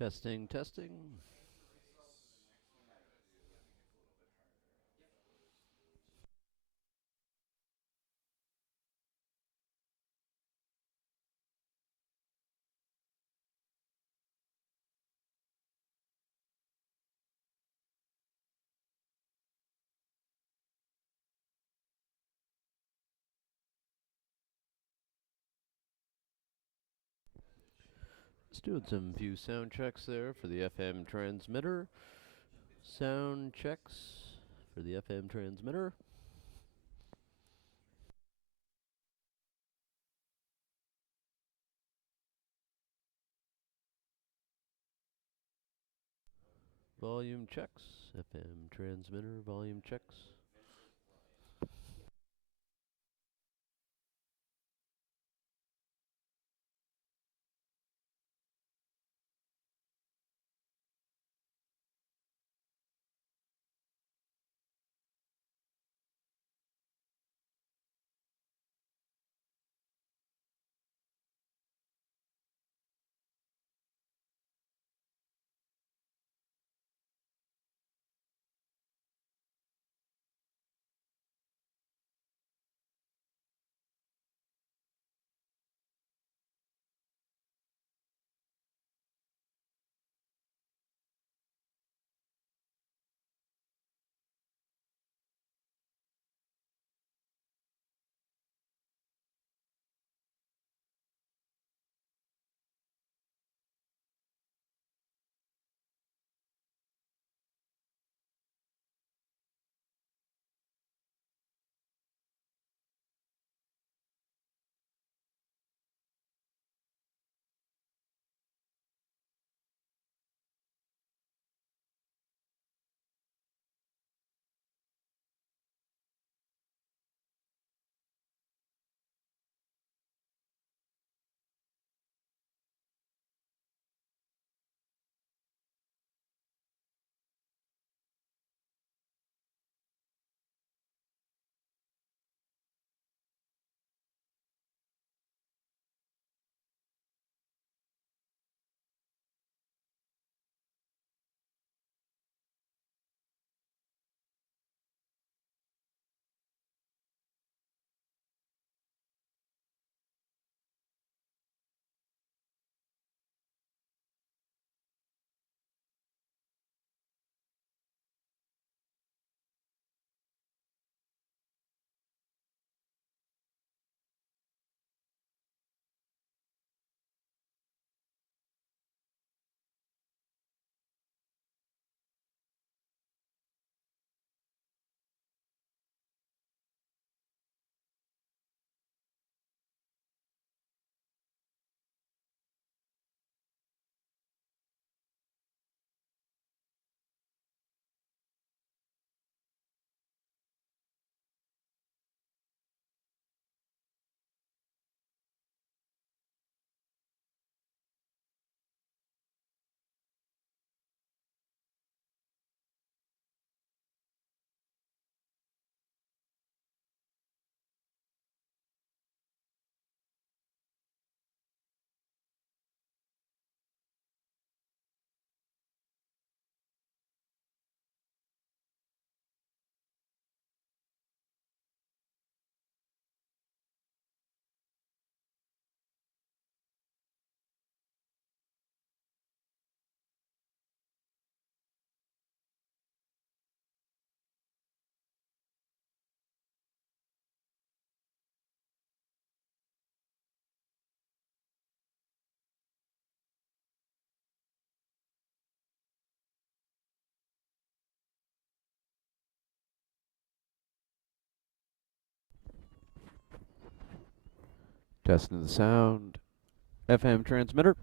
Testing, testing. Just doing some few sound checks there for the FM transmitter. Sound checks for the FM transmitter. Volume checks. FM transmitter volume checks. Testing the sound. FM transmitter.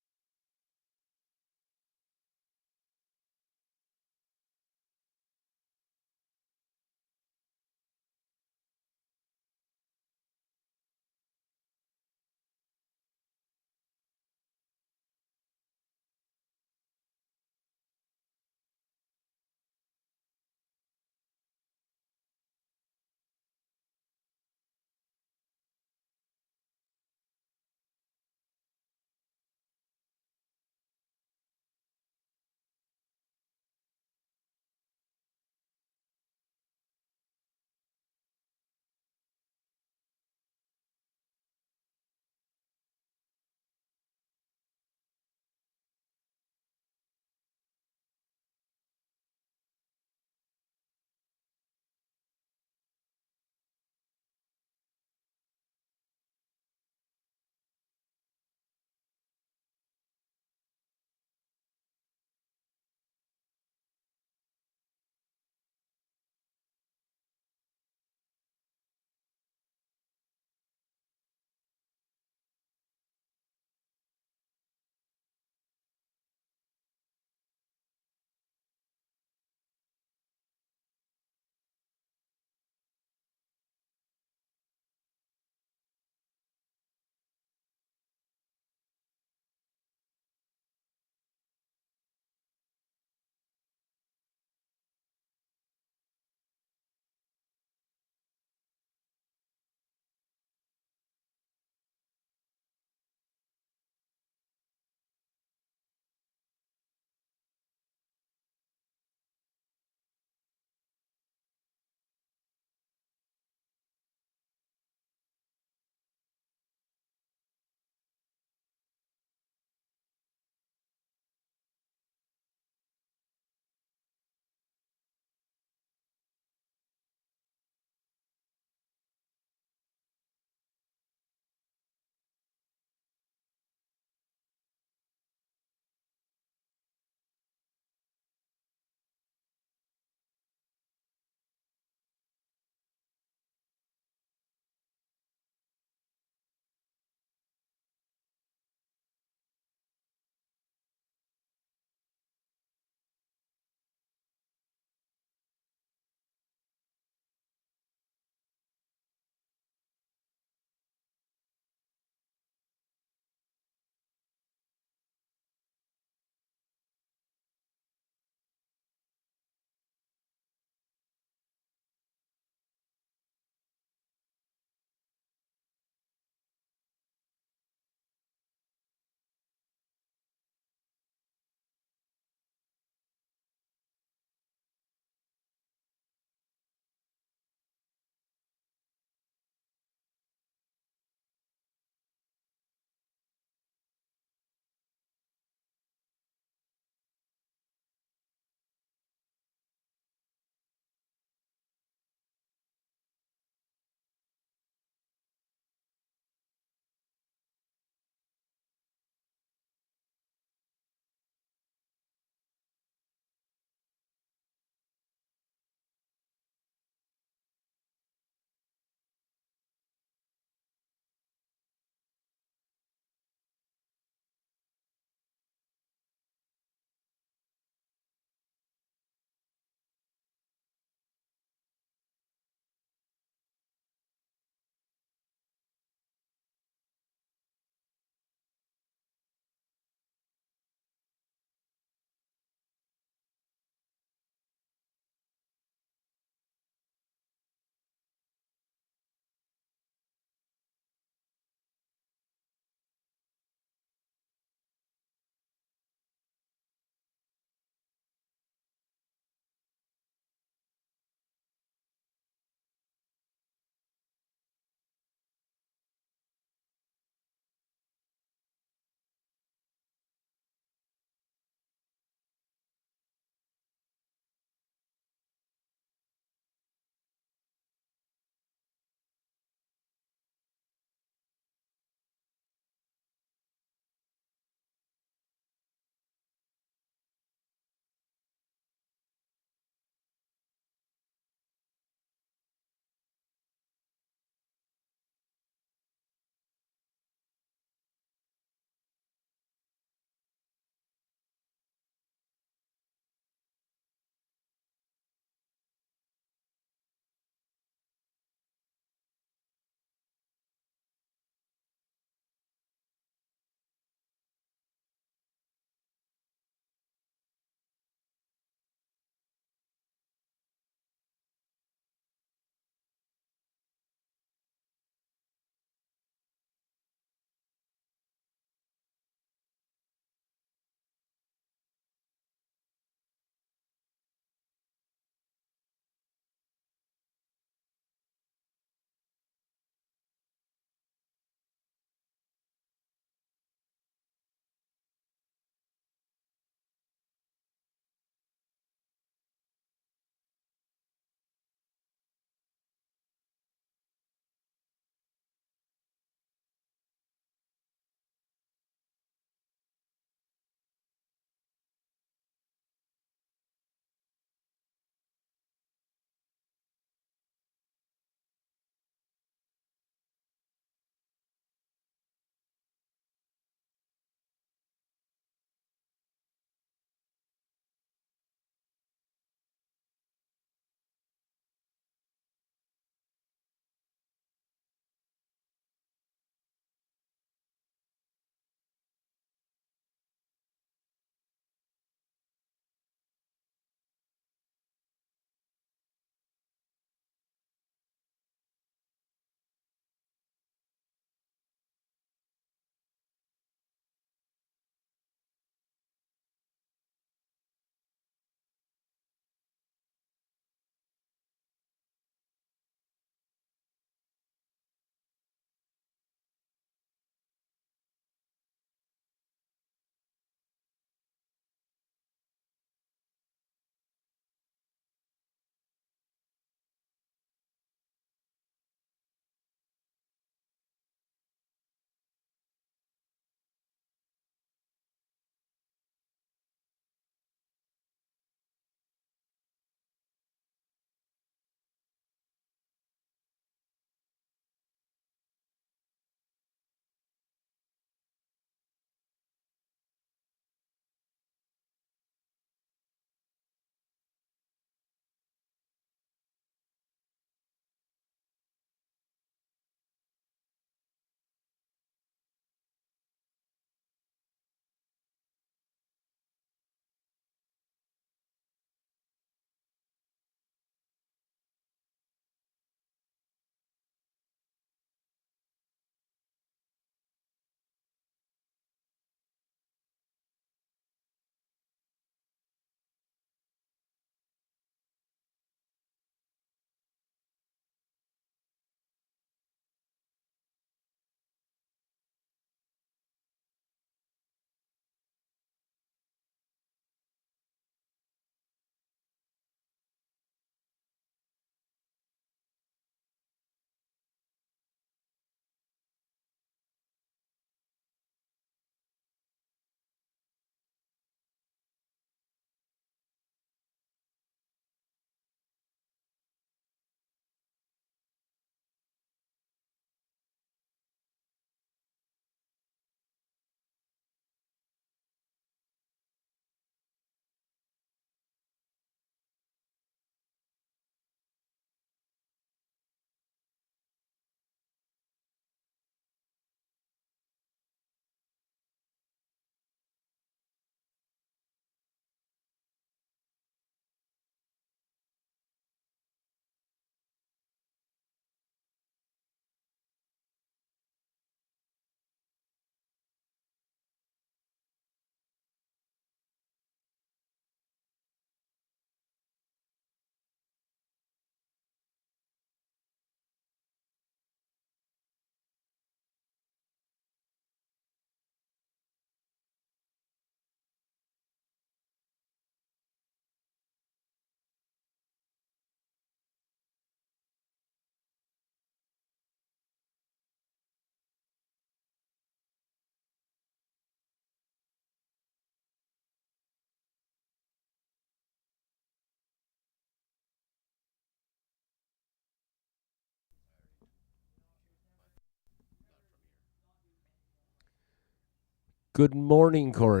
Good morning, Corey.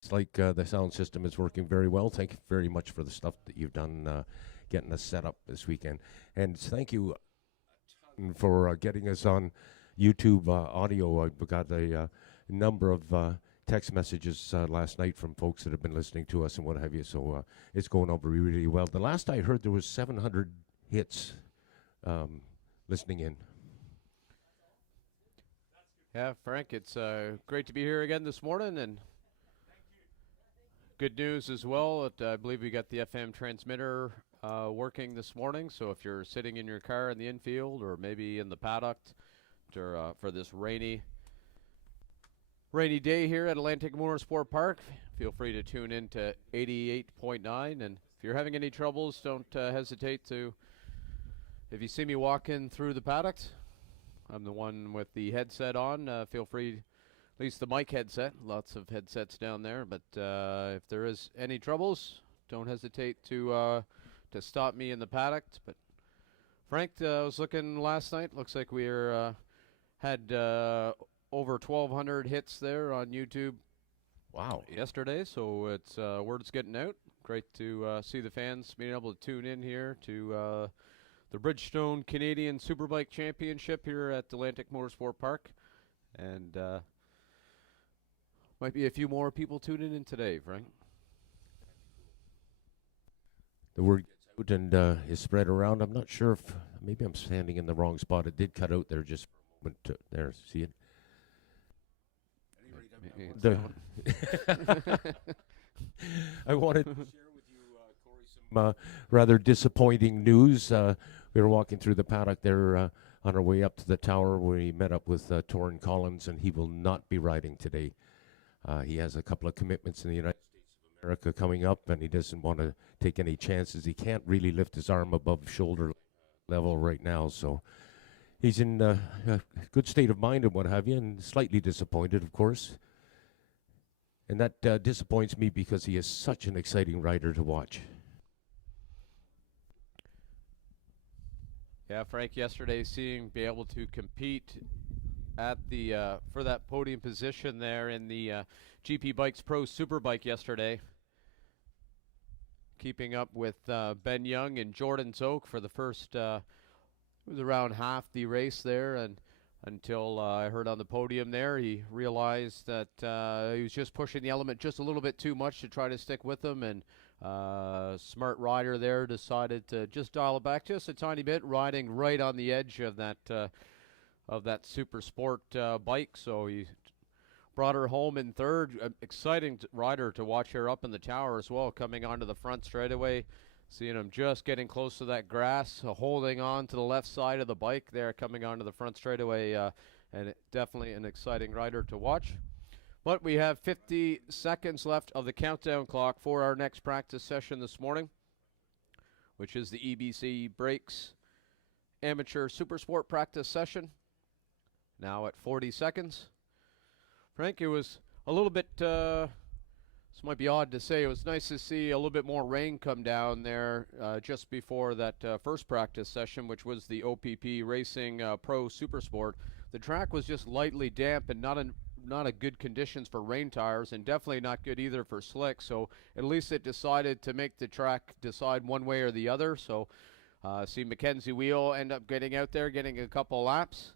It's like the sound system is working very well. Thank you very much for the stuff that you've done getting us set up this weekend. And thank you for getting us on YouTube audio. I got a number of text messages last night from folks that have been listening to us and what have you. So it's going over really well. The last I heard, there was 700 hits listening in. Yeah, Frank, it's great to be here again this morning, and good news as well. I believe we got the FM transmitter working this morning, so if you're sitting in your car in the infield or maybe in the paddock for this rainy day here at Atlantic Motorsport Park, feel free to tune in to 88.9, and if you're having any troubles, don't hesitate to, if you see me walking through the paddock, I'm the one with the headset on. Feel free, at least the mic headset. Lots of headsets down there. But if there is any troubles, don't hesitate to stop me in the paddock. But Frank, I was looking last night. Looks like we had over 1,200 hits there on YouTube. Wow! Yesterday, so it's word's getting out. Great to see the fans being able to tune in here to the Bridgestone Canadian Superbike Championship here at Atlantic Motorsport Park. And might be a few more people tuning in today, Frank. The word gets out and is spread around. I'm not sure if maybe I'm standing in the wrong spot. It did cut out there just for a moment. There, see it? I wanted to share with you, Corey, some rather disappointing news. We were walking through the paddock there on our way up to the tower where we met up with Torrin Collins, and he will not be riding today. He has a couple of commitments in the United States of America coming up, and he doesn't want to take any chances. He can't really lift his arm above shoulder level right now, so he's in a good state of mind and what have you, and slightly disappointed, of course. And that disappoints me because he is such an exciting rider to watch. Yeah, Frank, yesterday be able to compete at the for that podium position there in the GP Bikes Pro Superbike yesterday. Keeping up with Ben Young and Jordan Zoke for the first, it was around half the race there, and until I heard on the podium there, he realized that he was just pushing the element just a little bit too much to try to stick with them, and smart rider there decided to just dial it back just a tiny bit, riding right on the edge of that super sport bike. So he brought her home in third. Exciting rider to watch her up in the tower as well, coming onto the front straightaway. Seeing him just getting close to that grass, holding on to the left side of the bike there, coming onto the front straightaway, and definitely an exciting rider to watch. But we have 50 seconds left of the countdown clock for our next practice session this morning, which is the EBC Brakes Amateur Supersport Practice Session. Now at 40 seconds. Frank, it was a little bit, this might be odd to say, it was nice to see a little bit more rain come down there just before that first practice session, which was the OPP Racing Pro Supersport. The track was just lightly damp and not a good conditions for rain tires, and definitely not good either for slick. So at least it decided to make the track decide one way or the other. So see Mackenzie Wheel end up getting out there, getting a couple laps.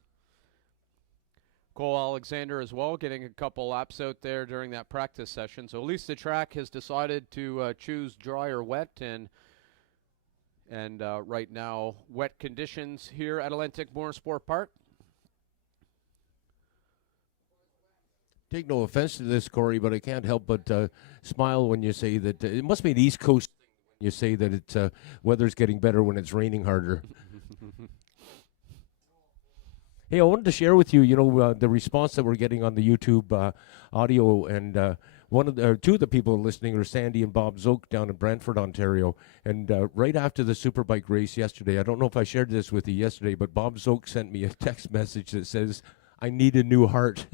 Cole Alexander as well, getting a couple laps out there during that practice session. So at least the track has decided to choose dry or wet, and right now wet conditions here at Atlantic Motorsport Park. Take no offense to this, Corey, but I can't help but smile when you say that it must be an East Coast thing when you say that it's weather's getting better when it's raining harder. Hey, I wanted to share with you, the response that we're getting on the YouTube audio, and two of the people listening are Sandy and Bob Zoke down in Brantford, Ontario. And right after the Superbike race yesterday, I don't know if I shared this with you yesterday, but Bob Zoke sent me a text message that says, "I need a new heart."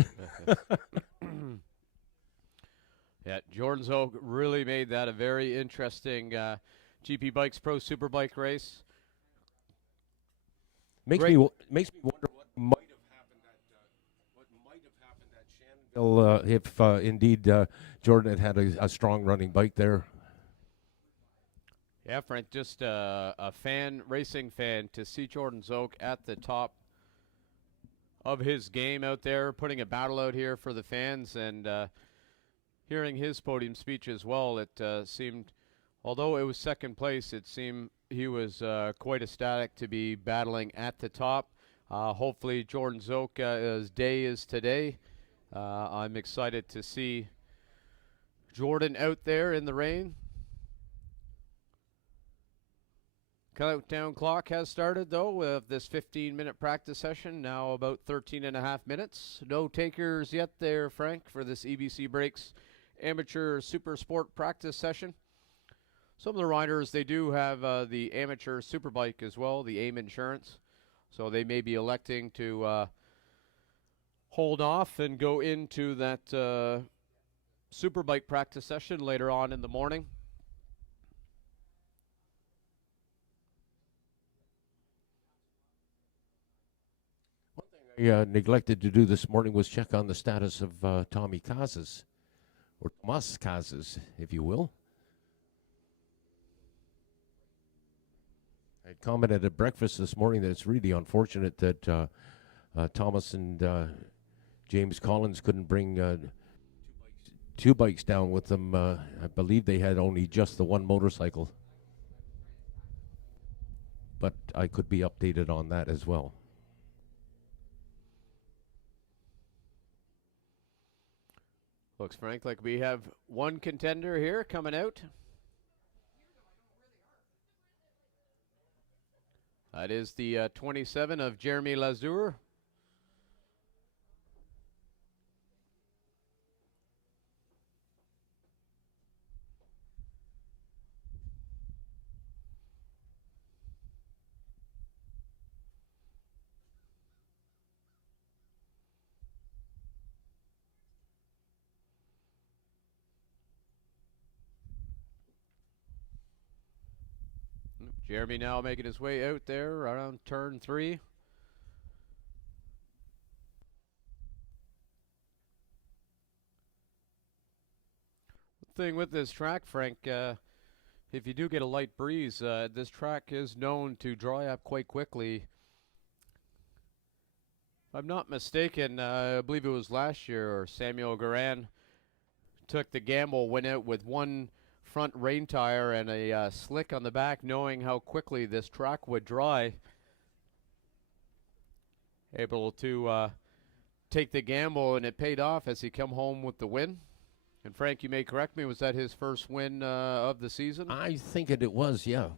Yeah, Jordan Zoke really made that a very interesting GP Bikes Pro Superbike race. Makes me wonder what might have happened Well, if indeed Jordan had a strong running bike there. Yeah, Frank, just a fan, racing fan, to see Jordan Zoke at the top of his game out there, putting a battle out here for the fans, and hearing his podium speech as well. It seemed, although it was second place, it seemed he was quite ecstatic to be battling at the top. Hopefully, Jordan Zoke's day is today. I'm excited to see Jordan out there in the rain. Countdown clock has started, though, with this 15-minute practice session, now about 13 and a half minutes. No takers yet there, Frank, for this EBC Brakes Amateur Super Sport practice session. Some of the riders, they do have the Amateur Superbike as well, the AIM insurance, so they may be electing to hold off and go into that Superbike practice session later on in the morning. Neglected to do this morning was check on the status of Tommy Casas, or Tomas Casas, if you will. I commented at breakfast this morning that it's really unfortunate that Thomas and James Collins couldn't bring two bikes down with them. I believe they had only just the one motorcycle, but I could be updated on that as well. Looks, Frank, like we have one contender here coming out. That is the 27 of Jeremy Lazur. Jeremy now making his way out there around turn 3. The thing with this track, Frank, if you do get a light breeze, this track is known to dry up quite quickly. If I'm not mistaken, I believe it was last year, or Samuel Garan took the gamble, went out with one front rain tire and a slick on the back, knowing how quickly this track would dry. Able to take the gamble, and it paid off as he come home with the win. And Frank, you may correct me, was that his first win of the season? I think it was, yeah.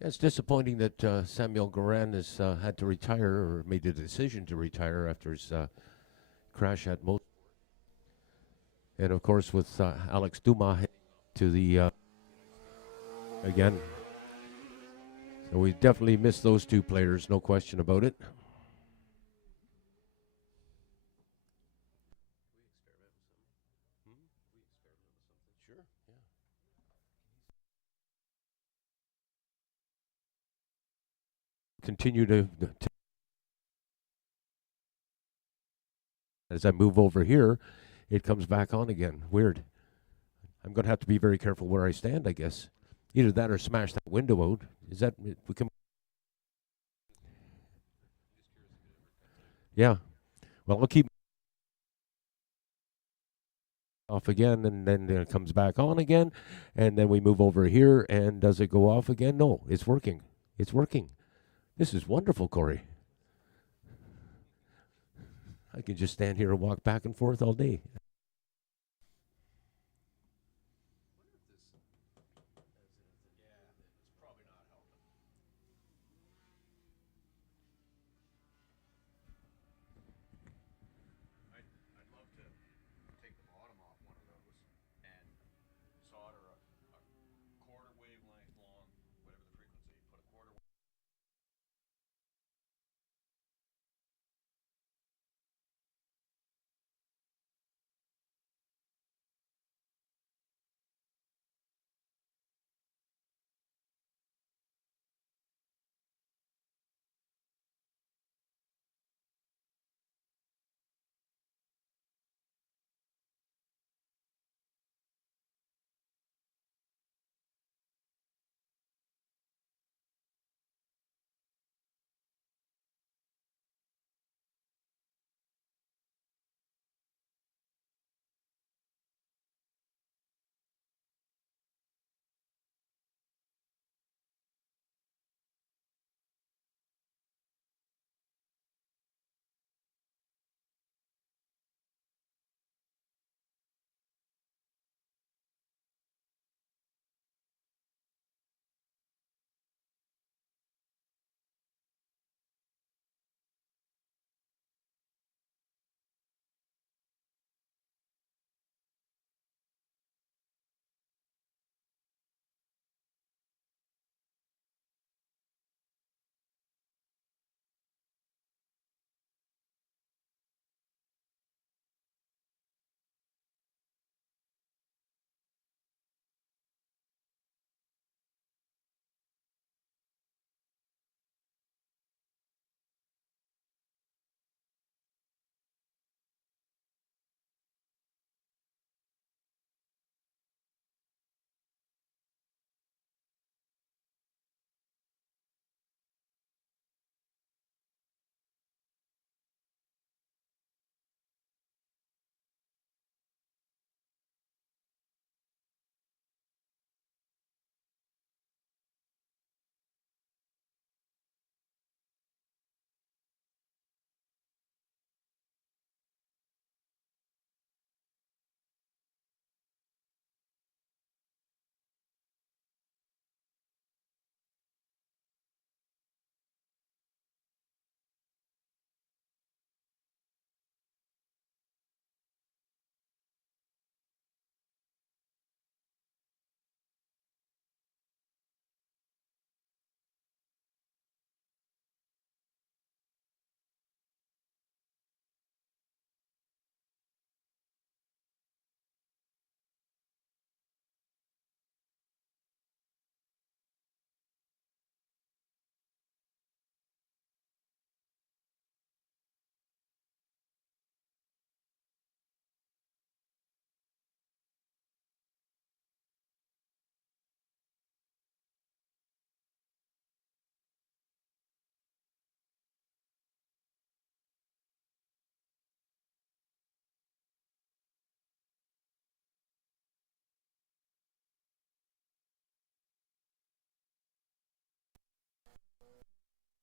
It's disappointing that Samuel Garan has had to retire, or made a decision to retire after his crash at Mo. And of course, with Alex Dumas to the again. So we definitely missed those two players, no question about it. Continue to as I move over here, it comes back on again. Weird. I'm going to have to be very careful where I stand, I guess. Either that or smash that window out. Is that we can? Yeah. Well, I'll keep off again, and then it comes back on again, and then we move over here, and does it go off again? No, it's working. It's working. This is wonderful, Corey. I can just stand here and walk back and forth all day.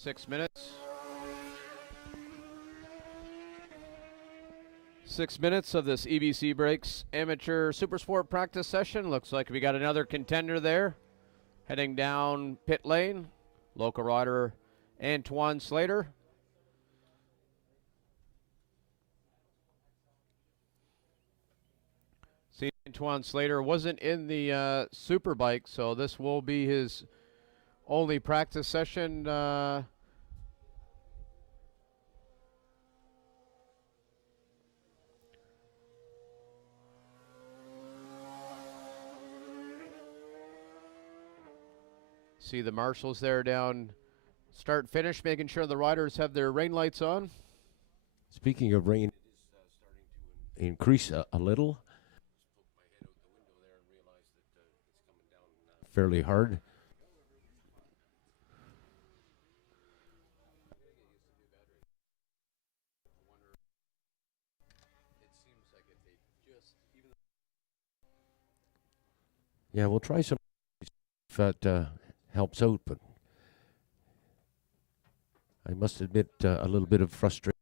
6 minutes. 6 minutes of this EBC Brakes Amateur Supersport practice session. Looks like we got another contender there. Heading down pit lane, local rider Antoine Slater. See, Antoine Slater wasn't in the Superbike, so this will be his only practice session. See the marshals there down start finish, making sure the riders have their rain lights on. Speaking of rain, it is starting to increase a little. Fairly hard. Yeah, we'll try some if that helps out, but I must admit a little bit of frustration.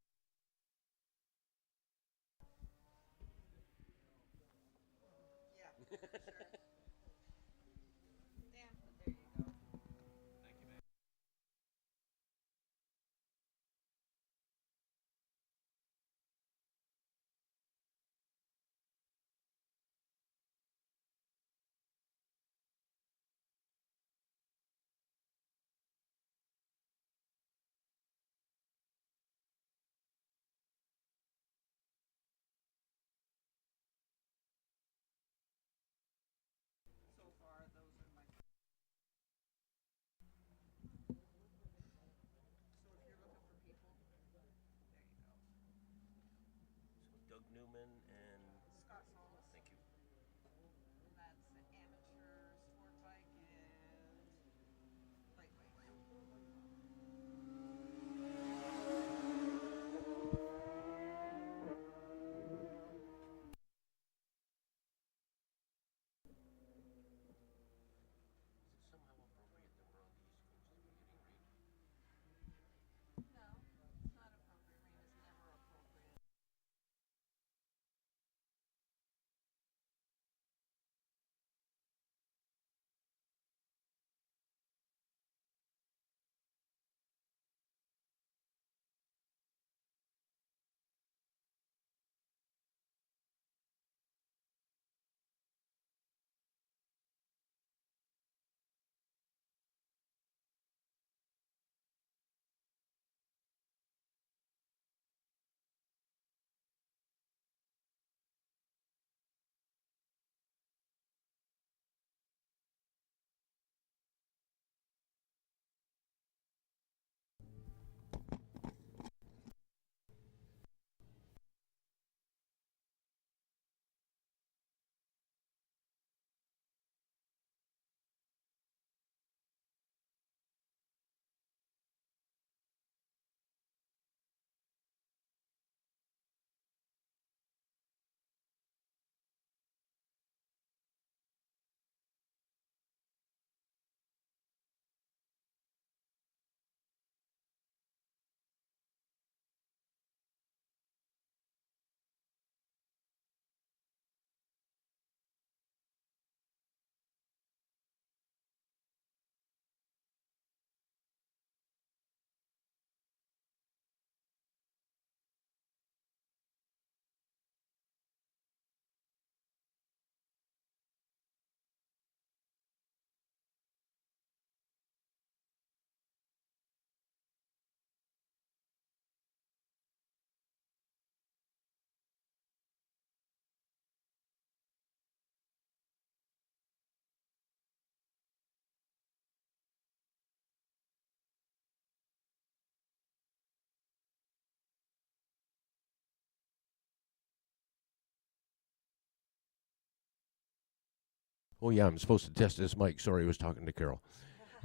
Oh, yeah, I'm supposed to test this mic. Sorry, I was talking to Carol.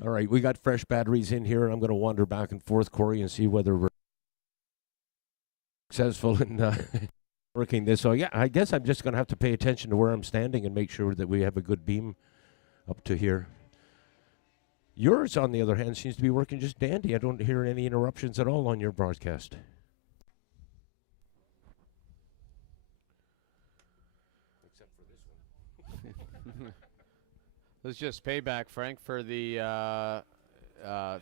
All right, we got fresh batteries in here. I'm going to wander back and forth, Corey, and see whether we're successful in working this. So, yeah, I guess I'm just going to have to pay attention to where I'm standing and make sure that we have a good beam up to here. Yours, on the other hand, seems to be working just dandy. I don't hear any interruptions at all on your broadcast. Except for this one. It's just payback, Frank, for the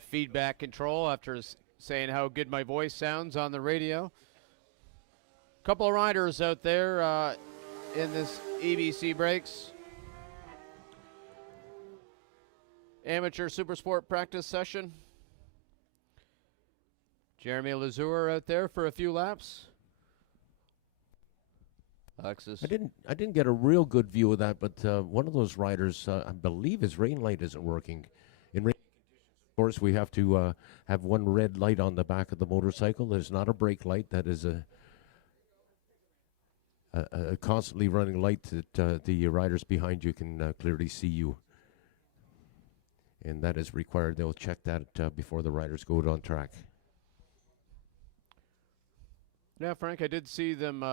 feedback control after saying how good my voice sounds on the radio. Couple of riders out there in this EBC Breaks Amateur Supersport practice session. Jeremy Lazur out there for a few laps. Alexis. I didn't get a real good view of that, but one of those riders, I believe his rain light isn't working. In rain conditions, of course, we have to have one red light on the back of the motorcycle. There's not a brake light. That is a constantly running light that the riders behind you can clearly see you. And that is required. They'll check that before the riders go out on track. Yeah, Frank, I did see them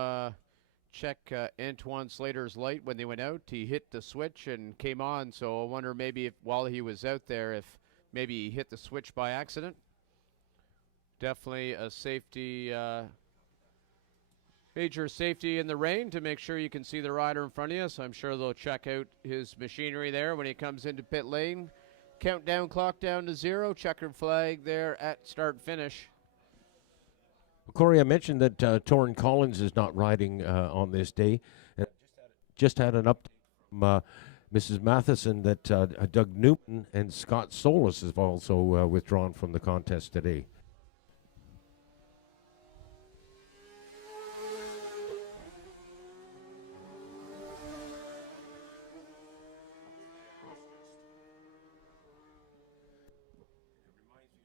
check Antoine Slater's light when they went out. He hit the switch and came on, so I wonder maybe if while he was out there, if maybe he hit the switch by accident. Definitely a safety, major safety in the rain to make sure you can see the rider in front of you, so I'm sure they'll check out his machinery there when he comes into pit lane. Countdown clock down to 0, checkered flag there at start finish. Corey, I mentioned that Torrin Collins is not riding on this day. And just had an update from Mrs. Matheson that Doug Newton and Scott Solis have also withdrawn from the contest today.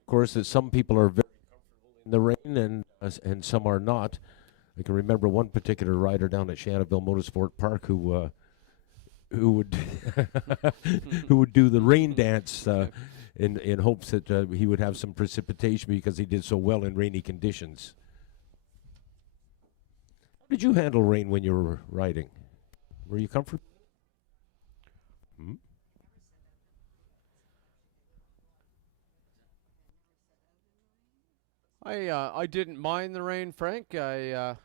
Of course, that some people are very comfortable in the rain and some are not. I can remember one particular rider down at Shannonville Motorsport Park who would who would do the rain dance in hopes that he would have some precipitation because he did so well in rainy conditions. How did you handle rain when you were riding? Were you comfortable? Hmm? I didn't mind the rain, Frank. I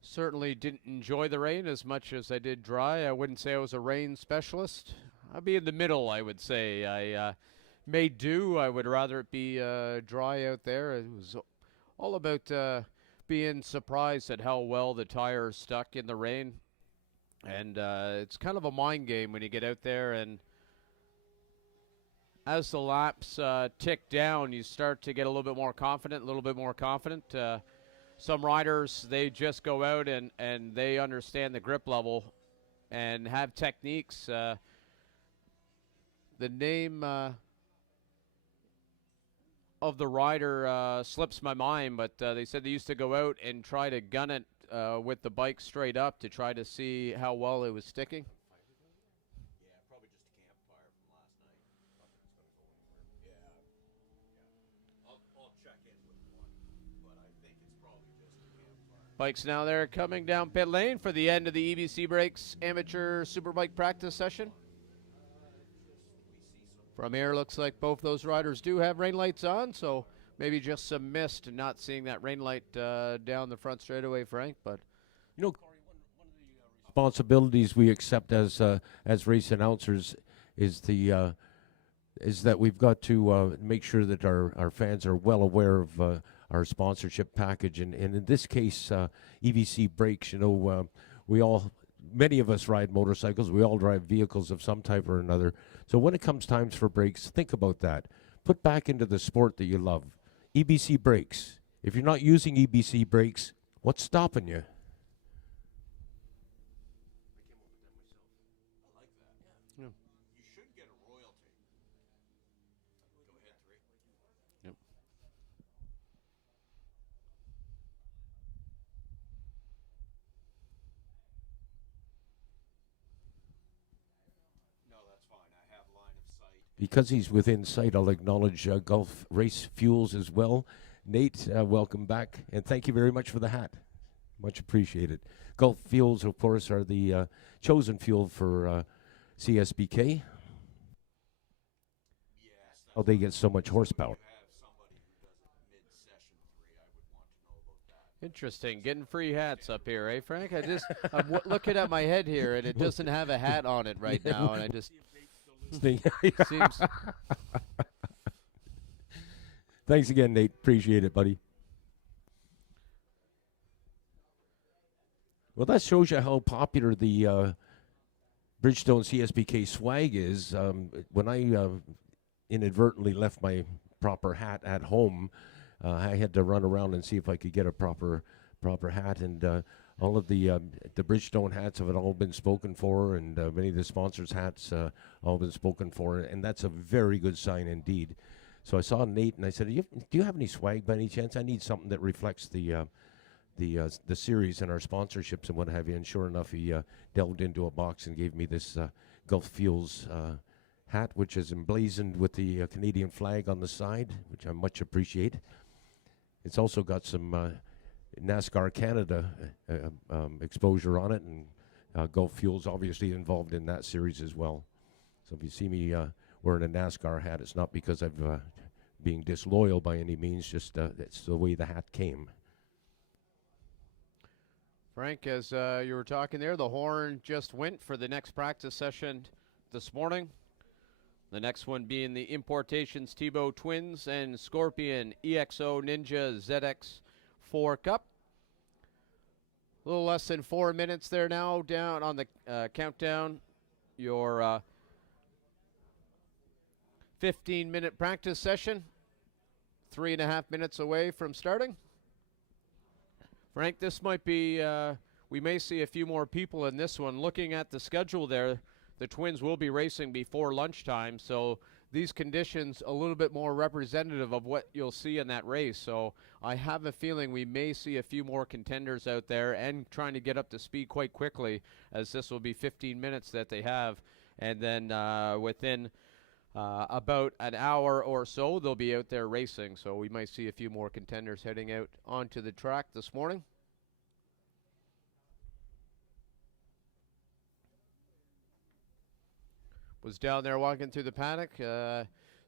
certainly didn't enjoy the rain as much as I did dry. I wouldn't say I was a rain specialist. I'd be in the middle, I would say. I made do. I would rather it be dry out there. It was all about being surprised at how well the tires stuck in the rain. And it's kind of a mind game when you get out there, and as the laps tick down, you start to get a little bit more confident, Some riders, they just go out and they understand the grip level and have techniques. The name of the rider slips my mind, but they said they used to go out and try to gun it with the bike straight up to try to see how well it was sticking. Bikes now there coming down pit lane for the end of the EBC Breaks Amateur Superbike practice session. From here, looks like both those riders do have rain lights on, so maybe just some mist and not seeing that rain light down the front straightaway, Frank. But you know, Corey, one of the responsibilities we accept as race announcers is that we've got to make sure that our fans are well aware of our sponsorship package, and in this case, EBC Breaks. You know, many of us ride motorcycles. We all drive vehicles of some type or another. So when it comes times for breaks, think about that. Put back into the sport that you love. EBC Breaks. If you're not using EBC Breaks, what's stopping you? Because he's within sight, I'll acknowledge Gulf Race Fuels as well. Nate, welcome back, and thank you very much for the hat. Much appreciated. Gulf Fuels, of course, are the chosen fuel for CSBK. how they get so much horsepower. Interesting, getting free hats up here, eh, Frank? I'm looking at my head here, and it doesn't have a hat on it right now, and I just seems. Thanks again, Nate. Appreciate it, buddy. Well, that shows you how popular the Bridgestone CSBK swag is. When I inadvertently left my proper hat at home, I had to run around and see if I could get a proper hat, and all of the Bridgestone hats have all been spoken for, and many of the sponsors' hats all been spoken for, and that's a very good sign indeed. So I saw Nate, and I said, "Do you have any swag by any chance? I need something that reflects the series and our sponsorships and what have you." And sure enough, he delved into a box and gave me this Gulf Fuels hat, which is emblazoned with the Canadian flag on the side, which I much appreciate. It's also got some NASCAR Canada exposure on it, and Gulf Fuels obviously involved in that series as well. So if you see me wearing a NASCAR hat, it's not because I'm being disloyal by any means, just it's the way the hat came. Frank, as you were talking there, the horn just went for the next practice session this morning. The next one being the Importations Tebow Twins and Scorpion EXO Ninja ZX4 Cup. A little less than 4 minutes there now, down on the countdown. Your 15-minute practice session, 3.5 minutes away from starting. Frank, this might be, we may see a few more people in this one. Looking at the schedule there, the Twins will be racing before lunchtime, so these conditions a little bit more representative of what you'll see in that race. So I have a feeling we may see a few more contenders out there and trying to get up to speed quite quickly, as this will be 15 minutes that they have. And then within about an hour or so, they'll be out there racing. So we might see a few more contenders heading out onto the track this morning. Was down there walking through the paddock,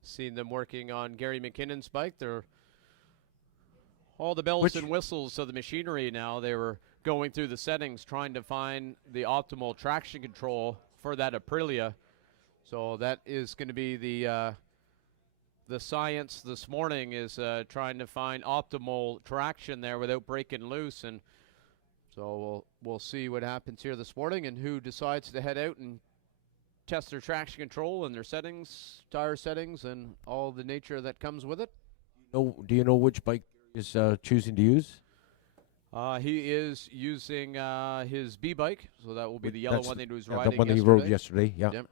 seen them working on Gary McKinnon's bike. They're all the bells and whistles of the machinery now. They were going through the settings, trying to find the optimal traction control for that Aprilia. So that is going to be the science this morning, is trying to find optimal traction there without breaking loose. And so we'll see what happens here this morning and who decides to head out and test their traction control and their settings, tire settings, and all the nature that comes with it. Do you know which bike is choosing to use? He is using his B bike, so that will be the yellow one that he was riding the one yesterday. he rode yesterday. Yeah. Yep.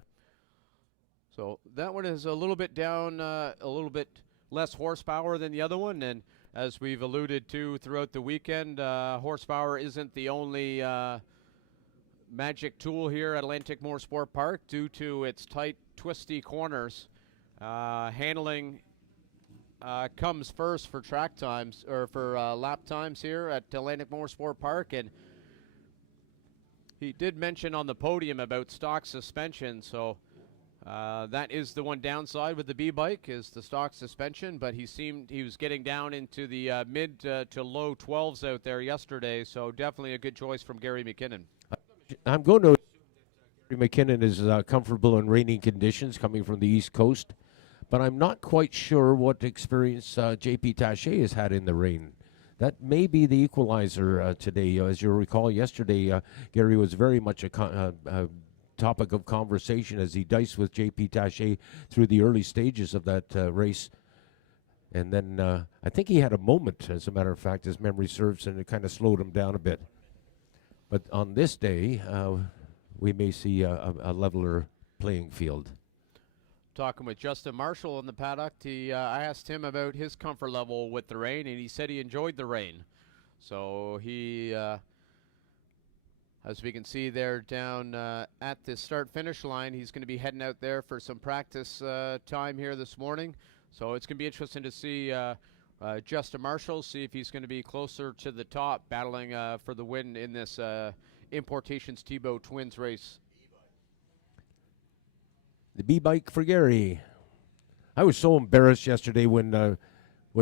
So that one is a little bit down, a little bit less horsepower than the other one, and as we've alluded to throughout the weekend, horsepower isn't the only magic tool here at Atlantic Motorsport Park due to its tight, twisty corners. Handling comes first for track times, or for lap times here at Atlantic Motorsport Park, and he did mention on the podium about stock suspension, so that is the one downside with the B-bike, is the stock suspension, but he was getting down into the mid to low 12s out there yesterday, so definitely a good choice from Gary McKinnon. I'm going to assume that Gary McKinnon is comfortable in raining conditions coming from the East Coast, but I'm not quite sure what experience J.P. Taché has had in the rain. That may be the equalizer today. As you recall, yesterday, Gary was very much a topic of conversation as he diced with J.P. Taché through the early stages of that race. And then I think he had a moment, as a matter of fact, as memory serves, and it kind of slowed him down a bit. But on this day, we may see a leveler playing field. Talking with Justin Marshall in the paddock, I asked him about his comfort level with the rain, and he said he enjoyed the rain. So he, as we can see there down at the start-finish line, he's going to be heading out there for some practice time here this morning. So it's going to be interesting to see Justin Marshall, see if he's going to be closer to the top, battling for the win in this Importations Tebow Twins race. The B-bike for Gary. I was so embarrassed yesterday when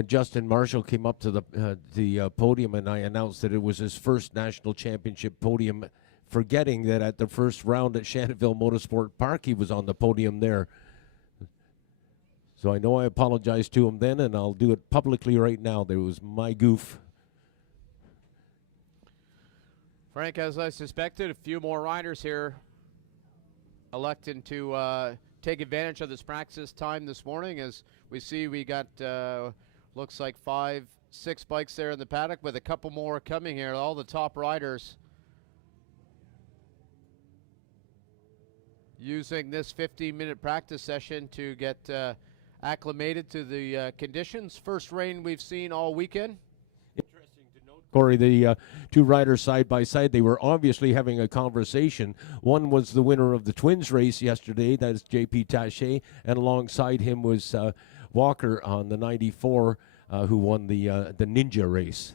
Justin Marshall came up to the podium and I announced that it was his first national championship podium, forgetting that at the first round at Shannoville Motorsport Park he was on the podium there. So I know I apologized to him then, and I'll do it publicly right now. There was my goof. Frank, as I suspected, a few more riders here electing to take advantage of this practice time this morning. As we see, we got looks like 5, 6 bikes there in the paddock with a couple more coming here. All the top riders using this 15-minute practice session to get acclimated to the conditions. First rain we've seen all weekend. Interesting to note, Corey, the two riders side by side, they were obviously having a conversation. One was the winner of the Twins race yesterday, that is J.P. Taché, and alongside him was Walker on the 94, who won the Ninja race.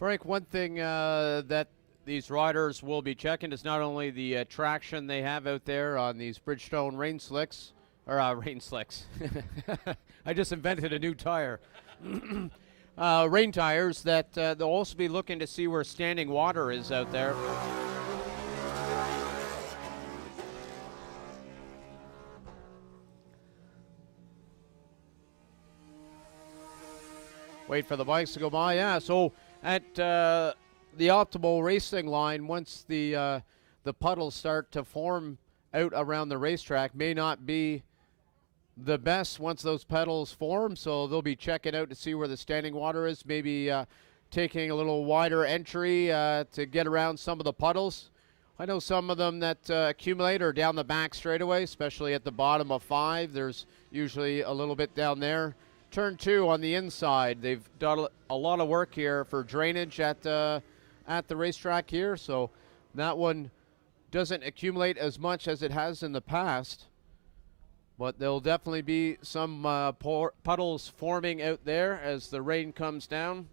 Frank, one thing that these riders will be checking is not only the traction they have out there on these Bridgestone rain slicks, or rain slicks. I just invented a new tire. Rain tires, that they'll also be looking to see where standing water is out there. Wait for the bikes to go by. Yeah, so at the optimal racing line, once the puddles start to form out around the racetrack, may not be the best once those puddles form. So they'll be checking out to see where the standing water is, maybe taking a little wider entry to get around some of the puddles. I know some of them that accumulate are down the back straightaway, especially at the bottom of 5. There's usually a little bit down there. Turn 2 on the inside. They've done a lot of work here for drainage at the racetrack here, so that one doesn't accumulate as much as it has in the past. But there'll definitely be some puddles forming out there as the rain comes down.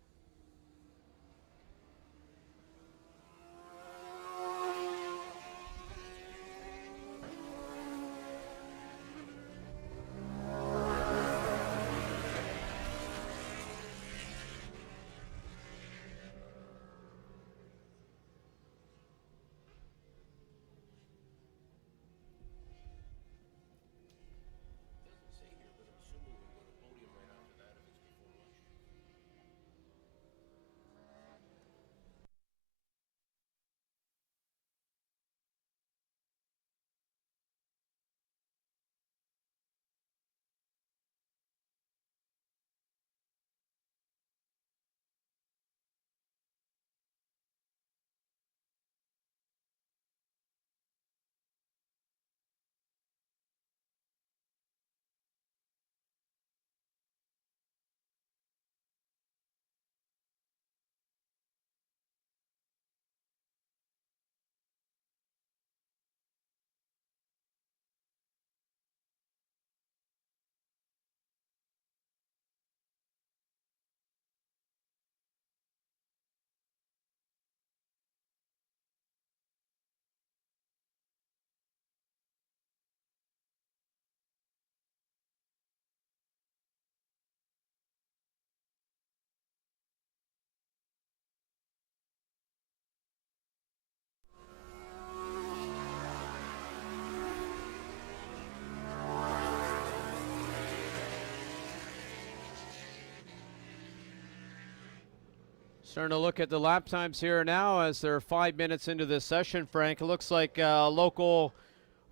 Starting to look at the lap times here now as they're 5 minutes into this session, Frank. It looks like a local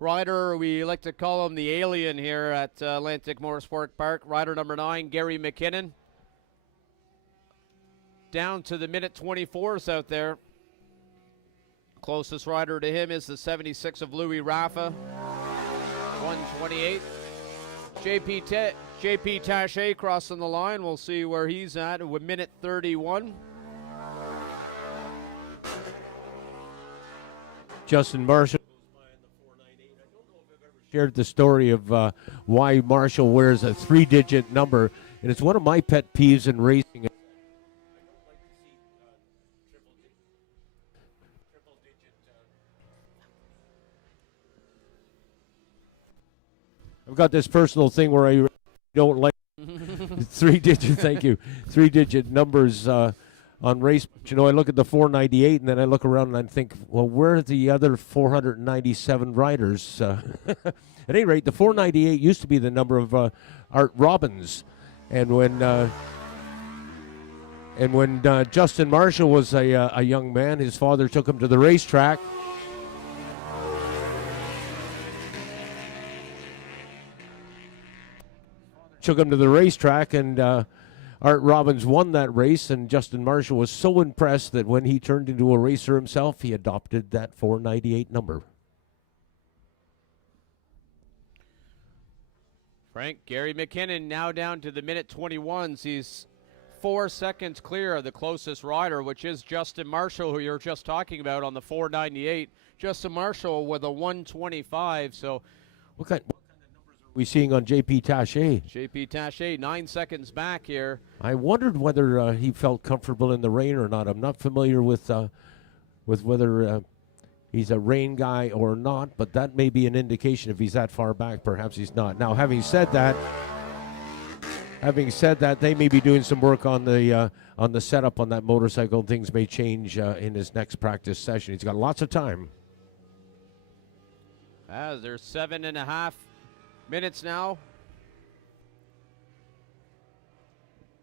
rider, we like to call him the alien here at Atlantic Motorsport Park, rider number 9, Gary McKinnon. Down to the minute 24s out there. Closest rider to him is the 76 of Louis Raffa, 128. JP Taché crossing the line. We'll see where he's at with minute 31. Justin Marshall shared the story of why Marshall wears a 3-digit number, and it's one of my pet peeves in racing. I've got this personal thing where I don't like 3-digit. Thank you, 3-digit numbers on race. You know, I look at the 498, and then I look around and I think, well, where are the other 497 riders? At any rate, the 498 used to be the number of Art Robbins, and when Justin Marshall was a young man, his father took him to the racetrack. And Art Robbins won that race, and Justin Marshall was so impressed that when he turned into a racer himself, he adopted that 498 number. Frank, Gary McKinnon now down to the minute 21s. He's 4 seconds clear of the closest rider, which is Justin Marshall, who you were just talking about on the 498. Justin Marshall with a 125, so what kind of numbers are we seeing on JP Taché? JP Taché, 9 seconds back here. I wondered whether he felt comfortable in the rain or not. I'm not familiar with whether he's a rain guy or not, but that may be an indication if he's that far back. Perhaps he's not. Now, having said that, they may be doing some work on the setup on that motorcycle. Things may change in his next practice session. He's got lots of time. As there's 7.5 minutes now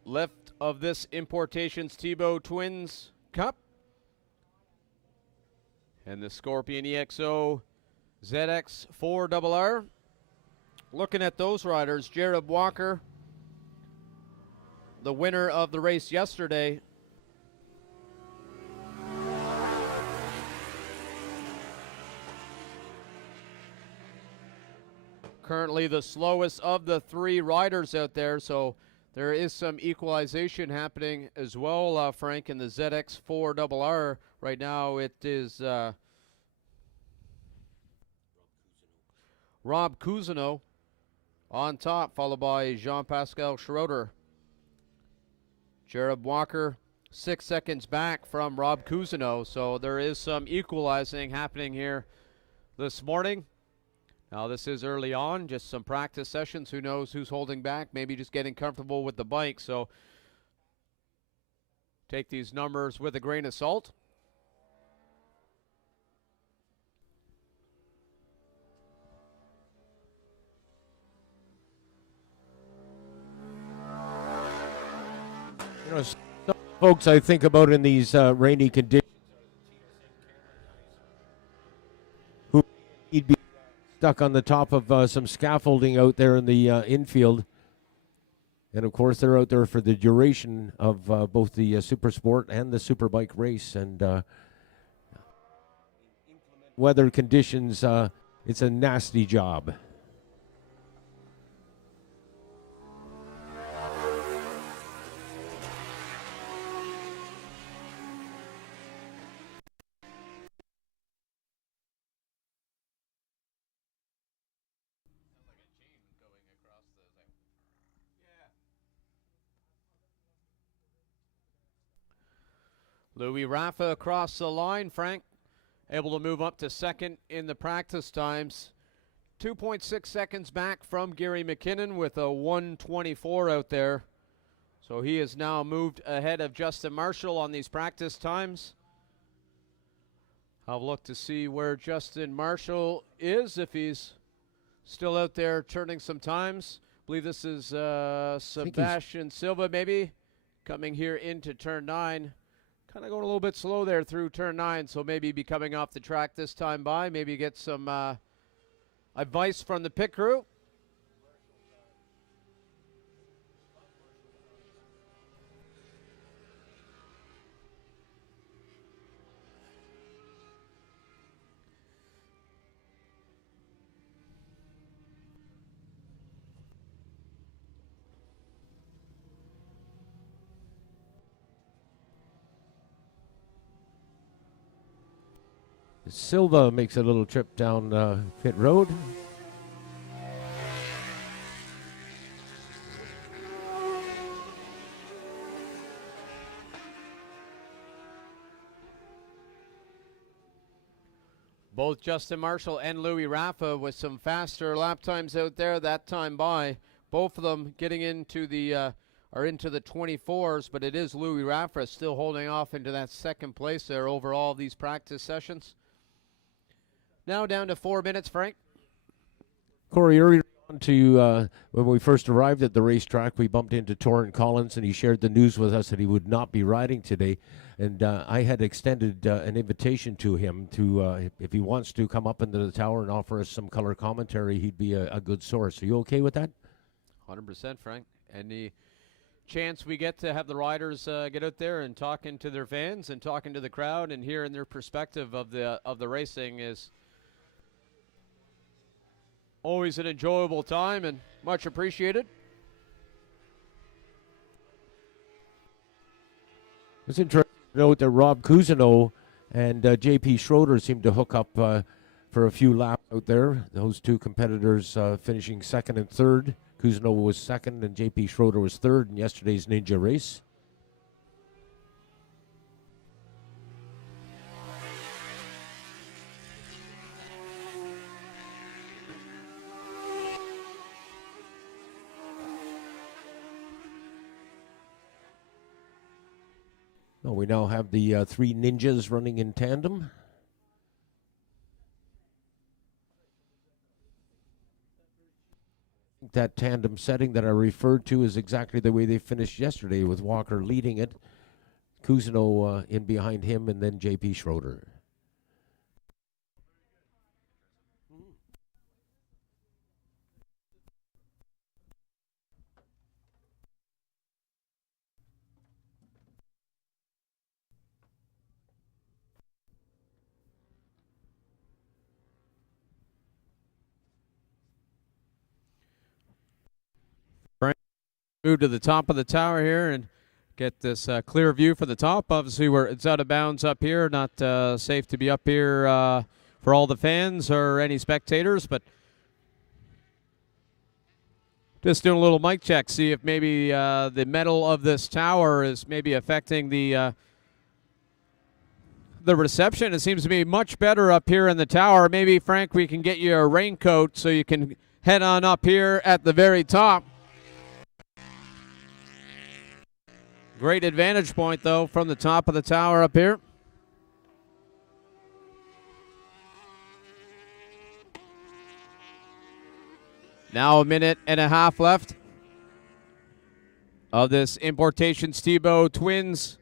left of this Importations Tebow Twins Cup. And the Scorpion EXO ZX 4RR. Looking at those riders, Jared Walker, the winner of the race yesterday. Currently the slowest of the 3 riders out there, so there is some equalization happening as well, Frank, in the ZX 4RR. Right now it is Rob Cousineau on top, followed by Jean-Pascal Schroeder. Jared Walker 6 seconds back from Rob Cousineau, so there is some equalizing happening here this morning. Now this is early on, just some practice sessions. Who knows who's holding back, maybe just getting comfortable with the bike. So take these numbers with a grain of salt. You know, some folks I think about in these rainy conditions, who he'd be stuck on the top of some scaffolding out there in the infield. And, of course, they're out there for the duration of both the Super Sport and the Superbike race. And weather conditions, it's a nasty job. Louis Raffa across the line, Frank, able to move up to second in the practice times. 2.6 seconds back from Gary McKinnon with a 124 out there. So he has now moved ahead of Justin Marshall on these practice times. I'll look to see where Justin Marshall is, if he's still out there turning some times. I believe this is Sebastian Silva maybe coming here into turn 9. kind of going a little bit slow there through turn 9, so maybe be coming off the track this time by. Maybe get some advice from the pit crew. Silva makes a little trip down pit road. Both Justin Marshall and Louis Raffa with some faster lap times out there that time by. Both of them getting into the are into the 24s, but it is Louis Raffa still holding off into that second place there over all these practice sessions. Now down to 4 minutes, Frank. Corey, earlier on to when we first arrived at the racetrack, we bumped into Torrin Collins, and he shared the news with us that he would not be riding today. And I had extended an invitation to him to, if he wants to come up into the tower and offer us some color commentary, he'd be a good source. Are you okay with that? 100%, Frank. Any chance we get to have the riders get out there and talking to their fans and talking to the crowd and hearing their perspective of the racing is always an enjoyable time and much appreciated. It's interesting to note that Rob Cousineau and J.P. Schroeder seem to hook up for a few laps out there. Those two competitors finishing second and third. Cousineau was second and J.P. Schroeder was third in yesterday's Ninja race. Well, we now have the three Ninjas running in tandem. That tandem setting that I referred to is exactly the way they finished yesterday, with Walker leading it, Cousineau in behind him, and then J.P. Schroeder. Move to the top of the tower here and get this clear view for the top. Obviously, it's out of bounds up here. Not safe to be up here for all the fans or any spectators, but just doing a little mic check, see if maybe the metal of this tower is maybe affecting the reception. It seems to be much better up here in the tower. Maybe, Frank, we can get you a raincoat so you can head on up here at the very top. Great advantage point, though, from the top of the tower up here. Now 1.5 minutes left of this Importation Stebo Twins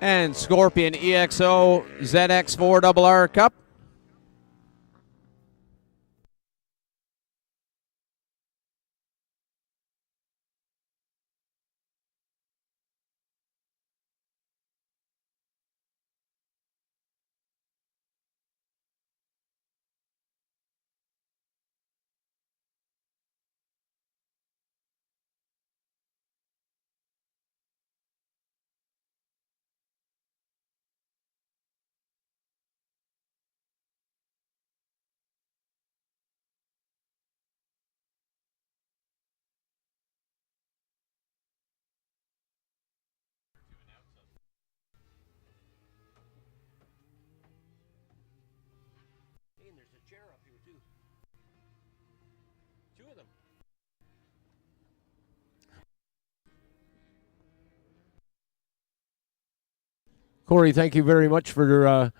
and Scorpion EXO ZX4RR Cup. Corey, thank you very much for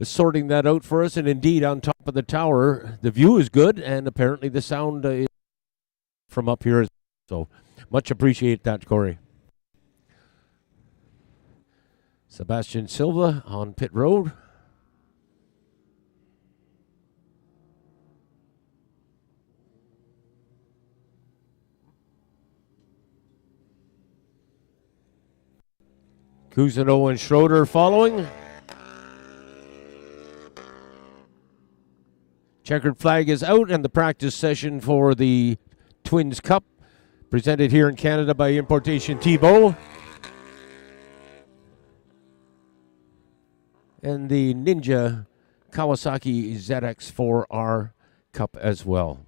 sorting that out for us. And indeed, on top of the tower, the view is good, and apparently the sound is from up here. So much appreciate that, Corey. Sebastian Silva on pit road. Cousineau and Schroeder following. Checkered flag is out, and the practice session for the Twins Cup, presented here in Canada by Importation Thibault. And the Ninja Kawasaki ZX4R Cup as well.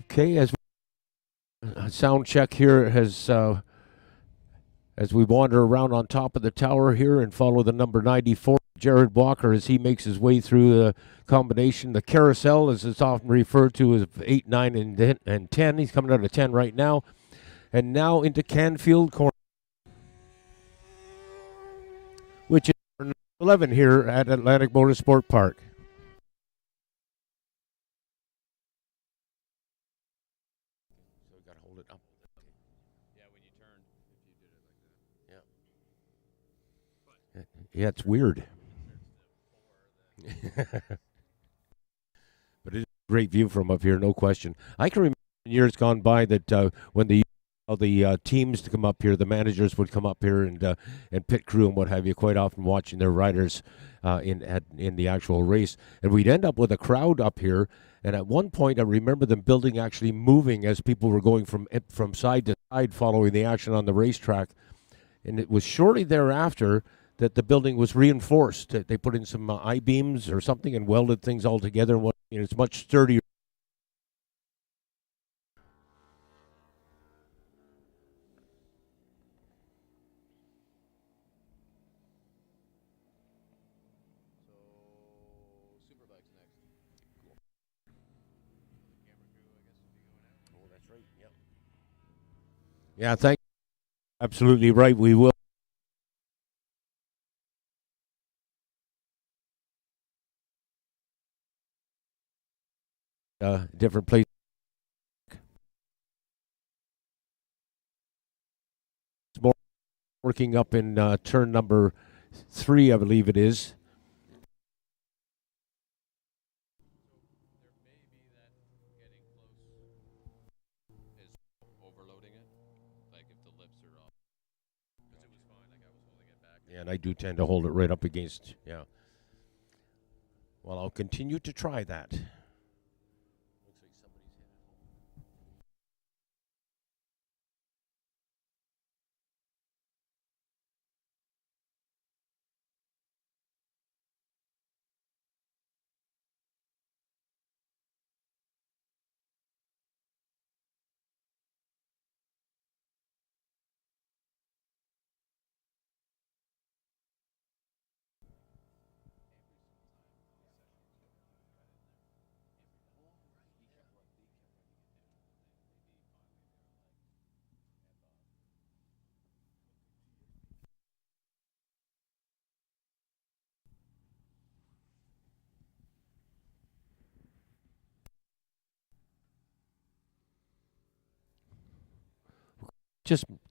Okay, as sound check here has as we wander around on top of the tower here and follow the number 94, Jared Walker, as he makes his way through the combination. The carousel, as it's often referred to as 8, 9, and 10. He's coming out of 10 right now. And now into Canfield Corner, which is 11 here at Atlantic Motorsport Park. Yeah, it's weird. But it's a great view from up here, no question. I can remember in years gone by that when the teams to come up here, the managers would come up here and pit crew and what have you, quite often watching their riders in the actual race. And we'd end up with a crowd up here. And at one point, I remember the building actually moving as people were going from side to side following the action on the racetrack. And it was shortly thereafter that the building was reinforced. They put in some I-beams or something and welded things all together. And it's much sturdier. Yeah, thank you. Absolutely right. We will. Different place. More working up in turn number 3, I believe it is. Yeah, and I do tend to hold it right up against, yeah. Well, I'll continue to try that.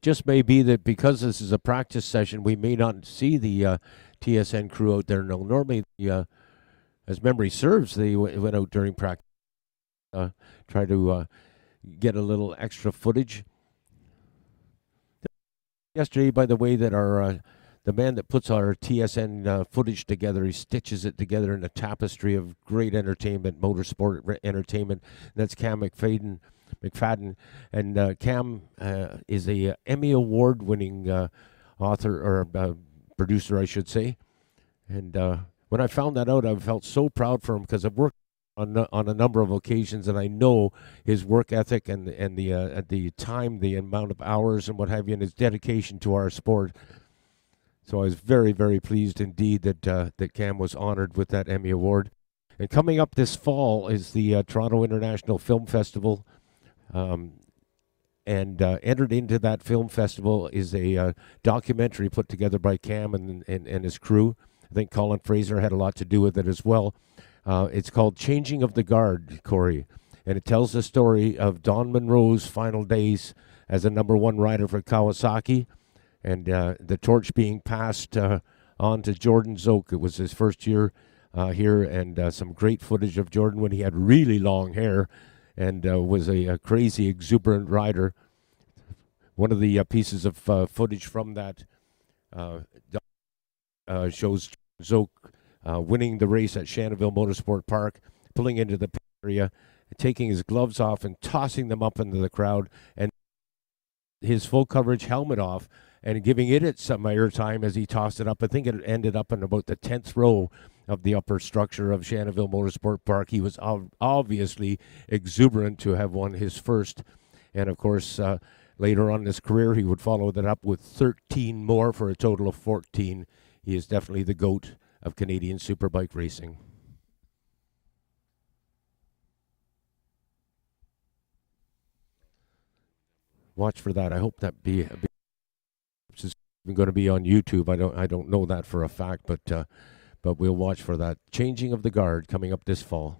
Just may be that because this is a practice session, we may not see the TSN crew out there. No, normally, as memory serves, they went out during practice, try to get a little extra footage. Yesterday, by the way, that our the man that puts our TSN footage together, he stitches it together in a tapestry of great entertainment, motorsport entertainment. That's Cam McFadden, and Cam is a Emmy Award-winning author or producer, I should say. And when I found that out, I felt so proud for him because I've worked on a number of occasions, and I know his work ethic and the time, the amount of hours, and what have you, and his dedication to our sport. So I was very, very pleased indeed that Cam was honored with that Emmy Award. And coming up this fall is the Toronto International Film Festival. And entered into that film festival is a documentary put together by Cam and his crew. I think Colin Fraser had a lot to do with it as well. It's called Changing of the Guard, Corey. and it tells the story of Don Monroe's final days as a #1 rider for Kawasaki, and the torch being passed on to Jordan Zoke. It was his first year here, and some great footage of Jordan when he had really long hair and was a crazy, exuberant rider. One of the pieces of footage from that shows Zoke winning the race at Shanaville Motorsport Park, pulling into the pit area, taking his gloves off and tossing them up into the crowd, and his full coverage helmet off and giving it some airtime as he tossed it up. I think it ended up in about the 10th row of the upper structure of Shanaville Motorsport Park. He was obviously exuberant to have won his first, and of course later on in his career he would follow that up with 13 more for a total of 14. He is definitely the GOAT of Canadian Superbike racing. Watch for that. I hope that it's going to be on YouTube. I don't know that for a fact, but we'll watch for that. Changing of the guard coming up this fall.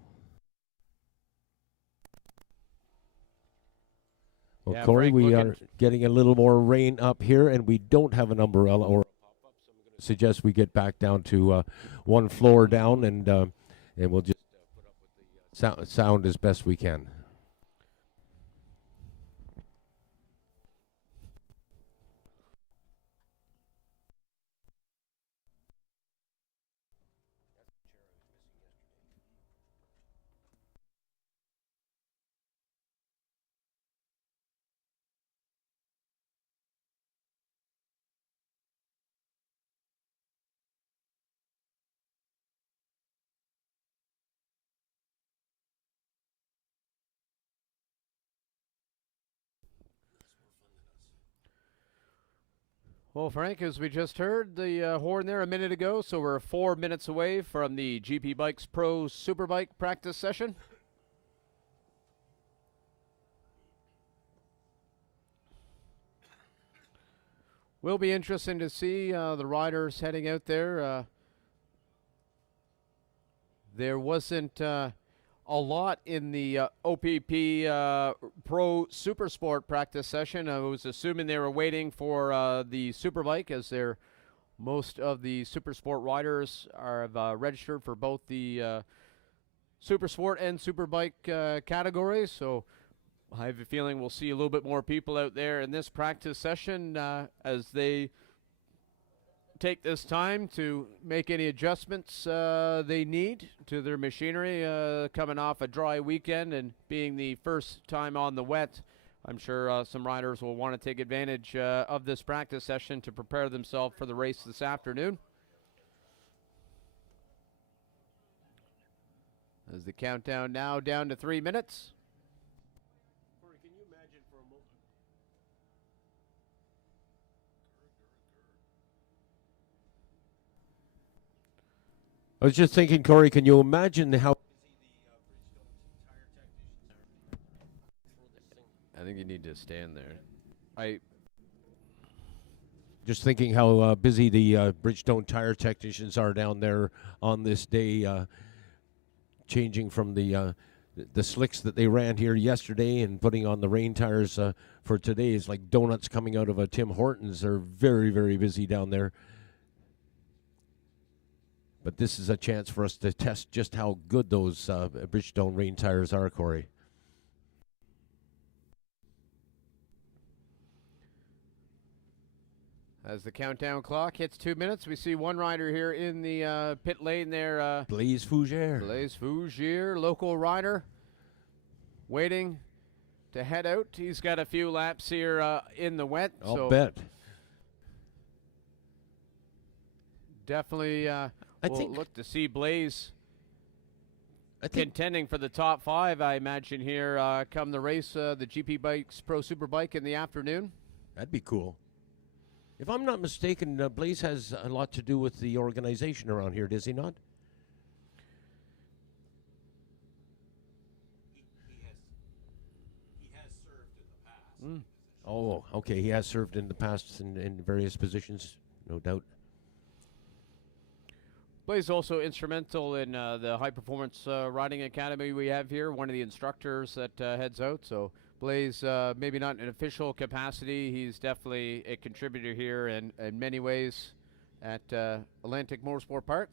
Well, Yeah, Corey, Frank, we are getting a little more rain up here, and we don't have an umbrella or a pop-up, so I'm going to suggest we get back down to one floor down, and we'll just put up with the sound as best we can. Well, Frank, as we just heard the horn there a minute ago, so we're 4 minutes away from the GP Bikes Pro Superbike practice session. Will be interesting to see the riders heading out there. There wasn't a lot in the OPP Pro Supersport practice session. I was assuming they were waiting for the Superbike, as most of the Supersport riders are registered for both the Supersport and Superbike categories. So I have a feeling we'll see a little bit more people out there in this practice session as they take this time to make any adjustments they need to their machinery coming off a dry weekend and being the first time on the wet. I'm sure some riders will want to take advantage of this practice session to prepare themselves for the race this afternoon. As the countdown now down to 3 minutes. Can you imagine for a moment? I was just thinking, Corey, can you imagine how I think you need to stand there. Just thinking how busy the Bridgestone tire technicians are down there on this day, changing from the slicks that they ran here yesterday and putting on the rain tires for today is like donuts coming out of a Tim Hortons. They're very, very busy down there. But this is a chance for us to test just how good those Bridgestone rain tires are, Corey. As the countdown clock hits 2 minutes, we see one rider here in the pit lane there. Blaise Fougere. Blaise Fougere, local rider, waiting to head out. He's got a few laps here in the wet. I'll bet. Definitely we'll look to see Blaise contending for the top 5, I imagine, here come the race, the GP Bikes Pro Superbike in the afternoon. That'd be cool. If I'm not mistaken, Blaise has a lot to do with the organization around here, does he not? He has served in the past. Oh, okay. He has served in the past in various positions, no doubt. Blaze also instrumental in the high performance riding academy we have here. One of the instructors that heads out. So Blaze, maybe not in an official capacity, he's definitely a contributor here in many ways at Atlantic Motorsport Park.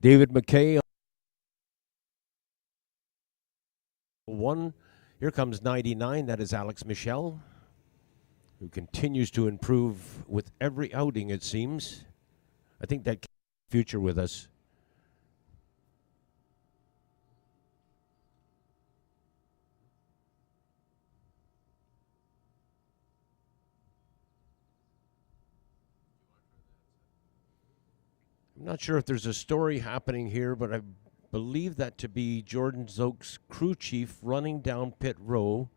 David McKay. One. Here comes 99. That is Alex Michel, who continues to improve with every outing, it seems. I think that future with us. I'm not sure if there's a story happening here, but I believe that to be Jordan Zoke's crew chief running down pit row.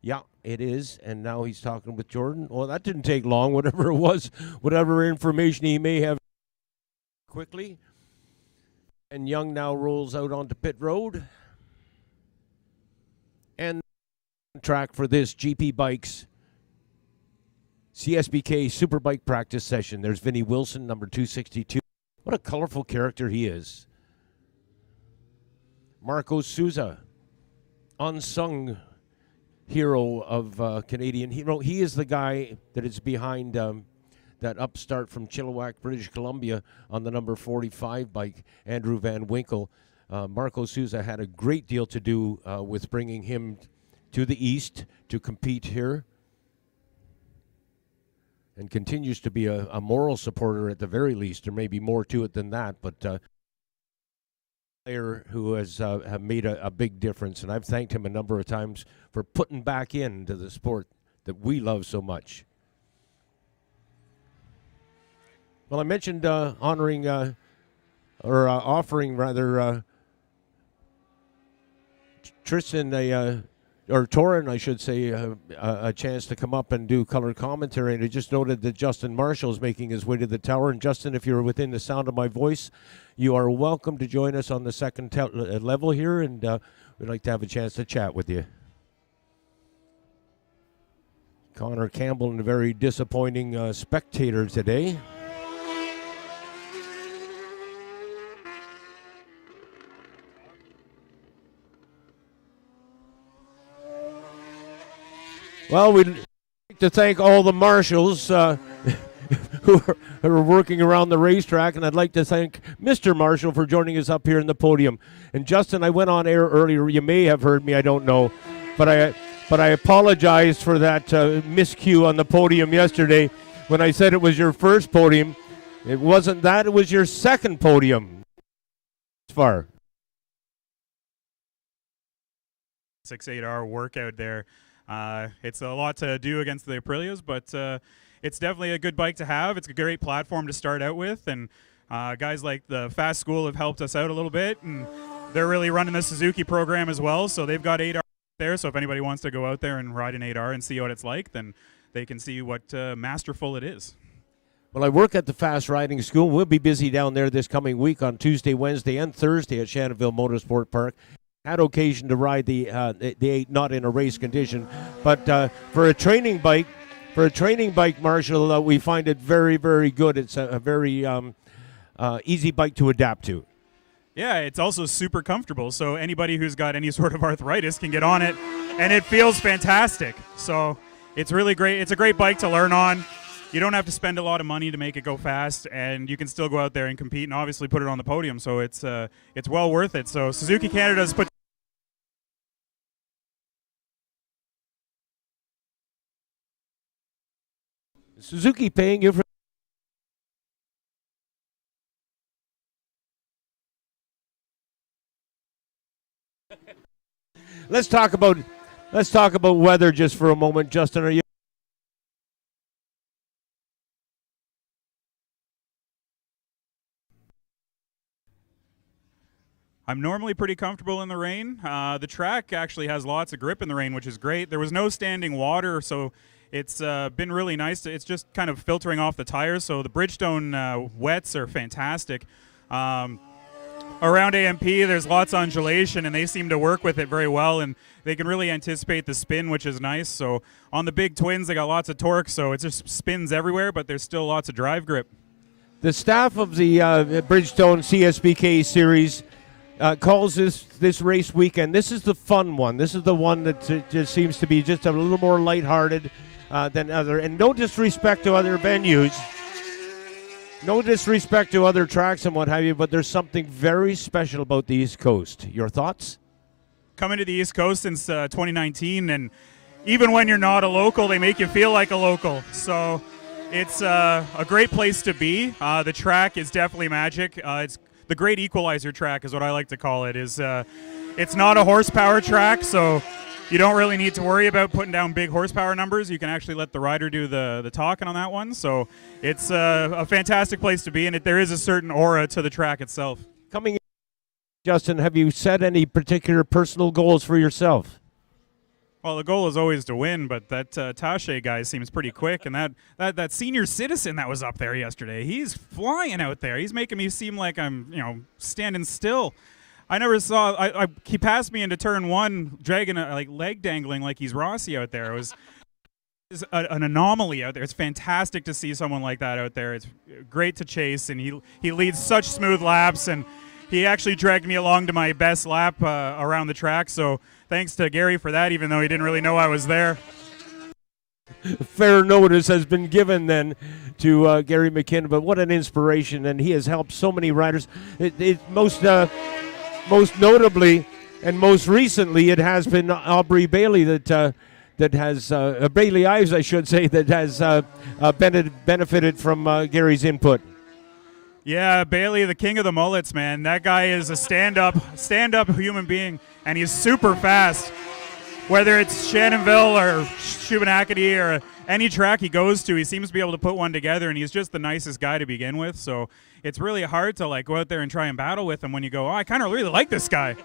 Yeah, it is. And now he's talking with Jordan. Well, that didn't take long, whatever it was, whatever information he may have quickly. And Young now rolls out onto pit road. And track for this GP Bikes CSBK Superbike practice session. There's Vinnie Wilson, number 262. What a colorful character he is. Marco Souza, unsung hero of Canadian hero. He is the guy that is behind that upstart from Chilliwack, British Columbia on the number 45 bike, Andrew Van Winkle. Marco Souza had a great deal to do with bringing him to the East to compete here, and continues to be a moral supporter at the very least. There may be more to it than that, but player who has have made a big difference, and I've thanked him a number of times for putting back into the sport that we love so much. Well, I mentioned offering rather Tristan or Torin, I should say, a chance to come up and do color commentary. And I just noted that Justin Marshall is making his way to the tower. And Justin, if you're within the sound of my voice, you are welcome to join us on the second level here, and we'd like to have a chance to chat with you. Connor Campbell, and a very disappointing spectator today. Well, we'd like to thank all the marshals who are working around the racetrack, and I'd like to thank Mr. Marshall for joining us up here in the podium. And Justin, I went on air earlier. You may have heard me, I don't know, but I apologize for that miscue on the podium yesterday when I said it was your first podium. It wasn't that; it was your second podium. As far 6-8 hour workout there. It's a lot to do against the Aprilias, but it's definitely a good bike to have. It's a great platform to start out with, and guys like the Fast School have helped us out a little bit, and they're really running the Suzuki program as well, so they've got 8R there, so if anybody wants to go out there and ride an 8R and see what it's like, then they can see what masterful it is. Well, I work at the Fast Riding School. We'll be busy down there this coming week on Tuesday, Wednesday, and Thursday at Shannonville Motorsport Park. Had occasion to ride the 8, not in a race condition, but for a training bike, Marshall, we find it very, very good. It's a very easy bike to adapt to. Yeah, it's also super comfortable, so anybody who's got any sort of arthritis can get on it, and it feels fantastic. So it's really great. It's a great bike to learn on. You don't have to spend a lot of money to make it go fast, and you can still go out there and compete and obviously put it on the podium, so it's well worth it. So Suzuki Canada's put Suzuki paying you for Let's talk about weather just for a moment. Justin, are you I'm normally pretty comfortable in the rain. The track actually has lots of grip in the rain, which is great. There was no standing water, so it's been really nice. It's just kind of filtering off the tires, so the Bridgestone wets are fantastic. Around AMP, there's lots of undulation, and they seem to work with it very well, and they can really anticipate the spin, which is nice. So on the big twins, they got lots of torque, so it just spins everywhere, but there's still lots of drive grip. The staff of the Bridgestone CSBK series calls this race weekend. This is the fun one. This is the one that just seems to be just a little more lighthearted than other. And no disrespect to other venues. No disrespect to other tracks and what have you, but there's something very special about the East Coast. Your thoughts? Coming to the East Coast since 2019, and even when you're not a local, they make you feel like a local. So it's a great place to be. The track is definitely magic. It's the great equalizer track is what I like to call it. It's not a horsepower track, so you don't really need to worry about putting down big horsepower numbers. You can actually let the rider do the talking on that one. So it's a fantastic place to be, and there is a certain aura to the track itself. Coming in, Justin, have you set any particular personal goals for yourself? Well, the goal is always to win, but that Taché guy seems pretty quick, and that senior citizen that was up there yesterday, he's flying out there. He's making me seem like I'm, standing still. I never saw. He passed me into turn one, dragging a leg dangling like he's Rossi out there. It was an anomaly out there. It's fantastic to see someone like that out there. It's great to chase, and he leads such smooth laps, and he actually dragged me along to my best lap around the track. So thanks to Gary for that, even though he didn't really know I was there. Fair notice has been given then to Gary McKinnon, but what an inspiration, and he has helped so many riders. Most notably and most recently, it has been Aubrey Bailey that has Bailey Ives, I should say, that has benefited from Gary's input. Yeah, Bailey, the king of the mullets, man. That guy is a stand-up human being, and he's super fast. Whether it's Shannonville or Shubenacadie or any track he goes to, he seems to be able to put one together, and he's just the nicest guy to begin with. So it's really hard to go out there and try and battle with him when you go, oh, I kind of really like this guy.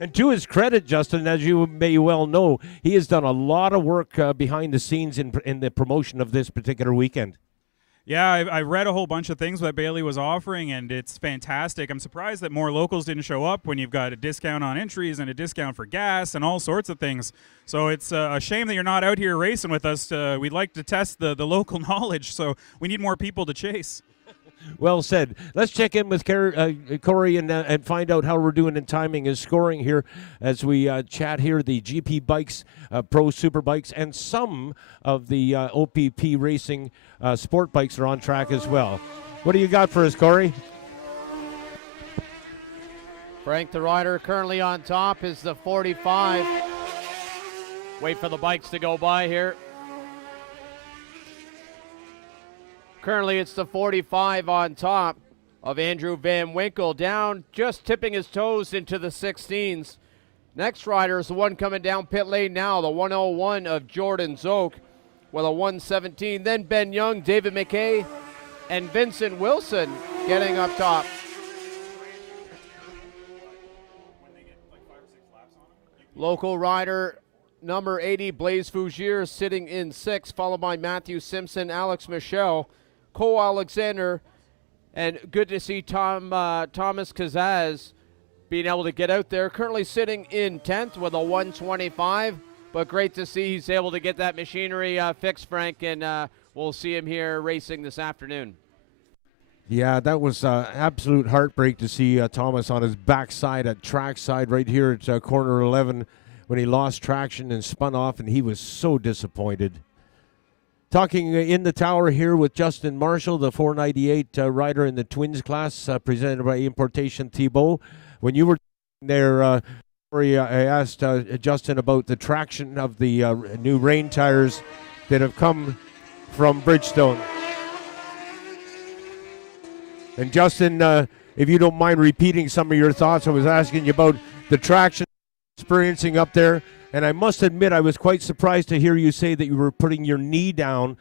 And to his credit, Justin, as you may well know, he has done a lot of work behind the scenes in the promotion of this particular weekend. Yeah, I read a whole bunch of things that Bailey was offering, and it's fantastic. I'm surprised that more locals didn't show up when you've got a discount on entries and a discount for gas and all sorts of things. So it's a shame that you're not out here racing with us. We'd like to test the local knowledge, so we need more people to chase. Well said. Let's check in with Corey and find out how we're doing in timing and scoring here as we chat here the GP bikes, Pro Superbikes, and some of the OPP racing sport bikes are on track as well. What do you got for us, Corey? Frank, the rider currently on top is the 45. Wait for the bikes to go by here. Currently, it's the 45 on top of Andrew Van Winkle, down, just tipping his toes into the 16s. Next rider is the one coming down pit lane now, the 101 of Jordan Zoke with a 117. Then Ben Young, David McKay, and Vincent Wilson getting up top. Local rider number 80, Blaise Fougier, sitting in 6th, followed by Matthew Simpson, Alex Michel, Cole Alexander, and good to see Thomas Kazaz being able to get out there. Currently sitting in 10th with a 125, but great to see he's able to get that machinery fixed, Frank, and we'll see him here racing this afternoon. Yeah, that was absolute heartbreak to see Thomas on his backside at trackside right here at corner 11 when he lost traction and spun off, and he was so disappointed. Talking in the tower here with Justin Marshall, the 498 rider in the twins class, presented by Importation Thibault. When you were there, I asked Justin about the traction of the new rain tires that have come from Bridgestone. And Justin, if you don't mind repeating some of your thoughts, I was asking you about the traction experiencing up there. And I must admit, I was quite surprised to hear you say that you were putting your knee down.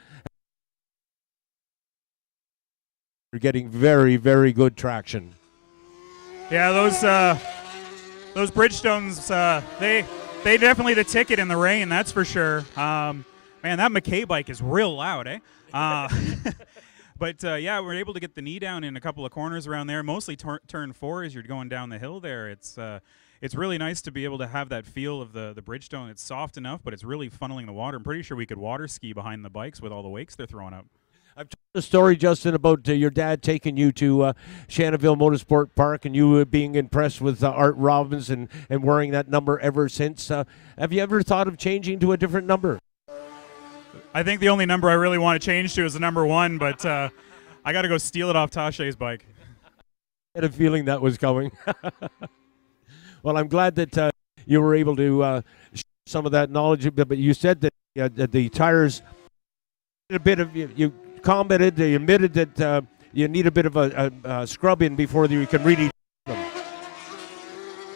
You're getting very, very good traction. Yeah, those Bridgestones, they definitely the ticket in the rain, that's for sure. Man, that McKay bike is real loud, eh? But yeah, we're able to get the knee down in a couple of corners around there, mostly turn 4 as you're going down the hill there. It's really nice to be able to have that feel of the Bridgestone. It's soft enough, but it's really funneling the water. I'm pretty sure we could water ski behind the bikes with all the wakes they're throwing up. I've told the story, Justin, about your dad taking you to Shannonville Motorsport Park and you being impressed with Art Robbins and wearing that number ever since. Have you ever thought of changing to a different number? I think the only number I really want to change to is the number 1, but I got to go steal it off Tache's bike. I had a feeling that was coming. Well, I'm glad that you were able to share some of that knowledge, but you said that the tires, a bit of you commented, you admitted that you need a bit of a scrub in before you can really.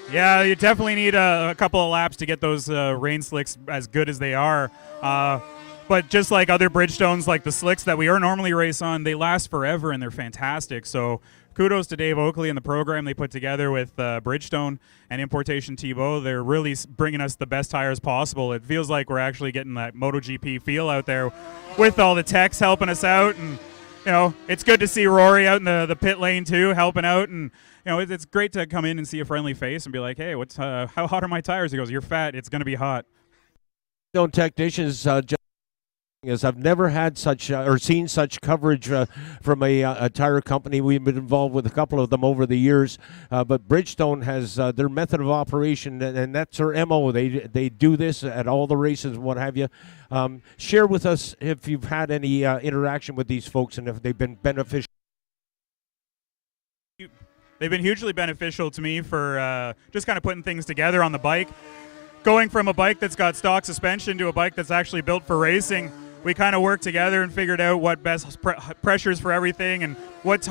Yeah, you definitely need a couple of laps to get those rain slicks as good as they are. But just like other Bridgestones, like the slicks that we normally race on, they last forever and they're fantastic. So kudos to Dave Oakley and the program they put together with Bridgestone and Importation Thibault. They're really bringing us the best tires possible. It feels like we're actually getting that MotoGP feel out there with all the techs helping us out. And, you know, it's good to see Rory out in the pit lane too, helping out. And, you know, it's great to come in and see a friendly face and be like, hey, how hot are my tires? He goes, you're fat. It's going to be hot. Technicians, is I've never had such or seen such coverage from a tire company. We've been involved with a couple of them over the years, but Bridgestone has their method of operation, and that's their MO. They do this at all the races and what have you. Share with us if you've had any interaction with these folks and if they've been beneficial. They've been hugely beneficial to me for just kind of putting things together on the bike. Going from a bike that's got stock suspension to a bike that's actually built for racing, we kind of worked together and figured out what best pressures for everything and what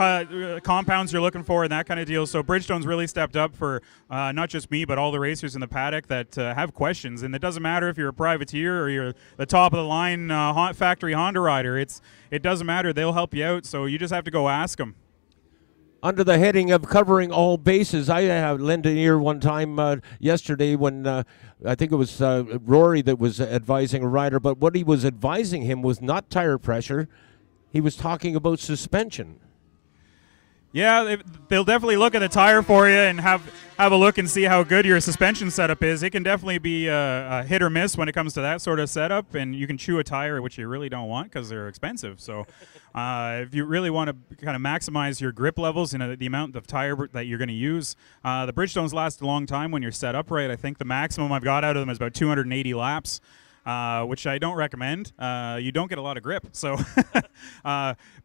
compounds you're looking for and that kind of deal. So Bridgestone's really stepped up for not just me, but all the racers in the paddock that have questions. And it doesn't matter if you're a privateer or you're the top of the line factory Honda rider. It doesn't matter. They'll help you out. So you just have to go ask them. Under the heading of covering all bases, I lent an ear one time yesterday when I think it was Rory that was advising a rider, but what he was advising him was not tire pressure. He was talking about suspension. Yeah, they'll definitely look at the tire for you and have a look and see how good your suspension setup is. It can definitely be a hit or miss when it comes to that sort of setup, and you can chew a tire, which you really don't want because they're expensive. So if you really want to kind of maximize your grip levels and the amount of tire that you're going to use, the Bridgestones last a long time when you're set up right. I think the maximum I've got out of them is about 280 laps. Which I don't recommend. You don't get a lot of grip, so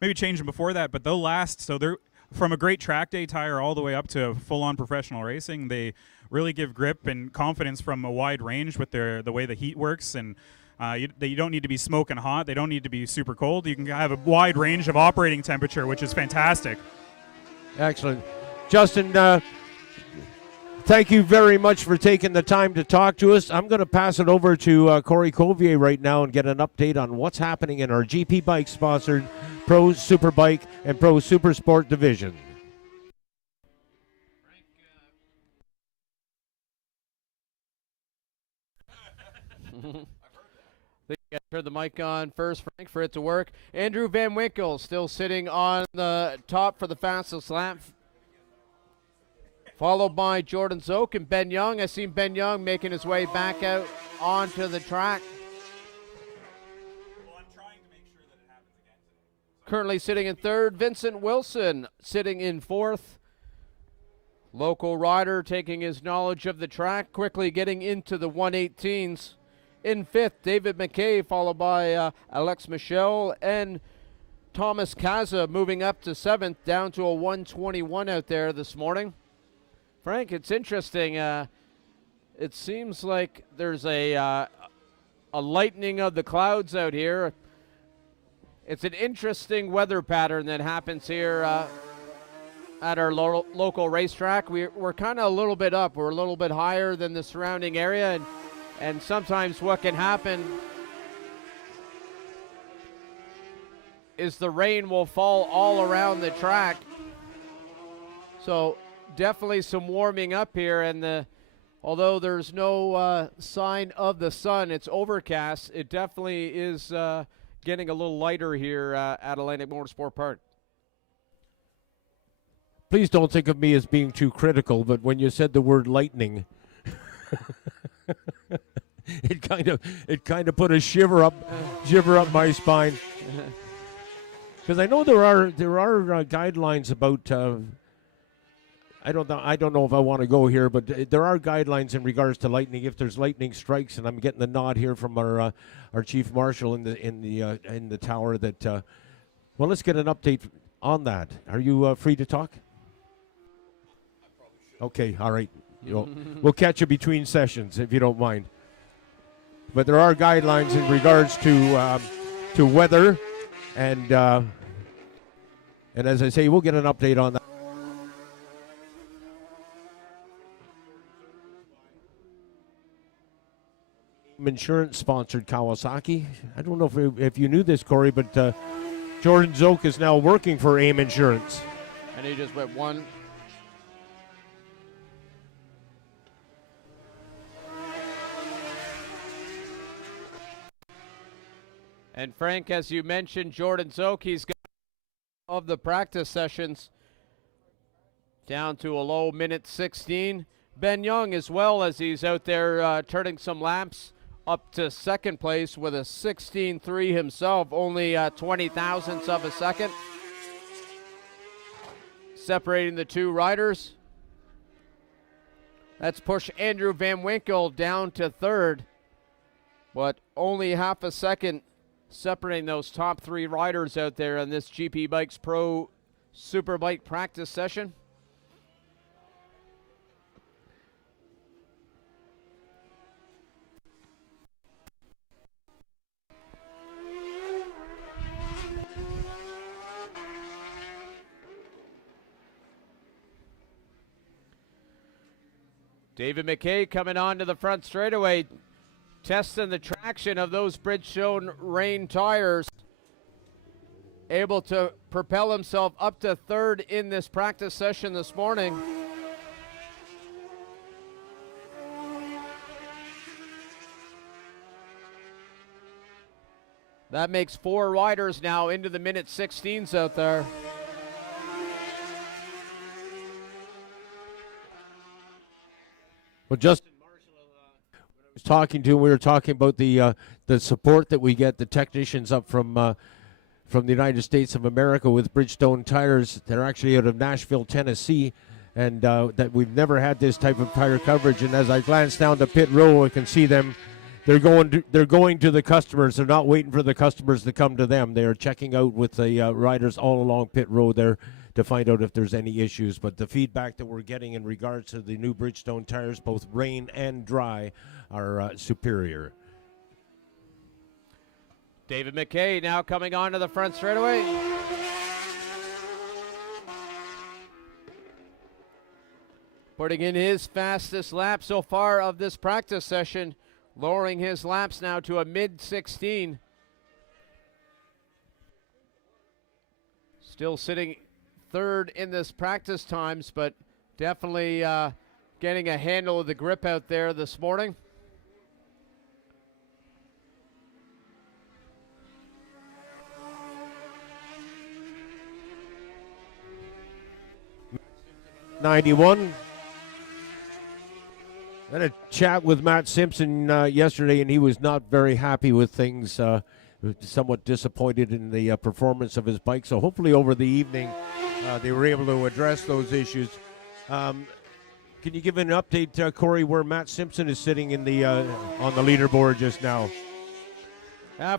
maybe change them before that, but they'll last. So they're from a great track day tire all the way up to full-on professional racing. They really give grip and confidence from a wide range with the way the heat works, and you don't need to be smoking hot. They don't need to be super cold. You can have a wide range of operating temperature, which is fantastic. Excellent. Justin, thank you very much for taking the time to talk to us. I'm going to pass it over to Corey Colvier right now and get an update on what's happening in our GP Bike sponsored Pro Superbike and Pro Supersport division. Turn the mic on first, Frank, for it to work. Andrew Van Winkle still sitting on the top for the fastest lap, followed by Jordan Zook and Ben Young. I seen Ben Young making his way back out onto the track. Well, I'm trying to make sure that it happens again. Currently sitting in third, Vincent Wilson sitting in fourth. Local rider taking his knowledge of the track, quickly getting into the 118s. In fifth, David McKay, followed by Alex Michel and Thomas Kaza moving up to seventh, down to a 121 out there this morning. Frank, it's interesting. It seems like there's a lightening of the clouds out here. It's an interesting weather pattern that happens here at our local racetrack. We're kind of a little bit up. We're a little bit higher than the surrounding area, and sometimes what can happen is the rain will fall all around the track. So definitely some warming up here, and although there's no sign of the sun, it's overcast. It definitely is getting a little lighter here at Atlantic Motorsport Park. Please don't think of me as being too critical, but when you said the word lightning, it kind of put a shiver up my spine. Because I know there are guidelines about. I don't know if I want to go here, but there are guidelines in regards to lightning. If there's lightning strikes, and I'm getting the nod here from our chief marshal in the tower that. Well, let's get an update on that. Are you free to talk? Okay, all right. We'll catch you between sessions if you don't mind. But there are guidelines in regards to weather, and as I say, we'll get an update on that. Insurance sponsored Kawasaki. I don't know if you knew this, Corey, but Jordan Zoke is now working for AIM Insurance. And he just went one. And Frank, as you mentioned, Jordan Zoke, he's got of the practice sessions down to a low minute 16. Ben Young as well, as he's out there turning some laps up to second place with a 16.3 himself, only 20 thousandths of a second. Separating the two riders. That's pushed Andrew Van Winkle down to third, but only half a second separating those top three riders out there in this GP Bikes Pro Superbike practice session. David McKay coming on to the front straightaway, testing the traction of those Bridgestone Rain tires. Able to propel himself up to third in this practice session this morning. That makes four riders now into the minute 16s out there. Well, Justin Marshall, when I was talking to him, we were talking about the support that we get, the technicians up from the United States of America with Bridgestone tires. They're actually out of Nashville, Tennessee, and that we've never had this type of tire coverage. And as I glance down the pit row, I can see them. They're going to the customers. They're not waiting for the customers to come to them. They're checking out with the riders all along pit row there to find out if there's any issues. But the feedback that we're getting in regards to the new Bridgestone tires, both rain and dry, are superior. David McKay now coming on to the front straightaway. Putting in his fastest lap so far of this practice session, lowering his laps now to a mid-16. Still sitting third in this practice times, but definitely getting a handle of the grip out there this morning. '91. I had a chat with Matt Simpson yesterday, and he was not very happy with things. Somewhat disappointed in the performance of his bike. So hopefully over the evening, they were able to address those issues. Can you give an update, Corey, where Matt Simpson is sitting in the on the leaderboard just now?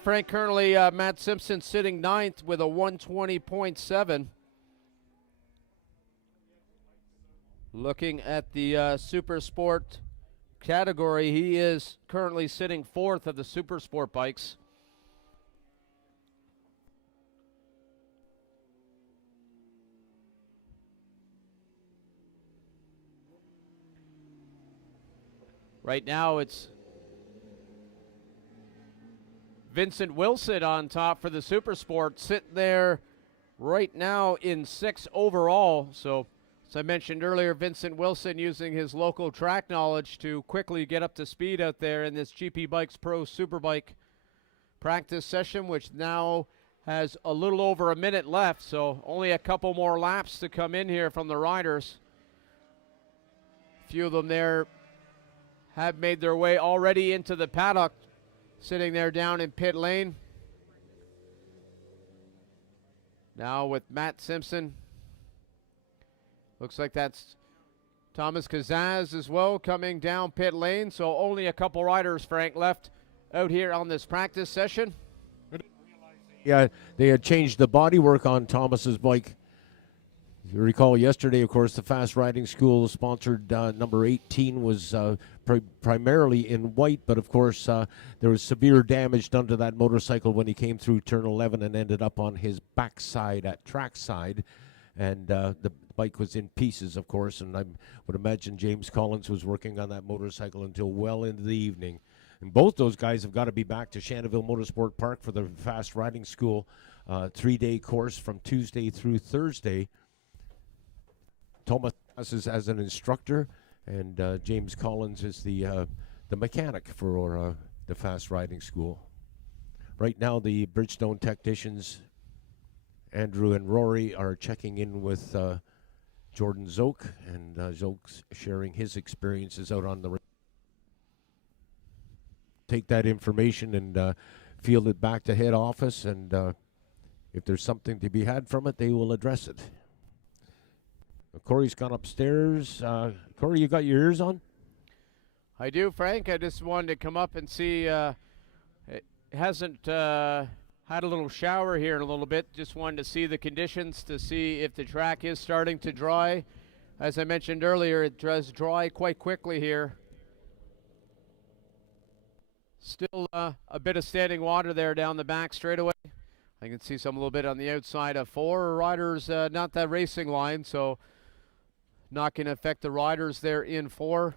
Frank, currently Matt Simpson sitting ninth with a 120.7. Looking at the Super Sport category, he is currently sitting fourth of the Super Sport bikes. Right now it's Vincent Wilson on top for the Super Sport, sitting there right now in sixth overall. So As I mentioned earlier, Vincent Wilson using his local track knowledge to quickly get up to speed out there in this GP Bikes Pro Superbike practice session, which now has a little over a minute left, so only a couple more laps to come in here from the riders. A few of them there have made their way already into the paddock, sitting there down in pit lane. Now with Matt Simpson. Looks like that's Thomas Kazaz as well coming down pit lane. So only a couple riders, Frank, left out here on this practice session. Yeah, they had changed the bodywork on Thomas's bike. You recall yesterday, of course, the Fast Riding School sponsored number 18 was primarily in white, but of course there was severe damage done to that motorcycle when he came through turn 11 and ended up on his backside at trackside. And the bike was in pieces, of course, and I would imagine James Collins was working on that motorcycle until well into the evening. And both those guys have got to be back to Shanaville Motorsport Park for the Fast Riding School 3-day course from Tuesday through Thursday. Thomas is as an instructor, and James Collins is the mechanic for the Fast Riding School. Right now, the Bridgestone technicians, Andrew and Rory, are checking in with Jordan Zoke, and Zoke's sharing his experiences out on the take that information and field it back to head office, and if there's something to be had from it, they will address it. Corey's gone upstairs. Corey, you got your ears on? I do, Frank. I just wanted to come up and see. It hasn't had a little shower here in a little bit. Just wanted to see the conditions to see if the track is starting to dry. As I mentioned earlier, it does dry quite quickly here. Still a bit of standing water there down the back straightaway. I can see some a little bit on the outside of 4 riders, not that racing line, so not going to affect the riders there in 4.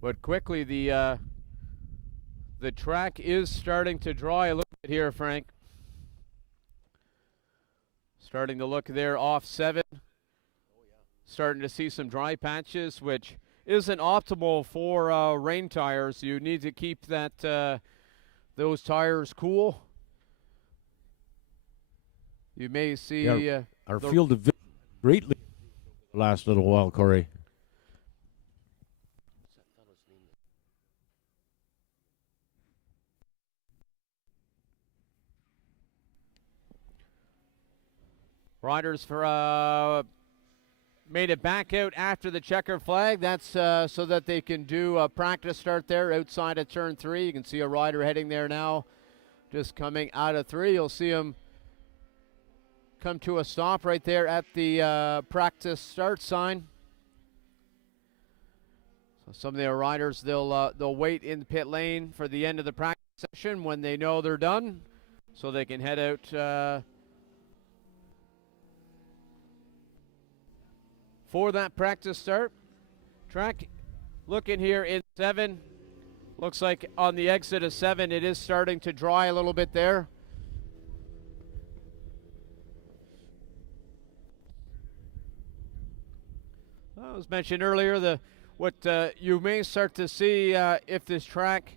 But quickly, the track is starting to dry a little bit here, Frank. Starting to look there off 7. Starting to see some dry patches, which isn't optimal for rain tires. You need to keep that those tires cool. You may see our field of vision greatly the last little while, Corey. Riders for made it back out after the checker flag. That's so that they can do a practice start there outside of turn 3. You can see a rider heading there now, just coming out of 3. You'll see him come to a stop right there at the practice start sign. So some of their riders, they'll wait in the pit lane for the end of the practice session when they know they're done, so they can head out for that practice start. Track looking here in 7. Looks like on the exit of 7, it is starting to dry a little bit there. As mentioned earlier, what you may start to see if this track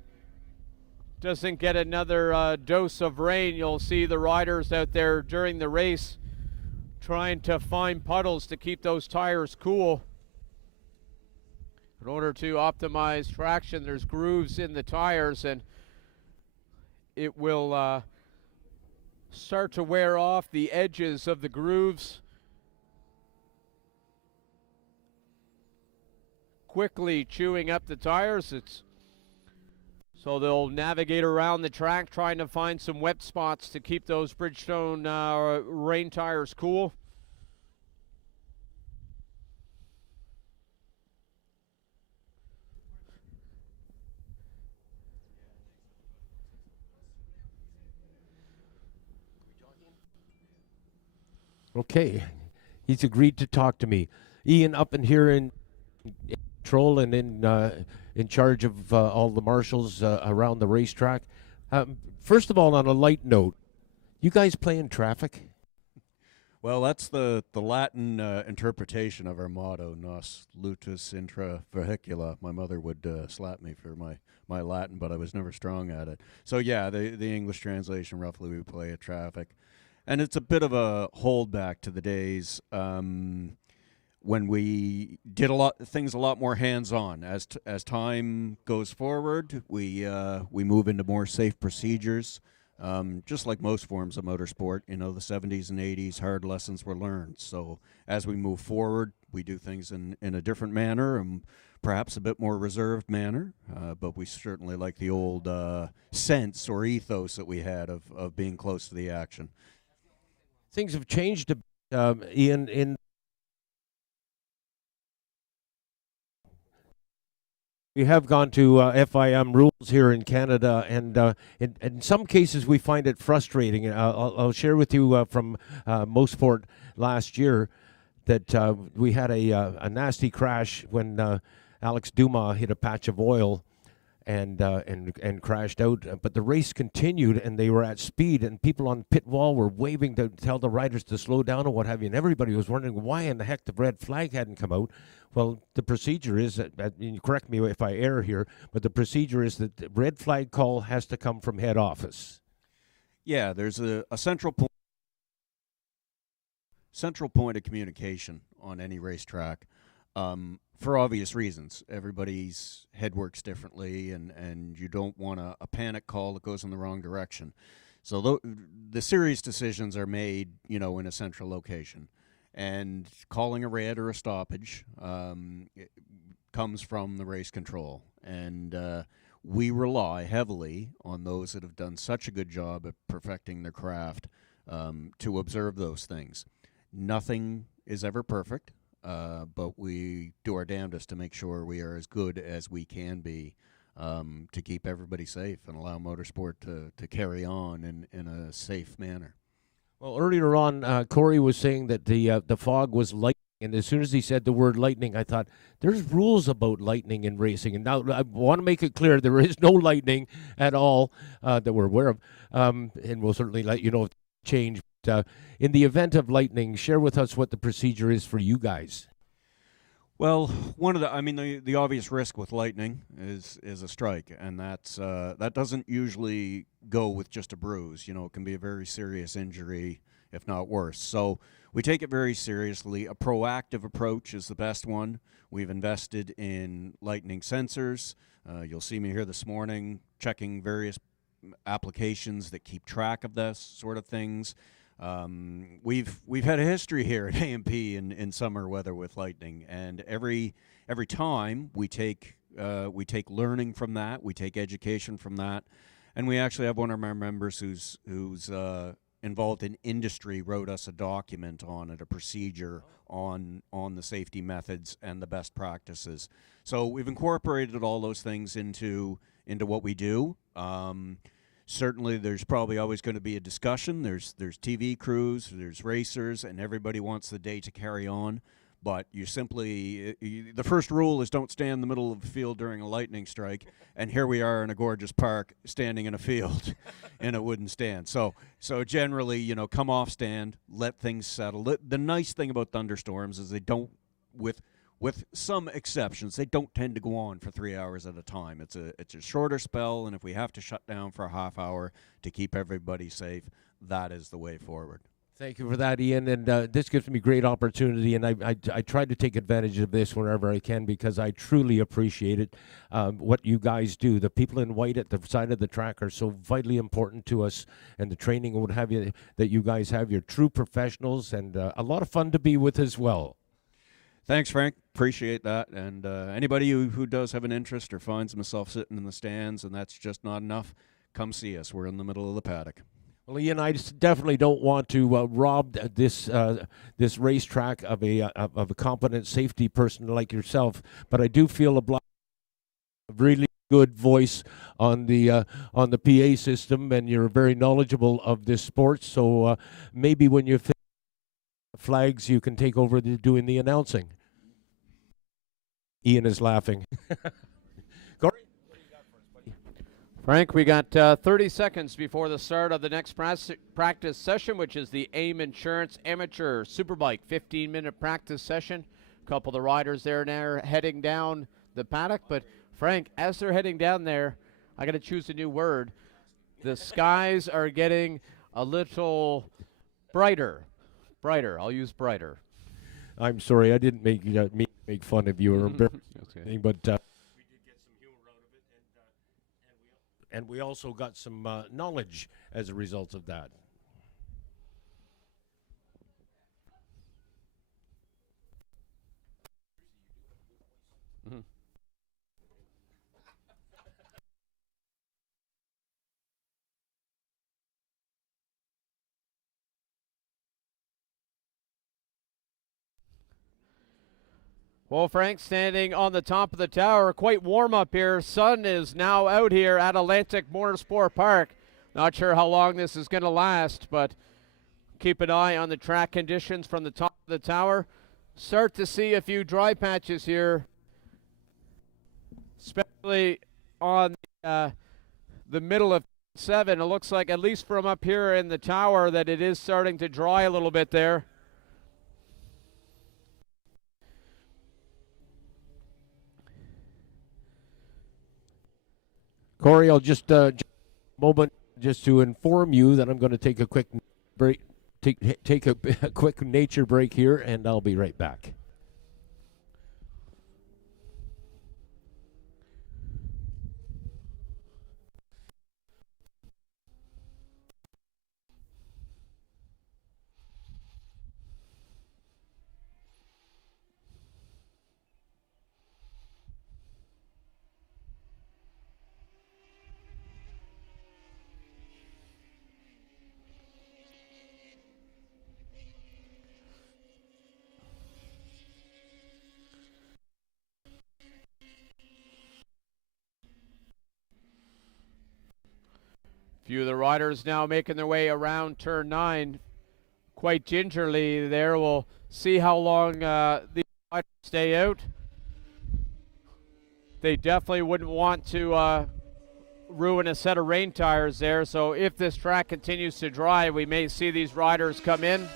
doesn't get another dose of rain, you'll see the riders out there during the race trying to find puddles to keep those tires cool. In order to optimize traction, there's grooves in the tires, and it will start to wear off the edges of the grooves, quickly chewing up the tires. So they'll navigate around the track trying to find some wet spots to keep those Bridgestone rain tires cool. Okay, he's agreed to talk to me. Ian, up in here in control and in charge of all the marshals around the racetrack. First of all, on a light note, You guys play in traffic? Well, that's the Latin interpretation of our motto, nos lutus intra vehicula. My mother would slap me for my Latin, but I was never strong at it. So yeah, the English translation, roughly, we play at traffic. And it's a bit of a holdback to the days when we did things a lot more hands-on. As time goes forward, we move into more safe procedures. Just like most forms of motorsport, the 70s and 80s, hard lessons were learned. So as we move forward, we do things in a different manner and perhaps a bit more reserved manner. But we certainly like the old sense or ethos that we had of being close to the action. Things have changed, Ian, in we have gone to FIM rules here in Canada, and in some cases we find it frustrating. I'll share with you from Mosport last year that we had a nasty crash when Alex Dumas hit a patch of oil and crashed out. But the race continued, and they were at speed, and people on pit wall were waving to tell the riders to slow down and what have you. And everybody was wondering why in the heck the red flag hadn't come out. Well, the procedure is that you correct me if I err here, but the procedure is that the red flag call has to come from head office. Yeah, there's a central point of communication on any racetrack. For obvious reasons. Everybody's head works differently, and you don't want a panic call that goes in the wrong direction. So the serious decisions are made, in a central location. And calling a red or a stoppage comes from the race control. And we rely heavily on those that have done such a good job at perfecting their craft to observe those things. Nothing is ever perfect. But we do our damnedest to make sure we are as good as we can be to keep everybody safe and allow motorsport to carry on in a safe manner. Well, earlier on, Corey was saying that the fog was lightning, and as soon as he said the word lightning, I thought, there's rules about lightning in racing. And now I want to make it clear there is no lightning at all that we're aware of, and we'll certainly let you know if it change. In the event of lightning, share with us what the procedure is for you guys. Well, the obvious risk with lightning is a strike, and that doesn't usually go with just a bruise. It can be a very serious injury, if not worse. So we take it very seriously. A proactive approach is the best one. We've invested in lightning sensors. You'll see me here this morning checking various applications that keep track of this sort of things. We've had a history here at AMP in summer weather with lightning, and every time we take learning from that, we take education from that, and we actually have one of our members who's involved in industry wrote us a document on it, a procedure on the safety methods and the best practices. So we've incorporated all those things into what we do. Certainly, there's probably always going to be a discussion. There's TV crews, there's racers, and everybody wants the day to carry on. But the first rule is don't stand in the middle of the field during a lightning strike. And here we are in a gorgeous park, standing in a field in a wooden stand. So generally, come off stand, let things settle. The nice thing about thunderstorms is they don't, with some exceptions, they don't tend to go on for 3 hours at a time. It's a shorter spell, and if we have to shut down for a half hour to keep everybody safe, that is the way forward. Thank you for that, Ian. And this gives me great opportunity, and I try to take advantage of this whenever I can because I truly appreciate it, what you guys do. The people in white at the side of the track are so vitally important to us, and the training and what have you that you guys have. You're true professionals, and a lot of fun to be with as well. Thanks, Frank. Appreciate that. And anybody who does have an interest or finds himself sitting in the stands and that's just not enough, come see us. We're in the middle of the paddock. Well, Ian, I definitely don't want to rob this racetrack of a competent safety person like yourself, but I do feel a really good voice on the PA system, and you're very knowledgeable of this sport. So maybe when you flags, you can take over doing the announcing. Ian is laughing. Corey? Frank, we got 30 seconds before the start of the next practice session, which is the AIM Insurance Amateur Superbike 15-minute practice session. A couple of the riders there now heading down the paddock. But, Frank, as they're heading down there, I got to choose a new word. The skies are getting a little brighter. Brighter. I'll use brighter. I'm sorry, I didn't make fun of you or embarrass Okay. but we did get some humor out of it, and we also got some knowledge as a result of that. Mhm. Well, Frank, standing on the top of the tower, quite warm up here. Sun is now out here at Atlantic Motorsport Park. Not sure how long this is going to last, but keep an eye on the track conditions from the top of the tower. Start to see a few dry patches here, especially on the middle of 7. It looks like, at least from up here in the tower, that it is starting to dry a little bit there. Corey, I'll just a moment just to inform you that I'm going to take a quick break, take a quick nature break here, and I'll be right back. Few of the riders now making their way around turn 9 quite gingerly there. We'll see how long the riders stay out. They definitely wouldn't want to ruin a set of rain tires there, so if this track continues to dry, we may see these riders come in.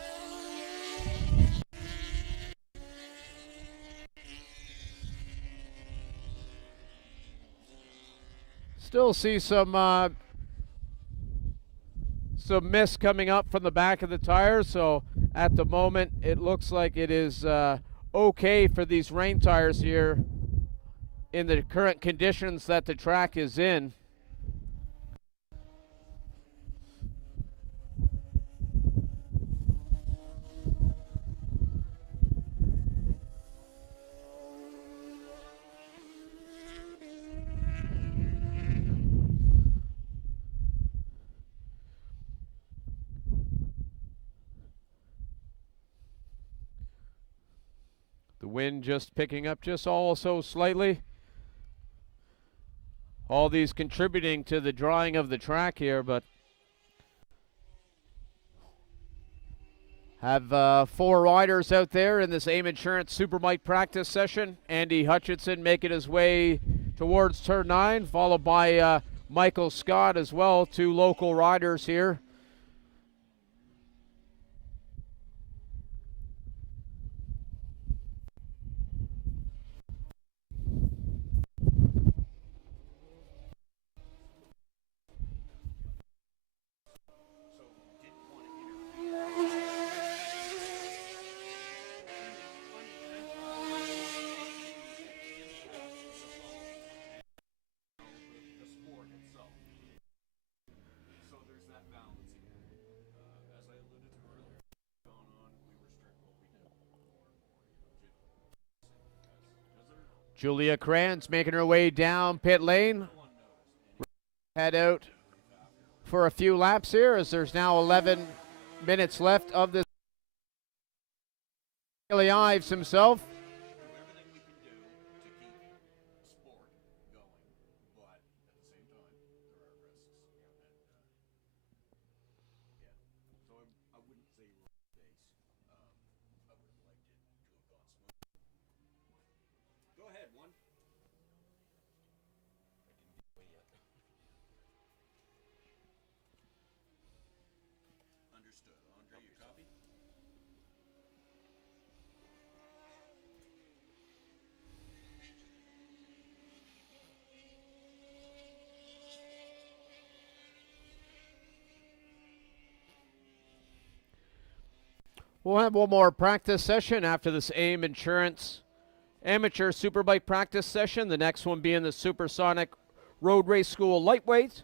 Still see some mist coming up from the back of the tires, so at the moment it looks like it is okay for these rain tires here in the current conditions that the track is in. The wind just picking up just also slightly. All these contributing to the drying of the track here, but have 4 riders out there in this AIM Insurance Superbike practice session. Andy Hutchinson making his way towards turn 9, followed by Michael Scott as well, 2 local riders here. Julia Kranz making her way down pit lane. Head out for a few laps here as there's now 11 minutes left of this. Haley Ives himself. We'll have one more practice session after this AIM Insurance Amateur Superbike practice session. The next one being the Supersonic Road Race School Lightweight.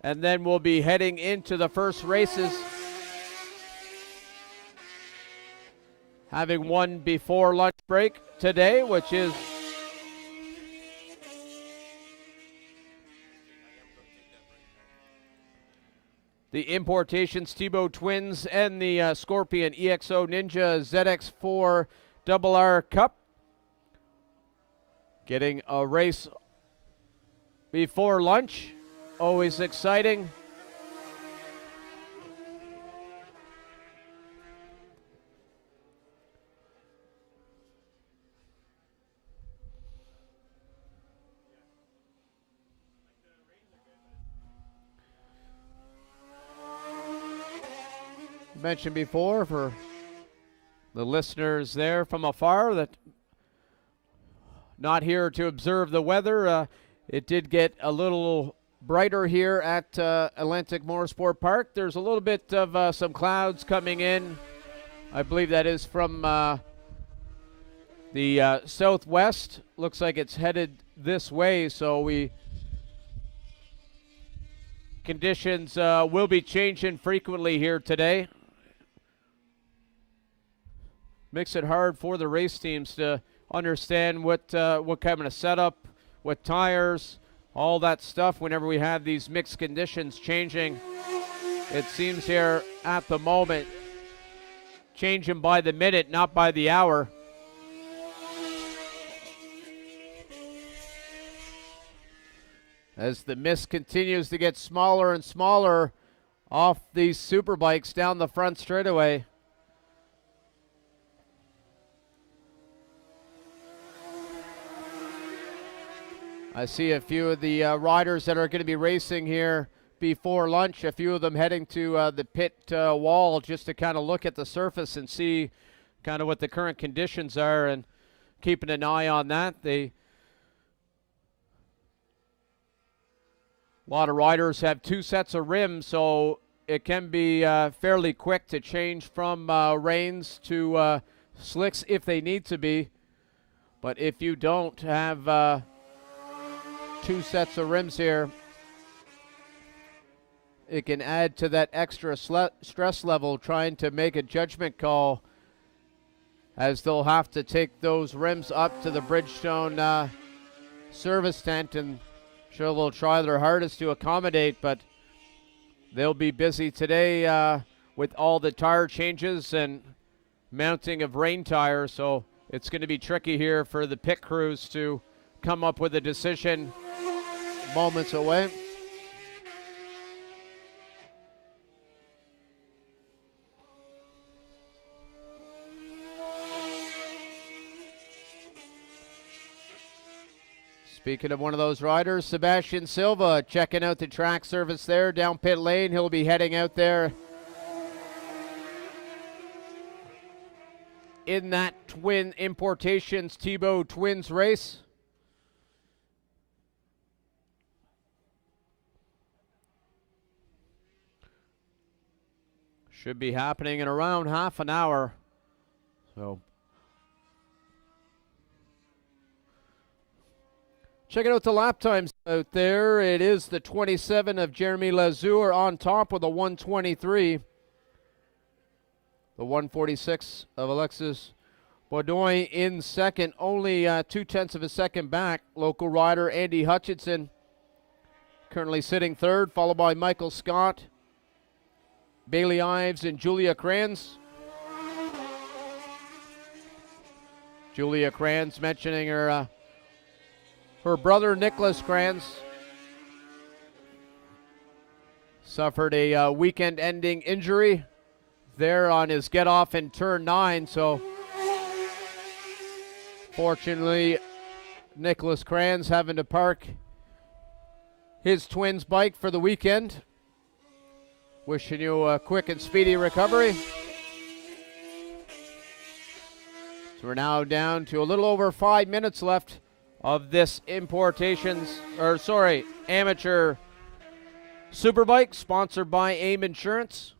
And then we'll be heading into the first races. Having one before lunch break today, which is the Importations Tebow Twins and the Scorpion EXO Ninja ZX4 RR Cup. Getting a race before lunch, always exciting. Mentioned before for the listeners there from afar that not here to observe the weather. It did get a little brighter here at Atlantic Motorsport Park. There's a little bit of some clouds coming in. I believe that is from the southwest. Looks like it's headed this way, so conditions will be changing frequently here today. Makes it hard for the race teams to understand what kind of setup, what tires, all that stuff whenever we have these mixed conditions changing. It seems here at the moment changing by the minute, not by the hour. As the mist continues to get smaller and smaller off these Superbikes down the front straightaway. I see a few of the riders that are going to be racing here before lunch, a few of them heading to the pit wall just to kind of look at the surface and see kind of what the current conditions are and keeping an eye on that. A lot of riders have two sets of rims, so it can be fairly quick to change from rains to slicks if they need to be. But if you don't have two sets of rims here, it can add to that extra stress level trying to make a judgment call, as they'll have to take those rims up to the Bridgestone service tent, and sure they'll try their hardest to accommodate, but they'll be busy today with all the tire changes and mounting of rain tires, so it's going to be tricky here for the pit crews to come up with a decision moments away. Speaking of one of those riders, Sebastian Silva checking out the track surface there down pit lane. He'll be heading out there in that Twin Importations Tebow Twins race. Should be happening in around half an hour. So checking out the lap times out there. It is the 27 of Jeremy Lazur on top with a 123. The 146 of Alexis Baudoin in second, only 0.2 of a second back. Local rider Andy Hutchinson currently sitting third, followed by Michael Scott, Bailey Ives, and Julia Kranz. Julia Kranz mentioning her brother Nicholas Kranz suffered a weekend-ending injury there on his get-off in turn 9, so fortunately Nicholas Kranz having to park his twins bike for the weekend. Wishing you a quick and speedy recovery. So we're now down to a little over 5 minutes left of this amateur Superbike, sponsored by AIM Insurance.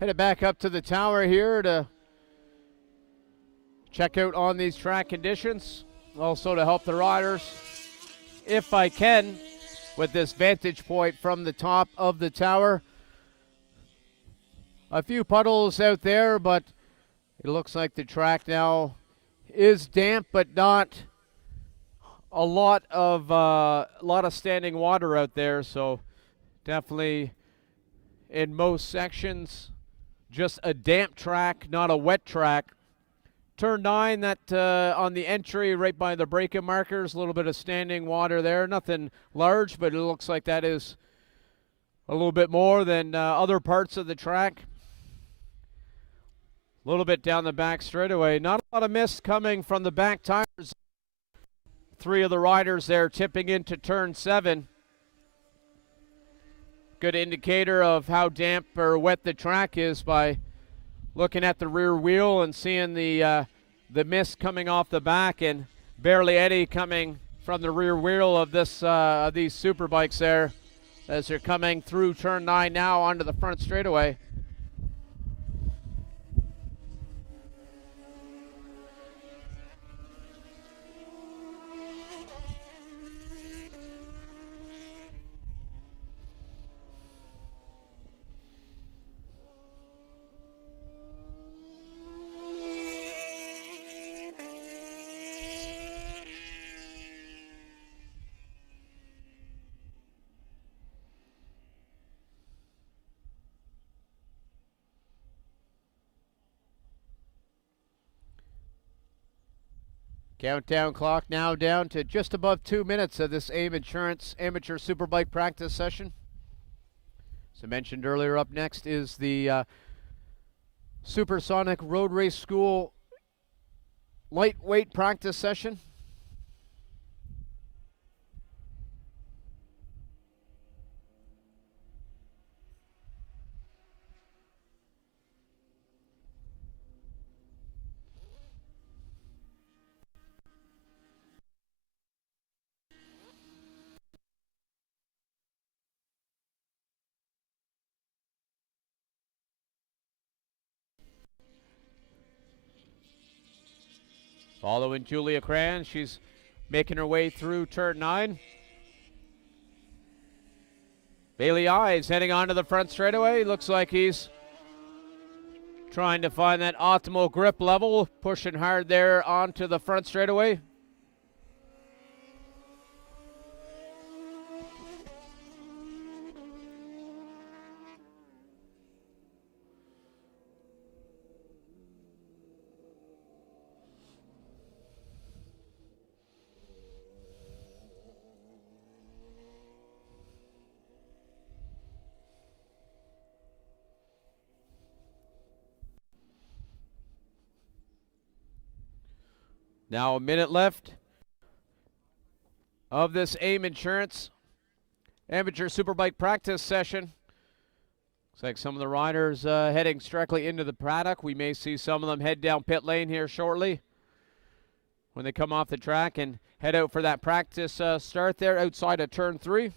Headed back up to the tower here to check out on these track conditions. Also to help the riders, if I can, with this vantage point from the top of the tower. A few puddles out there, but it looks like the track now is damp, but not a lot of standing water out there. So definitely in most sections, just a damp track, not a wet track. Turn 9, that on the entry right by the break-in markers, a little bit of standing water there. Nothing large, but it looks like that is a little bit more than other parts of the track. A little bit down the back straightaway. Not a lot of mist coming from the back tires. 3 of the riders there tipping into turn 7. Good indicator of how damp or wet the track is by looking at the rear wheel and seeing the mist coming off the back, and barely any coming from the rear wheel of this these Superbikes there as they're coming through turn 9 now onto the front straightaway. Countdown clock now down to just above 2 minutes of this AIM Insurance Amateur Superbike practice session. As I mentioned earlier, up next is the Supersonic Road Race School lightweight practice session. Following Julia Cran, she's making her way through turn 9. Bailey Eyes heading onto the front straightaway. Looks like he's trying to find that optimal grip level, pushing hard there onto the front straightaway. Now a minute left of this AIM Insurance Amateur Superbike practice session. Looks like some of the riders heading directly into the paddock. We may see some of them head down pit lane here shortly when they come off the track and head out for that practice start there outside of turn 3.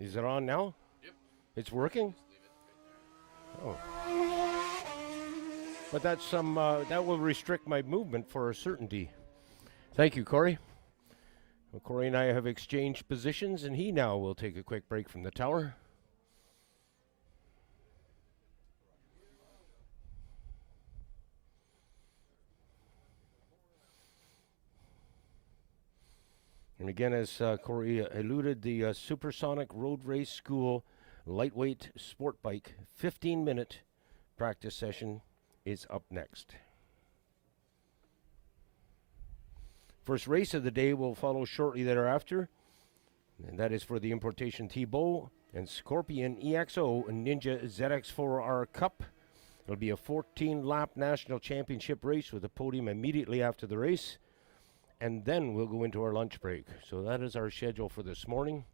Is it on now? Yep. It's working? Oh. But that's some that will restrict my movement for a certainty. Thank you, Corey. Well, Corey and I have exchanged positions, and he now will take a quick break from the tower. And again, as Corey alluded, the Supersonic Road Race School lightweight sport bike 15-minute practice session is up next. First race of the day will follow shortly thereafter, and that is for the Importation Thibault and Scorpion EXO and Ninja ZX4R Cup. It'll be a 14-lap national championship race with a podium immediately after the race, and then we'll go into our lunch break. So that is our schedule for this morning.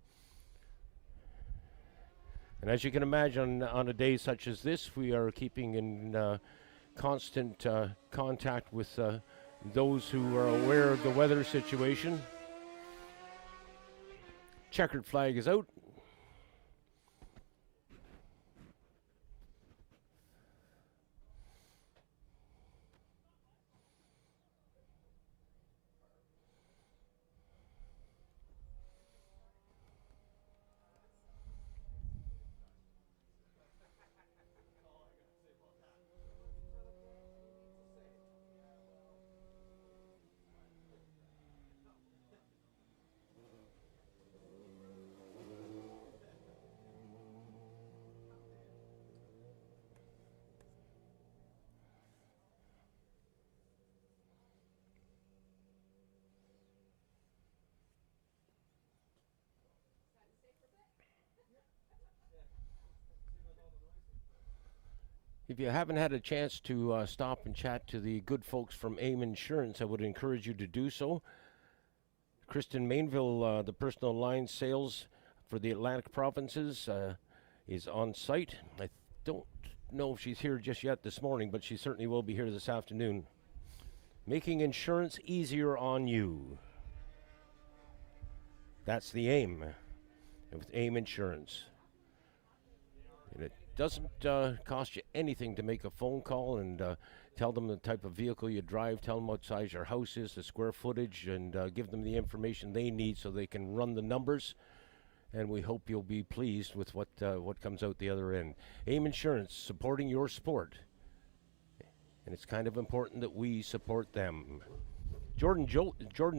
And as you can imagine, on a day such as this, we are keeping in constant contact with those who are aware of the weather situation. Checkered flag is out. If you haven't had a chance to stop and chat to the good folks from AIM Insurance, I would encourage you to do so. Kristen Mainville, the personal line sales for the Atlantic provinces, is on site. I don't know if she's here just yet this morning, but she certainly will be here this afternoon. Making insurance easier on you. That's the aim with AIM Insurance. And it doesn't cost you anything to make a phone call and tell them the type of vehicle you drive, tell them what size your house is, the square footage, and give them the information they need so they can run the numbers. And we hope you'll be pleased with what comes out the other end. AIM Insurance, supporting your sport. And it's kind of important that we support them. Jordan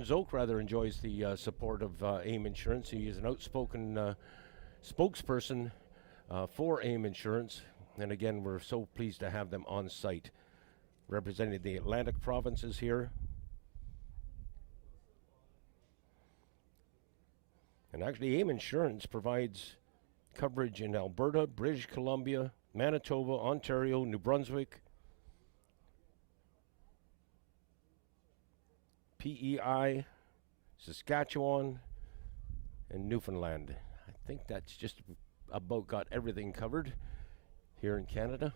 Zoke rather enjoys the support of AIM Insurance. He is an outspoken spokesperson for AIM Insurance, and again, we're so pleased to have them on site, representing the Atlantic provinces here. And actually, AIM Insurance provides coverage in Alberta, British Columbia, Manitoba, Ontario, New Brunswick, PEI, Saskatchewan, and Newfoundland. I think that's just about got everything covered here in Canada.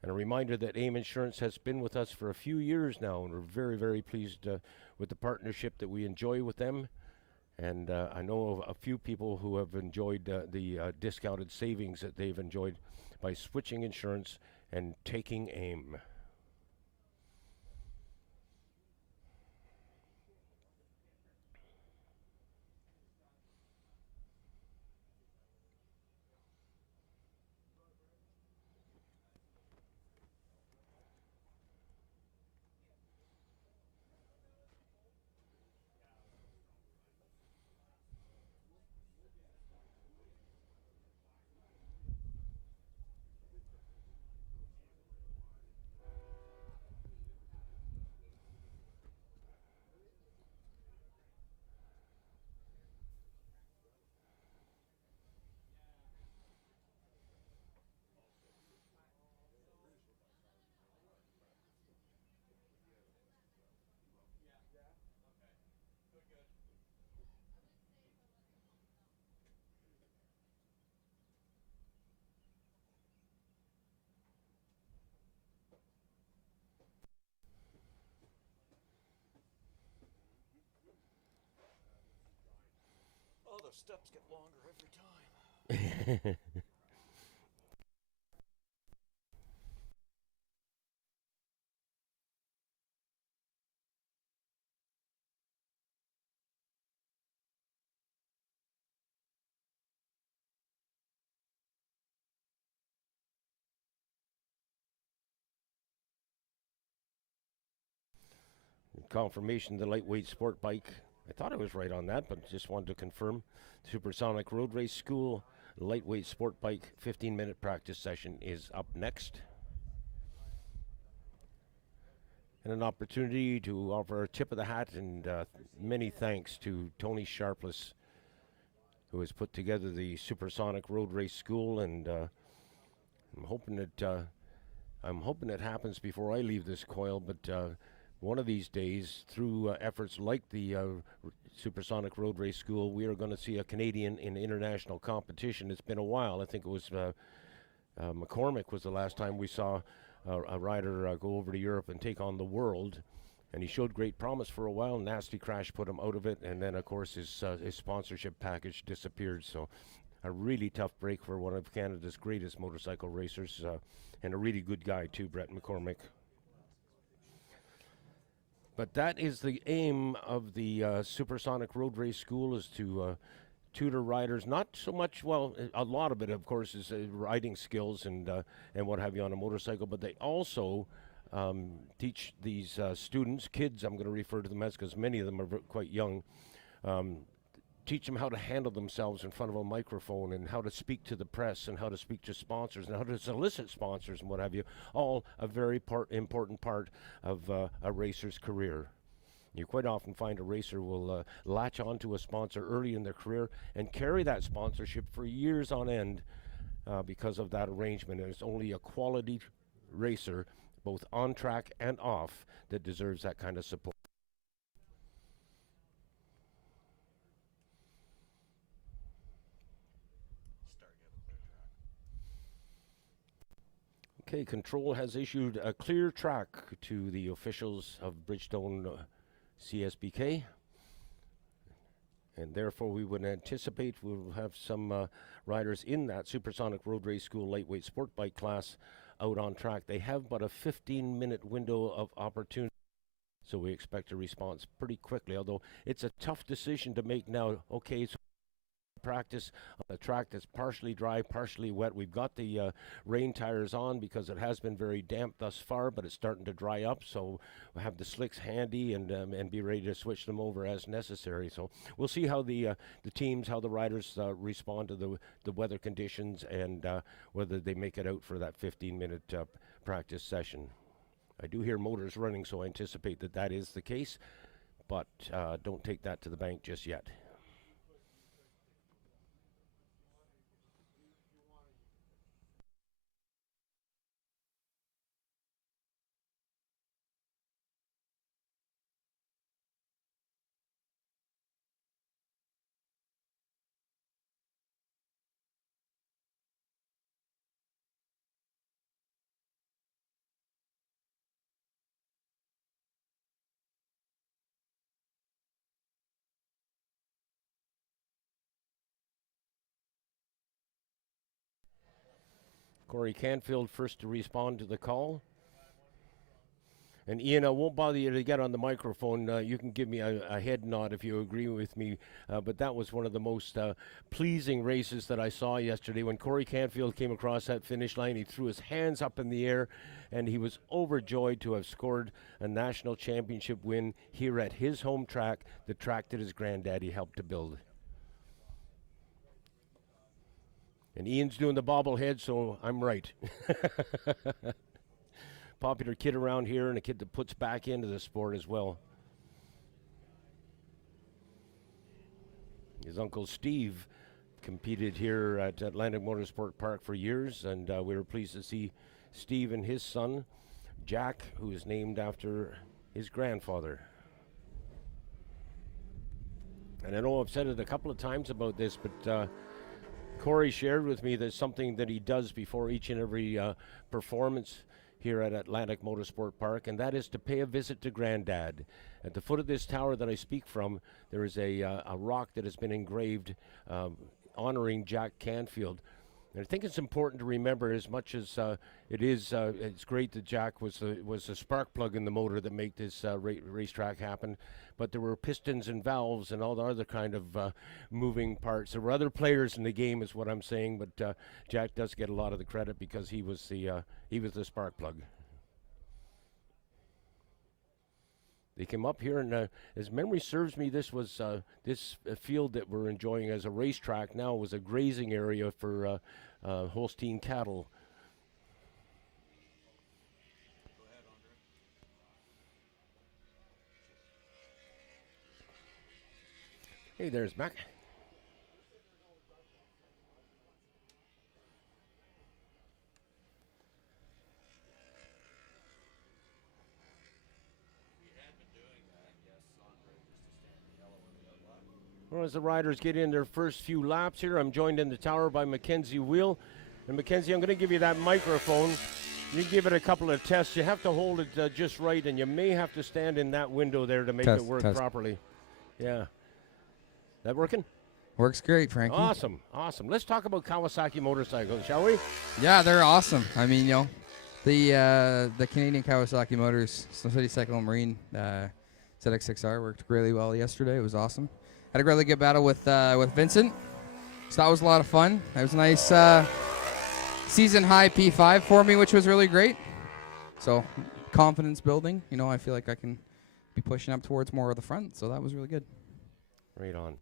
And a reminder that AIM Insurance has been with us for a few years now, and we're very, very pleased with the partnership that we enjoy with them. And I know of a few people who have enjoyed the discounted savings that they've enjoyed by switching insurance and taking AIM. Oh, the steps get longer every time. Confirmation the lightweight sport bike. I thought I was right on that, but just wanted to confirm. Supersonic Road Race School lightweight sport bike 15-minute practice session is up next. and an opportunity to offer a tip of the hat and many thanks to Tony Sharpless, who has put together the Supersonic Road Race School, and I'm hoping it happens before I leave this coil. But one of these days, through efforts like the Supersonic Road Race School, we are going to see a Canadian in international competition. It's been a while. I think it was McCormick was the last time we saw a rider go over to Europe and take on the world. And he showed great promise for a while. Nasty crash put him out of it, and then of course his sponsorship package disappeared. So a really tough break for one of Canada's greatest motorcycle racers, and a really good guy too, Brett McCormick. But that is the aim of the Supersonic Road Race School, is to tutor riders. Not so much, well, a lot of it, of course, is riding skills and what have you on a motorcycle, but they also teach these students, kids, I'm going to refer to them as, because many of them are quite young, teach them how to handle themselves in front of a microphone, and how to speak to the press, and how to speak to sponsors, and how to solicit sponsors and what have you. All a very important part of a racer's career. You quite often find a racer will latch onto a sponsor early in their career and carry that sponsorship for years on end because of that arrangement. And it's only a quality racer, both on track and off, that deserves that kind of support. Okay, Control has issued a clear track to the officials of Bridgestone CSBK, and therefore we would anticipate we'll have some riders in that Supersonic Road Race School lightweight sport bike class out on track. They have but a 15-minute window of opportunity, so we expect a response pretty quickly, although it's a tough decision to make now. Okay, so practice on a track that's partially dry, partially wet. We've got the rain tires on because it has been very damp thus far, but it's starting to dry up, so we'll have the slicks handy and be ready to switch them over as necessary. So we'll see how the teams, how the riders respond to the weather conditions, and whether they make it out for that 15-minute practice session. I do hear motors running, so I anticipate that is the case, but don't take that to the bank just yet. Corey Canfield first to respond to the call. And Ian, I won't bother you to get on the microphone. You can give me a head nod if you agree with me. But that was one of the most pleasing races that I saw yesterday. When Corey Canfield came across that finish line, he threw his hands up in the air, and he was overjoyed to have scored a national championship win here at his home track, the track that his granddaddy helped to build. And Ian's doing the bobblehead, so I'm right. Popular kid around here, and a kid that puts back into the sport as well. His uncle Steve competed here at Atlantic Motorsport Park for years, and we were pleased to see Steve and his son, Jack, who is named after his grandfather. And I know I've said it a couple of times about this, but Corey shared with me there's something that he does before each and every performance here at Atlantic Motorsport Park, and that is to pay a visit to Granddad. At the foot of this tower that I speak from, there is a rock that has been engraved honoring Jack Canfield. And I think it's important to remember, as much as it's great that Jack was the spark plug in the motor that made this racetrack happen, but there were pistons and valves and all the other kind of moving parts. There were other players in the game, is what I'm saying, but Jack does get a lot of the credit because he was the spark plug. They came up here, and as memory serves me, this was this field that we're enjoying as a racetrack now was a grazing area for Holstein cattle. Hey, there's Mac. Well, as the riders get in their first few laps here, I'm joined in the tower by Mackenzie Wheel. And Mackenzie, I'm going to give you that microphone. You give it a couple of tests. You have to hold it just right, and you may have to stand in that window there to make it work properly. Yeah. That working? Works great, Frankie. Awesome, awesome. Let's talk about Kawasaki motorcycles, shall we? Yeah, they're awesome. I mean, you know, the Canadian Kawasaki Motors Snow City Cycle and Marine ZX6R worked really well yesterday. It was awesome. Had a really good battle with Vincent, so that was a lot of fun. It was a nice season high P5 for me, which was really great. So confidence building. You know, I feel like I can be pushing up towards more of the front, so that was really good. Right on.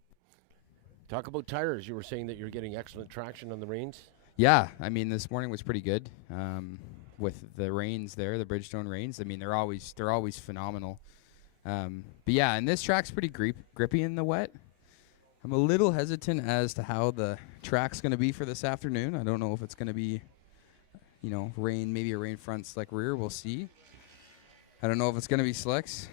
Talk about tires. You were saying that you're getting excellent traction on the reins. Yeah, I mean, this morning was pretty good with the reins there, the Bridgestone reins. I mean, they're always phenomenal. But yeah, and this track's pretty grippy in the wet. I'm a little hesitant as to how the track's going to be for this afternoon. I don't know if it's going to be, you know, rain, maybe a rain front slick rear. We'll see. I don't know if it's going to be slicks.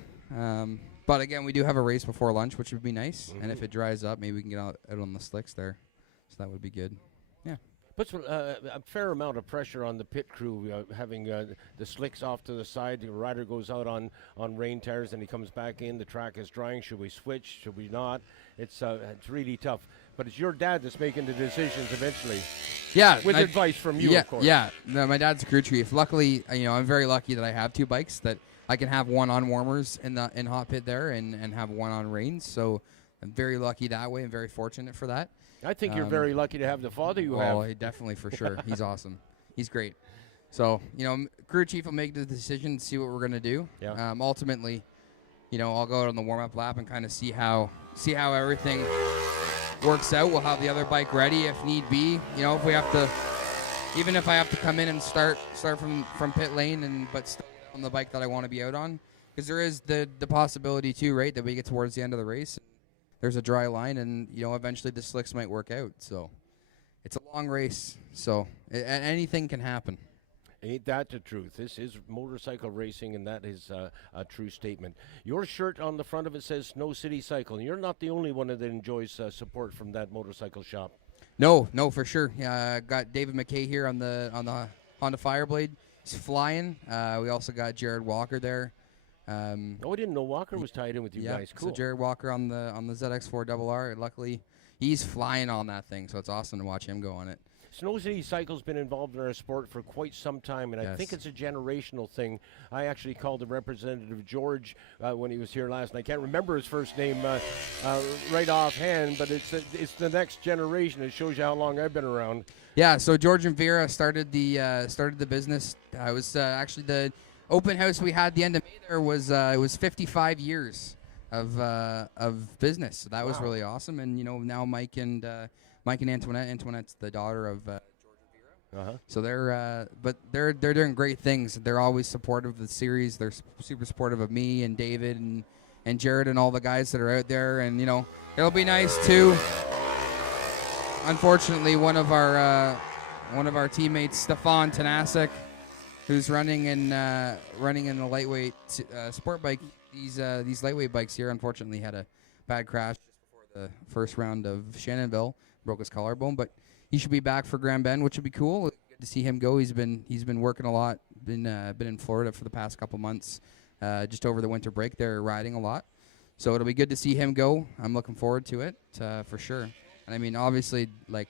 But again, we do have a race before lunch, which would be nice. And if it dries up, maybe we can get out on the slicks there. So that would be good. Yeah. Puts a fair amount of pressure on the pit crew, having the slicks off to the side. The rider goes out on rain tires, and he comes back in. The track is drying. Should we switch? Should we not? It's really tough. But it's your dad that's making the decisions eventually. Yeah. With advice from you, of course. Yeah. No, my dad's a crew chief. Luckily, you know, I'm very lucky that I have two bikes that I can have one on warmers in hot pit there and have one on rains. So I'm very lucky that way. I'm very fortunate for that. I think you're very lucky to have the father you have. Oh, definitely, for sure. He's awesome. He's great. So, you know, crew chief will make the decision, see what we're going to do. Yeah. Ultimately, you know, I'll go out on the warm-up lap and kind of see how everything works out. We'll have the other bike ready if need be. You know, if we have to, even if I have to come in and start from pit lane but still on the bike that I want to be out on, because there is the possibility too, right, that we get towards the end of the race. There's a dry line, and, you know, eventually the slicks might work out. So it's a long race, so anything can happen. Ain't that the truth? This is motorcycle racing, and that is a true statement. Your shirt on the front of it says Snow City Cycle, and you're not the only one that enjoys support from that motorcycle shop. No, for sure. Got David McKay here on the Honda Fireblade. He's flying. We also got Jared Walker there. I didn't know Walker was tied in with you guys. Cool. So Jared Walker on the ZX4RR. Luckily, he's flying on that thing, so it's awesome to watch him go on it. Snow City Cycle's been involved in our sport for quite some time, and I think it's a generational thing. I actually called the representative George when he was here last, and I can't remember his first name right offhand, but it's the next generation. It shows you how long I've been around. Yeah, so George and Vera started the business. I was actually the open house we had the end of May there was it was 55 years of business. So that was really awesome. And, you know, now Mike and Antoinette. Antoinette's the daughter of George and Vera. So they're doing great things. They're always supportive of the series. They're super supportive of me and David and Jared and all the guys that are out there. And, you know, it'll be nice too. Unfortunately, one of our teammates, Stefan Tanasic, who's running in the lightweight sport bike. These lightweight bikes here, unfortunately, had a bad crash just before the first round of Shannonville. Broke his collarbone, but he should be back for Grand Bend, which would be cool. Good to see him go. He's been working a lot. Been in Florida for the past couple months, just over the winter break. They're riding a lot, so it'll be good to see him go. I'm looking forward to it for sure. And I mean, obviously, like,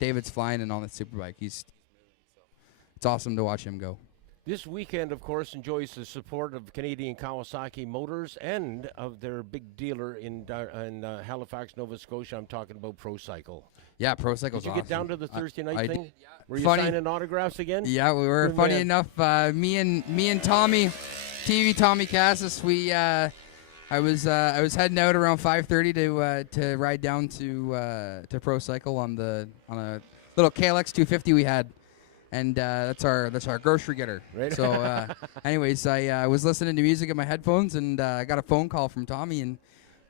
David's flying and on the Superbike. It's awesome to watch him go. This weekend, of course, enjoys the support of Canadian Kawasaki Motors and of their big dealer in Halifax, Nova Scotia. I'm talking about ProCycle. Yeah, ProCycle's awesome. Did you get down to the Thursday night thing? Did, yeah. Were you signing autographs again? Yeah, we were. Funny enough, me and Tommy, TV Tommy Cassis, I was heading out around 5:30 to ride down to ProCycle on a little KLX 250 we had. And that's our grocery getter. Right. So, anyways, I was listening to music in my headphones, and I got a phone call from Tommy, and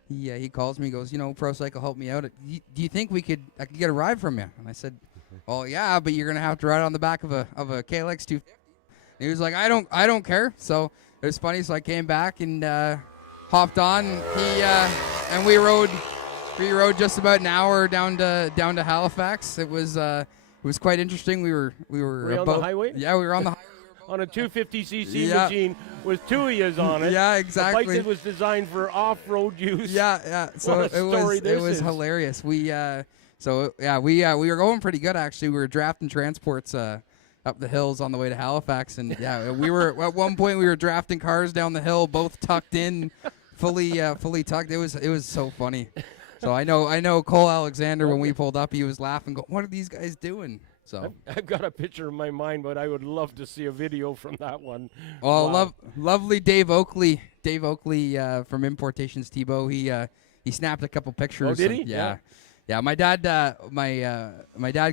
he calls me. He goes, Pro Cycle helped me out. Do you think I could get a ride from you? And I said, well, yeah, but you're gonna have to ride on the back of a KLX 250. And he was like, I don't care. So it was funny. So I came back and hopped on. And we rode just about an hour down to Halifax. It was quite interesting. We were on the highway. Yeah, we were on the highway. On a 250cc machine with 2 of yous on it. Yeah, exactly. A bike that was designed for off-road use. Yeah. So it was hilarious. We were going pretty good actually. We were drafting transports up the hills on the way to Halifax, and we were at one point we were drafting cars down the hill, both tucked in, fully tucked. It was so funny. So I know Cole Alexander, when we pulled up, he was laughing, going, "What are these guys doing?" So I've got a picture in my mind, but I would love to see a video from that one. Well, Wow. lovely Dave Oakley from Importations Thibault. He snapped a couple pictures. Oh, did he? Yeah. My dad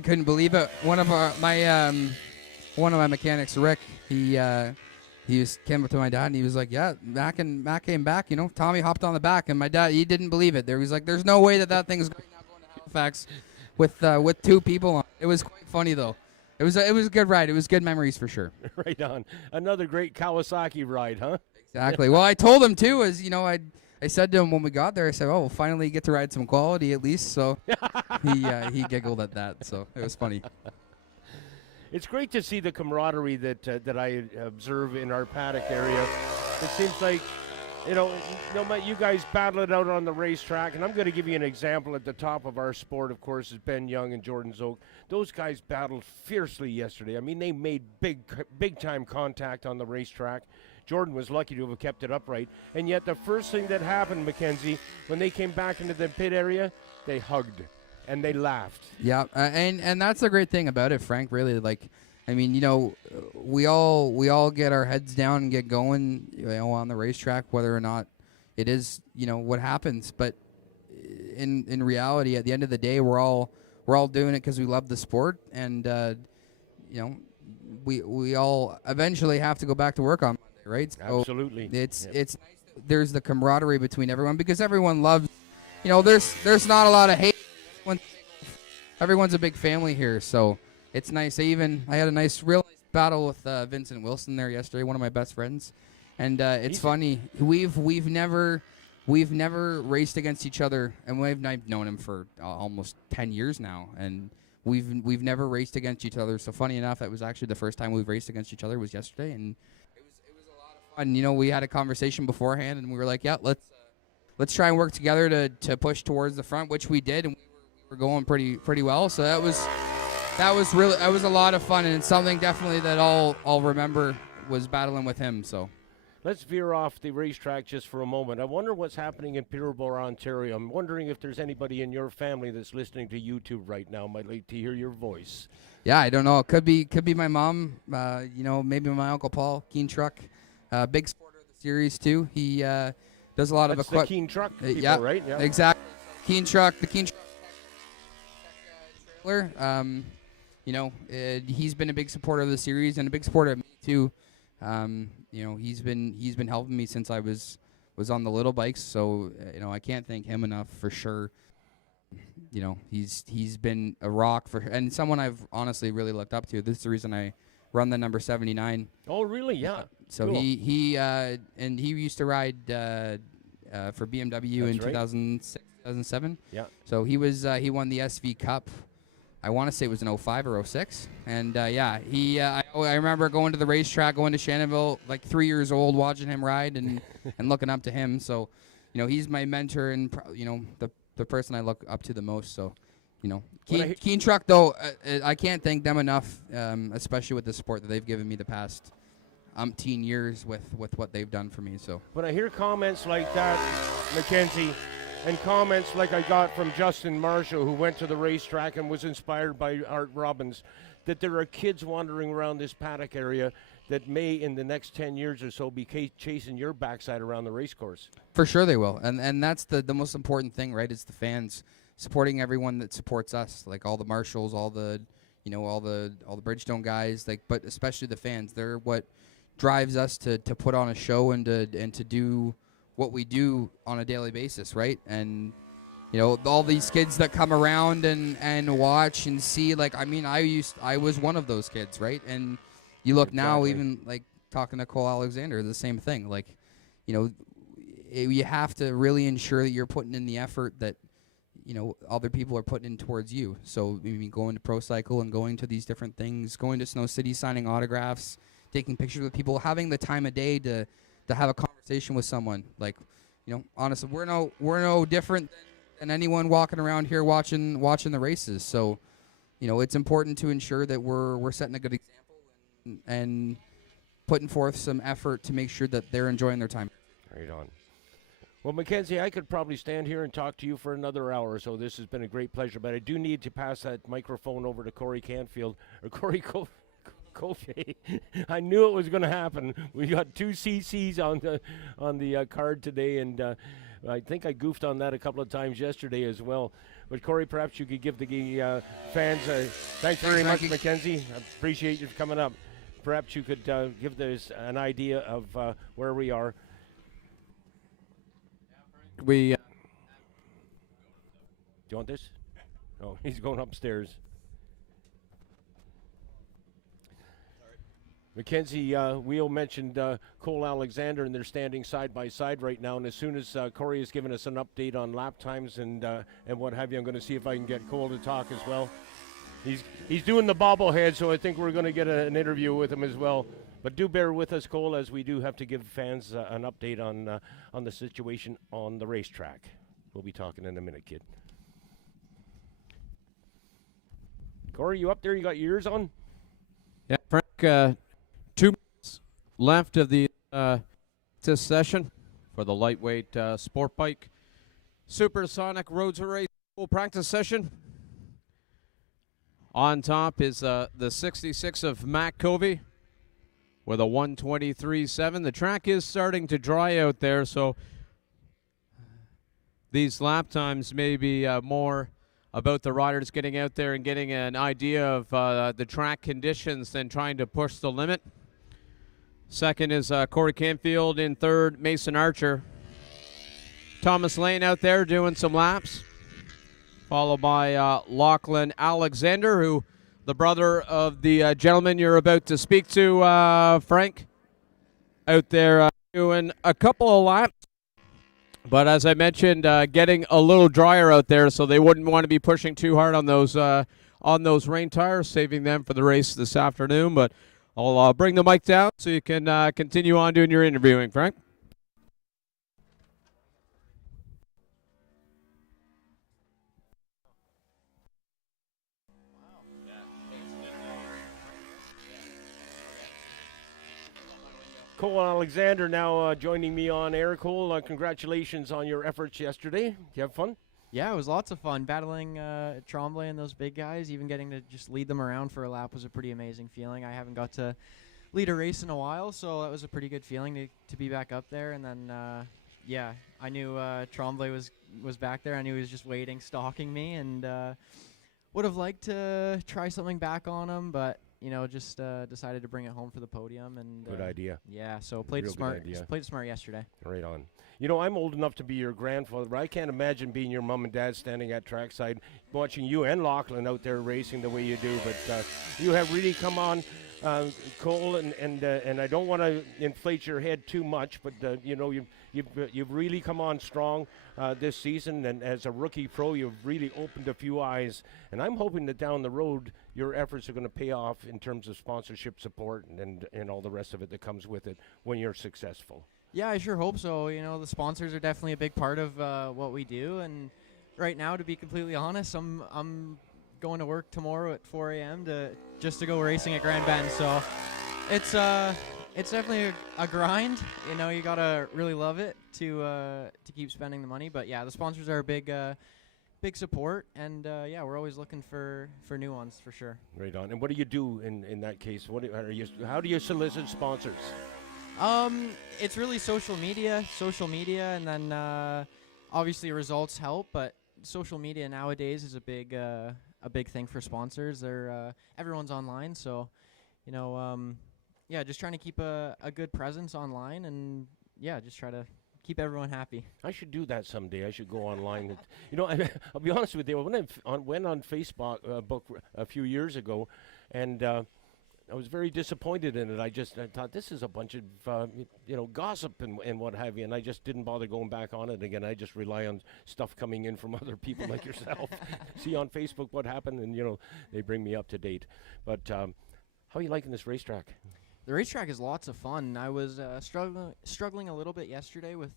couldn't believe it. One of my mechanics, Rick, he came up to my dad and he was like, "Yeah, Mac came back. Tommy hopped on the back." And my dad, he didn't believe it. He was like, "There's no way that thing's going to Halifax with 2 people on." It was quite funny though. It was a good ride. It was good memories for sure. Right on. Another great Kawasaki ride, huh? Exactly. Well, I told him too, I said to him when we got there, I said, "Oh, we'll finally get to ride some quality at least." So he giggled at that. So it was funny. It's great to see the camaraderie that I observe in our paddock area. It seems like, you guys battle it out on the racetrack, and I'm going to give you an example at the top of our sport, of course, is Ben Young and Jordan Zook. Those guys battled fiercely yesterday. I mean, they made big-time contact on the racetrack. Jordan was lucky to have kept it upright. And yet the first thing that happened, Mackenzie, when they came back into the pit area, they hugged and they laughed. Yeah, and that's the great thing about it, Frank, really. We all get our heads down and get going, on the racetrack, whether or not it is, what happens. But in reality, at the end of the day, we're all doing it because we love the sport, and we all eventually have to go back to work on Monday, right? So absolutely. It's nice that there's the camaraderie between everyone, because everyone loves. There's not a lot of hate. Everyone's a big family here, so it's nice. I had a real nice battle with Vincent Wilson there yesterday, one of my best friends, and it's funny. We've never raced against each other, and I've known him for almost 10 years now, and we've never raced against each other. So funny enough, it was actually the first time we've raced against each other was yesterday, and it was a lot of fun. We had a conversation beforehand, and we were like, yeah, let's try and work together to push towards the front, which we did, and we were going pretty well. So that was a lot of fun, and it's something definitely that I'll remember was battling with him. So let's veer off the racetrack just for a moment. I wonder what's happening in Peterborough, Ontario. I'm wondering if there's anybody in your family that's listening to YouTube right now, might like to hear your voice. Yeah, I don't know. It could be my mom. Maybe my Uncle Paul, Keen Truck, big supporter of the series too. He does a lot of equipment. The Keen Truck people, right? Yeah, exactly. The Keen Truck trailer. He's been a big supporter of the series and a big supporter of me too. He's been helping me since I was on the little bikes. So I can't thank him enough for sure. He's been a rock and someone I've honestly really looked up to. This is the reason I run the number 79. Oh, really? Yeah. So cool. he used to ride for BMW in 2006, 2007. Yeah. So he won the SV Cup. I want to say it was in 05 or 06. And I remember going to the racetrack, going to Shannonville, like 3 years old, watching him ride and looking up to him. So, he's my mentor and, the person I look up to the most. So, Keen Truck, though, I can't thank them enough, especially with the support that they've given me the past umpteen years with what they've done for me. So when I hear comments like that, Mackenzie, and comments like I got from Justin Marshall, who went to the racetrack and was inspired by Art Robbins, that there are kids wandering around this paddock area that may, in the next 10 years or so, be chasing your backside around the race course. For sure they will. And that's the most important thing, right? It's the fans supporting everyone that supports us, like all the Marshalls, all the Bridgestone guys, but especially the fans. They're what drives us to put on a show and to do what we do on a daily basis, right? And all these kids that come around and watch and see, like, I mean, I was one of those kids, right? And you look now, Exactly. even like talking to Cole Alexander, the same thing. Like, you have to really ensure that you're putting in the effort that other people are putting in towards you. So I mean, going to Pro Cycle and going to these different things, going to Snow City, signing autographs, taking pictures with people, having the time of day to have a conversation with someone. Like, honestly, we're no different than anyone walking around here watching the races. So, it's important to ensure that we're setting a good example and putting forth some effort to make sure that they're enjoying their time. Right on. Well, Mackenzie, I could probably stand here and talk to you for another hour or so. This has been a great pleasure, but I do need to pass that microphone over to Corey Canfield, or Corey Kofe. I knew it was going to happen. We got 2 CCs on the card today, and I think I goofed on that a couple of times yesterday as well. But Corey, perhaps you could give the fans thanks very much, Frankie. Mackenzie. I appreciate you coming up. Perhaps you could give us an idea of where we are. We Do you want this? Oh, he's going upstairs. Mackenzie, Wheel mentioned Cole Alexander, and they're standing side by side right now. And as soon as Corey has given us an update on lap times and what have you, I'm going to see if I can get Cole to talk as well. He's doing the bobblehead, so I think we're going to get an interview with him as well. But do bear with us, Cole, as we do have to give fans an update on the situation on the racetrack. We'll be talking in a minute, kid. Corey, you up there? You got your ears on? Yeah, Frank, 2 minutes left of the this session for the lightweight sport bike supersonic roads race full practice session. On top is the 66 of Matt Covey with a 1:23.7. The track is starting to dry out there, so these lap times may be more about the riders getting out there and getting an idea of the track conditions than trying to push the limit. Second is Corey Canfield. In third, Mason Archer. Thomas Lane out there doing some laps, followed by Lachlan Alexander, who the brother of the gentleman you're about to speak to, Frank, out there doing a couple of laps. But as I mentioned, getting a little drier out there, so they wouldn't want to be pushing too hard on those rain tires, saving them for the race this afternoon. But I'll bring the mic down so you can continue on doing your interviewing, Frank. Cole Alexander now joining me on air. Cole, congratulations on your efforts yesterday. Did you have fun? Yeah, it was lots of fun. Battling Tremblay and those big guys, even getting to just lead them around for a lap was a pretty amazing feeling. I haven't got to lead a race in a while, so that was a pretty good feeling to be back up there. And then, yeah, I knew Tremblay was back there. I knew he was just waiting, stalking me, and would have liked to try something back on him, but just decided to bring it home for the podium. And Good idea. Yeah, so played Real it good smart. idea. Played it smart yesterday. Right on. I'm old enough to be your grandfather, but I can't imagine being your mom and dad standing at trackside, watching you and Lachlan out there racing the way you do. But you have really come on, Cole, and I don't want to inflate your head too much, but you've really come on strong this season, and as a rookie pro, you've really opened a few eyes. And I'm hoping that down the road, your efforts are going to pay off in terms of sponsorship support and all the rest of it that comes with it when you're successful. Yeah, I sure hope so. The sponsors are definitely a big part of what we do. And right now, to be completely honest, I'm going to work tomorrow at 4 a.m. just to go racing at Grand Bend. So it's definitely a grind. You gotta really love it to keep spending the money. But yeah, the sponsors are a big support, and yeah, we're always looking for new ones for sure. Right on. And what do you do in that case? How do you solicit sponsors? It's really social media, and then obviously results help, but social media nowadays is a big thing for sponsors. Everyone's online, so yeah, just trying to keep a good presence online, and yeah, just try to keep everyone happy. I should do that someday. I should go online. I'll be honest with you. I went on Facebook book a few years ago, and I was very disappointed in it. I thought this is a bunch of gossip and what have you, and I just didn't bother going back on it again. I just rely on stuff coming in from other people like yourself. See on Facebook what happened, and they bring me up to date. But how are you liking this racetrack? The racetrack is lots of fun. I was struggling a little bit yesterday with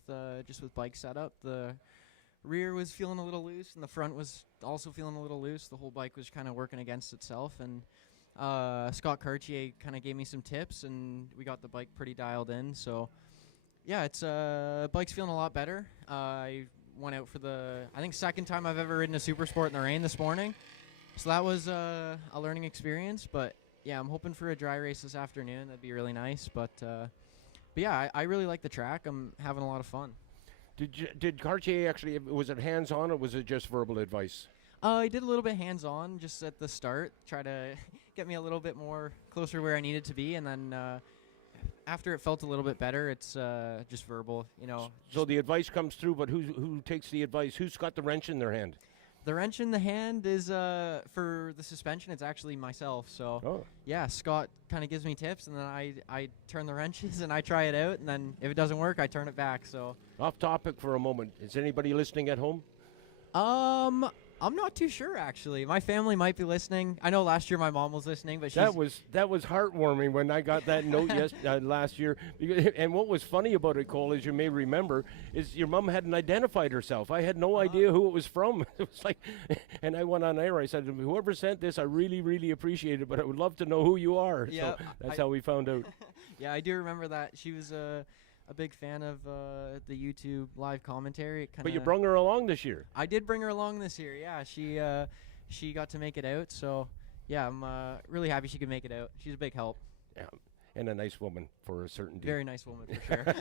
bike setup. The rear was feeling a little loose, and the front was also feeling a little loose. The whole bike was kind of working against itself, and Scott Cartier kind of gave me some tips, and we got the bike pretty dialed in. So, yeah, it's bike's feeling a lot better. I went out for I think second time I've ever ridden a Super Sport in the rain this morning, so that was a learning experience. But yeah, I'm hoping for a dry race this afternoon. That'd be really nice. But yeah, I really like the track. I'm having a lot of fun. Did Cartier actually? Was it hands-on or was it just verbal advice? I did a little bit hands-on just at the start, try to get me a little bit more closer where I needed to be, and then after it felt a little bit better, it's just verbal, So the advice comes through, but who takes the advice? Who's got the wrench in their hand? The wrench in the hand is for the suspension. It's actually myself. So yeah, Scott kind of gives me tips, and then I turn the wrenches and I try it out, and then if it doesn't work, I turn it back. So off topic for a moment. Is anybody listening at home? I'm not too sure, actually. My family might be listening. I know last year my mom was listening, but that was heartwarming when I got that note last year. And what was funny about it, Cole, as you may remember, is your mom hadn't identified herself. I had no idea who it was from. It was like, and I went on air. I said, whoever sent this, I really, really appreciate it, but I would love to know who you are. Yeah, so that's how we found out. Yeah, I do remember that. She was a big fan of the YouTube live commentary. But you brung her along this year. I did bring her along this year. Yeah, she got to make it out. So yeah, I'm really happy she could make it out. She's a big help. Yeah, and a nice woman for a certainty. Very nice woman for sure.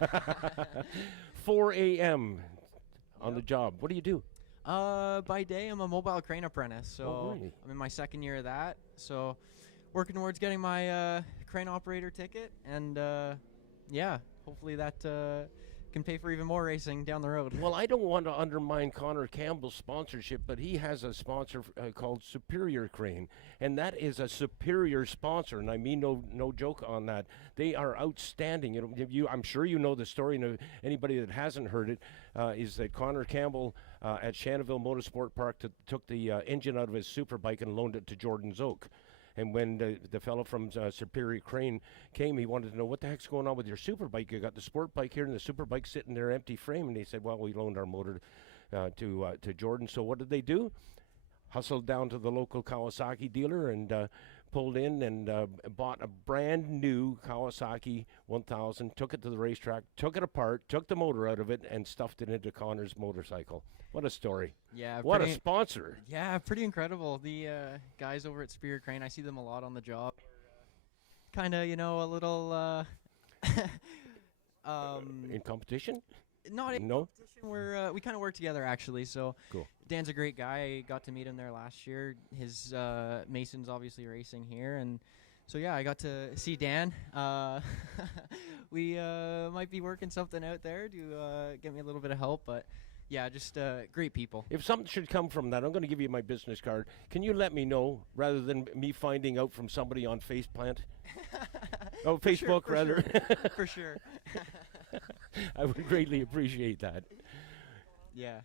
4 a.m. on the job. What do you do? By day, I'm a mobile crane apprentice. So really? I'm in my second year of that. So working towards getting my crane operator ticket, and yeah. Hopefully that can pay for even more racing down the road. Well, I don't want to undermine Connor Campbell's sponsorship, but he has a sponsor called Superior Crane, and that is a superior sponsor, and I mean no joke on that. They are outstanding. I'm sure you know the story, and anybody that hasn't heard it is that Connor Campbell at Shannonville Motorsport Park took the engine out of his Superbike and loaned it to Jordan Zoke. And when the fellow from Superior Crane came, he wanted to know, what the heck's going on with your Superbike? You got the sport bike here and the Superbike sitting there empty frame. And he said, well, we loaned our motor to Jordan. So what did they do? Hustled down to the local Kawasaki dealer and pulled in and bought a brand new Kawasaki 1000, took it to the racetrack, took it apart, took the motor out of it, and stuffed it into Connor's motorcycle. What a story. Yeah. What a sponsor. Yeah, pretty incredible. The guys over at Superior Crane, I see them a lot on the job. Kind of, a little... in competition? Not in competition. We kind of work together, actually. So cool. Dan's a great guy. I got to meet him there last year. His Mason's obviously racing here, and so yeah, I got to see Dan. We might be working something out there to get me a little bit of help, but yeah, just great people. If something should come from that, I'm going to give you my business card. Can you let me know rather than me finding out from somebody on Faceplant? Facebook, for rather. Sure. For sure. I would greatly appreciate that. Yeah.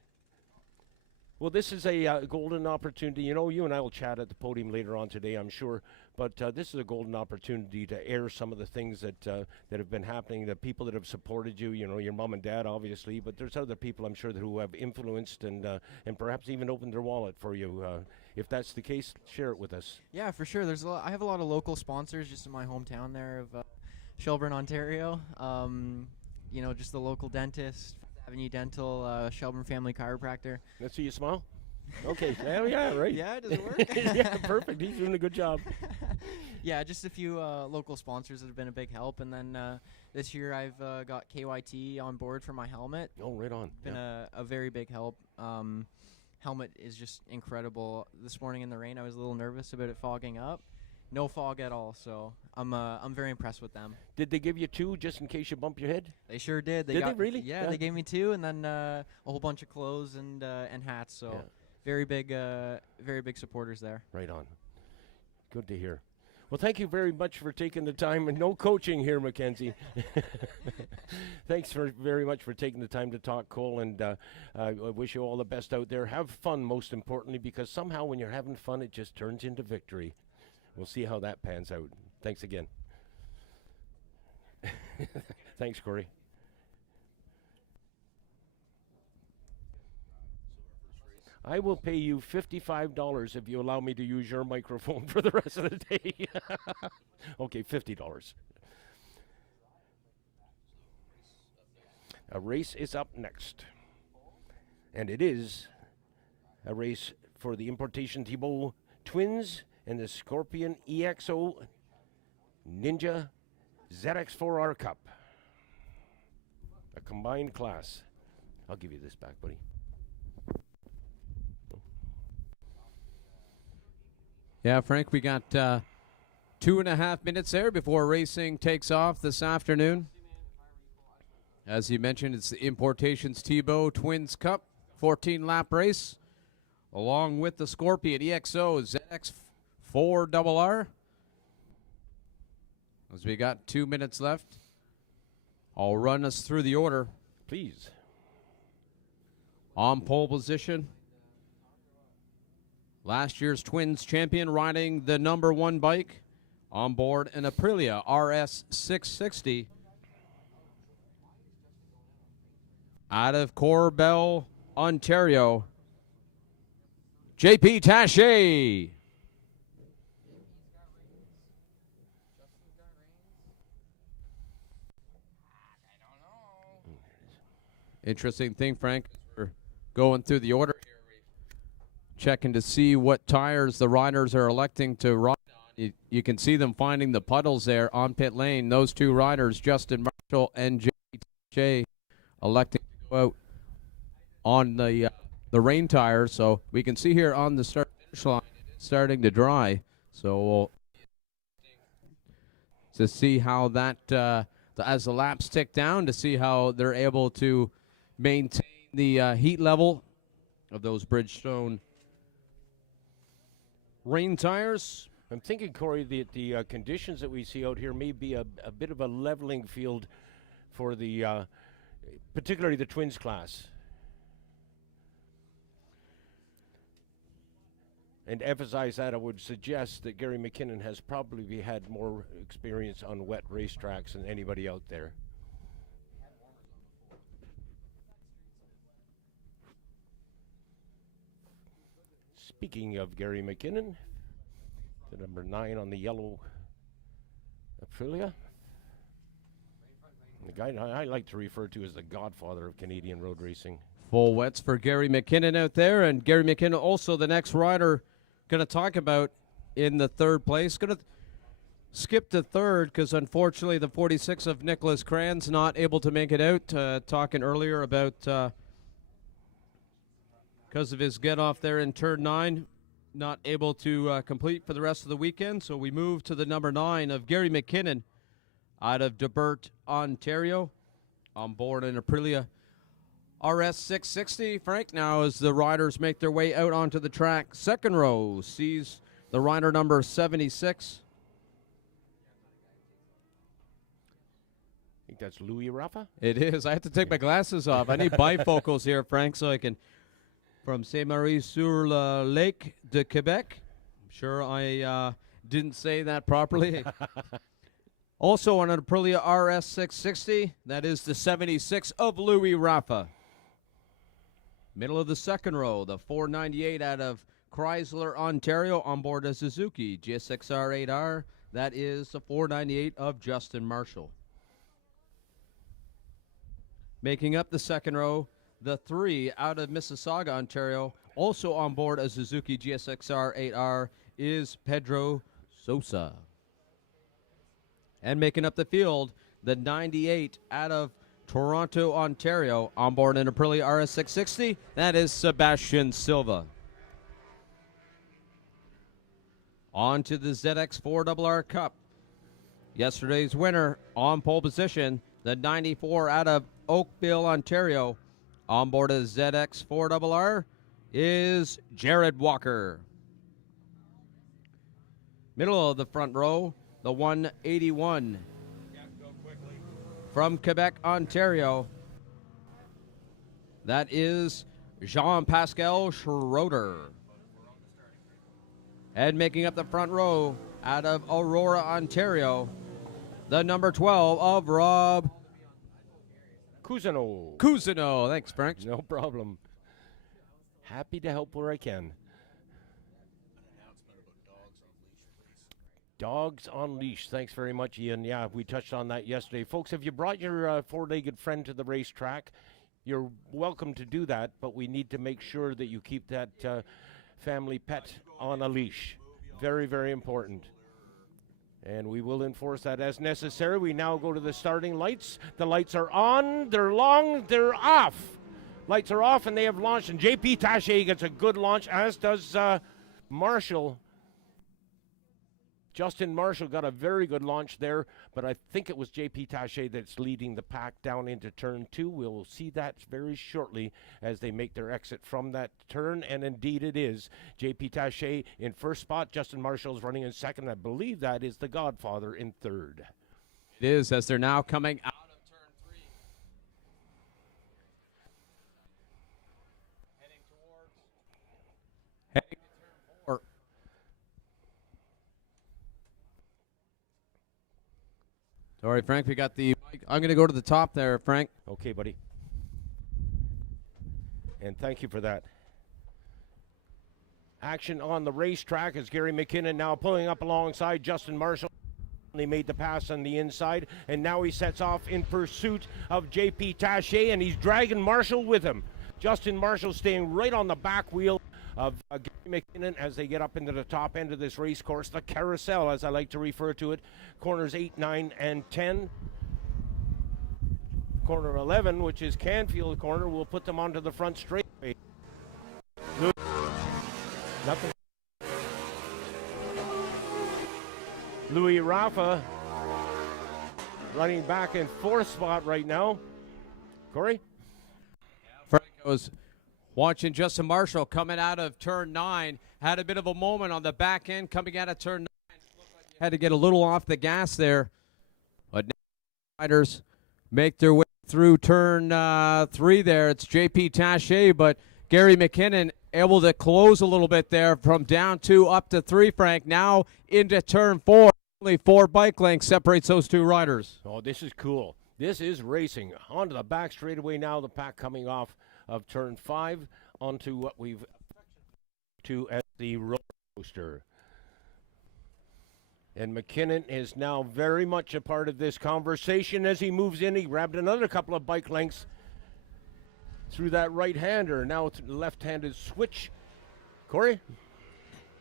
Well, this is a golden opportunity. You and I will chat at the podium later on today, I'm sure. But this is a golden opportunity to air some of the things that have been happening, the people that have supported you, your mom and dad, obviously. But there's other people, I'm sure, who have influenced and perhaps even opened their wallet for you. If that's the case, share it with us. Yeah, for sure. I have a lot of local sponsors just in my hometown there of Shelburne, Ontario. Just the local dentist, Avenue Dental, Shelburne Family Chiropractor. Let's see you smile. Okay. Yeah, right. Yeah, does it work? Yeah, perfect. He's doing a good job. Yeah, just a few local sponsors that have been a big help. And then this year I've got KYT on board for my helmet. Oh, right on. Been a very big help. Helmet is just incredible. This morning in the rain, I was a little nervous about it fogging up. no fog at all. So I'm very impressed with them. Did they give you 2 just in case you bump your head? They sure did. Did they really? Yeah, Yeah. they gave me 2, and then a whole bunch of clothes and hats. So Yeah. very big supporters there. Right on. Good to hear. Well, thank you very much for taking the time, and no coaching here, Mackenzie. Thanks very much for taking the time to talk, Cole, and I wish you all the best out there. Have fun, most importantly, because somehow when you're having fun, it just turns into victory. We'll see how that pans out. Thanks again. Thanks, Corey. I will pay you $55 if you allow me to use your microphone for the rest of the day. Okay, $50. A race is up next. And it is a race for the Importation Thibault Twins and the Scorpion EXO Ninja ZX4R Cup. A combined class. I'll give you this back, buddy. Yeah, Frank, we got 2.5 minutes there before racing takes off this afternoon. As you mentioned, it's the Importations Thibault Twins Cup, 14-lap race, along with the Scorpion EXO ZX4RR. As we got 2 minutes left, I'll run us through the order. Please. On pole position, last year's Twins champion riding the #1 bike on board an Aprilia RS 660 out of Corbell, Ontario, JP Taché. Interesting thing, Frank, we're going through the order here, checking to see what tires the riders are electing to ride on. You can see them finding the puddles there on pit lane. Those 2 riders, Justin Marshall and Jay, electing to go out on the rain tires. So we can see here on the start-finish line, it's starting to dry. So we'll to see how that, as the laps tick down, to see how they're able to maintain the heat level of those Bridgestone rain tires. I'm thinking, Corey, that the conditions that we see out here may be a bit of a leveling field for the, particularly the Twins class. And to emphasize that, I would suggest that Gary McKinnon has probably had more experience on wet racetracks than anybody out there. Speaking of Gary McKinnon, the number 9 on the yellow Aprilia. The guy I like to refer to as the godfather of Canadian road racing. Full wets for Gary McKinnon out there, and Gary McKinnon also the next rider going to talk about in the 3rd place. Going to skip to 3rd because unfortunately the 46 of Nicholas Cran's not able to make it out. Talking earlier about because of his get off there in turn 9, not able to complete for the rest of the weekend. So we move to the number 9 of Gary McKinnon out of Debert, Ontario, on board an Aprilia RS 660. Frank, now as the riders make their way out onto the track, 2nd row sees the rider number 76. I think that's Louis Rafa. It is. I have to take my glasses off. I need bifocals here, Frank, so I can. From Saint-Marie-sur-le-Lake de Quebec. I'm sure I didn't say that properly. Also on an Aprilia RS 660, that is the 76 of Louis Rafa. Middle of the 2nd row, the 498 out of Chrysler, Ontario, on board a Suzuki GSX-R8R. That is the 498 of Justin Marshall. Making up the 2nd row, the 3 out of Mississauga, Ontario, also on board a Suzuki GSX-R8R, is Pedro Sosa. And making up the field, the 98 out of Toronto, Ontario, on board an Aprilia RS 660, that is Sebastian Silva. On to the ZX4RR Cup. Yesterday's winner on pole position, the 94 out of Oakville, Ontario. On board a ZX4RR is Jared Walker. Middle of the front row, the 181 from Quebec, Ontario. That is Jean-Pascal Schroeder. And making up the front row out of Aurora, Ontario, the number 12 of Rob Cousineau. Thanks, Frank. No problem. Happy to help where I can. Dogs on Leash. Thanks very much, Ian. Yeah, we touched on that yesterday. Folks, if you brought your four-legged friend to the racetrack, you're welcome to do that, but we need to make sure that you keep that family pet on a leash. Very, very important. And we will enforce that as necessary. We now go to the starting lights. The lights are on, they're long, they're off. Lights are off and they have launched. And JP Taché gets a good launch, as does Marshall. Justin Marshall got a very good launch there, but I think it was JP Taché that's leading the pack down into turn 2. We'll see that very shortly as they make their exit from that turn, and indeed it is. JP Taché in first spot, Justin Marshall's running in second. I believe that is the Godfather in third. It is, as they're now coming out of turn 3. Heading to turn 4. Sorry, Frank, we got the mic. I'm going to go to the top there, Frank. Okay, buddy. And thank you for that. Action on the racetrack as Gary McKinnon now pulling up alongside Justin Marshall. They made the pass on the inside, and now he sets off in pursuit of JP Taché, and he's dragging Marshall with him. Justin Marshall staying right on the back wheel of Gary McKinnon as they get up into the top end of this race course, the carousel as I like to refer to it. Corners 8, 9, and 10. Corner 11, which is Canfield corner, will put them onto the front straightaway. Nothing. Louis Rafa running back in fourth spot right now. Corey? Frank was watching Justin Marshall coming out of turn 9. Had a bit of a moment on the back end coming out of turn 9. Had to get a little off the gas there. But now riders make their way through turn 3 there. It's JP Taché, but Gary McKinnon able to close a little bit there from down 2 up to 3, Frank. Now into turn 4. Only 4 bike lengths separates those two riders. Oh, this is cool. This is racing. Onto the back straightaway now, the pack coming off of turn 5 onto what we've to as the roller coaster. And McKinnon is now very much a part of this conversation as he moves in. He grabbed another couple of bike lengths through that right-hander. Now it's left-handed switch. Corey?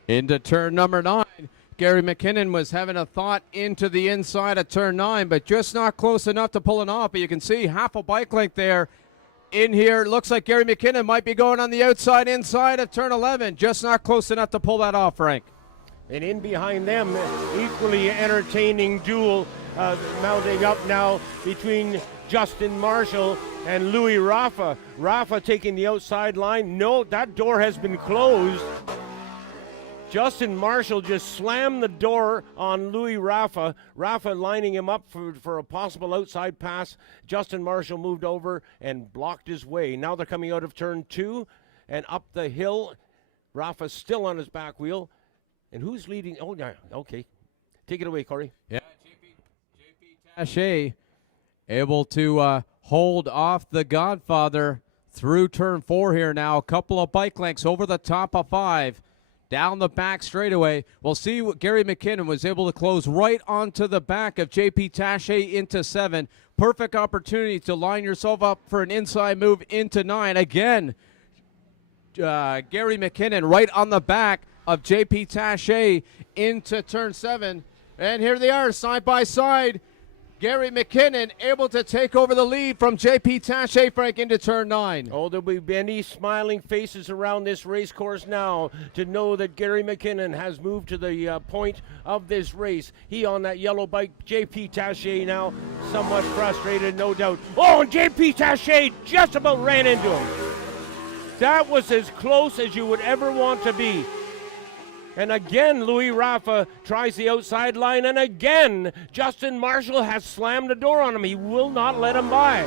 Into turn number 9. Gary McKinnon was having a thought into the inside of turn 9, but just not close enough to pull it off. But you can see half a bike length there in here. It looks like Gary McKinnon might be going on the outside inside of turn 11. Just not close enough to pull that off, Frank. And in behind them, equally entertaining duel mounting up now between Justin Marshall and Louis Rafa. Rafa taking the outside line. No, that door has been closed. Justin Marshall just slammed the door on Louis Rafa. Rafa lining him up for a possible outside pass. Justin Marshall moved over and blocked his way. Now they're coming out of turn 2 and up the hill. Rafa's still on his back wheel. And who's leading? Oh, yeah, okay. Take it away, Corey. Yeah, JP Taché able to hold off the Godfather through turn 4 here now. A couple of bike lengths over the top of 5. Down the back straightaway. We'll see what Gary McKinnon was able to close right onto the back of JP Taché into 7. Perfect opportunity to line yourself up for an inside move into 9. Again, Gary McKinnon right on the back of JP Taché into turn 7. And here they are, side by side. Gary McKinnon able to take over the lead from JP Taché, Frank, into turn 9. Oh, there'll be many smiling faces around this race course now to know that Gary McKinnon has moved to the point of this race. He on that yellow bike, JP Taché now somewhat frustrated, no doubt. Oh, and JP Taché just about ran into him. That was as close as you would ever want to be. And again, Louis Rafa tries the outside line, and again, Justin Marshall has slammed the door on him. He will not let him by.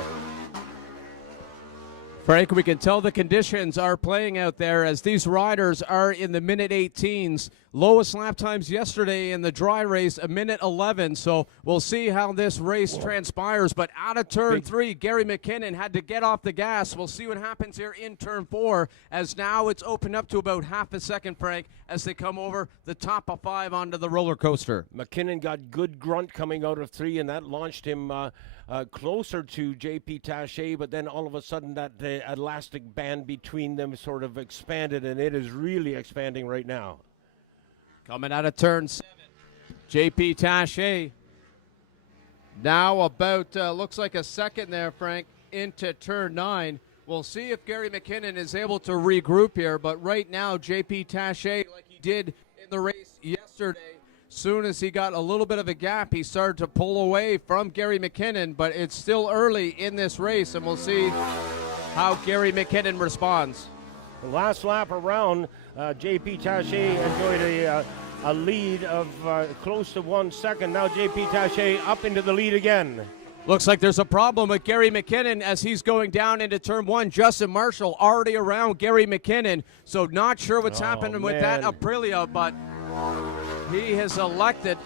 Frank, we can tell the conditions are playing out there as these riders are in the minute 18s. Lowest lap times yesterday in the dry race, a minute 11. So we'll see how this race transpires. But out of turn 3, Gary McKinnon had to get off the gas. We'll see what happens here in turn 4, as now it's opened up to about half a second, Frank, as they come over the top of 5 onto the roller coaster. McKinnon got good grunt coming out of 3, and that launched him closer to JP Taché, but then all of a sudden that elastic band between them sort of expanded, and it is really expanding right now. Coming out of turn 7, JP Taché now about, looks like a second there, Frank, into turn 9. We'll see if Gary McKinnon is able to regroup here, but right now JP Taché, like he did in the race yesterday, soon as he got a little bit of a gap, he started to pull away from Gary McKinnon, but it's still early in this race, and we'll see how Gary McKinnon responds. The last lap around, JP Taché enjoyed a lead of close to 1 second. Now JP Taché up into the lead again. Looks like there's a problem with Gary McKinnon as he's going down into turn 1. Justin Marshall already around Gary McKinnon, so not sure what's happening with that Aprilia, but he has elected.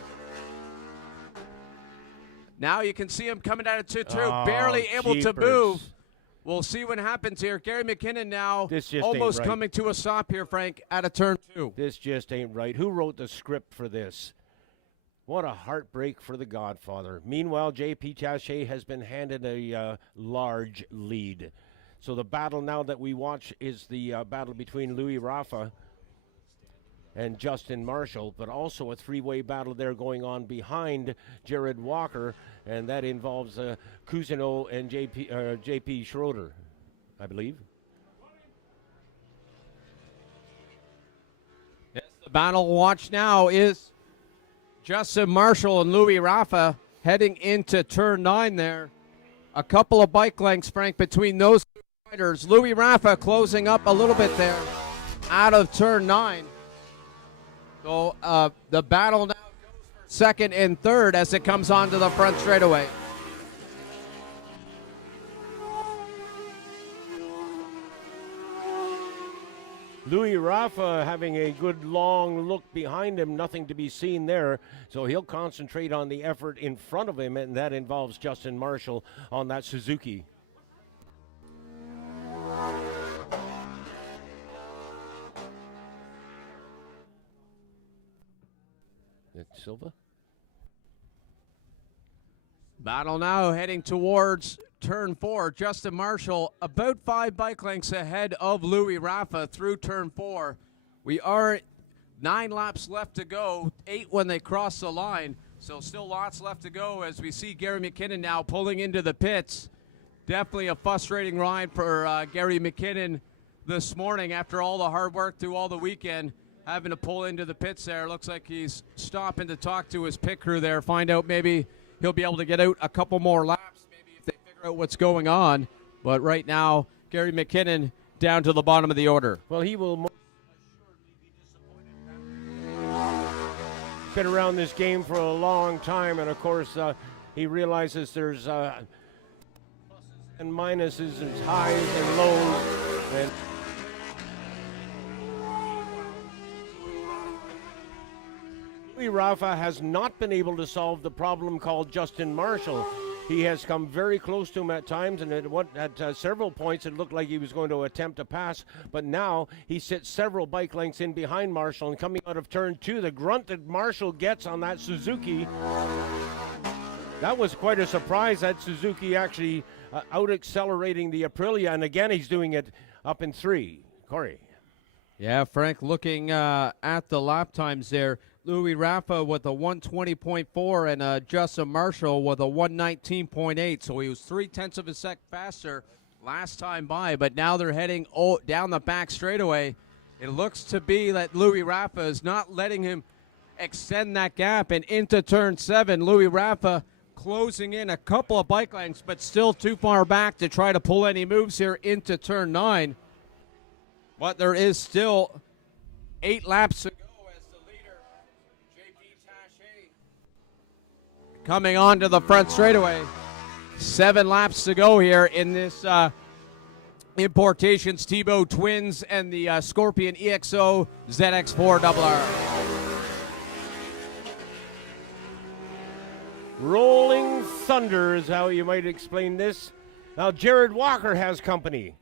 Now you can see him coming out of turn 2, barely able to move. We'll see what happens here. Gary McKinnon now almost coming to a stop here, Frank, at a turn 2. This just ain't right. Who wrote the script for this? What a heartbreak for the Godfather. Meanwhile, JP Taché has been handed a large lead. So the battle now that we watch is the battle between Louis Rafa and Justin Marshall, but also a three-way battle there going on behind Jared Walker, and that involves Cousineau and JP Schroeder, I believe. Yes, the battle watch now is Justin Marshall and Louis Rafa heading into turn 9 there. A couple of bike lengths, Frank, between those two riders. Louis Rafa closing up a little bit there out of turn 9. So the battle now goes for second and third as it comes onto the front straightaway. Louis Rafa having a good long look behind him, nothing to be seen there. So he'll concentrate on the effort in front of him, and that involves Justin Marshall on that Suzuki. Silva? Battle now heading towards turn 4. Justin Marshall about 5 bike lengths ahead of Louis Rafa through turn 4. We are 9 laps left to go, 8 when they cross the line. So still lots left to go as we see Gary McKinnon now pulling into the pits. Definitely a frustrating ride for Gary McKinnon this morning after all the hard work through all the weekend. Having to pull into the pits there. Looks like he's stopping to talk to his pit crew there, find out maybe he'll be able to get out a couple more laps, maybe if they figure out what's going on. But right now, Gary McKinnon down to the bottom of the order. Well, he will most assuredly be disappointed. Been around this game for a long time, and of course, he realizes there's pluses and minuses, there's highs and lows, and Rafa has not been able to solve the problem called Justin Marshall. He has come very close to him at times, and at several points it looked like he was going to attempt a pass, but now he sits several bike lengths in behind Marshall, and coming out of turn 2, the grunt that Marshall gets on that Suzuki, that was quite a surprise, that Suzuki actually out-accelerating the Aprilia, and again he's doing it up in 3. Corey. Yeah, Frank, looking at the lap times there, Louis Rafa with a 120.4 and Justin Marshall with a 119.8. So he was 0.3 of a sec faster last time by, but now they're heading down the back straightaway. It looks to be that Louis Rafa is not letting him extend that gap, and into turn 7, Louis Rafa closing in a couple of bike lengths, but still too far back to try to pull any moves here into turn 9. But there is still 8 laps to go as the leader, JP Taché, coming onto the front straightaway. 7 laps to go here in this Importations Tebow Twins and the Scorpion EXO ZX4RR. Rolling thunder is how you might explain this. Now Jared Walker has company.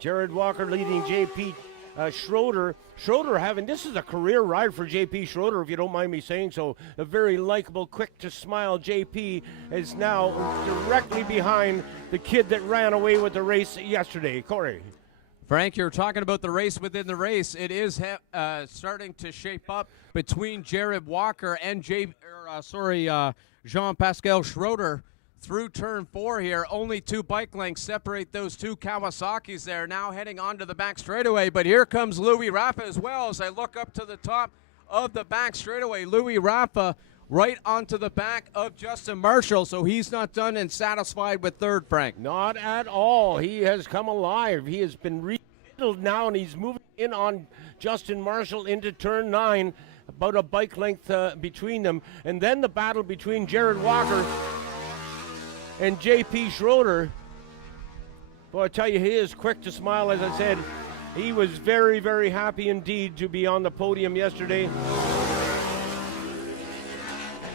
Jared Walker leading JP Schroeder. Schroeder having, this is a career ride for JP Schroeder, if you don't mind me saying so. A very likable, quick to smile JP is now directly behind the kid that ran away with the race yesterday. Corey. Frank, you're talking about the race within the race. It is starting to shape up between Jared Walker and Jean-Pascal Schroeder through turn 4 here. Only 2 bike lengths separate those 2 Kawasaki's there, now heading onto the back straightaway. But here comes Louis Rafa as well as I look up to the top of the back straightaway. Louis Rafa right onto the back of Justin Marshall, so he's not done and satisfied with third, Frank. Not at all. He has come alive. He has been rekindled now, and he's moving in on Justin Marshall into turn 9, about a bike length between them. And then the battle between Jared Walker and JP Schroeder. Well, I tell you, he is quick to smile, as I said. He was very, very happy indeed to be on the podium yesterday.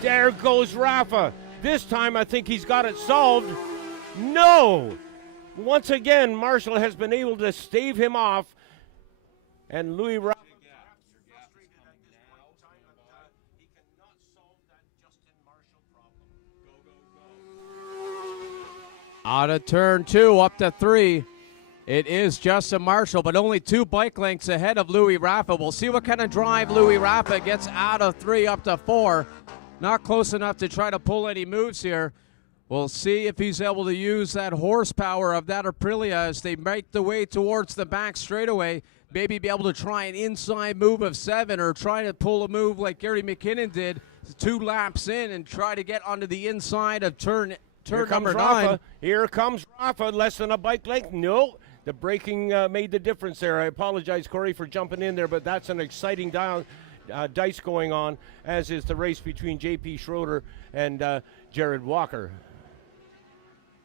There goes Rafa. This time I think he's got it solved. No! Once again, Marshall has been able to stave him off. And Louis Rafa. Out of turn 2, up to 3. It is Justin Marshall, but only 2 bike lengths ahead of Louis Rafa. We'll see what kind of drive Louis Rafa gets out of 3 up to 4. Not close enough to try to pull any moves here. We'll see if he's able to use that horsepower of that Aprilia as they make the way towards the back straightaway. Maybe be able to try an inside move of 7 or try to pull a move like Gary McKinnon did 2 laps in and try to get onto the inside of turn number 9. Here comes Rafa, less than a bike length. No, the braking made the difference there. I apologize, Corey, for jumping in there, but that's an exciting dice going on, as is the race between JP Schroeder and Jared Walker.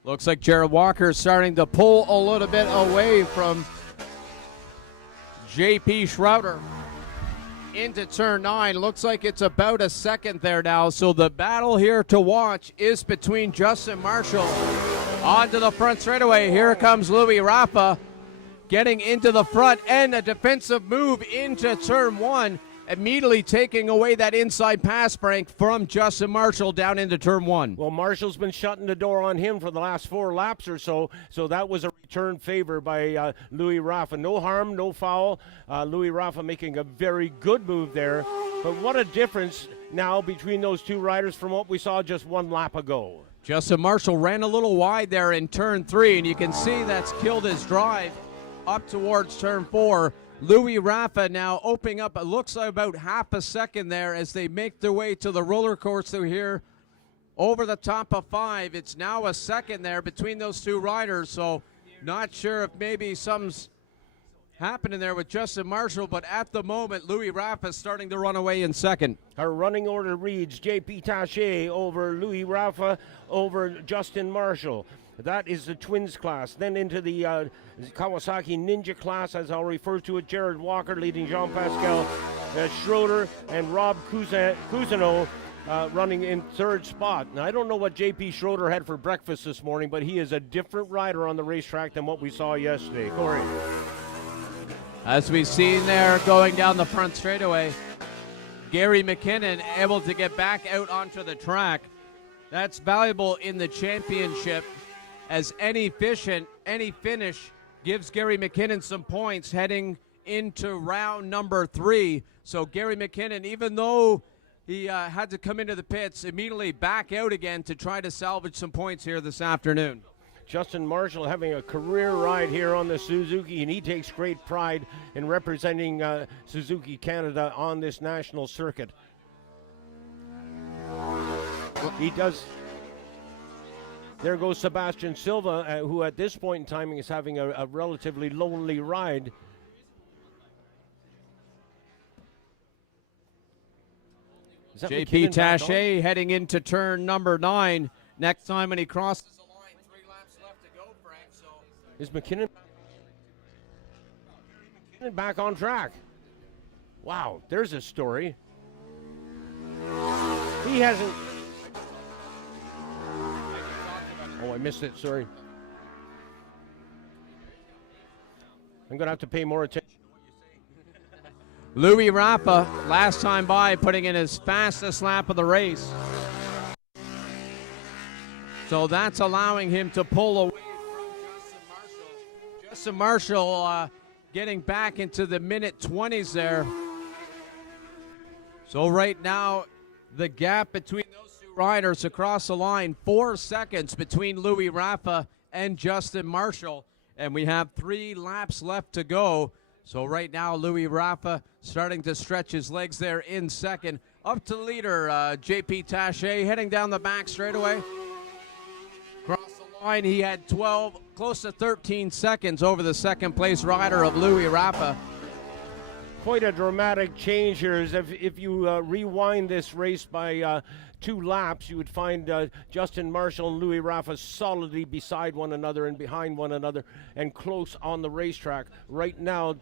Looks like Jared Walker is starting to pull a little bit away from JP Schroeder into turn 9. Looks like it's about a second there now. So the battle here to watch is between Justin Marshall onto the front straightaway. Here comes Louis Rafa getting into the front and a defensive move into turn 1. Immediately taking away that inside pass, Frank, from Justin Marshall down into turn 1. Well, Marshall's been shutting the door on him for the last 4 laps or so, so that was a return favor by Louis Rafa. No harm, no foul. Louis Rafa making a very good move there. But what a difference now between those 2 riders from what we saw just 1 lap ago. Justin Marshall ran a little wide there in turn 3, and you can see that's killed his drive up towards turn 4. Louis Rafa now opening up, it looks like about half a second there as they make their way to the roller coaster here over the top of 5. It's now a second there between those 2 riders, so not sure if maybe something's happening there with Justin Marshall, but at the moment, Louis Rafa is starting to run away in second. Our running order reads JP Taché over Louis Rafa over Justin Marshall. That is the twins class. Then into the Kawasaki Ninja class, as I'll refer to it, Jared Walker leading Jean-Pascal Schroeder and Rob Cousineau running in 3rd spot. Now, I don't know what JP Schroeder had for breakfast this morning, but he is a different rider on the racetrack than what we saw yesterday. Corey. As we've seen there going down the front straightaway, Gary McKinnon able to get back out onto the track. That's valuable in the championship, as any finish gives Gary McKinnon some points heading into round number 3. So Gary McKinnon, even though he had to come into the pits, immediately back out again to try to salvage some points here this afternoon. Justin Marshall having a career ride here on the Suzuki, and he takes great pride in representing Suzuki Canada on this national circuit. He does. There goes Sebastian Silva, who at this point in time is having a relatively lonely ride. JP Taché heading into turn number 9. Next time when he crosses the line, 3 laps left to go, Frank. So is McKinnon back on track? Wow, there's a story. He hasn't. Oh, I missed it. Sorry. I'm going to have to pay more attention. Louis Rappa, last time by, putting in his fastest lap of the race. So that's allowing him to pull away from Justin Marshall. Justin Marshall getting back into the minute 20s there. So right now, the gap between those 2 riders across the line, 4 seconds between Louis Rappa and Justin Marshall. And we have 3 laps left to go. So right now, Louis Rappa starting to stretch his legs there in second. Up to the leader, JP Taché, heading down the back straightaway. Across the line, he had 12, close to 13 seconds over the second place rider of Louis Rappa. Quite a dramatic change here. As if you rewind this race by 2 laps, you would find Justin Marshall and Louis Rappa solidly beside one another and behind one another and close on the racetrack. Right now,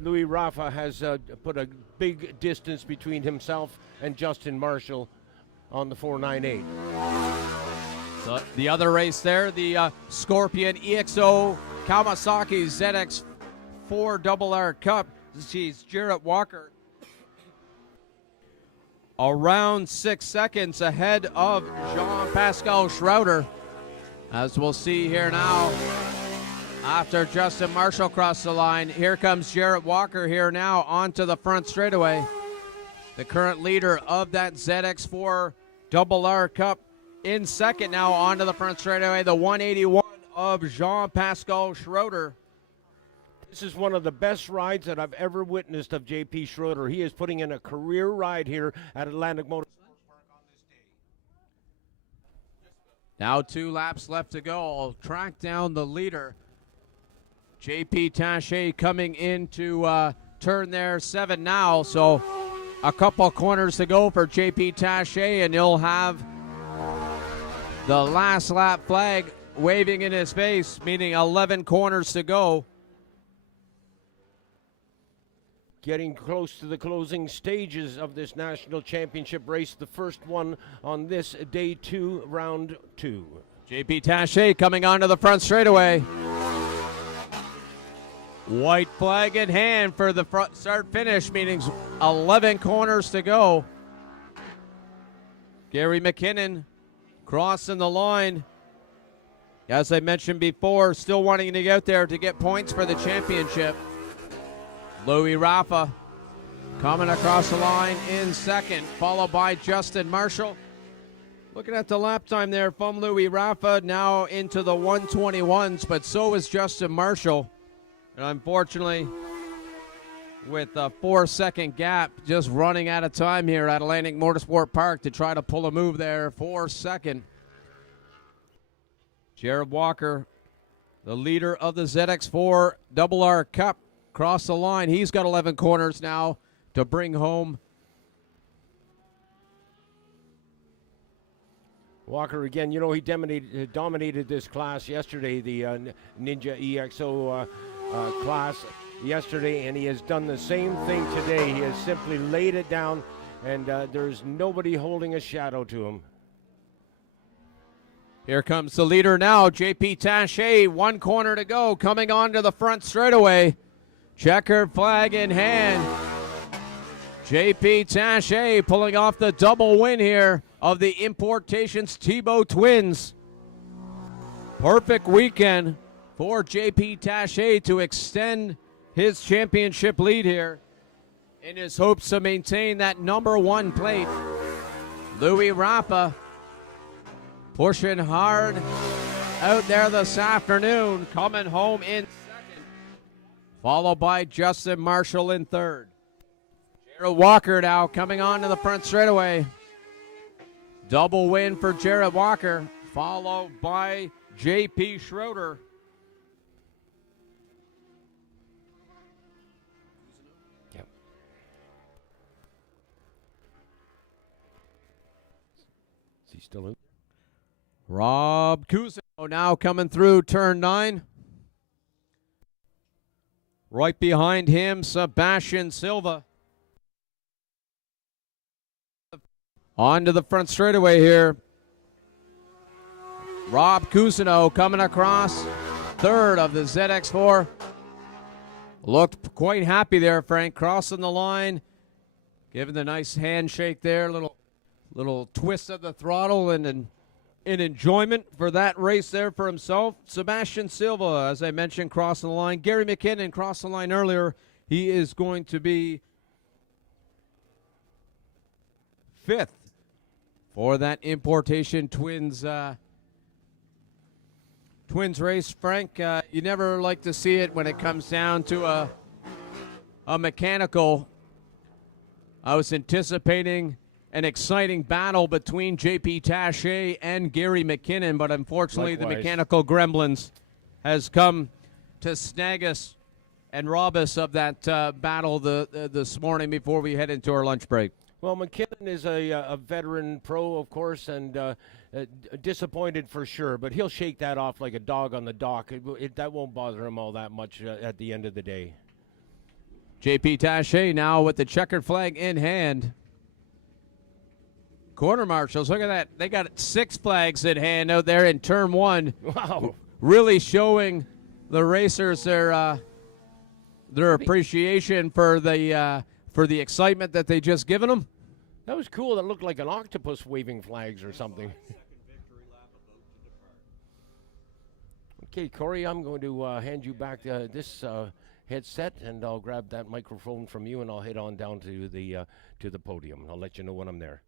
Louis Rappa has put a big distance between himself and Justin Marshall on the 498. So the other race there, the Scorpion EXO Kawasaki ZX4 RR Cup. Geez, Jarrett Walker around 6 seconds ahead of Jean-Pascal Schroeder. As we'll see here now, after Justin Marshall crossed the line, here comes Jarrett Walker here now onto the front straightaway. The current leader of that ZX4 RR Cup in second now onto the front straightaway, the 181 of Jean-Pascal Schroeder. This is one of the best rides that I've ever witnessed of J.P. Schroeder. He is putting in a career ride here at Atlantic Motorsport Park on this day. Now 2 laps left to go. I'll track down the leader. J.P. Taché coming into turn there 7 now. So a couple corners to go for J.P. Taché, and he'll have the last lap flag waving in his face, meaning 11 corners to go. Getting close to the closing stages of this national championship race, the first one on this day 2, round 2. JP Taché coming onto the front straightaway. White flag in hand for the front start finish, meaning 11 corners to go. Gary McKinnon crossing the line. As I mentioned before, still wanting to get out there to get points for the championship. Louis Rappa coming across the line in second, followed by Justin Marshall. Looking at the lap time there from Louis Rappa, now into the 121s, but so is Justin Marshall. And unfortunately, with a 4-second gap, just running out of time here at Atlantic Motorsport Park to try to pull a move there for second. Jared Walker, the leader of the ZX4 RR Cup, cross the line. He's got 11 corners now to bring home. Walker again, you know, he dominated this class yesterday, the Ninja EXO class yesterday, and he has done the same thing today. He has simply laid it down, and there's nobody holding a shadow to him. Here comes the leader now, JP Taché, 1 corner to go, coming onto the front straightaway. Checkered flag in hand. JP Taché pulling off the double win here of the Importations Tebow Twins. Perfect weekend for JP Taché to extend his championship lead here in his hopes to maintain that number 1 plate. Louis Rapa pushing hard out there this afternoon, coming home in second, followed by Justin Marshall in third. Jared Walker now coming on to the front straightaway. Double win for Jared Walker, followed by J.P. Schroeder. Yep. Is he still in? Rob Cousineau now coming through turn 9. Right behind him, Sebastian Silva. On to the front straightaway here. Rob Cousineau coming across, third of the ZX4. Looked quite happy there, Frank, crossing the line, giving the nice handshake there, little twist of the throttle, and an enjoyment for that race there for himself. Sebastian Silva, as I mentioned, crossing the line. Gary McKinnon crossed the line earlier. He is going to be 5th for that Importation Twins race. Frank, you never like to see it when it comes down to a mechanical. I was anticipating an exciting battle between JP Taché and Gary McKinnon, but unfortunately the mechanical gremlins has come to snag us and rob us of that battle this morning before we head into our lunch break. Well, McKinnon is a veteran pro, of course, and disappointed for sure, but he'll shake that off like a dog on the dock. That won't bother him all that much at the end of the day. JP Taché now with the checkered flag in hand. Quarter marshals, look at that. They got 6 flags in hand out there in turn 1. Wow. Really showing the racers their appreciation for the excitement that they just given them. That was cool. That looked like an octopus waving flags or something. Okay, Corey, I'm going to hand you back this headset, and I'll grab that microphone from you, and I'll head on down to the podium. I'll let you know when I'm there.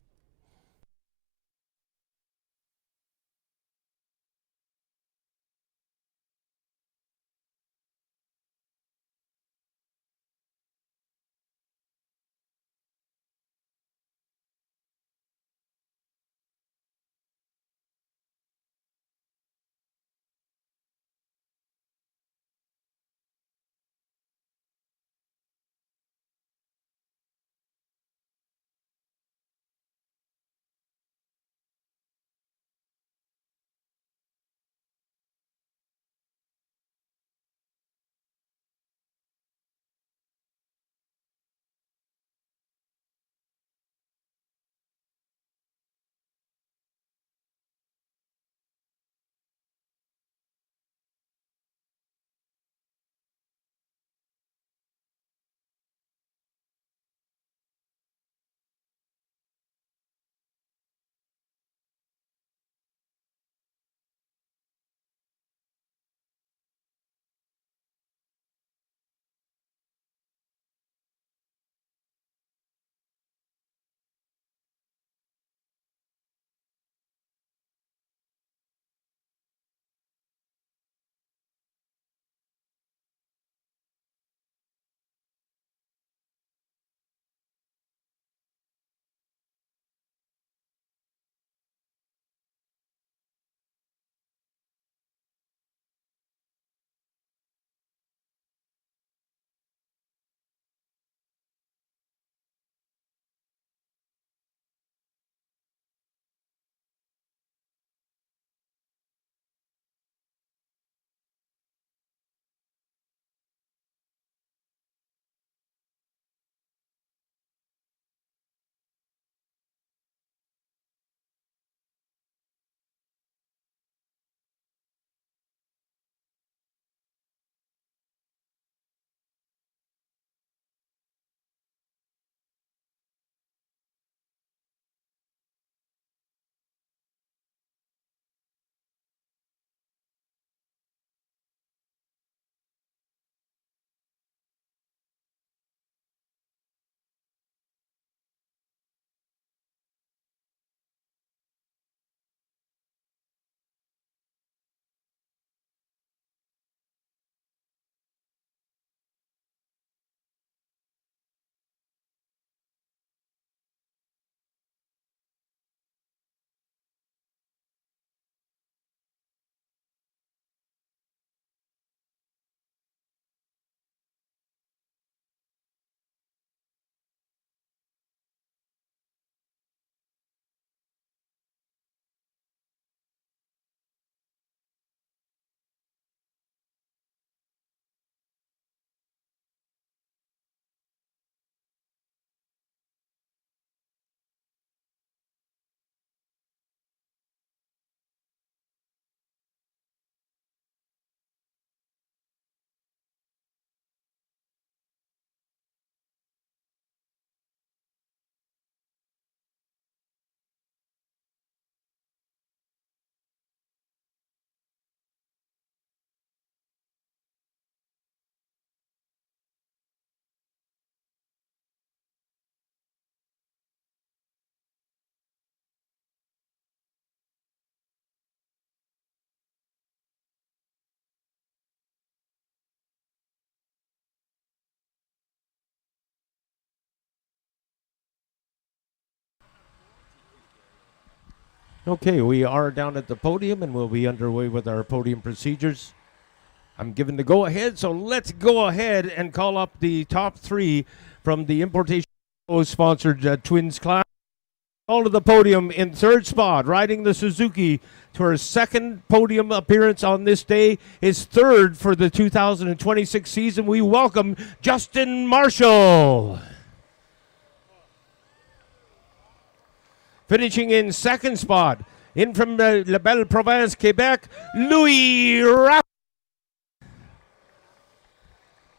Okay, we are down at the podium and we'll be underway with our podium procedures. I'm given the go-ahead, so let's go ahead and call up the top three from the importation sponsored Twins class. All to the podium in third spot, riding the Suzuki to her second podium appearance on this day, his third for the 2026 season. We welcome Justin Marshall. Finishing in second spot, in from La Belle Province, Quebec, Louis Rapp.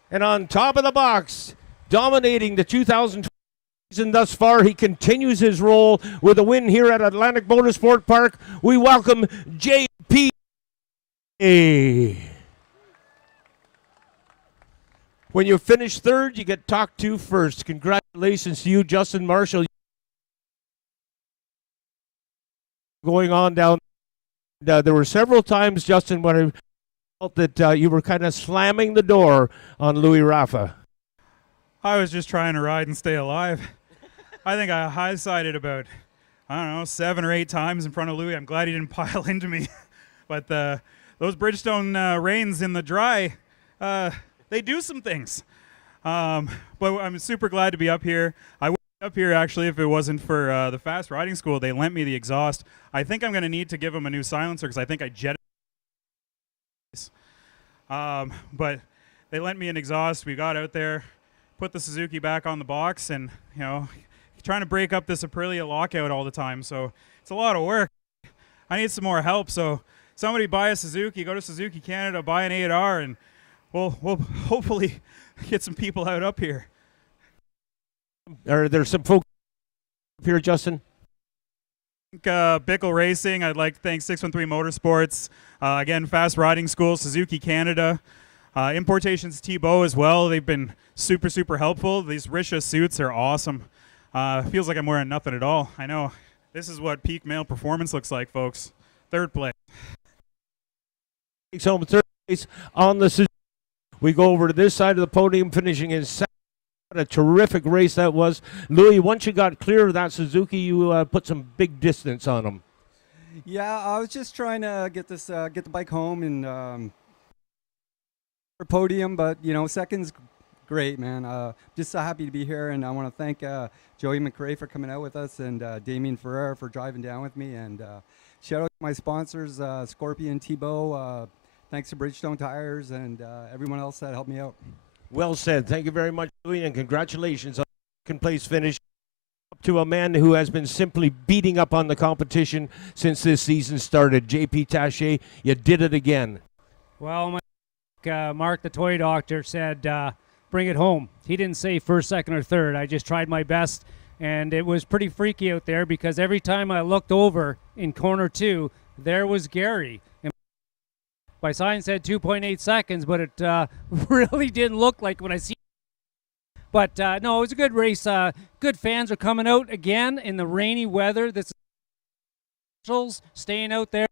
And on top of the box, dominating the 2020 season thus far, he continues his role with a win here at Atlantic Motorsport Park. We welcome JP. When you finish third, you get talked to first. Congratulations to you, Justin Marshall. Going on down, there were several times, Justin, when I felt that you were kind of slamming the door on Louis Rafa. I was just trying to ride and stay alive. I think I high-sided about, 7 or 8 times in front of Louis. I'm glad he didn't pile into me. But those Bridgestone reins in the dry, they do some things. But I'm super glad to be up here. I would be up here, actually, if it wasn't for the fast riding school. They lent me the exhaust. I think I'm going to need to give them a new silencer because I think I jetted. But they lent me an exhaust. We got out there, put the Suzuki back on the box, and, trying to break up this Aprilia lockout all the time. So it's a lot of work. I need some more help. So somebody buy a Suzuki, go to Suzuki Canada, buy an 8R, and we'll hopefully get some people out up here. Are there some folks up here, Justin? Bickle Racing. I'd like to thank 613 Motorsports. Again, Fast Riding School, Suzuki Canada. Importations Thibault as well. They've been super, super helpful. These Risha suits are awesome. Feels like I'm wearing nothing at all. I know. This is what peak male performance looks like, folks. Third place. Takes home third place on the Suzuki. We go over to this side of the podium, finishing in second. What a terrific race that was. Louis, once you got clear of that Suzuki, you put some big distance on him. Yeah, I was just trying to get the bike home and for podium, but second's great, man. Just so happy to be here, and I want to thank Joey McRae for coming out with us, and Damien Ferrer for driving down with me, and shout out to my sponsors, Scorpion, Thibault. Thanks to Bridgestone Tires and everyone else that helped me out. Well said. Thank you very much, Louis, and congratulations on the second place finish. Up to a man who has been simply beating up on the competition since this season started. JP Taché, you did it again. Well, Mark, the toy doctor, said bring it home. He didn't say first, second, or third. I just tried my best, and it was pretty freaky out there because every time I looked over in corner 2, there was Gary. And my sign said 2.8 seconds, but it really didn't look like when I see. But no, it was a good race. Good fans are coming out again in the rainy weather. This is staying out there.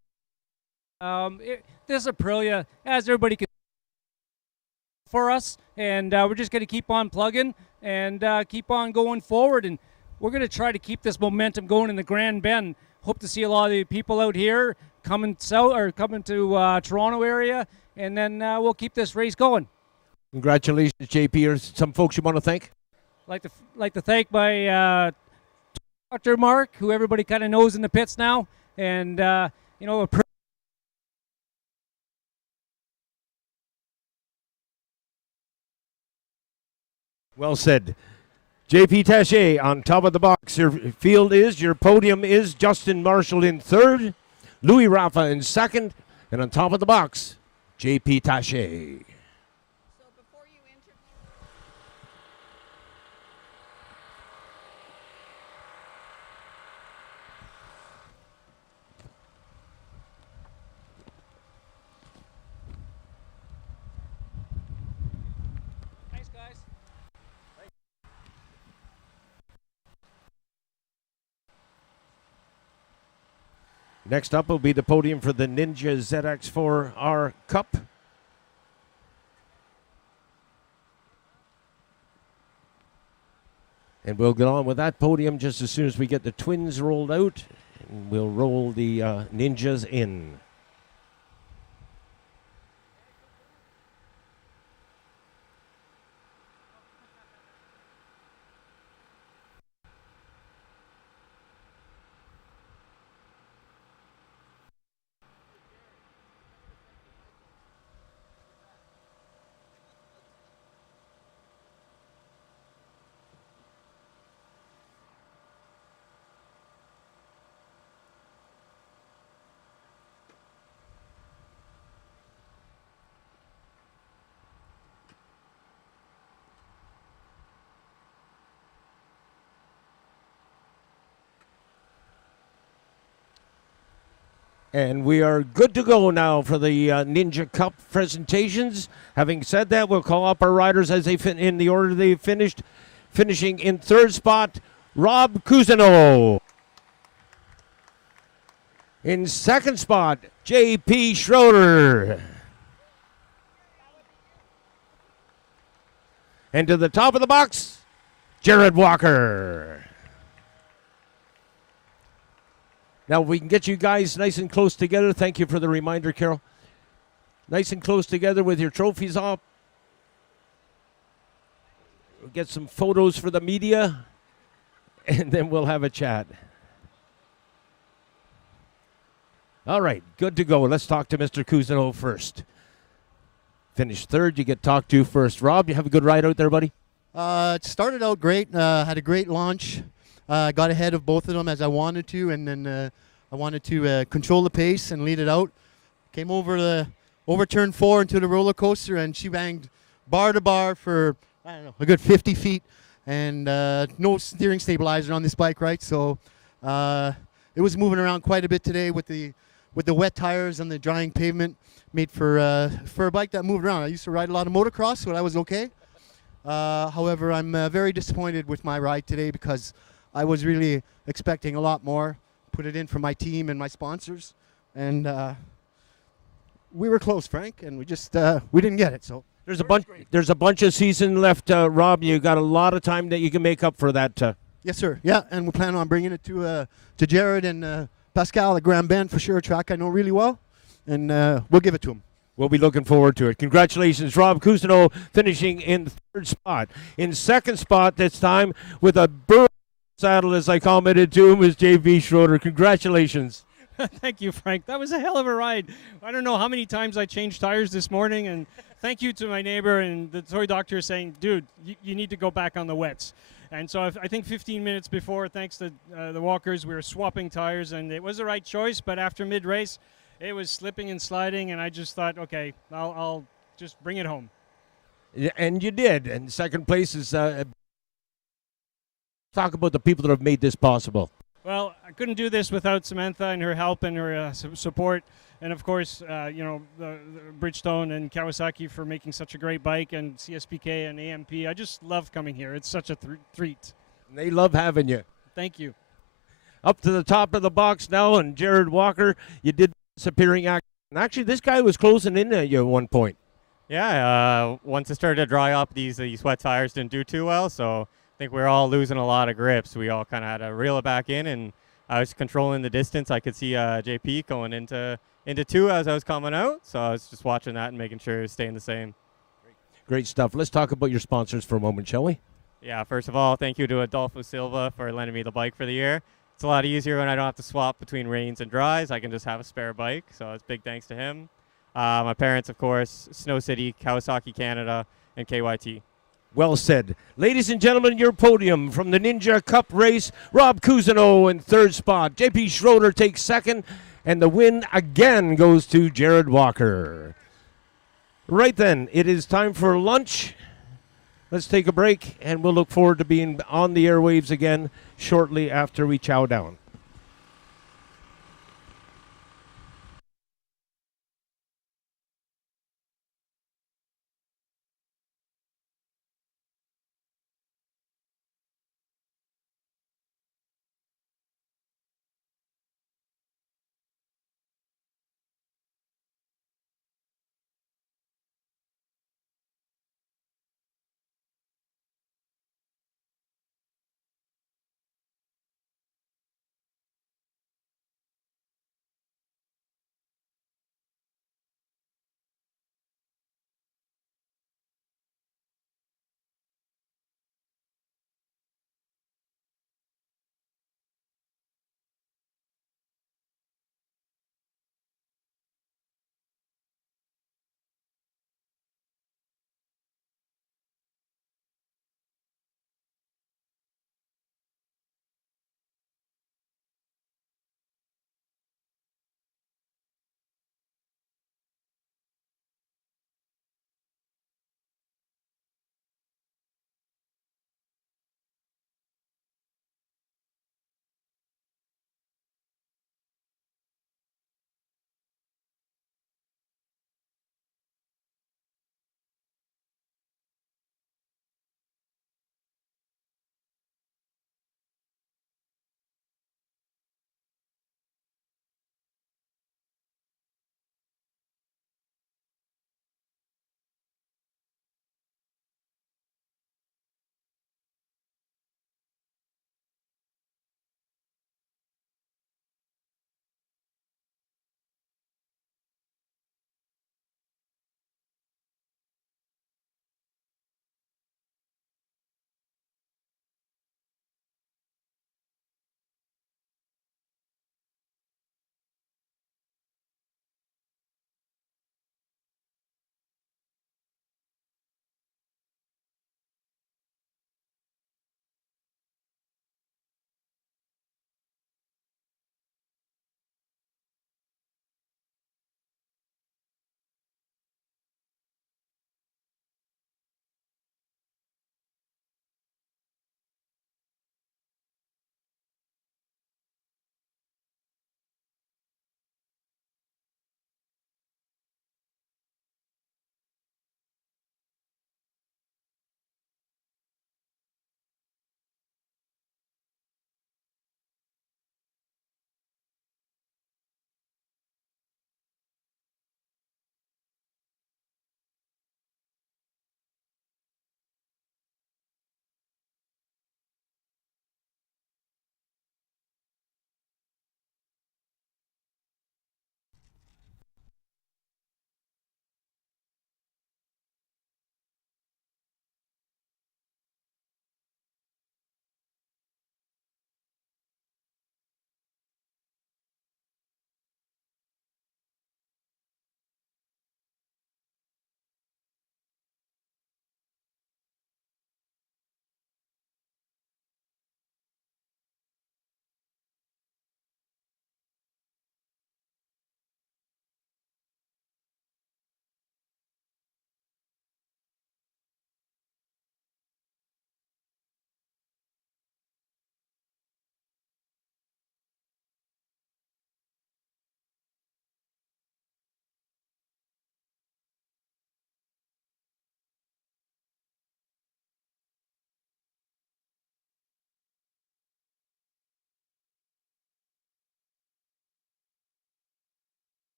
This Aprilia, as everybody can for us, and we're just going to keep on plugging and keep on going forward, and we're going to try to keep this momentum going in the Grand Bend. Hope to see a lot of the people out here coming south or coming to Toronto area, and then we'll keep this race going. Congratulations, JP. Are some folks you want to thank? Like to thank my Dr. Mark, who everybody kind of knows in the pits now, and Well said. JP Taché on top of the box. Your field is, your podium is Justin Marshall in third, Louis Rafa in second, and on top of the box, JP Taché. thanks, guys. Next up will be the podium for the Ninja ZX4R Cup. And we'll get on with that podium just as soon as we get the twins rolled out. We'll roll the Ninjas in. And we are good to go now for the Ninja Cup presentations. Having said that, we'll call up our riders as they in the order they finished. Finishing in third spot, Rob Cousineau. In second spot, J.P. Schroeder. And to the top of the box, Jared Walker. Now, we can get you guys nice and close together. Thank you for the reminder, Carol. Nice and close together with your trophies up. We'll get some photos for the media, and then we'll have a chat. All right, good to go. Let's talk to Mr. Cousineau first. Finished third, you get talked to first. Rob, you have a good ride out there, buddy? It started out great. Had a great launch. Got ahead of both of them as I wanted to, and then I wanted to control the pace and lead it out. Came over turn 4 into the roller coaster, and she banged bar to bar for, I don't know, a good 50 feet, and no steering stabilizer on this bike, right? So it was moving around quite a bit today with the wet tires and the drying pavement. Made for a bike that moved around. I used to ride a lot of motocross, so that was okay. However, I'm very disappointed with my ride today because I was really expecting a lot more. Put it in for my team and my sponsors, and we were close, Frank, and we just we didn't get it. So there's a bunch of season left, Rob. You got a lot of time that you can make up for that. Yes, sir. Yeah, and we plan on bringing it to Jared and Pascal at Grand Bend for sure. A track I know really well, and we'll give it to him. We'll be looking forward to it. Congratulations, Rob Cousineau, finishing in third spot. In second spot this time with a saddle, as I commented to him, is J.B. Schroeder. Congratulations. Thank you, Frank. That was a hell of a ride. I don't know how many times I changed tires this morning, and thank you to my neighbor and the toy doctor saying, dude, you need to go back on the wets. And so I think 15 minutes before, thanks to the walkers, we were swapping tires, and it was the right choice, but after mid-race, it was slipping and sliding, and I just thought, okay, I'll just bring it home. Yeah, and you did. And second place is talk about the people that have made this possible. Well, I couldn't do this without Samantha and her help and her support, and of course, the Bridgestone and Kawasaki for making such a great bike, and CSBK and AMP. I just love coming here. It's such a treat. They love having you. Thank you. Up to the top of the box now, and Jared Walker, you did disappearing act. And actually, this guy was closing in at you at one point. Yeah, once it started to dry up, these wet tires didn't do too well, so I think we were all losing a lot of grips. We all kind of had to reel it back in, and I was controlling the distance. I could see JP going into 2 as I was coming out, so I was just watching that and making sure it was staying the same. Great stuff. Let's talk about your sponsors for a moment, shall we? Yeah, first of all, thank you to Adolfo Silva for lending me the bike for the year. It's a lot easier when I don't have to swap between rains and dries. I can just have a spare bike, so it's big thanks to him. My parents, of course, Snow City, Kawasaki Canada, and KYT. Well said. Ladies and gentlemen, your podium from the Ninja Cup race, Rob Cousineau in third spot. J.P. Schroeder takes second, and the win again goes to Jared Walker. Right then, it is time for lunch. Let's take a break, and we'll look forward to being on the airwaves again shortly after we chow down.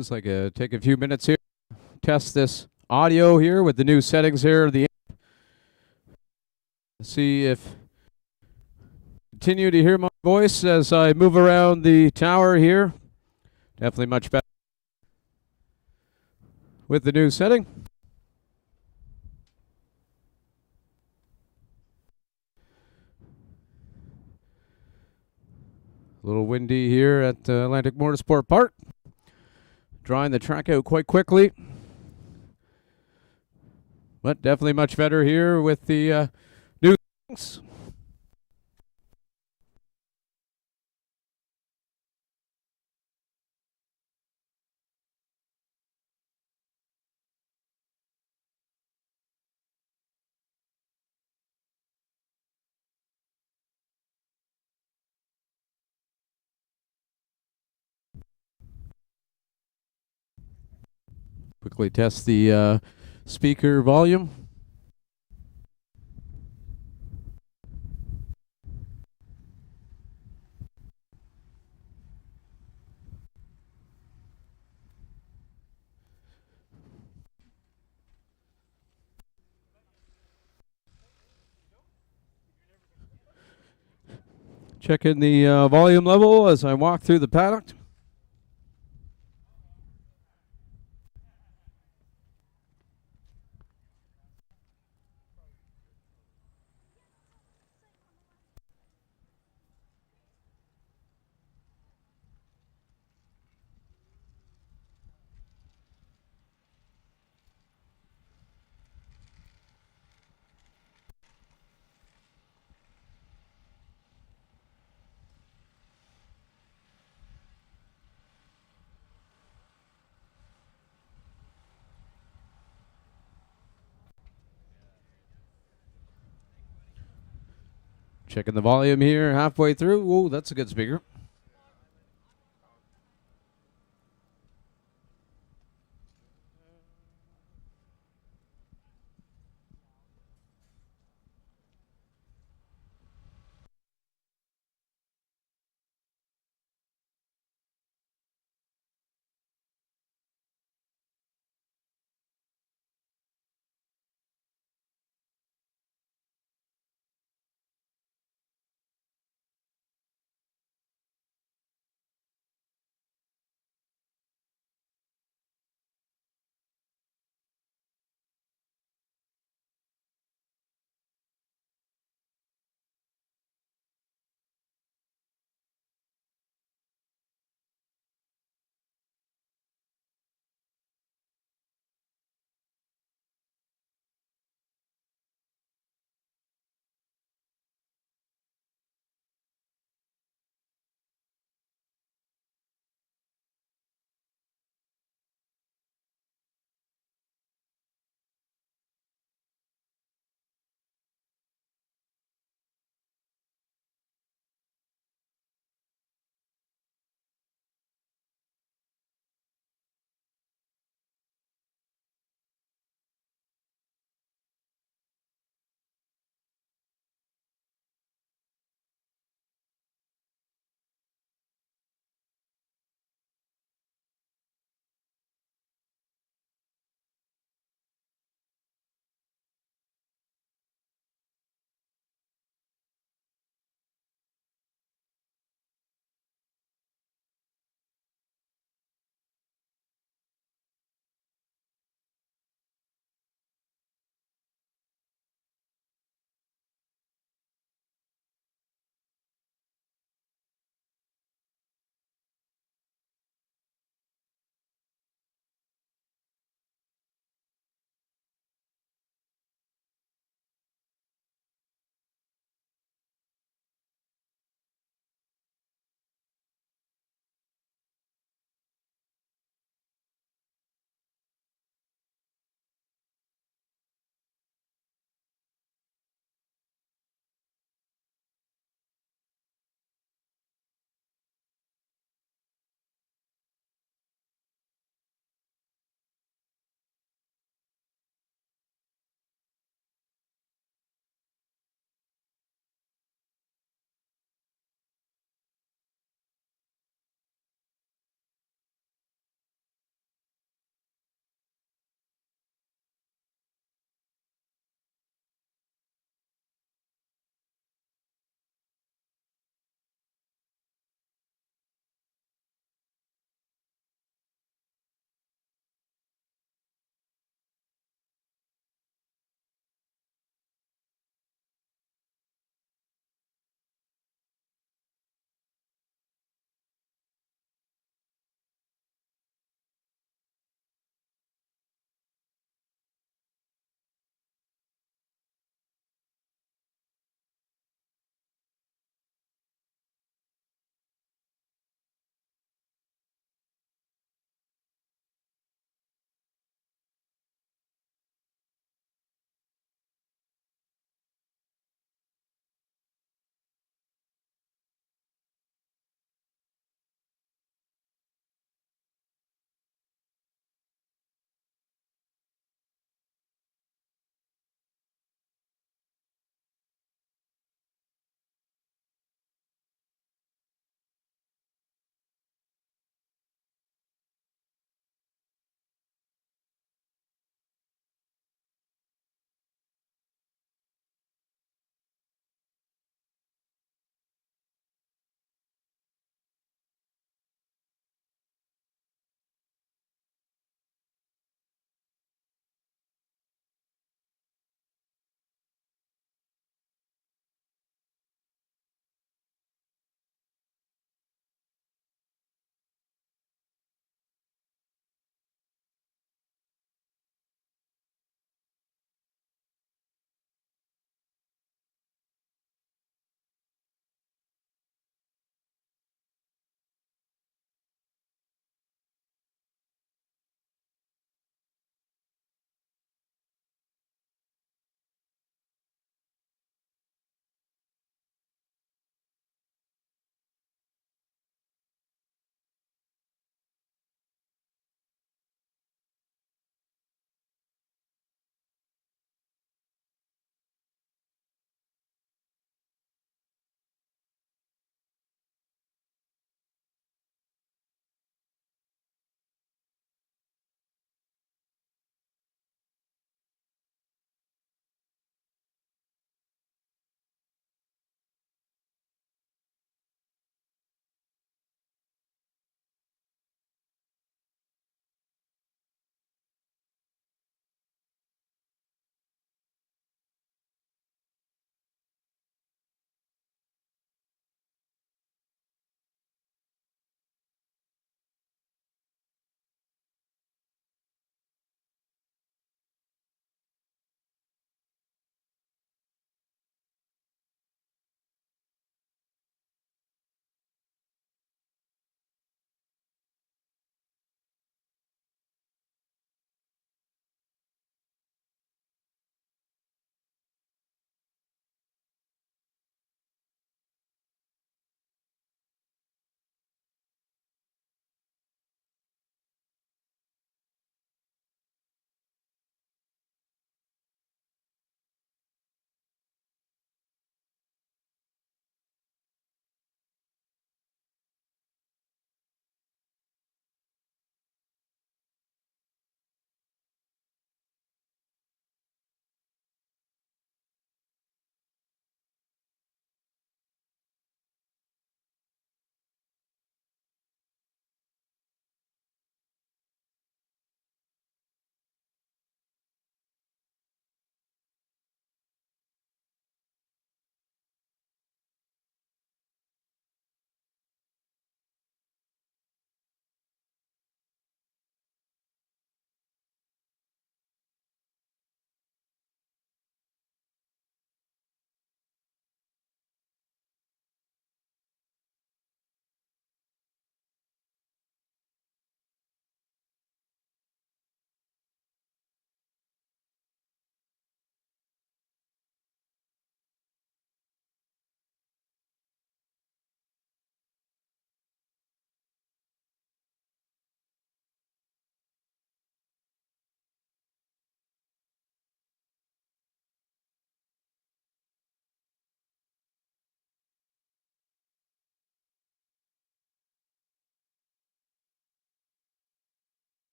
Just like take a few minutes here, test this audio here with the new settings here. See if continue to hear my voice as I move around the tower here. Definitely much better with the new setting. A little windy here at Atlantic Motorsport Park. Drawing the track out quite quickly. But definitely much better here with the new settings. Quickly test the speaker volume. Checking the volume level as I walk through the paddock. Checking the volume here halfway through. Whoa, that's a good speaker.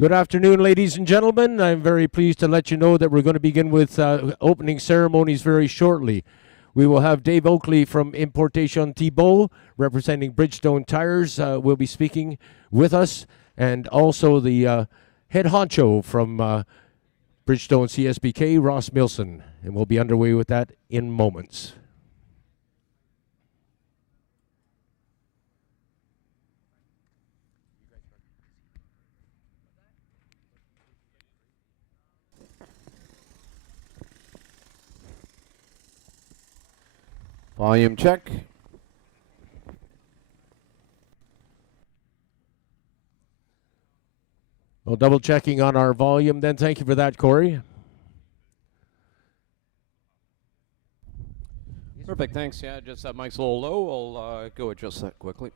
Good afternoon, ladies and gentlemen. I'm very pleased to let you know that we're going to begin with opening ceremonies very shortly. We will have Dave Oakley from Importation Thibault, representing Bridgestone Tires, will be speaking with us, and also the head honcho from Bridgestone CSBK, Ross Milson. And we'll be underway with that in moments. Volume check. Well, double checking on our volume then. Thank you for that, Corey. Perfect, thanks. Yeah, just that mic's a little low. I'll go adjust that quickly.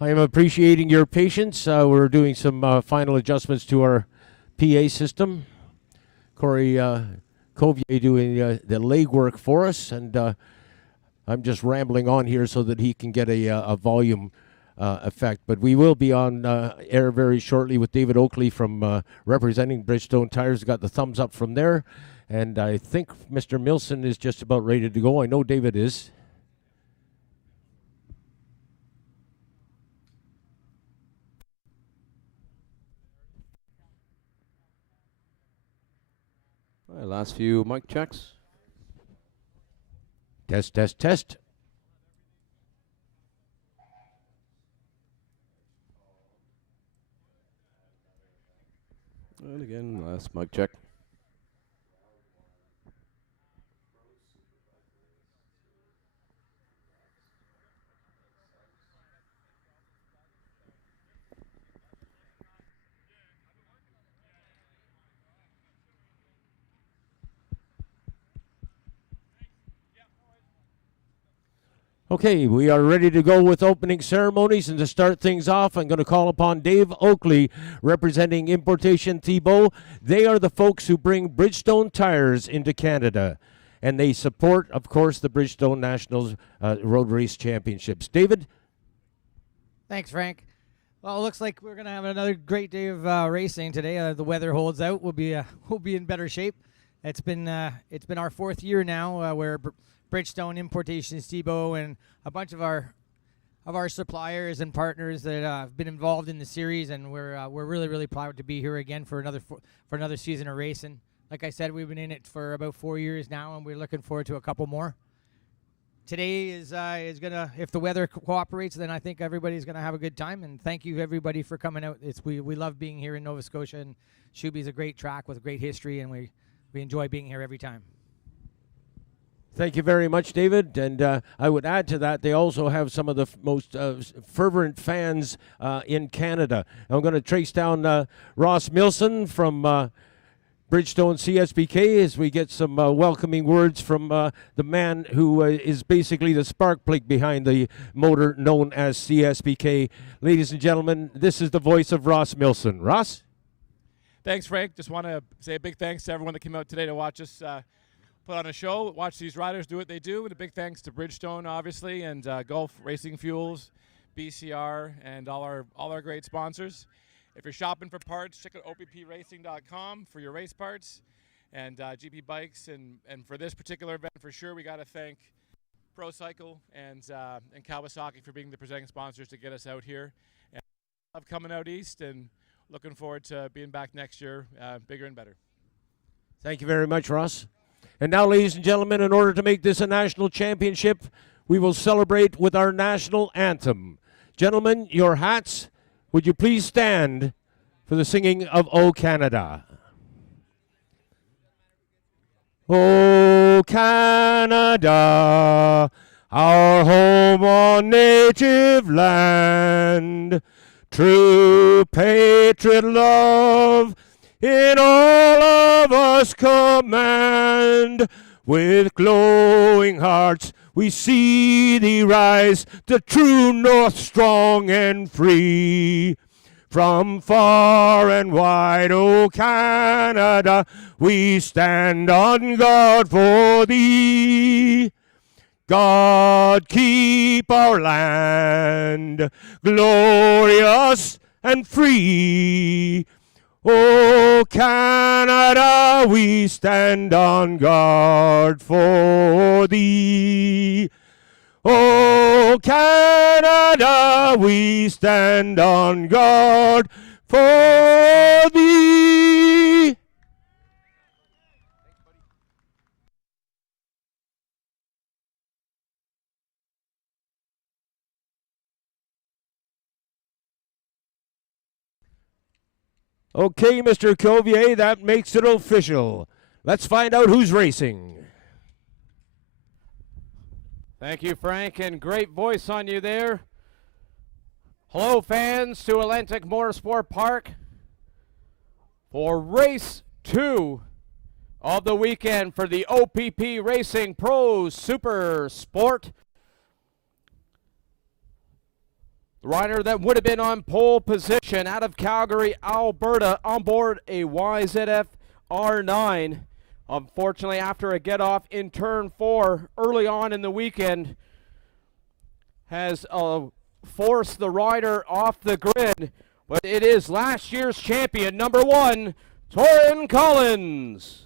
I am appreciating your patience. We're doing some final adjustments to our PA system. Corey Covier doing the legwork for us, and I'm just rambling on here so that he can get a volume effect. But we will be on air very shortly with David Oakley from representing Bridgestone Tires. Got the thumbs up from there, and I think Mr. Milson is just about ready to go. I know David is. All right, last few mic checks. Test, test, test. And again, last mic check. Okay, we are ready to go with opening ceremonies, and to start things off, I'm going to call upon Dave Oakley, representing Importation Thibault. They are the folks who bring Bridgestone tires into Canada, and they support, of course, the Bridgestone Nationals Road Race Championships. David? Thanks, Frank. Well, it looks like we're going to have another great day of racing today. The weather holds out. We'll be in better shape. It's been our fourth year now where Bridgestone, Importations, Thibault, and a bunch of our suppliers and partners that have been involved in the series, and we're really proud to be here again for another season of racing. Like I said, we've been in it for about 4 years now, and we're looking forward to a couple more. Today is gonna, if the weather cooperates, then I think everybody's gonna have a good time. And thank you everybody for coming out. We love being here in Nova Scotia, and Shuby's a great track with a great history, and we enjoy being here every time. Thank you very much, David. And I would add to that, they also have some of the most fervent fans in Canada. I'm going to trace down Ross Milson from Bridgestone CSBK as we get some welcoming words from the man who is basically the spark plug behind the motor known as CSBK. Ladies and gentlemen, this is the voice of Ross Milson. Ross? Thanks, Frank. Just want to say a big thanks to everyone that came out today to watch us put on a show, watch these riders do what they do, and a big thanks to Bridgestone, obviously, and Gulf Racing Fuels, BCR, and all our great sponsors. If you're shopping for parts, check out oppracing.com for your race parts. and GP Bikes, and for this particular event, for sure, we got to thank Pro Cycle and Kawasaki for being the presenting sponsors to get us out here. And I love coming out east, and looking forward to being back next year, bigger and better. Thank you very much, Ross. And now, ladies and gentlemen, in order to make this a national championship, we will celebrate with our national anthem. Gentlemen, your hats, would you please stand for the singing of O Canada? O Canada, our home on native land, true patriot love in all of us command. With glowing hearts we see thee rise, the true north strong and free. From far and wide, O Canada, we stand on guard for thee. God keep our land glorious and free. O Canada, we stand on guard for thee. O Canada, we stand on guard for thee. Okay, Mr. Covier, that makes it official. Let's find out who's racing. Thank you, Frank, and great voice on you there. Hello, fans, to Atlantic Motorsport Park for race 2 of the weekend for the OPP Racing Pro Super Sport. The rider that would have been on pole position out of Calgary, Alberta, on board a YZF R9. Unfortunately, after a get-off in turn 4 early on in the weekend, has forced the rider off the grid. But it is last year's champion, number 1, Torrin Collins.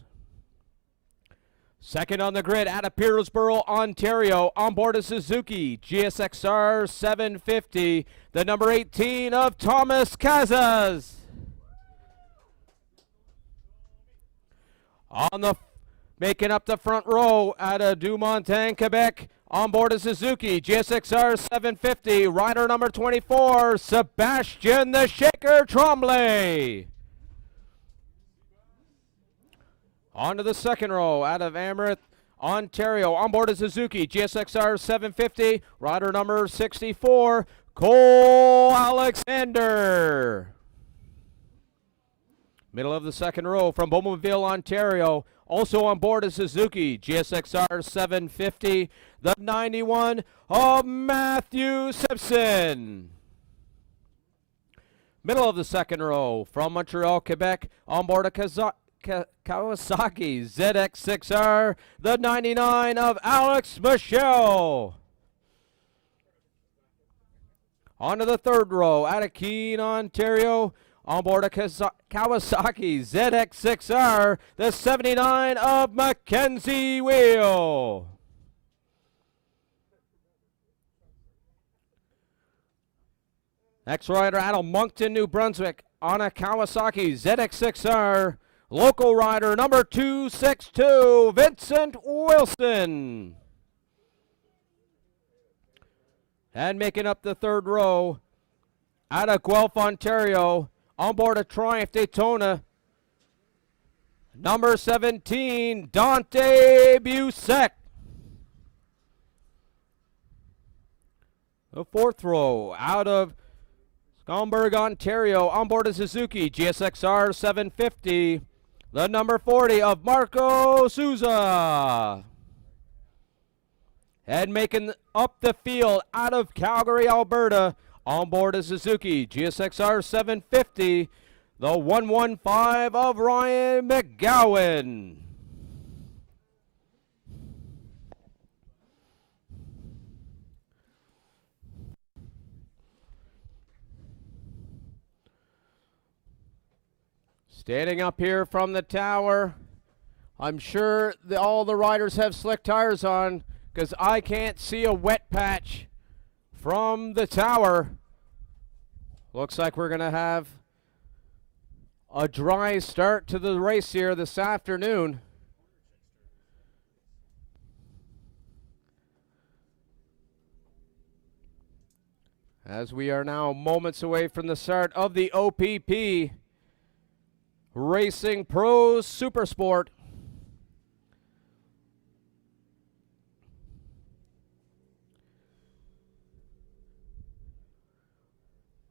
Second on the grid out of Peterborough, Ontario, on board a Suzuki GSXR 750, the number 18 of Thomas Casas. Making up the front row out of Dumontaine, Quebec, on board a Suzuki GSXR 750, rider number 24, Sebastian the Shaker Tremblay. On to the second row out of Amherst, Ontario, on board a Suzuki GSXR 750, rider number 64, Cole Alexander. Middle of the second row from Bowmanville, Ontario, also on board a Suzuki GSXR 750, the 91 of Matthew Simpson. Middle of the second row from Montreal, Quebec, on board a Kawasaki ZX6R, the 99 of Alex Michel. On to the third row out of Keene, Ontario, on board a Kawasaki ZX6R, the 79 of Mackenzie Wheel. Next rider out of Moncton, New Brunswick, on a Kawasaki ZX6R, local rider number 262, Vincent Wilson. And making up the third row, out of Guelph, Ontario, on board a Triumph Daytona, number 17, Dante Busek. The fourth row, out of Schaumburg, Ontario, on board a Suzuki GSXR 750, the number 40 of Marco Souza. And making up the field out of Calgary, Alberta, on board a Suzuki GSXR 750, the 115 of Ryan McGowan. Standing up here from the tower, I'm sure all the riders have slick tires on because I can't see a wet patch from the tower. Looks like we're going to have a dry start to the race here this afternoon. As we are now moments away from the start of the OPP Racing Pro Supersport.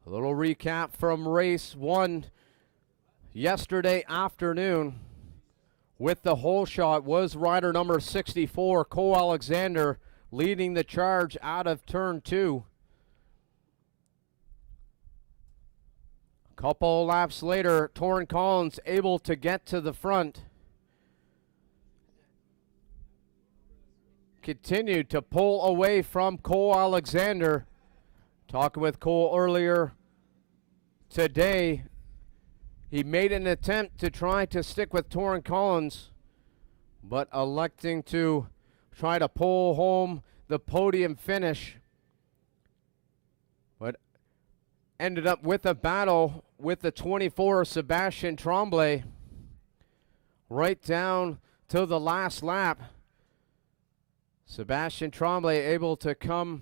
A little recap from race 1 yesterday afternoon. With the hole shot was rider number 64, Cole Alexander, leading the charge out of turn 2. Couple laps later, Torrin Collins able to get to the front. Continued to pull away from Cole Alexander. Talking with Cole earlier today, he made an attempt to try to stick with Torrin Collins, but electing to try to pull home the podium finish. But ended up with a battle with the 24, Sebastian Tremblay, right down to the last lap. Sebastian Tremblay able to come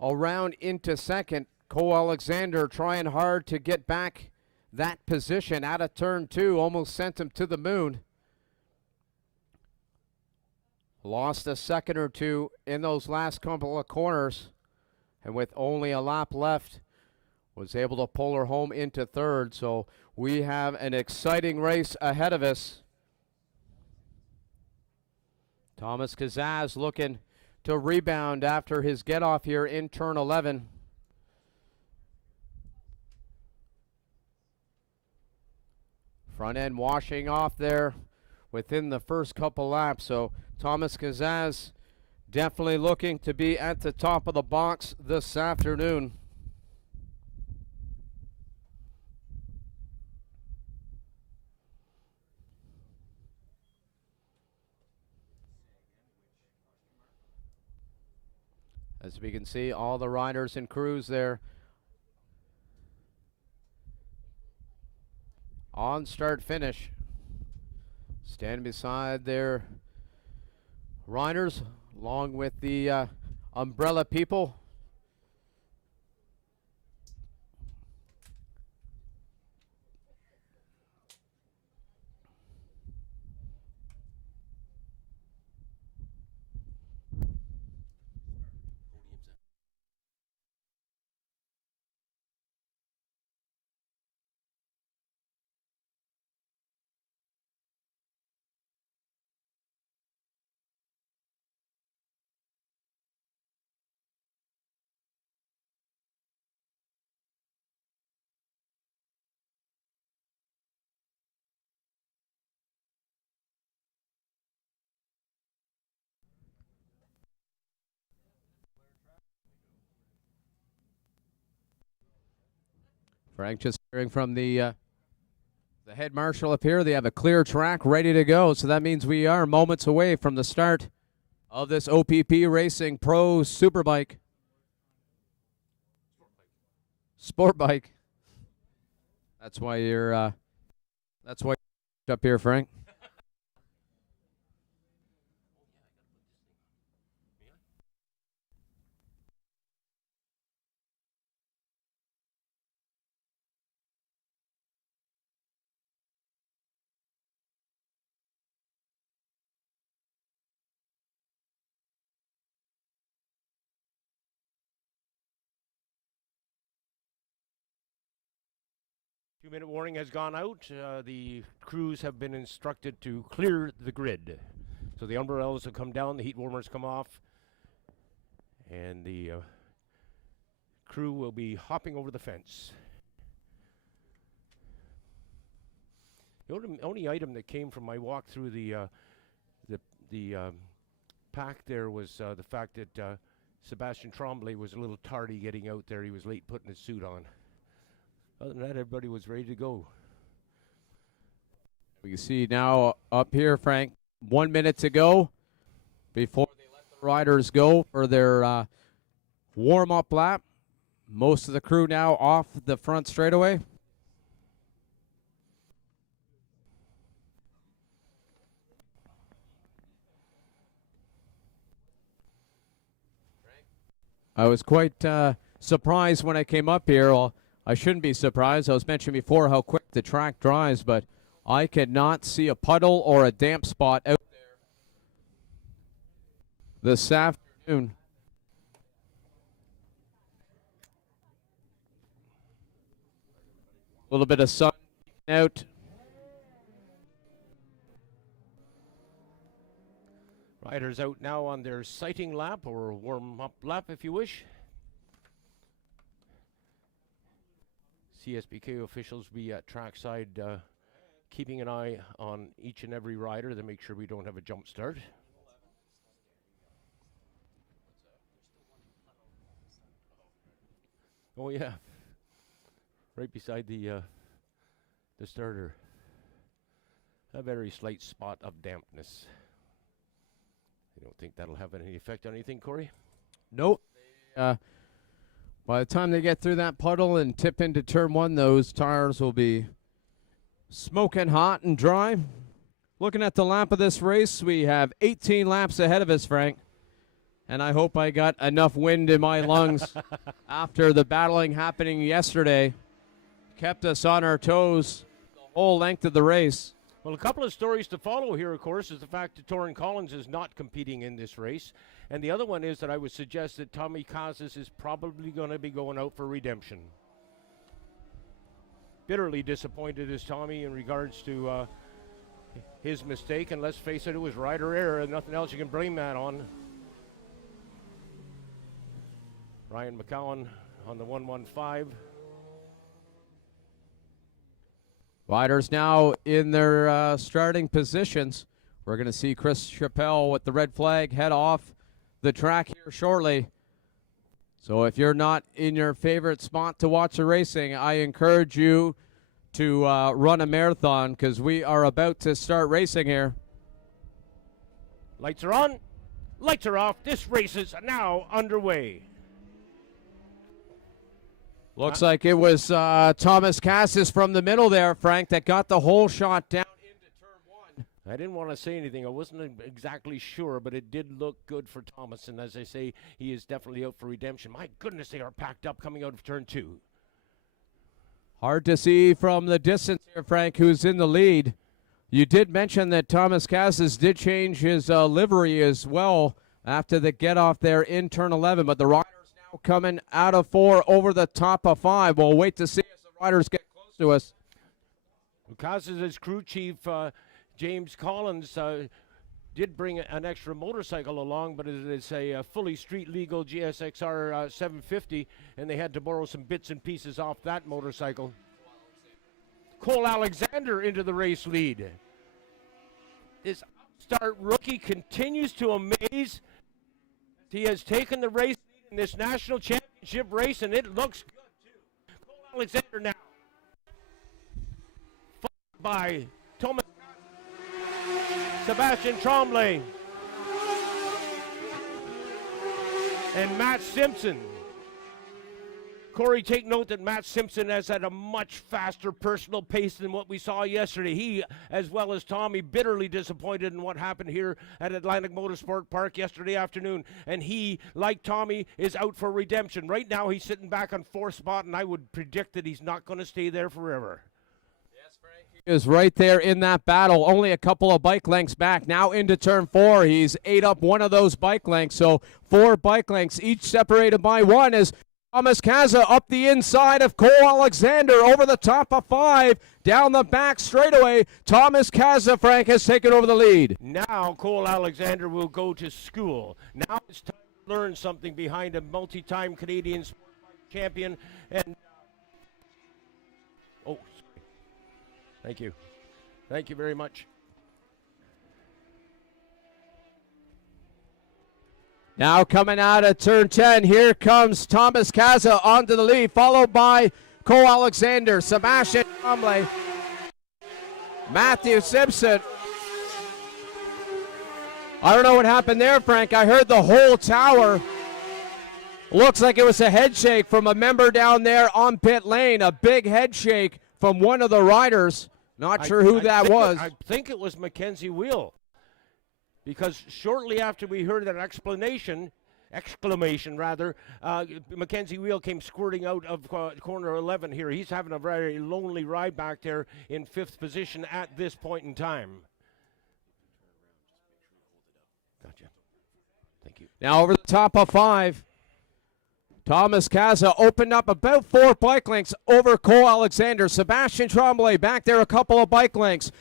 around into second. Cole Alexander trying hard to get back that position out of turn 2, almost sent him to the moon. Lost a second or two in those last couple of corners, and with only a lap left, was able to pull her home into third. So we have an exciting race ahead of us. Thomas Kazaz looking to rebound after his get off here in turn 11. Front end washing off there within the first couple laps. So Thomas Kazaz definitely looking to be at the top of the box this afternoon. As we can see, all the riders and crews there on start finish. Standing beside their riders along with the umbrella people. Frank just hearing from the head marshal up here. They have a clear track ready to go. So that means we are moments away from the start of this OPP Racing Pro Superbike. Sport bike. That's why you're up here, Frank. Two-minute warning has gone out. The crews have been instructed to clear the grid. So the umbrellas will come down, the heat warmers come off, and the crew will be hopping over the fence. The only item that came from my walk through the pack there was the fact that Sebastian Tremblay was a little tardy getting out there. He was late putting his suit on. Other than that, everybody was ready to go. We can see now up here, Frank, 1 minute to go before they let the riders go for their warm-up lap. Most of the crew now off the front straightaway. I was quite surprised when I came up here. Well, I shouldn't be surprised. I was mentioning before how quick the track dries, but I could not see a puddle or a damp spot out there this afternoon. A little bit of sun out. Riders out now on their sighting lap or warm-up lap, if you wish. CSBK officials be at trackside keeping an eye on each and every rider to make sure we don't have a jump start. Oh yeah, right beside the starter. A very slight spot of dampness. You don't think that'll have any effect on anything, Corey? Nope. By the time they get through that puddle and tip into turn one, those tires will be smoking hot and dry. Looking at the lap of this race, we have 18 laps ahead of us, Frank. And I hope I got enough wind in my lungs after the battling happening yesterday. Kept us on our toes the whole length of the race. Well, a couple of stories to follow here, of course, is the fact that Torrin Collins is not competing in this race. And the other one is that I would suggest that Tommy Kazis is probably going to be going out for redemption. Bitterly disappointed is Tommy in regards to his mistake. And let's face it, it was rider error and nothing else you can blame that on. Ryan McCowan on the 115. Riders now in their starting positions. We're going to see Chris Chappelle with the red flag head off the track here shortly. So if you're not in your favorite spot to watch the racing, I encourage you to run a marathon because we are about to start racing here. Lights are on, lights are off. This race is now underway. Looks like it was Thomas Cassis from the middle there, Frank, that got the whole shot down into turn one. I didn't want to say anything. I wasn't exactly sure, but it did look good for Thomas. And as I say, he is definitely out for redemption. My goodness, they are packed up coming out of turn two. Hard to see from the distance here, Frank, who's in the lead. You did mention that Thomas Cassis did change his livery as well after the get-off there in turn 11, but the riders now coming out of 4 over the top of 5. We'll wait to see as the riders get close to us. Cassis' crew chief, James Collins, did bring an extra motorcycle along, but it is a fully street-legal GSXR 750, and they had to borrow some bits and pieces off that motorcycle. Cole Alexander into the race lead. This upstart rookie continues to amaze. He has taken the race lead in this national championship race, and it looks good, too. Cole Alexander now. Followed by Thomas Sebastian Tremblay and Matt Simpson. Corey, take note that Matt Simpson has had a much faster personal pace than what we saw yesterday. He, as well as Tommy, bitterly disappointed in what happened here at Atlantic Motorsport Park yesterday afternoon. And he, like Tommy, is out for redemption. Right now, he's sitting back on 4th spot, and I would predict that he's not going to stay there forever. Is right there in that battle, only a couple of bike lengths back. Now into turn 4, he's ate up one of those bike lengths, so 4 bike lengths, each separated by 1 as Thomas Kaza up the inside of Cole Alexander over the top of 5, down the back straightaway. Thomas Kaza, Frank, has taken over the lead. Now Cole Alexander will go to school. Now it's time to learn something behind a multi-time Canadian Superbike champion. And oh, thank you. Thank you very much. Now coming out of turn 10, here comes Thomas Kaza onto the lead, followed by Cole Alexander, Sebastian Tremblay, Matthew Simpson, I don't know what happened there, Frank. I heard the whole tower. Looks like it was a head shake from a member down there on pit lane. A big head shake from one of the riders. Not sure who that was. I think it was Mackenzie Wheel. Because shortly after we heard that exclamation, Mackenzie Wheel came squirting out of corner 11 here. He's having a very lonely ride back there in 5th position at this point in time. Gotcha. Thank you. Now over the top of 5. Thomas Kaza opened up about 4 bike lengths over Cole Alexander. Sebastian Tremblay back there a couple of bike lengths.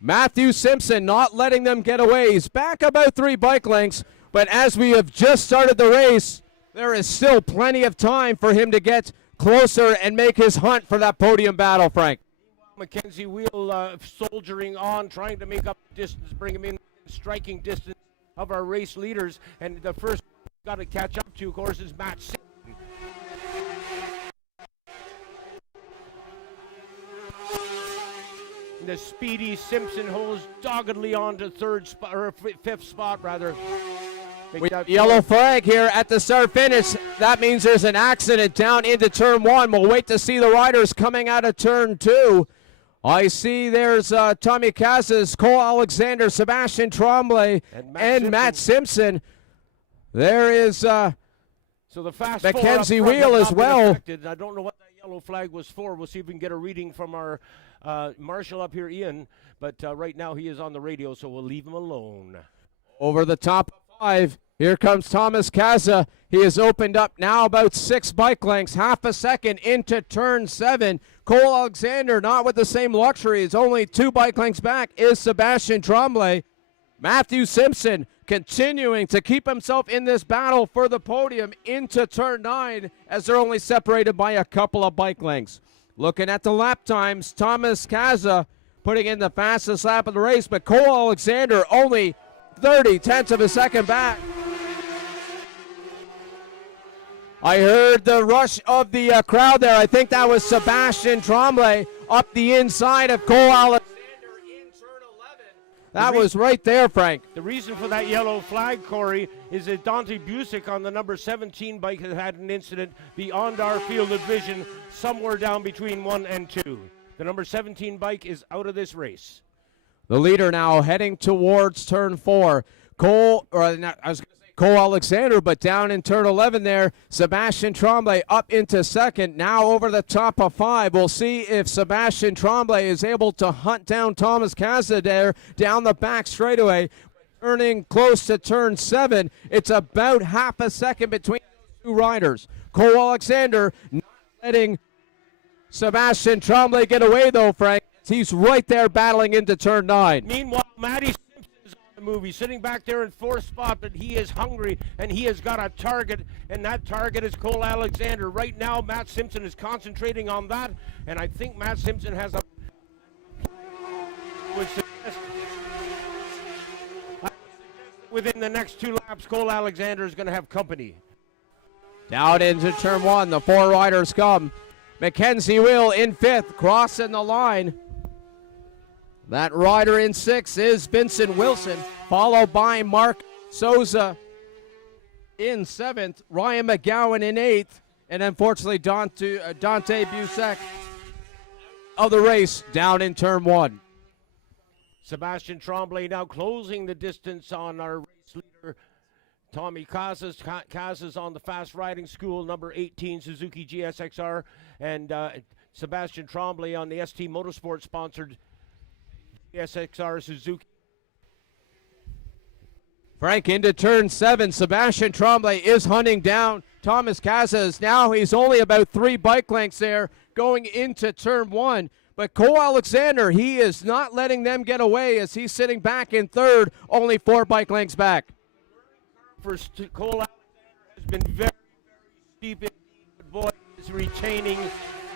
Matthew Simpson not letting them get away. He's back about 3 bike lengths, but as we have just started the race, there is still plenty of time for him to get closer and make his hunt for that podium battle, Frank. Mackenzie Wheel soldiering on, trying to make up distance, bring him in striking distance of our race leaders, and the first got to catch up to, of course, is Matt Simpson. The speedy Simpson holds doggedly on to 5th spot, rather. Yellow flag here at the start finish. That means there's an accident down into turn 1. We'll wait to see the riders coming out of turn 2. I see there's Tommy Casas, Cole Alexander, Sebastian Tremblay, and Matt Simpson. There is so the fast Mackenzie Wheel as well. I don't know what that yellow flag was for. We'll see if we can get a reading from our marshal up here, Ian. But right now he is on the radio, so we'll leave him alone. Over the top of 5, here comes Thomas Kaza. He has opened up now about 6 bike lengths, half a second into turn 7. Cole Alexander not with the same luxuries, only 2 bike lengths back is Sebastian Tremblay. Matthew Simpson continuing to keep himself in this battle for the podium into turn 9 as they're only separated by a couple of bike lengths. Looking at the lap times, Thomas Kaza putting in the fastest lap of the race, but Cole Alexander only 30/10 of a second back. I heard the rush of the crowd there. I think that was Sebastian Tremblay up the inside of Cole Alexander in turn 11. That was right there, Frank. The reason for that yellow flag, Corey, is that Dante Busick on the number 17 bike has had an incident beyond our field of vision, somewhere down between 1 and 2. The number 17 bike is out of this race. The leader now heading towards turn 4. Cole Alexander, but down in turn 11 there. Sebastian Tremblay up into second. Now over the top of 5. We'll see if Sebastian Tremblay is able to hunt down Thomas Kaza there down the back straightaway. Turning close to turn 7. It's about half a second between the 2 riders. Cole Alexander not letting Sebastian Tremblay get away though, Frank. He's right there battling into turn 9. Meanwhile, Matty Simpson is on the move. He's sitting back there in 4th spot, but he is hungry, and he has got a target, and that target is Cole Alexander. Right now, Matt Simpson is concentrating on that, and I think Matt Simpson has a... within the next 2 laps, Cole Alexander is going to have company. Down into turn 1, the 4 riders come. Mackenzie Wheel in 5th, crossing the line. That rider in 6th is Vincent Wilson, followed by Mark Souza in 7th, Ryan McGowan in 8th, and unfortunately Dante Busick of the race down in turn 1. Sebastian Tremblay now closing the distance on our race leader, Tommy Casas. Casas on the fast riding school, number 18 Suzuki GSXR, and Sebastian Tremblay on the ST Motorsport sponsored GSXR Suzuki. Frank into turn 7. Sebastian Tremblay is hunting down Thomas Casas. Now he's only about 3 bike lengths there going into turn 1. But Cole Alexander, he is not letting them get away as he's sitting back in 3rd, only 4 bike lengths back. First, Cole Alexander has been very, very steep in, but boy,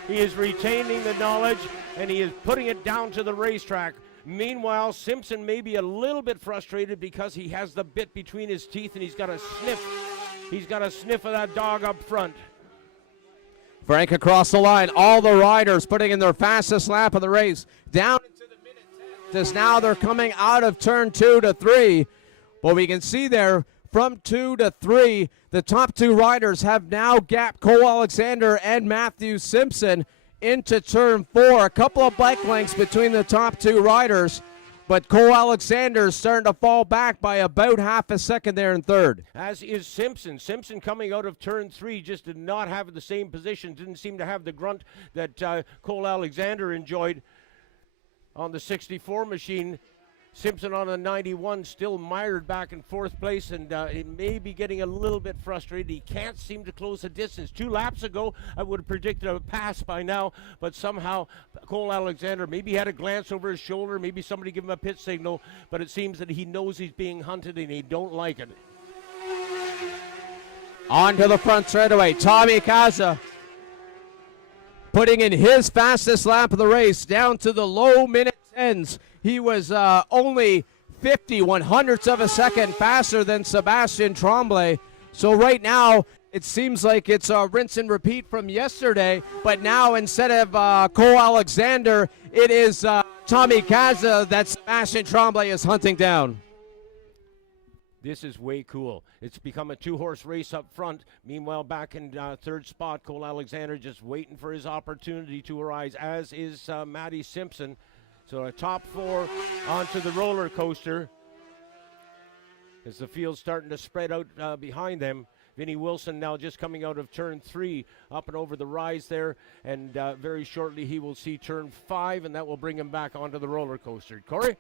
he is retaining the knowledge, and he is putting it down to the racetrack. Meanwhile, Simpson may be a little bit frustrated because he has the bit between his teeth, and he's got a sniff. He's got a sniff of that dog up front. Frank across the line. All the riders putting in their fastest lap of the race. Down into the minute 10. As now they're coming out of turn 2 to 3. But we can see there from 2 to 3, the top 2 riders have now gapped Cole Alexander and Matthew Simpson into turn 4. A couple of bike lengths between the top 2 riders, but Cole Alexander is starting to fall back by about half a second there in third. As is Simpson. Simpson coming out of turn 3 just did not have the same position, didn't seem to have the grunt that Cole Alexander enjoyed on the 64 machine. Simpson on a 91 still mired back in 4th place, and it may be getting a little bit frustrated. He can't seem to close the distance. 2 laps ago, I would have predicted a pass by now, but somehow Cole Alexander maybe had a glance over his shoulder, maybe somebody give him a pit signal, but it seems that he knows he's being hunted and he don't like it. On to the front straightaway, Tommy Kaza putting in his fastest lap of the race down to the low minute 10s. He was only 50/100ths of a second faster than Sebastian Tremblay. So right now, it seems like it's a rinse and repeat from yesterday, but now instead of Cole Alexander, it is Tommy Kaza that Sebastian Tremblay is hunting down. This is way cool. It's become a 2-horse race up front. Meanwhile, back in 3rd spot, Cole Alexander just waiting for his opportunity to arise, as is Matty Simpson. So a top 4 onto the roller coaster as the field's starting to spread out behind them. Vinnie Wilson now just coming out of turn 3, up and over the rise there, and very shortly he will see turn 5, and that will bring him back onto the roller coaster. Corey?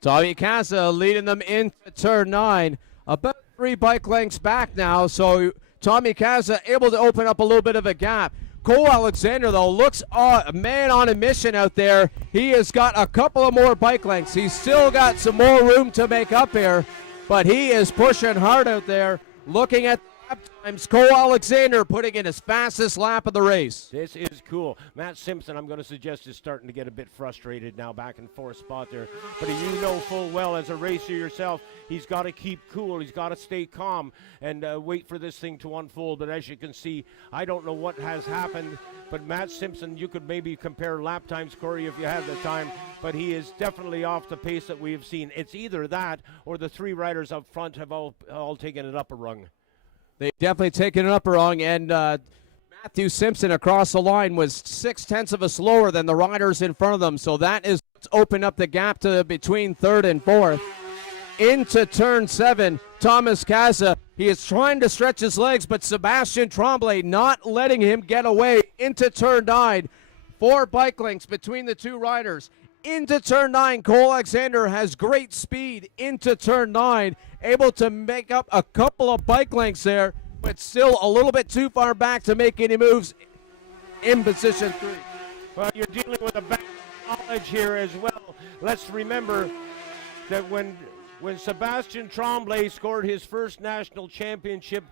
Tommy Kaza leading them into turn 9, about 3 bike lengths back now, so Tommy Kaza able to open up a little bit of a gap. Cole Alexander, though, looks a man on a mission out there. He has got a couple of more bike lengths. He's still got some more room to make up here, but he is pushing hard out there. Looking at the lap times, Cole Alexander putting in his fastest lap of the race. This is cool. Matt Simpson, I'm going to suggest, is starting to get a bit frustrated now back in 4th spot there. But you know full well as a racer yourself, he's got to keep cool. He's got to stay calm and wait for this thing to unfold. But as you can see, I don't know what has happened. But Matt Simpson, you could maybe compare lap times, Corey, if you had the time. But he is definitely off the pace that we have seen. It's either that or the 3 riders up front have all taken it up a rung. They've definitely taken it up wrong, and Matthew Simpson across the line was 0.6 of a slower than the riders in front of them, so that is what's opened up the gap to between 3rd and 4th. Into turn 7, Thomas Kaza, he is trying to stretch his legs, but Sebastian Tremblay not letting him get away. Into turn 9, 4 bike lengths between the 2 riders. Into turn 9, Cole Alexander has great speed into turn 9, able to make up a couple of bike lengths there, but still a little bit too far back to make any moves in position 3. Well, you're dealing with a back knowledge here as well. Let's remember that when Sebastian Tremblay scored his first national championship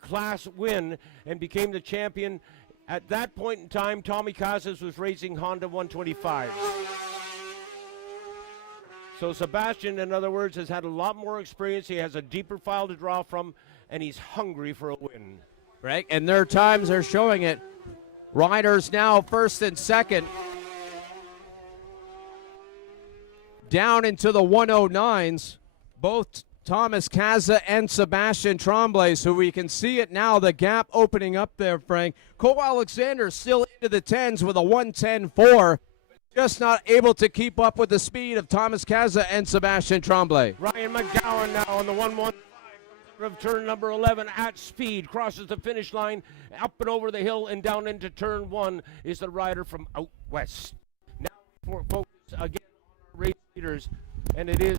class win and became the champion, at that point in time, Tommy Casas was racing Honda 125. So Sebastian, in other words, has had a lot more experience. He has a deeper file to draw from, and he's hungry for a win. Right, and their times are showing it. Riders now 1st and 2nd. Down into the 109s. Both Thomas Kaza and Sebastian Tremblay, so we can see it now, the gap opening up there, Frank. Cole Alexander still into the 10s with a 1:10.4, just not able to keep up with the speed of Thomas Kaza and Sebastian Tremblay. Ryan McGowan now on the 115 of turn number 11 at speed, crosses the finish line, up and over the hill and down into turn 1 is the rider from out west. Now for focus again on our race leaders, and it is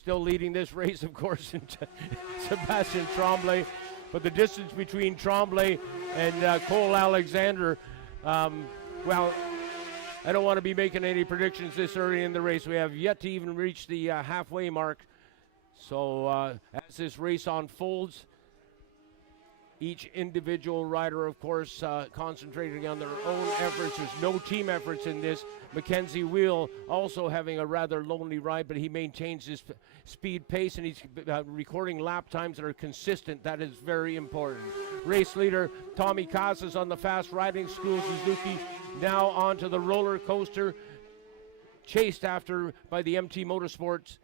still leading this race, of course, Sebastian Tremblay. But the distance between Tremblay and Cole Alexander, well, I don't want to be making any predictions this early in the race. We have yet to even reach the halfway mark. So as this race unfolds, each individual rider, of course, concentrating on their own efforts. There's no team efforts in this. Mackenzie Wheel also having a rather lonely ride, but he maintains his speed pace, and he's recording lap times that are consistent. That is very important. Race leader Tommy Casas on the fast riding school Suzuki, now onto the roller coaster. chased after by the ST Motorsports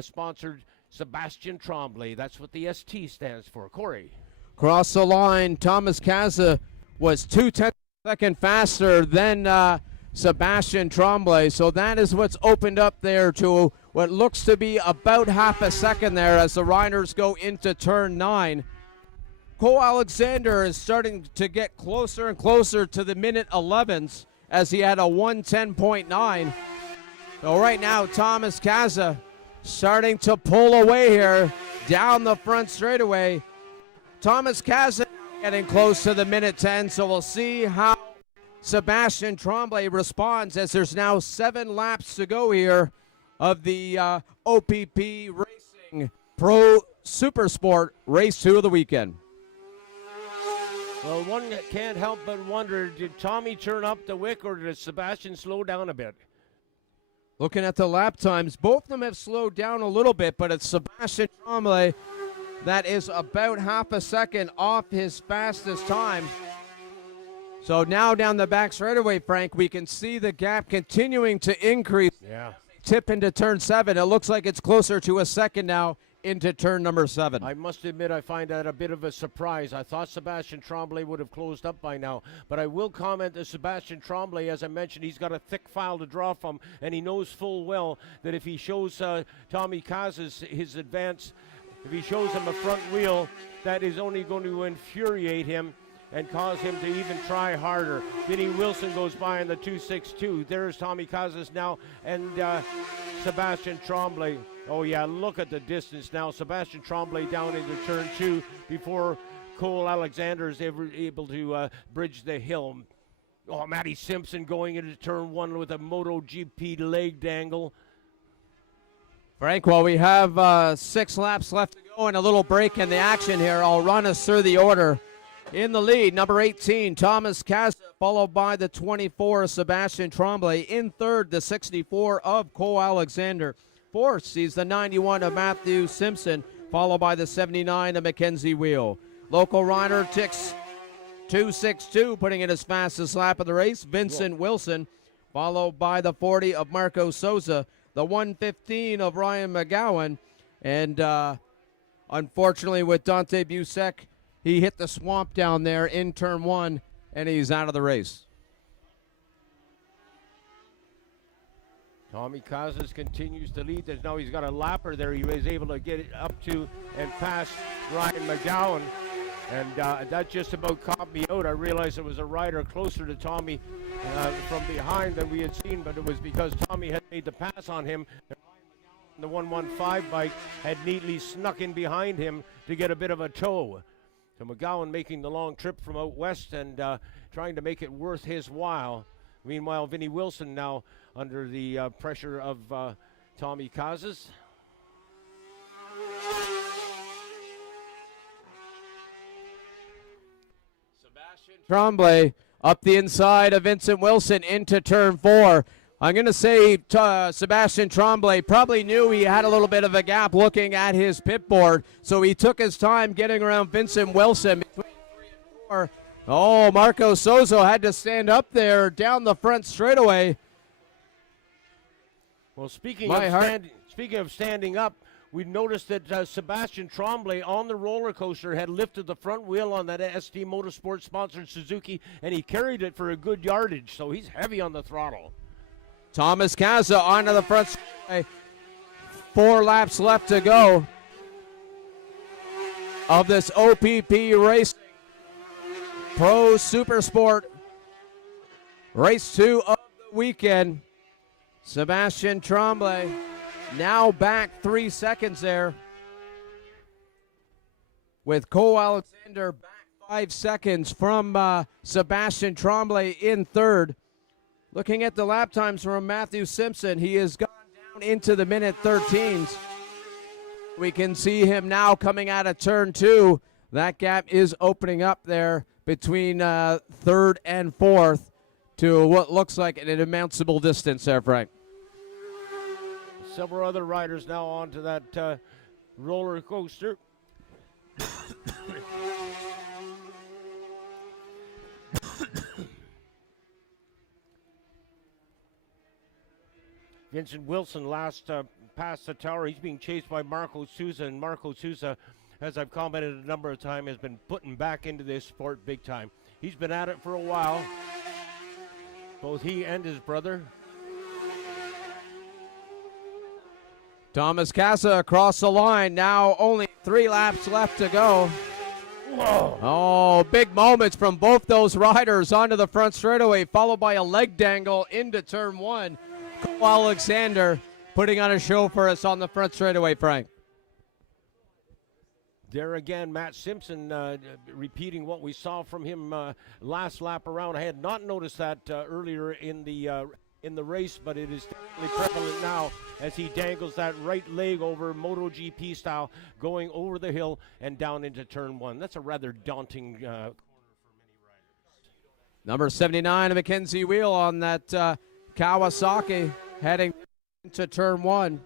sponsored Sebastian Tremblay. That's what the ST stands for. Corey. Cross the line, Thomas Kaza was 0.2 seconds faster than Sebastian Tremblay. So that is what's opened up there to what looks to be about half a second there as the riders go into turn 9. Cole Alexander is starting to get closer and closer to the minute 11s as he had a 1:10.9. So right now, Thomas Kaza starting to pull away here down the front straightaway. Thomas Kaza getting close to the minute 10, so we'll see how Sebastian Tremblay responds as there's now 7 laps to go here of the OPP Racing Pro Supersport Race 2 of the weekend. Well, one can't help but wonder, did Tommy turn up the wick or did Sebastian slow down a bit? Looking at the lap times, both of them have slowed down a little bit, but it's Sebastian Tremblay that is about half a second off his fastest time. So now down the back straightaway, Frank, we can see the gap continuing to increase. Yeah. Tip into turn 7. It looks like it's closer to a second now into turn number 7. I must admit I find that a bit of a surprise. I thought Sebastian Tremblay would have closed up by now, but I will comment that Sebastian Tremblay, as I mentioned, he's got a thick file to draw from, and he knows full well that if he shows Tommy Kaza's his advance, if he shows him a front wheel, that is only going to infuriate him and cause him to even try harder. Vinnie Wilson goes by in the 2.62. There's Tommy Kaza's now, and Sebastian Tremblay. Oh yeah, look at the distance now. Sebastian Tremblay down into turn 2 before Cole Alexander is able to bridge the hill. Oh, Matty Simpson going into turn 1 with a MotoGP leg dangle. Frank, while we have 6 laps left to go and a little break in the action here, I'll run us through the order. In the lead, number 18, Thomas Kaza, followed by the 24, Sebastian Tremblay. In third, the 64 of Cole Alexander. Fourth sees the 91 of Matthew Simpson, followed by the 79 of Mackenzie Wheel. Local rider ticks 2.62, putting in his fastest lap of the race. Vincent Wilson, followed by the 40 of Marco Souza, the 1:15 of Ryan McGowan, and unfortunately with Dante Busek, he hit the swamp down there in turn 1, and he's out of the race. Tommy Kazas continues to lead. Now he's got a lapper there. He was able to get it up to and past Ryan McGowan. And that just about caught me out. I realized it was a rider closer to Tommy from behind than we had seen, but it was because Tommy had made the pass on him. And the 115 bike had neatly snuck in behind him to get a bit of a tow. So McGowan making the long trip from out west and trying to make it worth his while. Meanwhile, Vinnie Wilson now under the pressure of Tommy Kazas. Tremblay up the inside of Vincent Wilson into turn 4. I'm going to say Sebastian Tremblay probably knew he had a little bit of a gap looking at his pit board, so he took his time getting around Vincent Wilson between 3 and 4. Oh, Marco Souza had to stand up there down the front straightaway. Well, speaking of standing up, we noticed that Sebastian Tremblay on the roller coaster had lifted the front wheel on that ST Motorsports sponsored Suzuki, and he carried it for a good yardage, so he's heavy on the throttle. Thomas Kaza onto the front straightaway. 4 laps left to go of this OPP Racing Pro Supersport Race 2 of the weekend. Sebastian Tremblay now back 3 seconds there, with Cole Alexander back 5 seconds from Sebastian Tremblay in third. Looking at the lap times from Matthew Simpson, he has gone down into the minute 13s. We can see him now coming out of turn 2. That gap is opening up there between third and fourth to what looks like an invincible distance there, Frank. Several other riders now onto that roller coaster. Vincent Wilson last past the tower. He's being chased by Marco Souza, and Marco Souza, as I've commented a number of times, has been putting back into this sport big time. He's been at it for a while, both he and his brother. Thomas Casa across the line. Now only 3 laps left to go. Whoa. Oh, big moments from both those riders onto the front straightaway, followed by a leg dangle into turn 1. Cole Alexander putting on a show for us on the front straightaway, Frank. There again, Matt Simpson repeating what we saw from him last lap around. I had not noticed that earlier in the race, but it is definitely prevalent now as he dangles that right leg over MotoGP style, going over the hill and down into turn 1. That's a rather daunting corner for many riders. Number 79, Mackenzie Wheel on that Kawasaki heading into turn 1.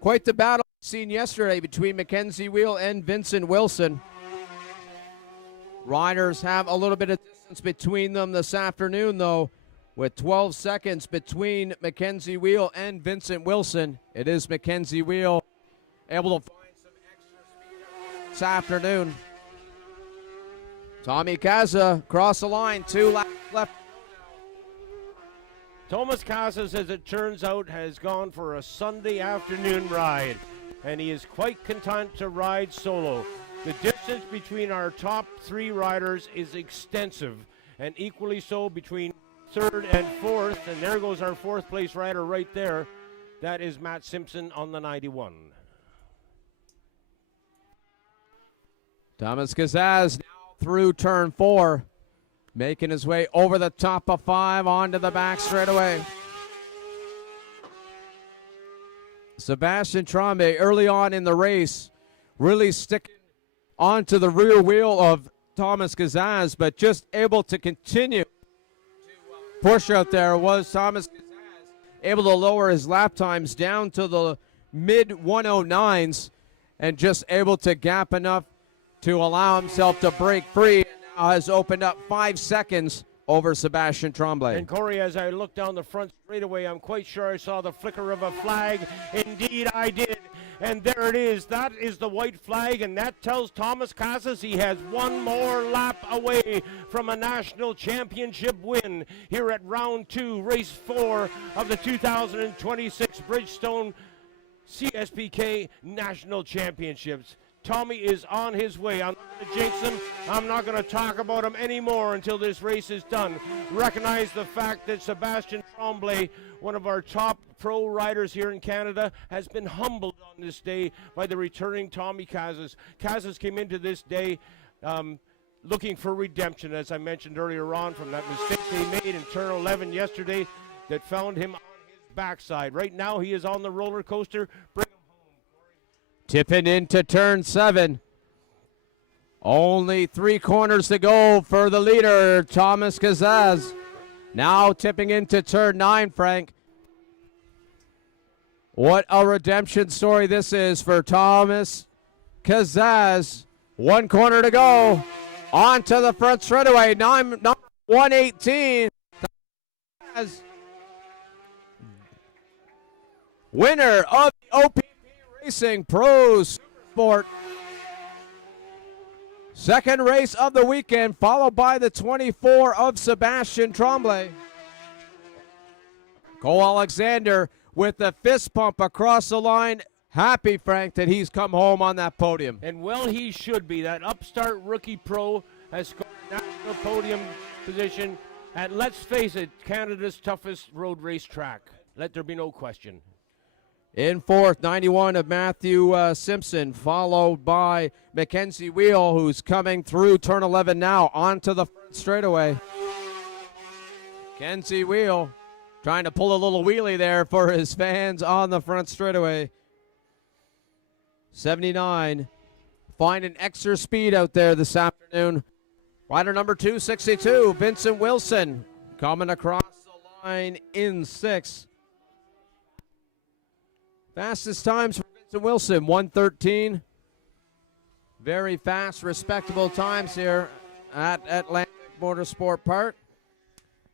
Quite the battle seen yesterday between Mackenzie Wheel and Vincent Wilson. Riders have a little bit of distance between them this afternoon, though, with 12 seconds between Mackenzie Wheel and Vincent Wilson. It is Mackenzie Wheel able to find some extra speed this afternoon. Tommy Casa across the line, 2 laps left. Thomas Casas, as it turns out, has gone for a Sunday afternoon ride, and he is quite content to ride solo. The distance between our top 3 riders is extensive, and equally so between 3rd and 4th, and there goes our 4th place rider right there. That is Matt Simpson on the 91. Thomas Casas now through turn 4, making his way over the top of 5 onto the back straightaway. Sebastian Trombe early on in the race really sticking onto the rear wheel of Thomas Casas, but just able to continue to push out there was Thomas Casas, able to lower his lap times down to the mid 109s and just able to gap enough to allow himself to break free. Now has opened up 5 seconds over Sebastian Tremblay. And Corey, as I look down the front straightaway, I'm quite sure I saw the flicker of a flag. Indeed, I did. And there it is. That is the white flag, and that tells Thomas Casas he has one more lap away from a national championship win here at round 2, race 4 of the 2026 Bridgestone CSBK National Championships. Tommy is on his way. I'm not going to jinx him. I'm not going to talk about him anymore until this race is done. Recognize the fact that Sebastian Tremblay, one of our top pro riders here in Canada, has been humbled on this day by the returning Tommy Casas. Casas came into this day looking for redemption, as I mentioned earlier on, from that mistake they made in turn 11 yesterday that found him on his backside. Right now he is on the roller coaster. Tipping into turn 7. Only 3 corners to go for the leader, Thomas Casas. Now tipping into turn 9, Frank. What a redemption story this is for Thomas Casas. 1 corner to go. On to the front straightaway. Number 118. Winner of the OPP Racing Pro Sport. Second race of the weekend, followed by the 24 of Sebastian Tremblay. Cole Alexander with the fist pump across the line. Happy, Frank, that he's come home on that podium. And well, he should be. That upstart rookie pro has scored a national podium position at, let's face it, Canada's toughest road race track. Let there be no question. In 4th, 91 of Matthew Simpson, followed by Mackenzie Wheel, who's coming through turn 11 now onto the front straightaway. Mackenzie Wheel trying to pull a little wheelie there for his fans on the front straightaway. 79 finding extra speed out there this afternoon. Rider number 262, Vincent Wilson, coming across the line in 6th. Fastest times for Vincent Wilson, 1:13. Very fast, respectable times here at Atlantic Motorsport Park.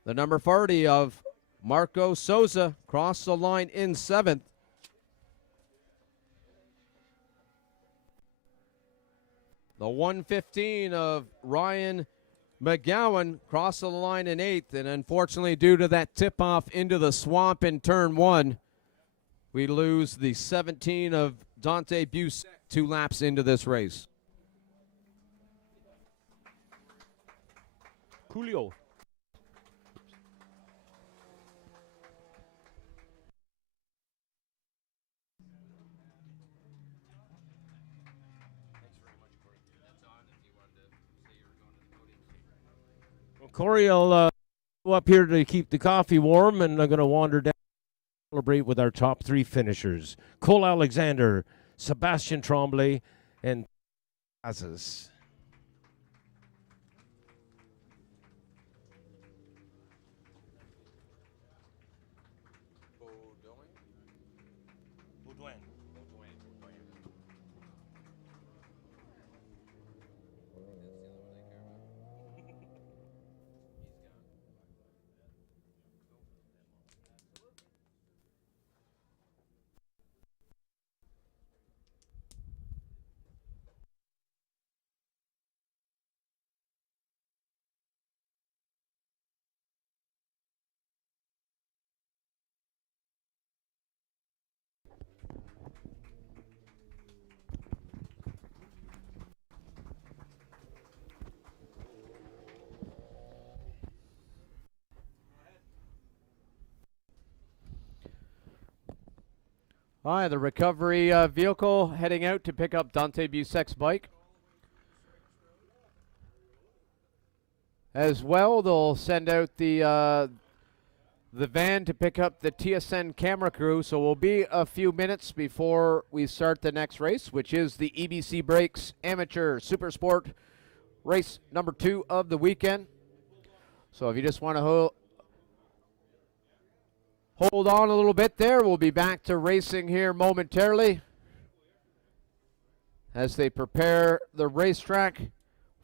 The number 40 of Marco Souza crossed the line in 7th. The 115 of Ryan McGowan crossed the line in 8th, and unfortunately, due to that tip-off into the swamp in turn 1, we lose the 17 of Dante Busek 2 laps into this race. Coolio. Well, Corey, I'll go up here to keep the coffee warm, and I'm going to wander down to celebrate with our top 3 finishers. Cole Alexander, Sebastian Tremblay, and Azaz. All right, the recovery vehicle heading out to pick up Dante Busek's bike. As well, they'll send out the van to pick up the TSN camera crew. So we'll be a few minutes before we start the next race, which is the EBC Brakes Amateur Super Sport race number 2 of the weekend. So if you just want to hold on a little bit there, we'll be back to racing here momentarily as they prepare the racetrack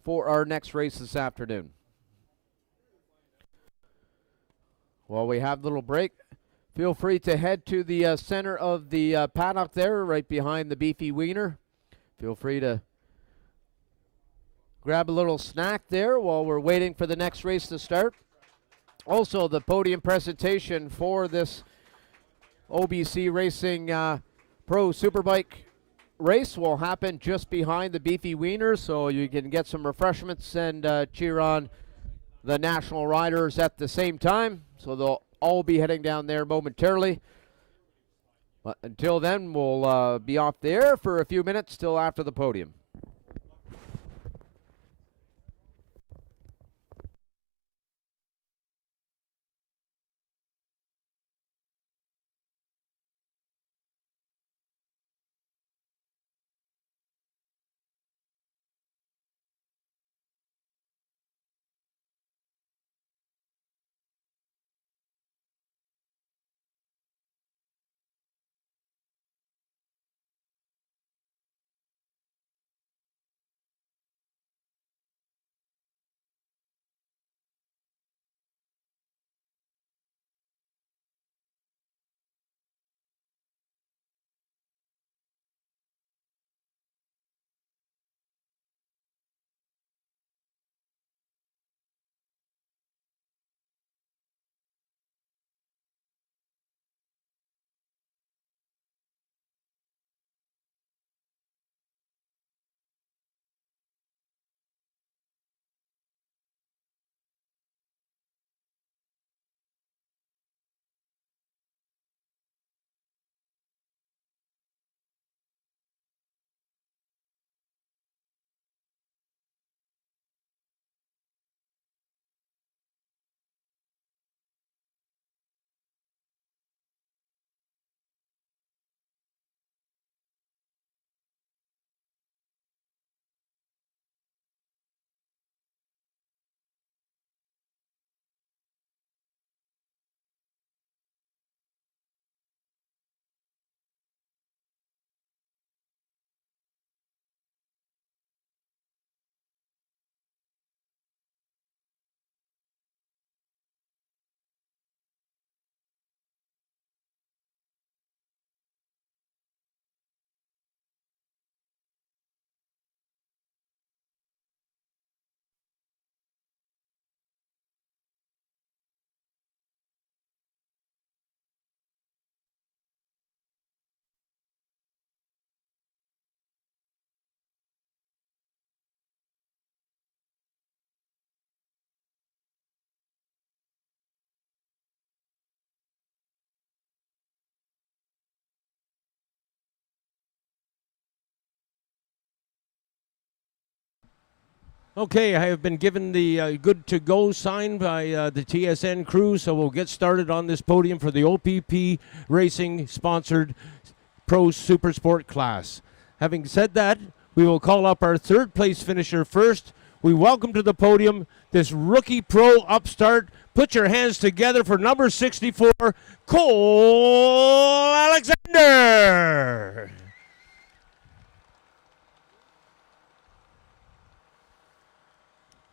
for our next race this afternoon. While we have a little break, feel free to head to the center of the paddock there, right behind the beefy wiener. Feel free to grab a little snack there while we're waiting for the next race to start. Also, the podium presentation for this OBC Racing Pro Superbike race will happen just behind the beefy wiener, so you can get some refreshments and cheer on the national riders at the same time. So they'll all be heading down there momentarily. But until then, we'll be off the air for a few minutes till after the podium. Okay, I have been given the good to go sign by the TSN crew, so we'll get started on this podium for the OPP Racing sponsored Pro Super Sport class. Having said that, we will call up our third place finisher first. We welcome to the podium this rookie pro upstart. Put your hands together for number 64, Cole Alexander.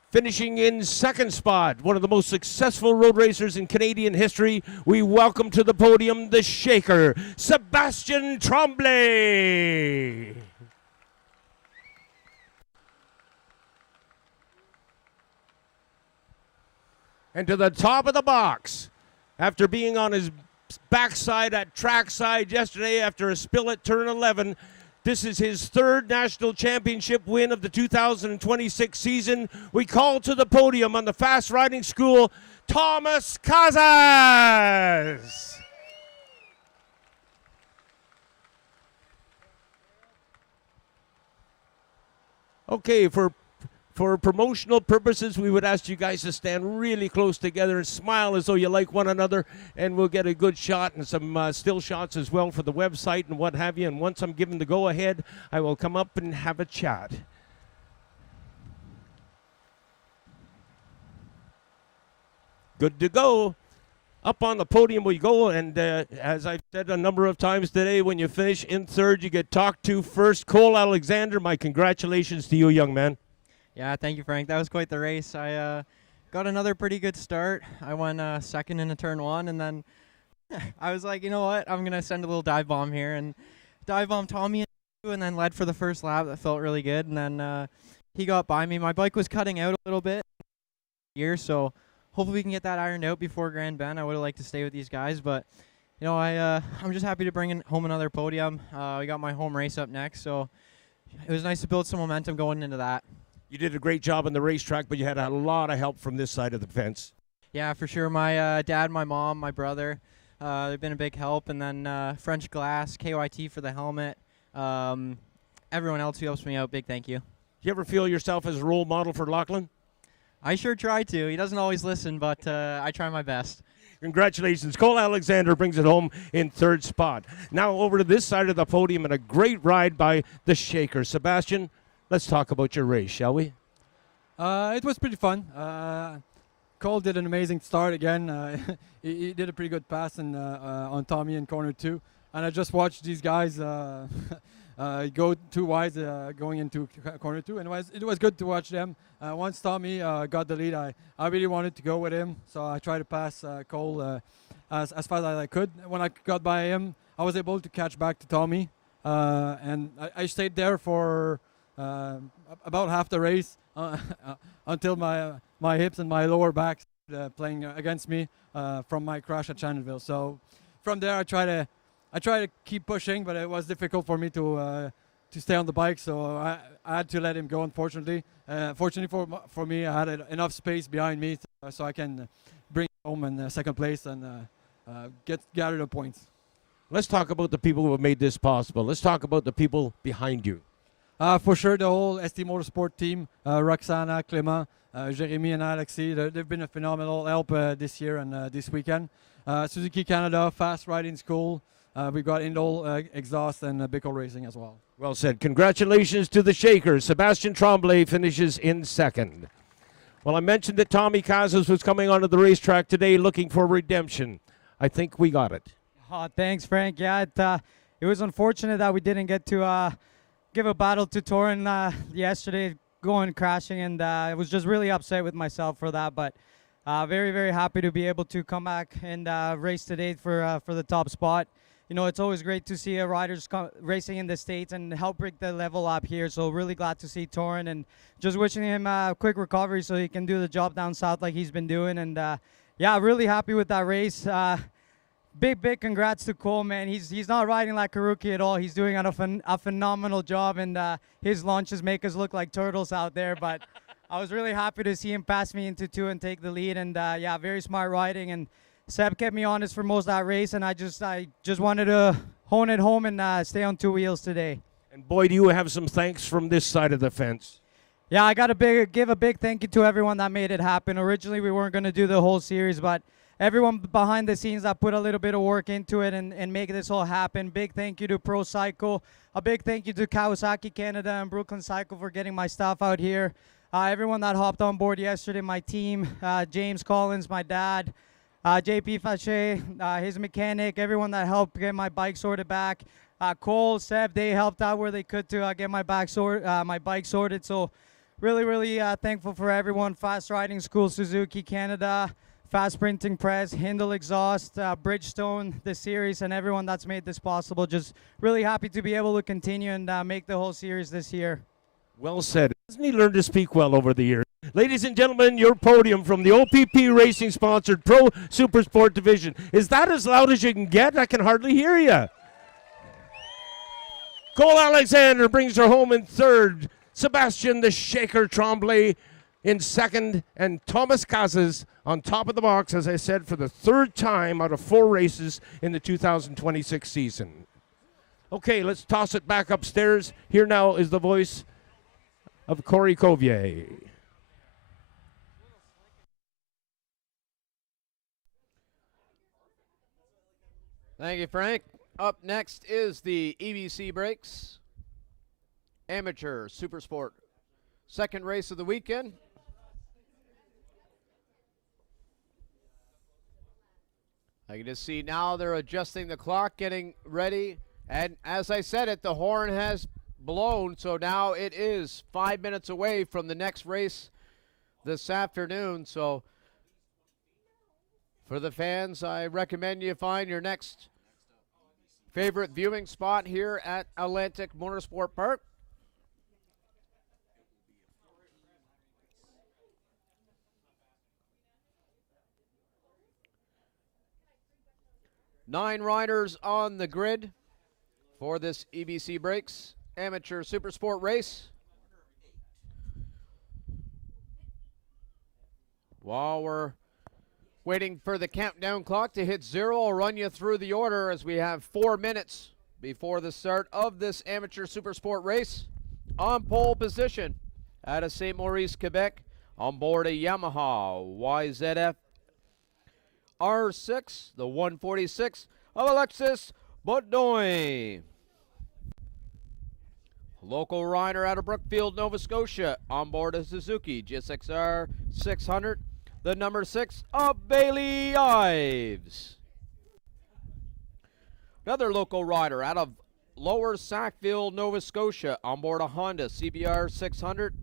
Finishing in second spot, one of the most successful road racers in Canadian history, we welcome to the podium the Shaker, Sebastien Tremblay. And to the top of the box, after being on his backside at trackside yesterday after a spill at turn 11, this is his third national championship win of the 2026 season. We call to the podium on the Fast Riding School, Thomas Casas. Okay, for promotional purposes, we would ask you guys to stand really close together and smile as though you like one another, and we'll get a good shot and some still shots as well for the website and what have you. And once I'm given the go-ahead, I will come up and have a chat. Good to go. Up on the podium we go, and as I've said a number of times today, when you finish in third, you get talked to first. Cole Alexander, my congratulations to you, young man. Yeah, thank you, Frank. That was quite the race. I got another pretty good start. I won second in a turn 1, and then I was like, you know what? I'm going to send a little dive bomb here, and dive bomb Tommy and then led for the first lap. That felt really good, and then he got by me. My bike was cutting out a little bit here, so hopefully we can get that ironed out before Grand Bend. I would have liked to stay with these guys, but you know, I'm just happy to bring home another podium. We got my home race up next, so it was nice to build some momentum going into that. You did a great job on the racetrack, but you had a lot of help from this side of the fence. Yeah, for sure. My dad, my mom, my brother, they've been a big help. And then French Glass, KYT for the helmet. Everyone else who helps me out, big thank you. You ever feel yourself as a role model for Lachlan? I sure try to. He doesn't always listen, but I try my best. Congratulations. Cole Alexander brings it home in third spot. Now over to this side of the podium and a great ride by the Shaker. Sebastian, let's talk about your race, shall we? It was pretty fun. Cole did an amazing start again. He did a pretty good pass on Tommy in corner 2. And I just watched these guys go too wide going into corner 2. And it was good to watch them. Once Tommy got the lead, I really wanted to go with him. So I tried to pass Cole as fast as I could. When I got by him, I was able to catch back to Tommy. And I stayed there for about half the race until my hips and my lower back playing against me from my crash at Shannonville. So from there, I try to keep pushing, but it was difficult for me to stay on the bike. So I had to let him go. Unfortunately, fortunately for me, I had enough space behind me so I can bring home in second place and gather the points. Let's talk about the people who have made this possible. Let's talk about the people behind you. For sure, the whole ST Motorsport team, Roxana, Clément, Jérémy and Alexis, they've been a phenomenal help this year and this weekend. Suzuki Canada, Fast Riding School, we got Indol Exhaust and Bickle Racing as well. Well said. Congratulations to the Shakers. Sebastien Tremblay finishes in second. Well, I mentioned that Tommy Casas was coming onto the racetrack today looking for redemption. I think we got it. Oh, thanks, Frank. Yeah, it was unfortunate that we didn't get to give a battle to Torin yesterday, going crashing, and I was just really upset with myself for that. But very, very happy to be able to come back and race today for the top spot. You know, it's always great to see riders racing in the States and help break the level up here. So really glad to see Torin and just wishing him a quick recovery so he can do the job down south like he's been doing. And yeah, really happy with that race. Big congrats to Cole, man. He's not riding like a rookie at all. He's doing a phenomenal job, and his launches make us look like turtles out there. But I was really happy to see him pass me into 2 and take the lead. And yeah, very smart riding. And Seb kept me honest for most of that race, and I just wanted to hone it home and stay on 2 wheels today. And boy, do you have some thanks from this side of the fence. Yeah, I got to give a big thank you to everyone that made it happen. Originally, we weren't going to do the whole series, but everyone behind the scenes that put a little bit of work into it and make this all happen. Big thank you to Pro Cycle. A big thank you to Kawasaki Canada and Brooklyn Cycle for getting my stuff out here. Everyone that hopped on board yesterday, my team, James Collins, my dad, JP Fache, his mechanic, everyone that helped get my bike sorted back. Cole, Seb, they helped out where they could to get my bike sorted. So really, really thankful for everyone. Fast Riding School, Suzuki Canada, Fast Printing Press, Hindle Exhaust, Bridgestone, the series, and everyone that's made this possible. Just really happy to be able to continue and make the whole series this year. Well said. Hasn't he learned to speak well over the years? Ladies and gentlemen, your podium from the OPP Racing sponsored Pro Supersport Division. Is that as loud as you can get? I can hardly hear you. Cole Alexander brings her home in third. Sebastian the Shaker Tremblay in second. And Thomas Casas on top of the box, as I said, for the third time out of 4 races in the 2026 season. Okay, let's toss it back upstairs. Here now is the voice of Corey Covier. Thank you, Frank. Up next is the EBC Brakes Amateur Supersport. Second race of the weekend. I can just see now they're adjusting the clock, getting ready. And as I said it, the horn has blown, so now it is 5 minutes away from the next race this afternoon. So for the fans, I recommend you find your next favorite viewing spot here at Atlantic Motorsport Park. Nine riders on the grid for this EBC Brakes Amateur Supersport race. While we're waiting for the countdown clock to hit 0, I'll run you through the order as we have 4 minutes before the start of this Amateur Supersport race. On pole position out of St. Maurice, Quebec, on board a Yamaha YZF R6, the 146 of Alexis Baudouin. Local rider out of Brookfield, Nova Scotia, on board a Suzuki GSX-R 600, the number 6 of Bailey Ives. Another local rider out of Lower Sackville, Nova Scotia, on board a Honda CBR 600.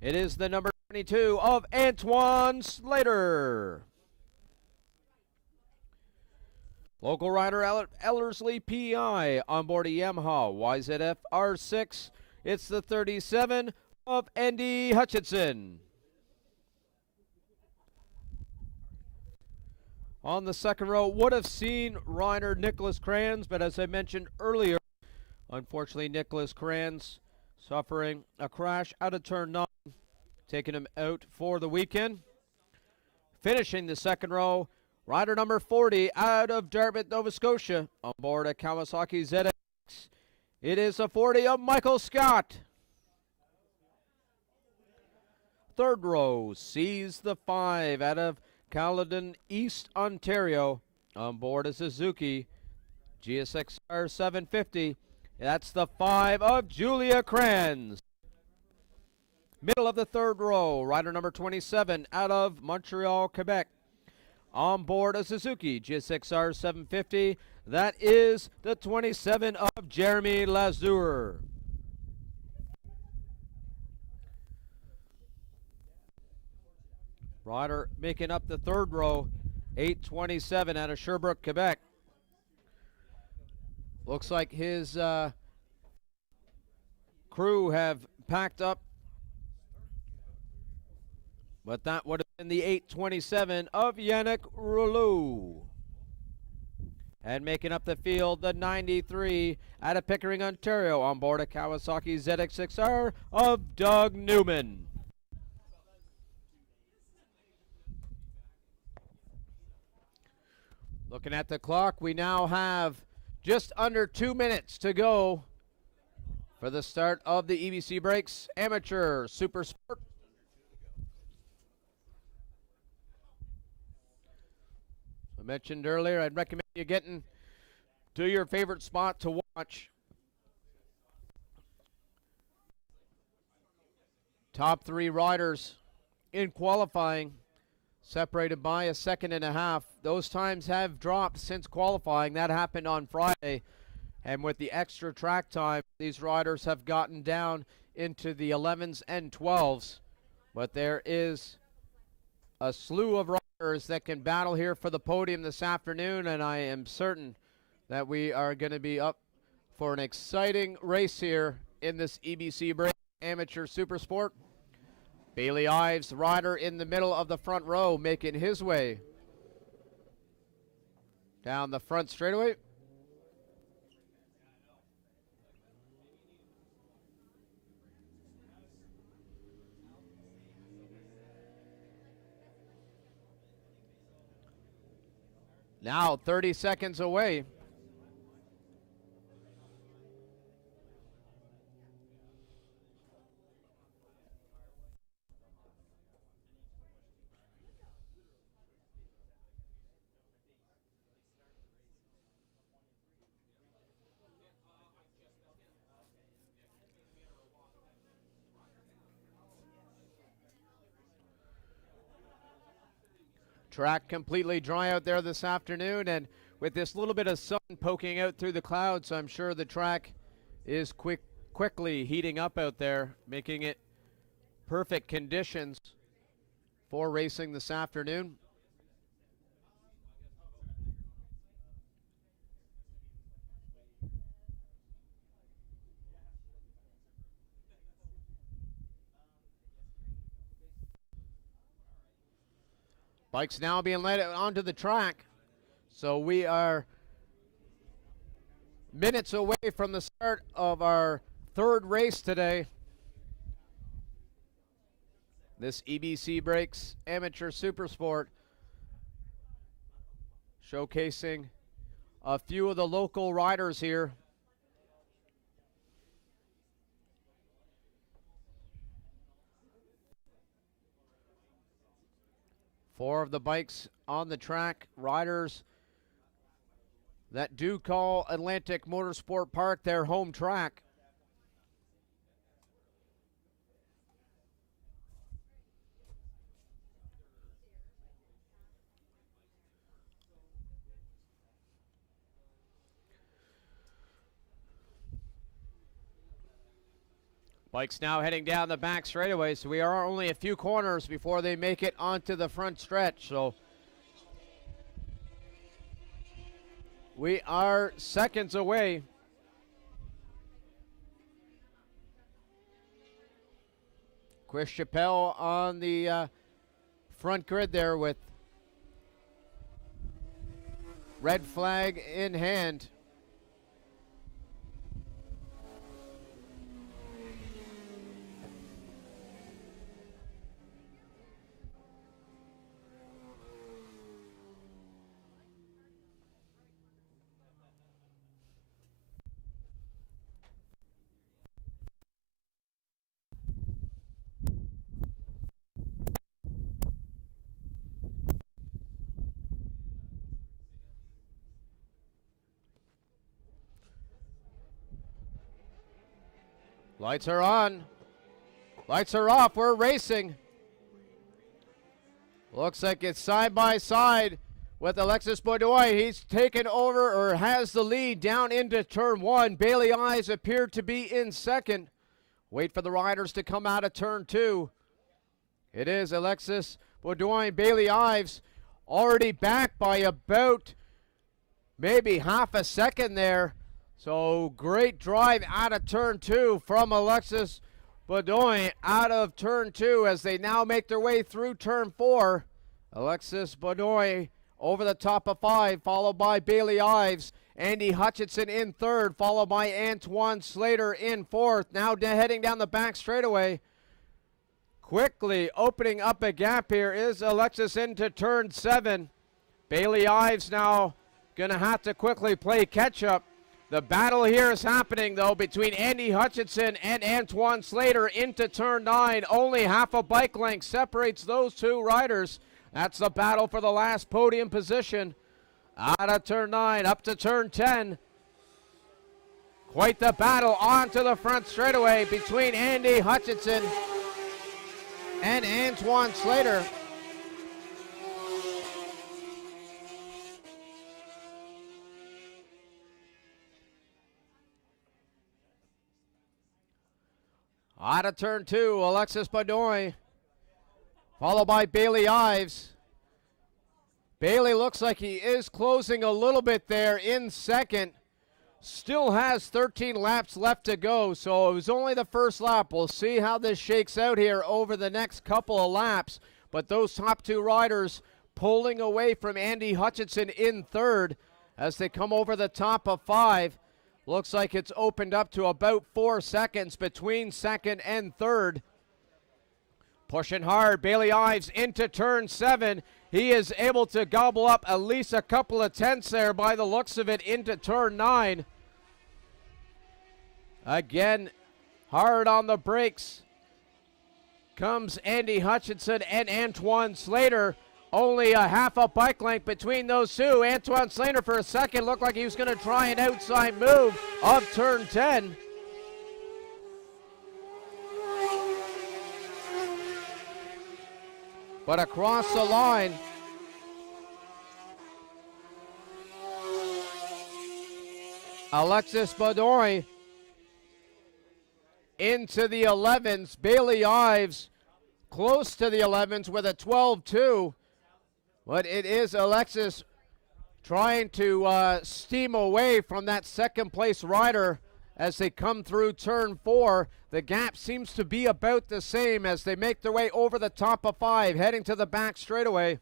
It is the number 22 of Antoine Slater. Local rider Ellerslie PI on board a Yamaha YZF R6. It's the 37 of Andy Hutchinson. On the second row, would have seen rider Nicholas Kranz, but as I mentioned earlier, unfortunately Nicholas Kranz suffering a crash out of turn 9, taking him out for the weekend. Finishing the second row, rider number 40 out of Dartmouth, Nova Scotia, on board a Kawasaki ZX. It is a 40 of Michael Scott. Third row sees the 5 out of Caledon, East Ontario, on board a Suzuki GSX-R 750. That's the 5 of Julia Kranz. Middle of the third row, rider number 27 out of Montreal, Quebec, on board a Suzuki GSX-R 750. That is the 27 of Jeremy Lazur. Rider making up the third row, 827 out of Sherbrooke, Quebec. Looks like his crew have packed up, but that would have been the 827 of Yannick Rouleau. And making up the field, the 93 out of Pickering, Ontario, on board a Kawasaki ZX6R of Doug Newman. Looking at the clock, we now have just under 2 minutes to go for the start of the EBC Brakes Amateur Super Sport. I mentioned earlier, I'd recommend you getting to your favorite spot to watch. Top 3 riders in qualifying, separated by a second and a half. Those times have dropped since qualifying. That happened on Friday. And with the extra track time, these riders have gotten down into the 11s and 12s. But there is a slew of riders that can battle here for the podium this afternoon, and I am certain that we are going to be up for an exciting race here in this EBC Break Amateur Supersport. Bailey Ives, the rider in the middle of the front row, making his way down the front straightaway. Now 30 seconds away. Track completely dry out there this afternoon, and with this little bit of sun poking out through the clouds, I'm sure the track is quickly heating up out there, making it perfect conditions for racing this afternoon. Bikes now being led onto the track. So we are minutes away from the start of our third race today. This EBC Brakes Amateur Supersport, showcasing a few of the local riders here. Four of the bikes on the track, riders that do call Atlantic Motorsport Park their home track. Bikes now heading down the back straightaway, so we are only a few corners before they make it onto the front stretch. So we are seconds away. Chris Chappelle on the front grid there with red flag in hand. Lights are on. Lights are off. We're racing. Looks like it's side by side with Alexis Baudoin. He's taken over or has the lead down into turn one. Bailey Ives appeared to be in second. Wait for the riders to come out of turn two. It is Alexis Baudoin. Bailey Ives already back by about maybe half a second there. So great drive out of turn two from Alexis Baudoin out of turn two as they now make their way through turn four. Alexis Baudoin over the top of five, followed by Bailey Ives. Andy Hutchinson in third, followed by Antoine Slater in fourth. Now heading down the back straightaway. Quickly opening up a gap here is Alexis into turn seven. Bailey Ives now going to have to quickly play catch up. The battle here is happening, though, between Andy Hutchinson and Antoine Slater into turn 9. Only half a bike length separates those two riders. That's the battle for the last podium position. Out of turn 9, up to turn 10. Quite the battle onto the front straightaway between Andy Hutchinson and Antoine Slater. Out of turn 2, Alexis Badoy, followed by Bailey Ives. Bailey looks like he is closing a little bit there in second. Still has 13 laps left to go, so it was only the first lap. We'll see how this shakes out here over the next couple of laps. But those top two riders pulling away from Andy Hutchinson in third as they come over the top of 5. Looks like it's opened up to about 4 seconds between second and third. Pushing hard, Bailey Ives into turn 7. He is able to gobble up at least a couple of tenths there by the looks of it into turn 9. Again, hard on the brakes comes Andy Hutchinson and Antoine Slater. Only a half a bike length between those two. Antoine Slater for a second looked like he was going to try an outside move of turn 10. But across the line, Alexis Badoy into the 11s. Bailey Ives close to the 11s with a 12-2. But it is Alexis trying to steam away from that second place rider as they come through turn 4. The gap seems to be about the same as they make their way over the top of 5, heading to the back straightaway.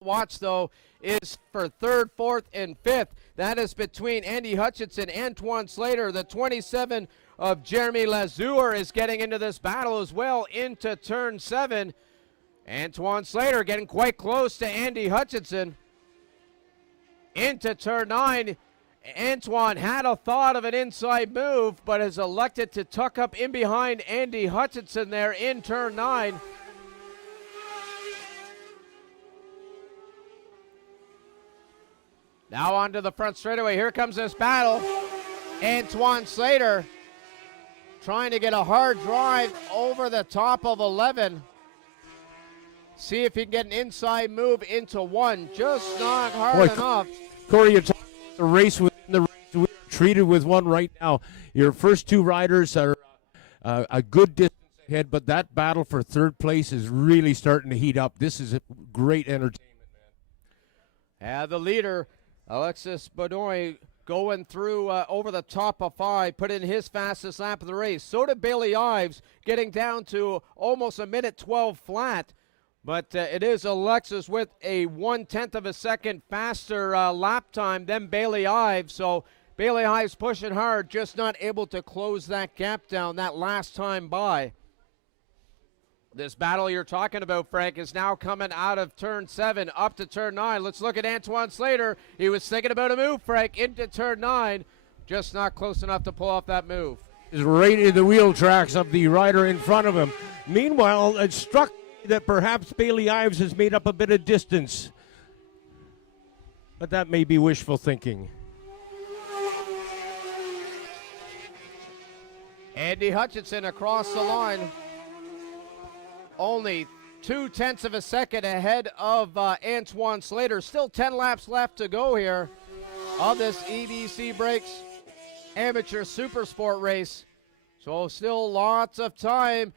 Watch, though, is for 3rd, 4th, and 5th. That is between Andy Hutchinson, Antoine Slater. The 27 of Jeremy Lazure is getting into this battle as well into turn 7. Antoine Slater getting quite close to Andy Hutchinson. Into turn 9, Antoine had a thought of an inside move, but has elected to tuck up in behind Andy Hutchinson there in turn 9. Now onto the front straightaway. Here comes this battle. Antoine Slater trying to get a hard drive over the top of 11. See if he can get an inside move into 1. Just not hard enough. Corey, you're talking about the race within the race. We're treated with one right now. Your first two riders are a good distance ahead, but that battle for 3rd place is really starting to heat up. This is a great entertainment, man. The leader, Alexis Badoy, going through over the top of 5, put in his fastest lap of the race. So did Bailey Ives, getting down to almost a minute 12 flat. But it is Alexis with a 1/10 of a second faster lap time than Bailey Ives. So Bailey Ives pushing hard, just not able to close that gap down that last time by. This battle you're talking about, Frank, is now coming out of turn 7 up to turn 9. Let's look at Antoine Slater. He was thinking about a move, Frank, into turn 9. Just not close enough to pull off that move. Is right in the wheel tracks of the rider in front of him. Meanwhile, it struck that perhaps Bailey Ives has made up a bit of distance. But that may be wishful thinking. Andy Hutchinson across the line. Only 0.2 of a second ahead of Antoine Slater. Still 10 laps left to go here of this EBC Brakes Amateur Super Sport race. So still lots of time.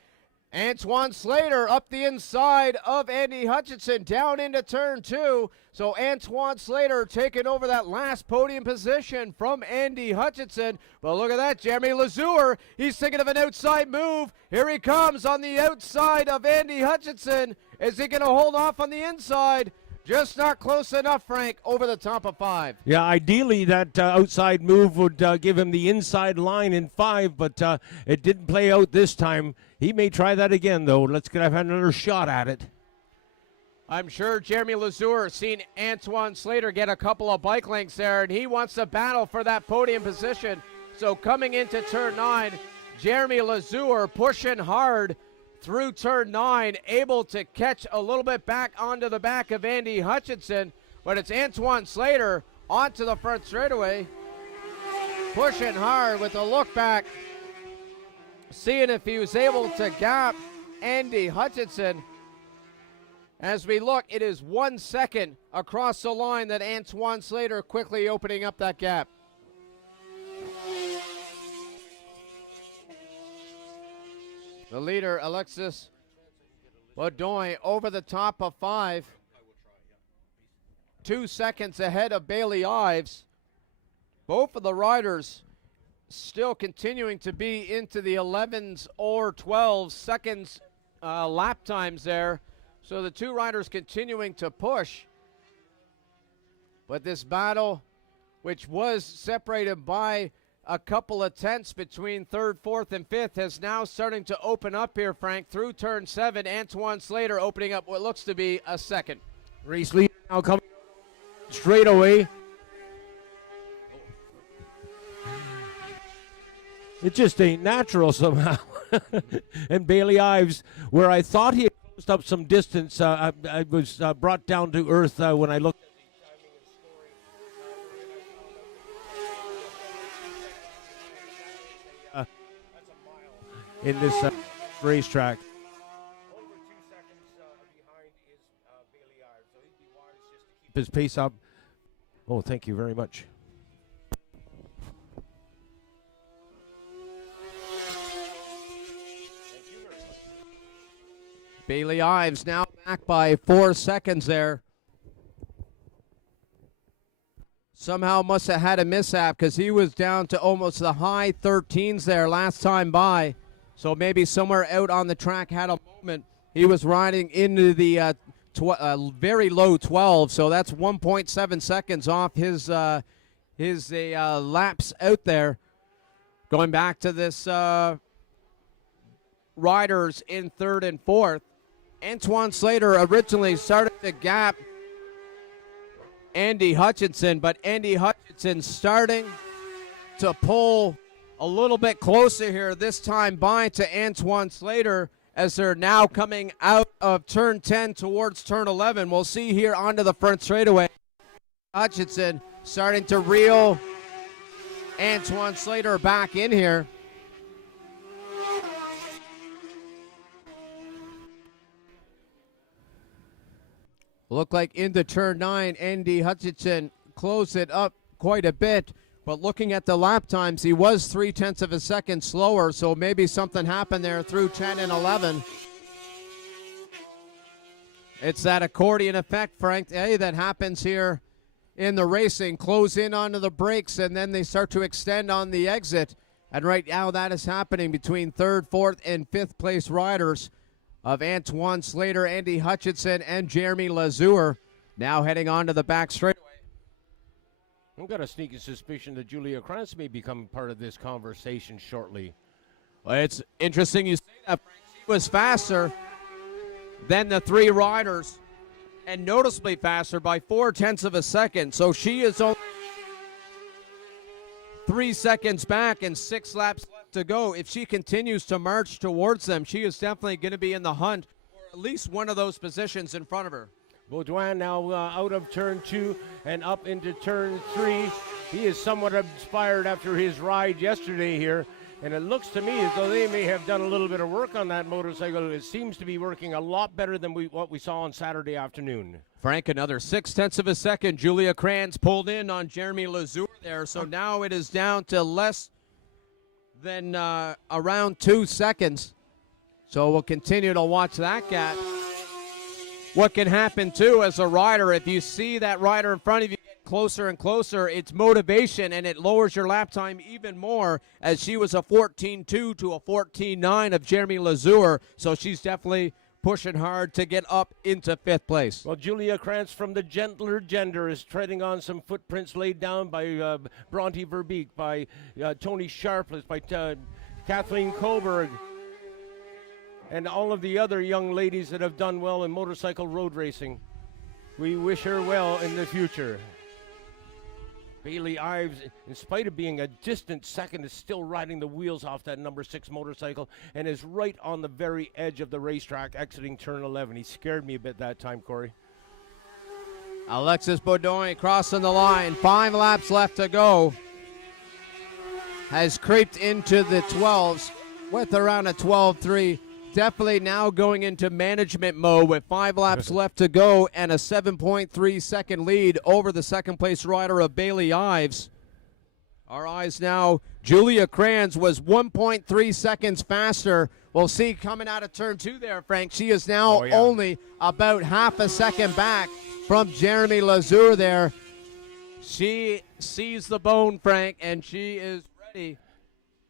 Antoine Slater up the inside of Andy Hutchinson down into turn 2. So Antoine Slater taking over that last podium position from Andy Hutchinson. But look at that, Jeremy Lazure. He's thinking of an outside move. Here he comes on the outside of Andy Hutchinson. Is he going to hold off on the inside? Just not close enough, Frank, over the top of 5. Yeah, ideally that outside move would give him the inside line in 5, but it didn't play out this time. He may try that again, though. Let's have another shot at it. I'm sure Jeremy Lazure seen Antoine Slater get a couple of bike links there, and he wants to battle for that podium position. So coming into turn 9, Jeremy Lazure pushing hard through turn 9, able to catch a little bit back onto the back of Andy Hutchinson, but it's Antoine Slater onto the front straightaway, pushing hard with a look back, seeing if he was able to gap Andy Hutchinson. As we look, it is 1 second across the line that Antoine Slater quickly opening up that gap. The leader, Alexis Baudouin, over the top of 5. 2 seconds ahead of Bailey Ives. Both of the riders still continuing to be into the 11s or 12 seconds lap times there. So the two riders continuing to push. But this battle, which was separated by a couple of tenths between 3rd, 4th, and 5th, has now starting to open up here, Frank, through turn 7. Antoine Slater opening up what looks to be a second. Race leader now coming straight away. It just ain't natural somehow. And Bailey Ives, where I thought he had closed up some distance, I was brought down to earth when I looked at the in this racetrack. Over 2 seconds behind is Bailey Ives, so he'd be wise just to keep his pace up. Oh, thank you very much. Bailey Ives now back by 4 seconds there. Somehow must have had a mishap because he was down to almost the high 13s there last time by. So maybe somewhere out on the track had a moment. He was riding into the very low 12, so that's 1.7 seconds off his laps out there. Going back to this riders in 3rd and 4th. Antoine Slater originally started to gap Andy Hutchinson, but Andy Hutchinson starting to pull a little bit closer here this time by to Antoine Slater as they're now coming out of turn 10 towards turn 11. We'll see here onto the front straightaway. Hutchinson starting to reel Antoine Slater back in here. Look like into turn 9, Andy Hutchinson closed it up quite a bit, but looking at the lap times, he was 0.3 of a second slower, so maybe something happened there through 10 and 11. It's that accordion effect, Frank, that happens here in the racing. Close in onto the brakes, and then they start to extend on the exit. And right now that is happening between 3rd, 4th, and 5th place riders of Antoine Slater, Andy Hutchinson, and Jeremy Lazure, now heading on to the back straightaway. I've got a sneaky suspicion that Julia Krantz may become part of this conversation shortly. Well, it's interesting you say that, Frank. She was faster than the 3 riders, and noticeably faster by 0.4 of a second. So she is only 3 seconds back and 6 laps left to go. If she continues to march towards them, she is definitely going to be in the hunt for at least one of those positions in front of her. Baudouin now out of turn 2 and up into turn 3. He is somewhat inspired after his ride yesterday here, and it looks to me as though they may have done a little bit of work on that motorcycle. It seems to be working a lot better than what we saw on Saturday afternoon. Frank, another 0.6 of a second. Julia Krantz pulled in on Jeremy Lazure there, so now it is down to less than around 2 seconds. So we'll continue to watch that gap. What can happen, too, as a rider, if you see that rider in front of you get closer and closer, it's motivation, and it lowers your lap time even more, as she was a 14.2 to a 14.9 of Jeremy Lazure. So she's definitely pushing hard to get up into 5th place. Well, Julia Krantz from the gentler gender is treading on some footprints laid down by Bronte Verbeek, by Tony Sharpless, by Kathleen Koberg. and all of the other young ladies that have done well in motorcycle road racing. We wish her well in the future. Bailey Ives, in spite of being a distant second, is still riding the wheels off that number 6 motorcycle and is right on the very edge of the racetrack exiting turn 11. He scared me a bit that time, Corey. Alexis Baudouin crossing the line. 5 laps left to go. Has creeped into the 12s with around a 12.3. Definitely now going into management mode with 5 laps left to go and a 7.3 second lead over the second place rider of Bailey Ives. Our eyes now, Julia Kranz was 1.3 seconds faster. We'll see coming out of turn 2 there, Frank. She is now only about half a second back from Jeremy Lazur there. She sees the bone, Frank, and she is ready.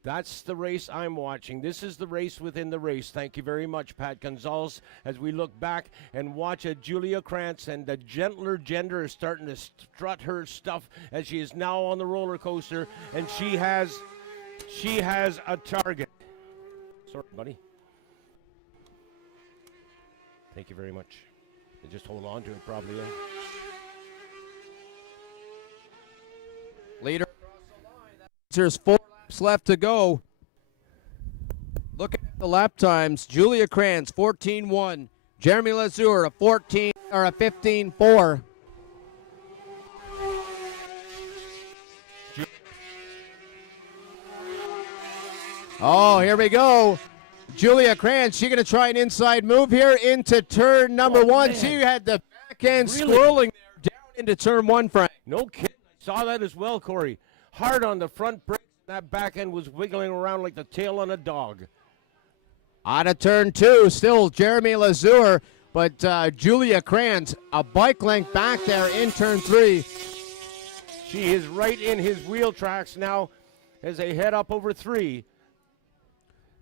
That's the race I'm watching. This is the race within the race. Thank you very much, Pat Gonzalez, as we look back and watch Julia Krantz, and the gentler gender is starting to strut her stuff as she is now on the roller coaster, and she has a target. Sorry, buddy. Thank you very much. And just hold on to it, probably. Leader across the line. There's 4 laps left to go. Looking at the lap times, Julia Kranz 14.1, Jeremy Lazur a 15.4. Oh, here we go. Julia Kranz, she going to try an inside move here into turn number 1. Man. She had the back end Really? swirling there down into turn 1, Frank. No kidding. I saw that as well, Corey. Hard on the front brake. That back end was wiggling around like the tail on a dog. Out of turn 2, still Jeremy Lazur, but Julia Kranz, a bike length back there in turn 3. She is right in his wheel tracks now as they head up over 3.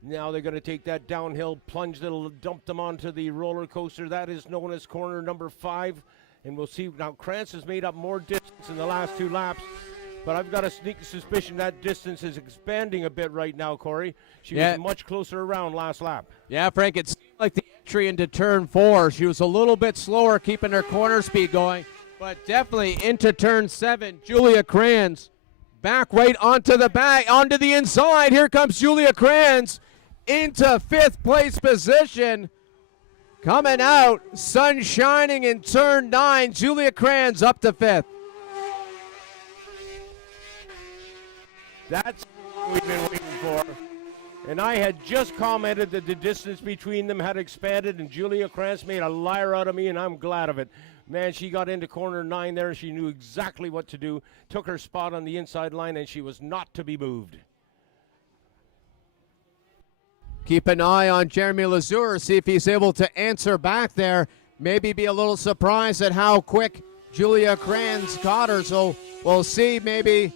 Now they're going to take that downhill plunge that'll dump them onto the roller coaster. That is known as corner number 5. And we'll see. Now, Krantz has made up more distance in the last 2 laps. But I've got a sneaky suspicion that distance is expanding a bit right now, Corey. She was much closer around last lap. Yeah, Frank, it seemed like the entry into turn 4. She was a little bit slower keeping her corner speed going. But definitely into turn 7, Julia Kranz back right onto the inside. Here comes Julia Kranz into 5th place position. Coming out, sun shining in turn 9. Julia Kranz up to 5th. That's what we've been waiting for. And I had just commented that the distance between them had expanded, and Julia Krantz made a liar out of me, and I'm glad of it. Man, she got into corner 9 there. She knew exactly what to do, took her spot on the inside line, and she was not to be moved. Keep an eye on Jeremy Lazur, see if he's able to answer back there. Maybe be a little surprised at how quick Julia Kranz got her. So we'll see maybe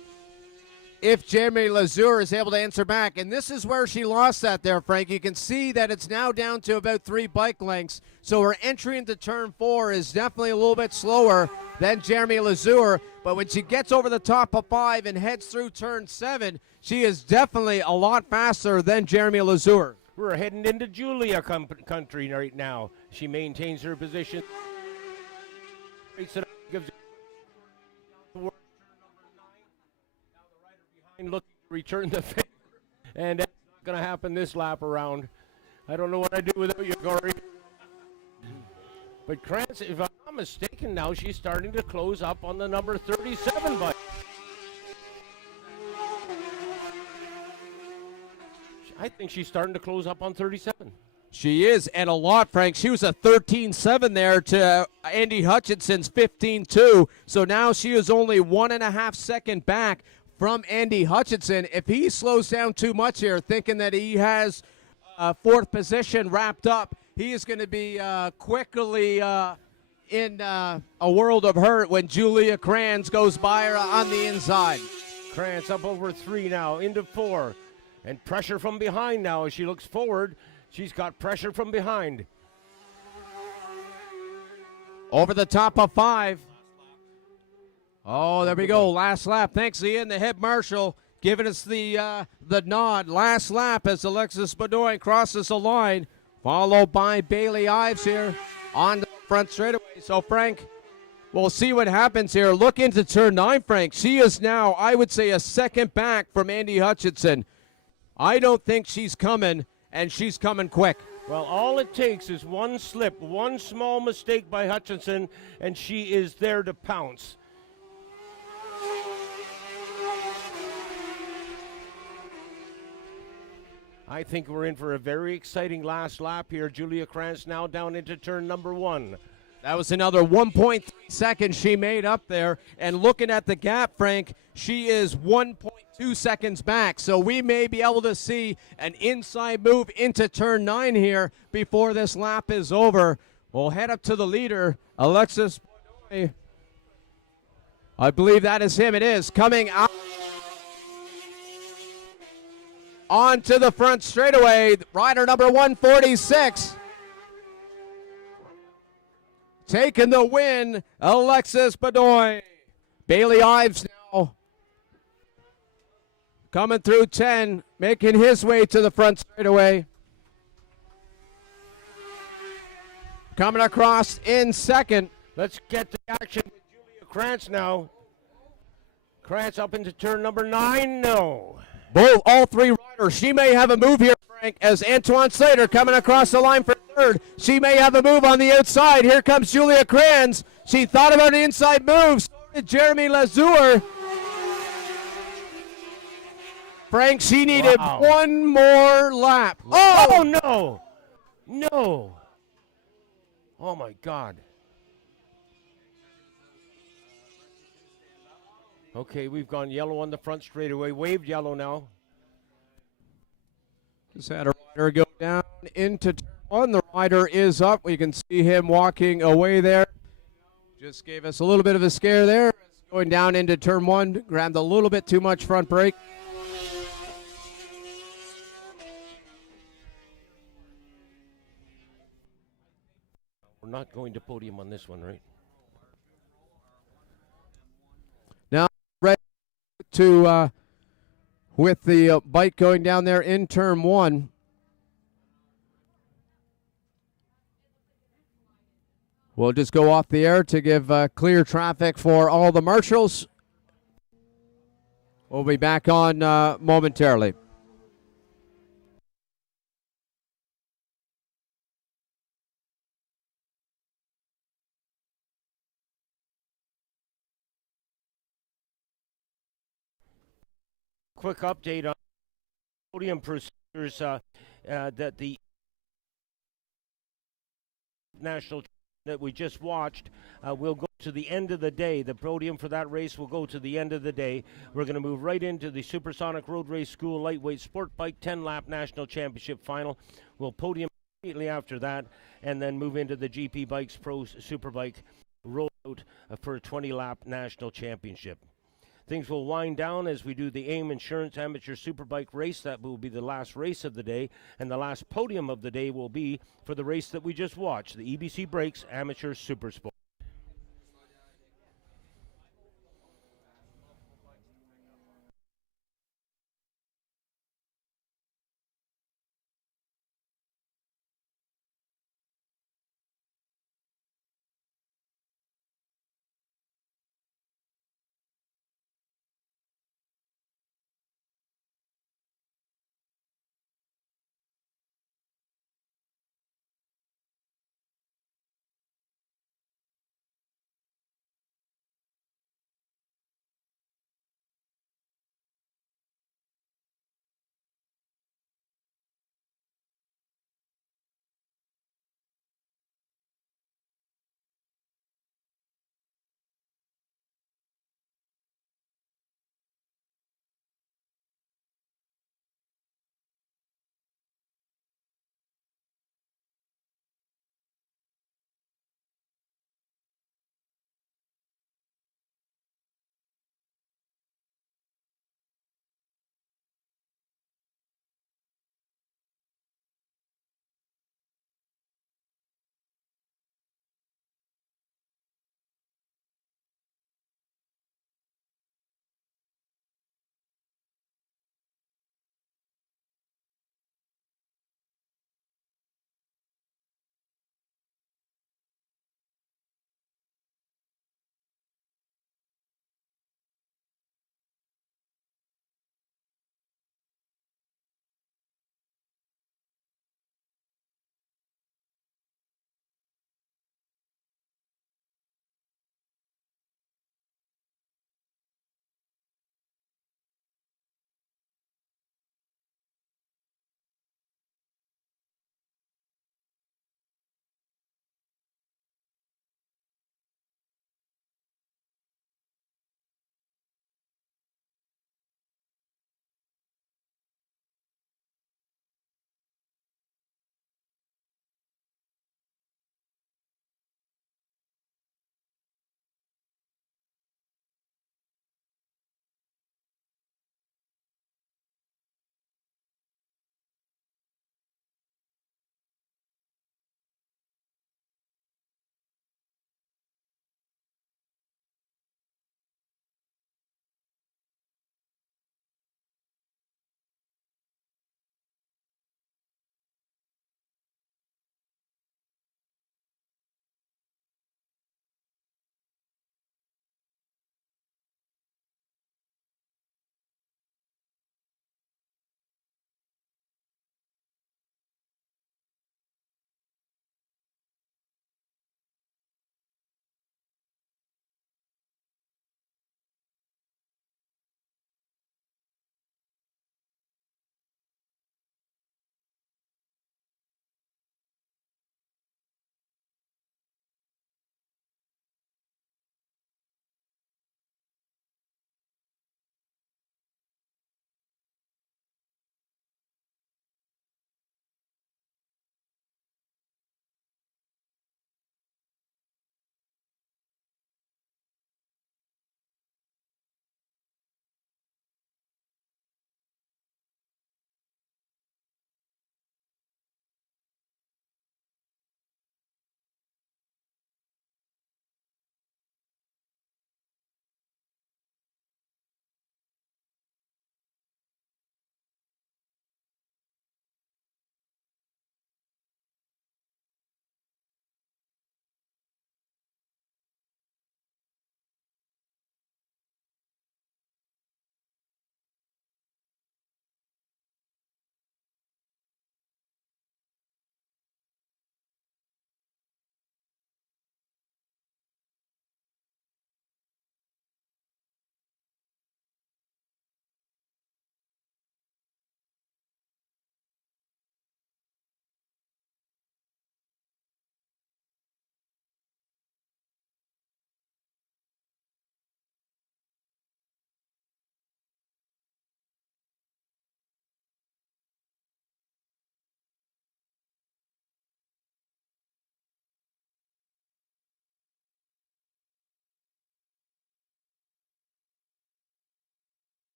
if Jeremy Lazur is able to answer back. And this is where she lost that there, Frank. You can see that it's now down to about 3 bike lengths. So her entry into turn 4 is definitely a little bit slower than Jeremy Lazur. But when she gets over the top of 5 and heads through turn 7, she is definitely a lot faster than Jeremy Lazur. We're heading into Julia country right now. She maintains her position. Gives the word now the rider behind looking to return the favor. And that's not going to happen this lap around. I don't know what I'd do without you, Corey. But Krantz, if I'm not mistaken now, she's starting to close up on the number 37 bike. I think she's starting to close up on 37. She is, and a lot, Frank. She was a 13.7 there to Andy Hutchinson's 15.2. So now she is only 1.5 seconds back from Andy Hutchinson. If he slows down too much here, thinking that he has 4th position wrapped up, he is going to be quickly in a world of hurt when Julia Kranz goes by her on the inside. Krantz up over 3 now, into 4. And pressure from behind now as she looks forward. She's got pressure from behind. Over the top of 5. Oh, there we go. Last lap. Thanks, Ian, the head marshal, giving us the nod. Last lap as Alexis Baudouin crosses the line. followed by Bailey Ives here on the front straightaway. So, Frank, we'll see what happens here. Look into turn 9, Frank. She is now, I would say, a second back from Andy Hutchinson. I don't think she's coming, and she's coming quick. Well, all it takes is one slip, one small mistake by Hutchinson, and she is there to pounce. I think we're in for a very exciting last lap here. Julia Krantz now down into turn number 1. That was another 1.3 seconds she made up there. And looking at the gap, Frank, she is 1.2 seconds back. So we may be able to see an inside move into turn 9 here before this lap is over. We'll head up to the leader, Alexis Benoit. I believe that is him. It is coming out onto the front straightaway. Rider number 146. Taking the win, Alexis Benoit. Bailey Ives now coming through 10, making his way to the front straightaway. Coming across in second. Let's get the action with Julia Krantz now. Krantz up into turn number 9. No. All three riders. She may have a move here, Frank, as Antoine Slater coming across the line for third. She may have a move on the outside. Here comes Julia Krantz. She thought about an inside move. So did Jeremy Lazur. Frank, she needed one more lap. Oh, no. No. Oh, my God. Okay, we've gone yellow on the front straightaway. Waved yellow now. Just had a rider go down into turn 1. The rider is up. We can see him walking away there. Just gave us a little bit of a scare there. Going down into turn 1. Grabbed a little bit too much front brake. We're not going to podium on this one, right? Now, ready to, with the bike going down there in turn 1. We'll just go off the air to give clear traffic for all the marshals. We'll be back on momentarily. Quick update on podium procedures that the national that we just watched will go to the end of the day. The podium for that race will go to the end of the day. We're going to move right into the Supersonic Road Race School Lightweight Sport Bike 10-lap National Championship Final. We'll podium immediately after that and then move into the GP Bikes Pro Superbike rollout for a 20-lap National Championship. Things will wind down as we do the AIM Insurance Amateur Superbike race. That will be the last race of the day, and the last podium of the day will be for the race that we just watched, the EBC Brakes Amateur Supersport.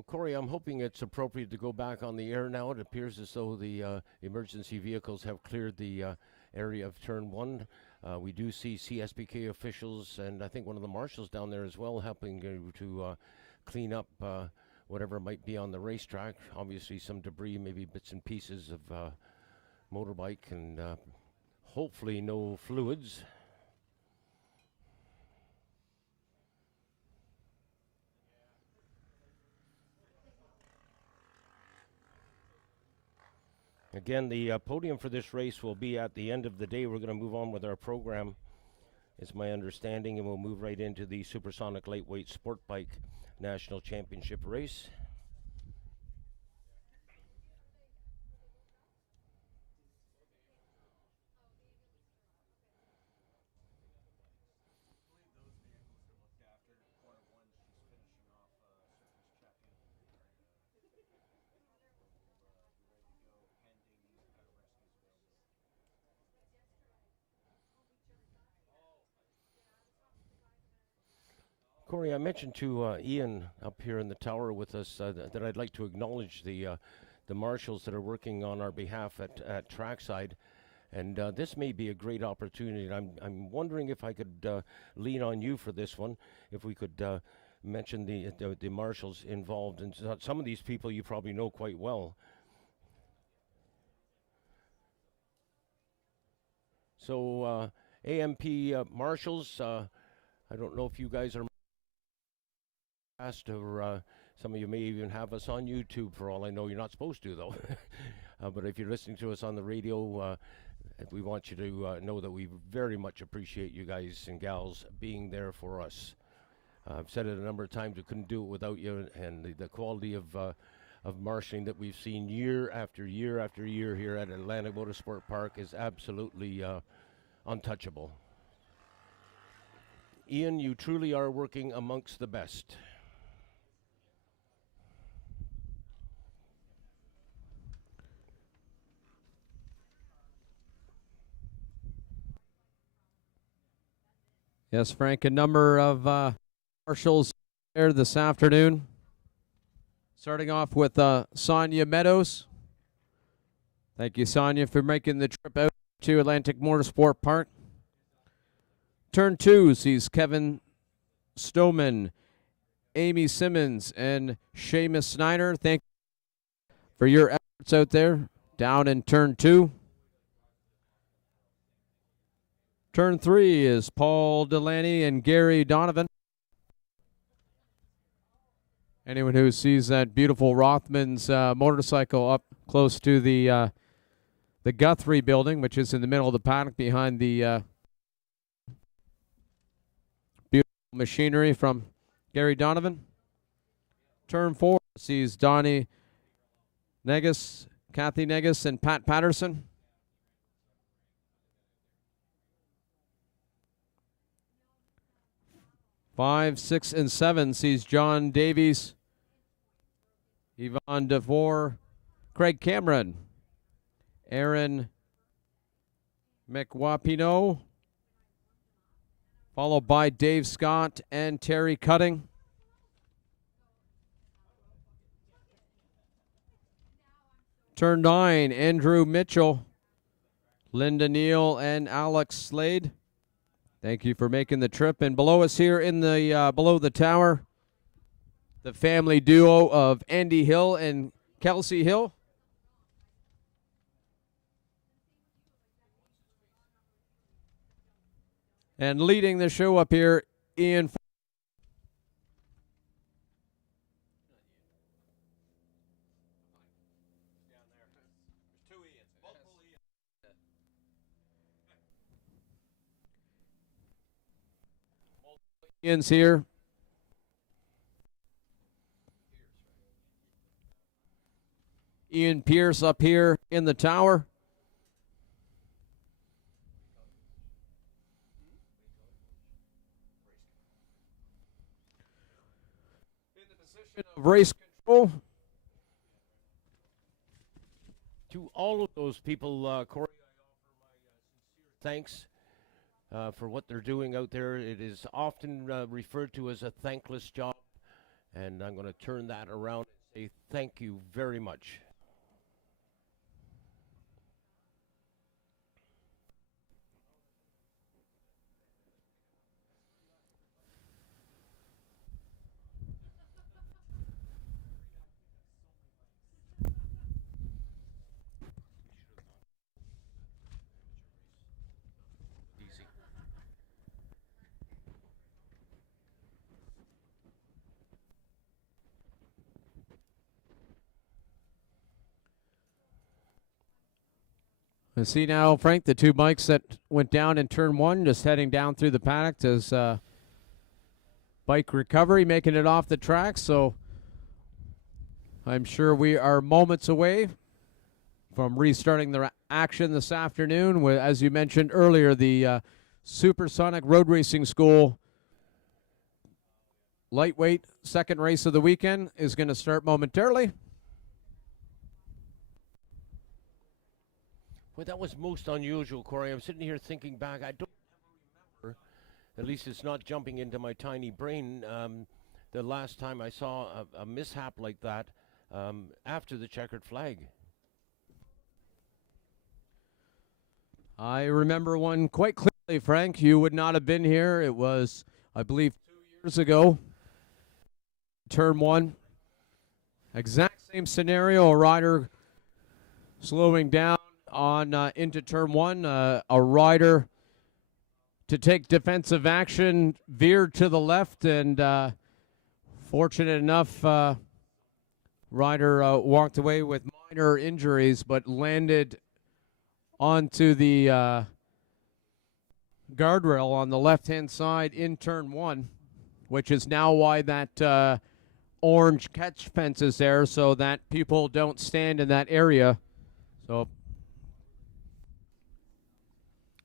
Well, Corey, I'm hoping it's appropriate to go back on the air now. It appears as though the emergency vehicles have cleared the area of turn 1. We do see CSBK officials and I think one of the marshals down there as well helping to clean up whatever might be on the racetrack. Obviously some debris, maybe bits and pieces of motorbike, and hopefully no fluids. Again, the podium for this race will be at the end of the day. We're going to move on with our program, is my understanding, and we'll move right into the Supersonic Lightweight Sport Bike National Championship race. Corey, I mentioned to Ian up here in the tower with us that I'd like to acknowledge the marshals that are working on our behalf at trackside, and this may be a great opportunity. I'm wondering if I could lean on you for this one, if we could mention the marshals involved, and some of these people you probably know quite well. So AMP marshals, I don't know if you guys are or some of you may even have us on YouTube, for all I know. You're not supposed to, though. But if you're listening to us on the radio, we want you to know that we very much appreciate you guys and gals being there for us. I've said it a number of times, we couldn't do it without you, and the quality of marshalling that we've seen year after year after year here at Atlantic Motorsport Park is absolutely untouchable. Ian, you truly are working amongst the best. Yes, Frank, a number of marshals there this afternoon. Starting off with Sonia Meadows. Thank you, Sonia, for making the trip out to Atlantic Motorsport Park. Turn 2 sees Kevin Stoneman, Amy Simmons, and Seamus Snyder. Thank you for your efforts out there down in turn 2. Turn 3 is Paul Delaney and Gary Donovan. Anyone who sees that beautiful Rothman's motorcycle up close to the Guthrie building, which is in the middle of the paddock behind the beautiful machinery from Gary Donovan. Turn 4 sees Donnie Negus, Kathy Negus, and Pat Patterson. 5, 6, and 7 sees John Davies, Yvonne DeVore, Craig Cameron, Aaron McWapino, followed by Dave Scott and Terry Cutting. Turn 9, Andrew Mitchell, Linda Neal, and Alex Slade. Thank you for making the trip. And below us here in the below the tower, the family duo of Andy Hill and Kelsey Hill. And leading the show up here, Ian. Ian's here. Ian Pierce up here in the tower. In the position of race control. To all of those people, Corey, I offer my sincere thanks for what they're doing out there. It is often referred to as a thankless job, and I'm going to turn that around. say thank you very much. Easy. I see now, Frank, the two bikes that went down in turn one, just heading down through the paddock as bike recovery, making it off the track. So I'm sure we are moments away from restarting the action this afternoon. As you mentioned earlier, the Supersonic Road Racing School lightweight second race of the weekend is going to start momentarily. Well, that was most unusual, Corey. I'm sitting here thinking back. I don't remember, at least it's not jumping into my tiny brain, the last time I saw a mishap like that after the checkered flag. I remember one quite clearly, Frank. You would not have been here. It was, I believe, 2 years ago. Turn one. Exact same scenario. A rider slowing down on into turn one. A rider to take defensive action veered to the left, and fortunate enough, rider walked away with minor injuries, but landed onto the guardrail on the left-hand side in turn one, which is now why that orange catch fence is there, so that people don't stand in that area. So,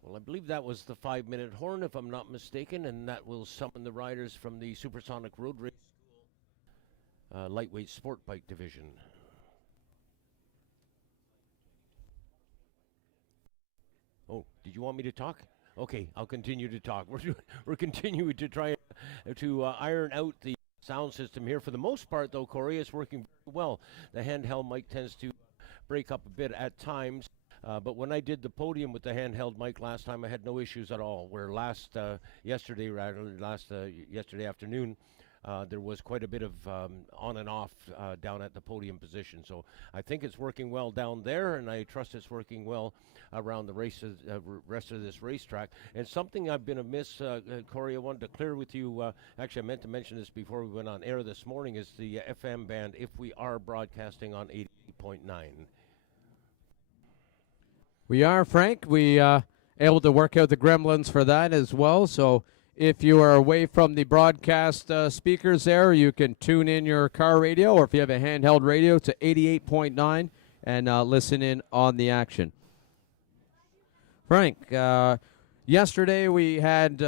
well, I believe that was the 5-minute horn, if I'm not mistaken, and that will summon the riders from the Supersonic Road Race School lightweight sport bike division. Oh, did you want me to talk? Okay, I'll continue to talk. We're continuing to try to iron out the sound system here. For the most part, though, Corey, it's working very well. The handheld mic tends to break up a bit at times, but when I did the podium with the handheld mic last time, I had no issues at all. Where yesterday afternoon, there was quite a bit of on and off down at the podium position. So I think it's working well down there, and I trust it's working well around the rest of this racetrack. And something I've been amiss, Corey, I wanted to clear with you. Actually, I meant to mention this before we went on air this morning, is the FM band, if we are broadcasting on 88.9. we are, Frank. We able to work out the gremlins for that as well. So if you are away from the broadcast speakers there, you can tune in your car radio, or if you have a handheld radio, to 88.9 and listen in on the action. Frank, yesterday we had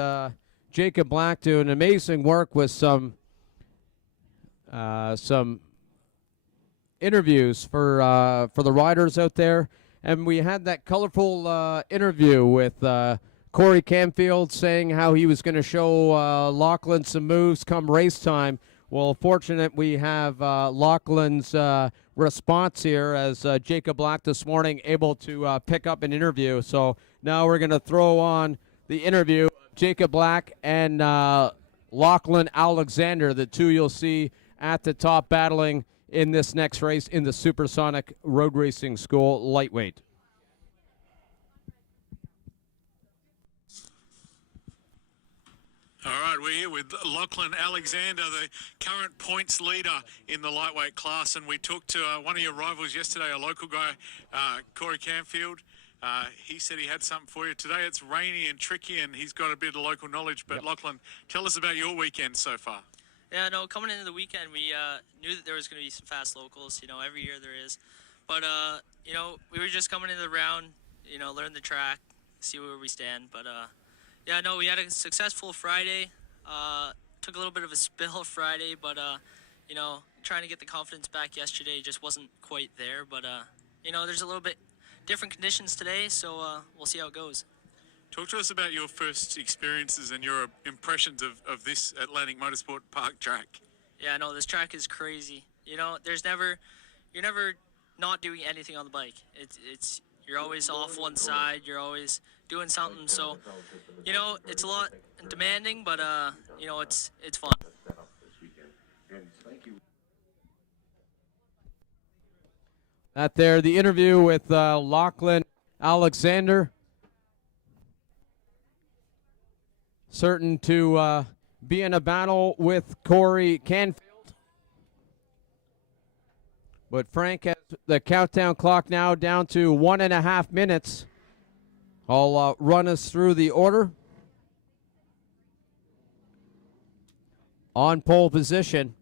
Jacob Black doing amazing work with some interviews for the riders out there, and we had that colorful interview with Corey Canfield saying how he was going to show Lachlan some moves come race time. Well, fortunate we have Lachlan's response here as Jacob Black this morning able to pick up an interview. So now we're going to throw on the interview of Jacob Black and Lachlan Alexander, the two you'll see at the top battling in this next race in the Supersonic Road Racing School lightweight. All right, we're here with Lachlan Alexander, the current points leader in the lightweight class, and we talked to one of your rivals yesterday, a local guy, Corey Canfield. He said he had something for you. Today it's rainy and tricky, and he's got a bit of local knowledge, but Lachlan, tell us about your weekend so far. Yeah, no, coming into the weekend, we knew that there was going to be some fast locals. You know, every year there is. But, you know, we were just coming into the round, you know, learn the track, see where we stand. But, yeah, no, we had a successful Friday. Took a little bit of a spill Friday, but, you know, trying to get the confidence back yesterday just wasn't quite there. But, you know, there's a little bit different conditions today, so we'll see how it goes. Talk to us about your first experiences and your impressions of this Atlantic Motorsport Park track. Yeah, no, this track is crazy. you're never not doing anything on the bike. You're always off one side. You're always doing something. So, it's a lot demanding, but it's fun. That there, the interview with Lachlan Alexander. Certain to be in a battle with Corey Canfield. But Frank has the countdown clock now down to 1.5 minutes. I'll run us through the order. On pole position,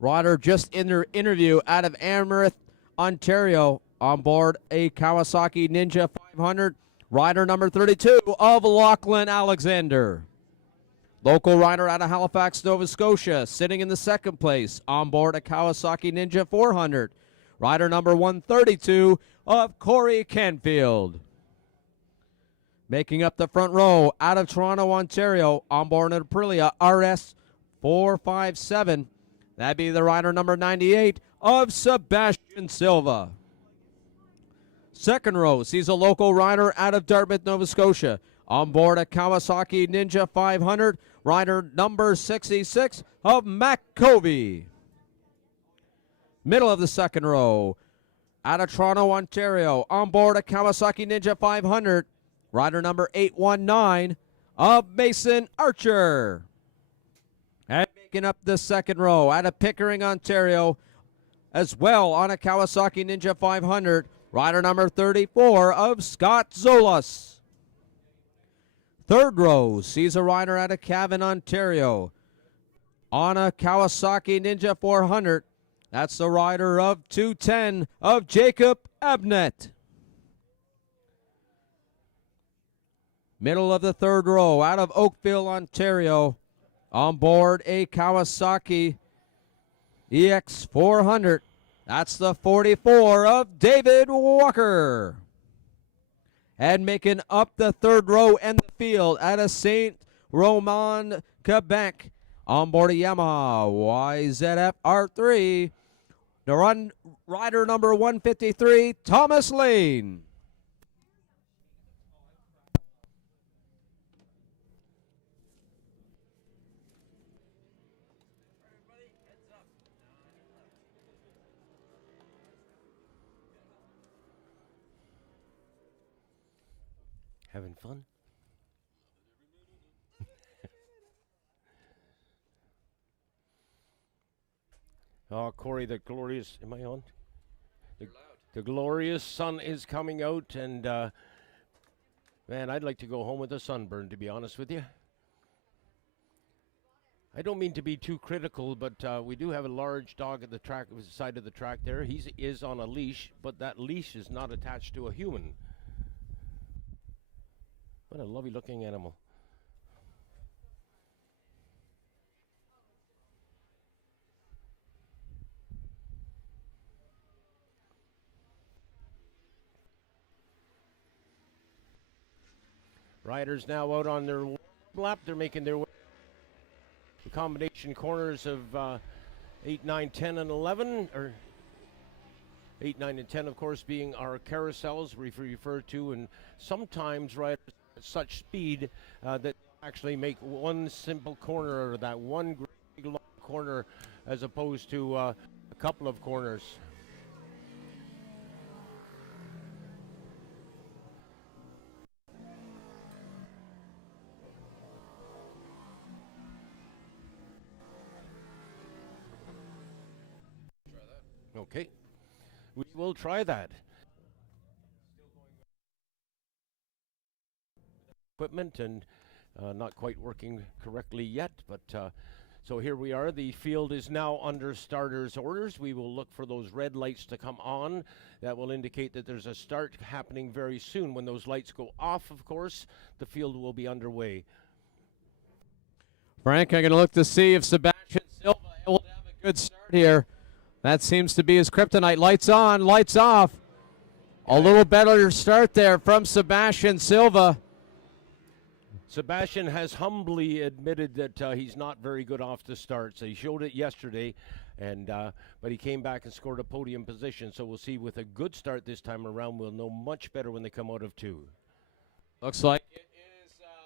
rider just in their interview out of Amherst, Ontario, on board a Kawasaki Ninja 500. Rider number 32 of Lachlan Alexander. Local rider out of Halifax, Nova Scotia, sitting in the second place on board a Kawasaki Ninja 400. Rider number 132 of Corey Canfield. Making up the front row out of Toronto, Ontario, on board an Aprilia RS 457. That'd be the rider number 98 of Sebastian Silva. Second row sees a local rider out of Dartmouth, Nova Scotia, on board a Kawasaki Ninja 500, rider number 66 of Matt Covey. Middle of the second row, out of Toronto, Ontario, on board a Kawasaki Ninja 500, rider number 819 of Mason Archer. And making up the second row, out of Pickering, Ontario, as well on a Kawasaki Ninja 500, rider number 34 of Scott Zolas. Third row sees a rider out of Cavan, Ontario, on a Kawasaki Ninja 400. That's the rider of 210 of Jacob Abnett. Middle of the third row, out of Oakville, Ontario, on board a Kawasaki EX 400. That's the 44 of David Walker. And making up the third row and the field out of Saint Roman, Quebec, on board a Yamaha YZF R3, the rider number 153, Thomas Lane. Having fun? Oh, Corey, the glorious, am I on? The glorious sun is coming out, and man, I'd like to go home with a sunburn, to be honest with you. I don't mean to be too critical, but we do have a large dog at the track, side of the track there. He is on a leash, but that leash is not attached to a human. What a lovely looking animal. Riders now out on their lap. They're making their way. The combination corners of 8, 9, 10, and 11, or 8, 9, and 10, of course, being our carousels we refer to, and sometimes riders at such speed that actually make one simple corner, or that one great long corner, as opposed to a couple of corners. Okay, we will try that. Equipment and not quite working correctly yet, but so here we are. The field is now under starters orders. We will look for those red lights to come on. That will indicate that there's a start happening very soon. When those lights go off, of course, the field will be underway. Frank, I'm going to look to see if Sebastian Silva will have a good start here. That seems to be his kryptonite. Lights on, lights off. A little better start there from Sebastian Silva. Sebastian has humbly admitted that he's not very good off the start. So he showed it yesterday. And but he came back and scored a podium position. So we'll see with a good start this time around. We'll know much better when they come out of 2. Looks like it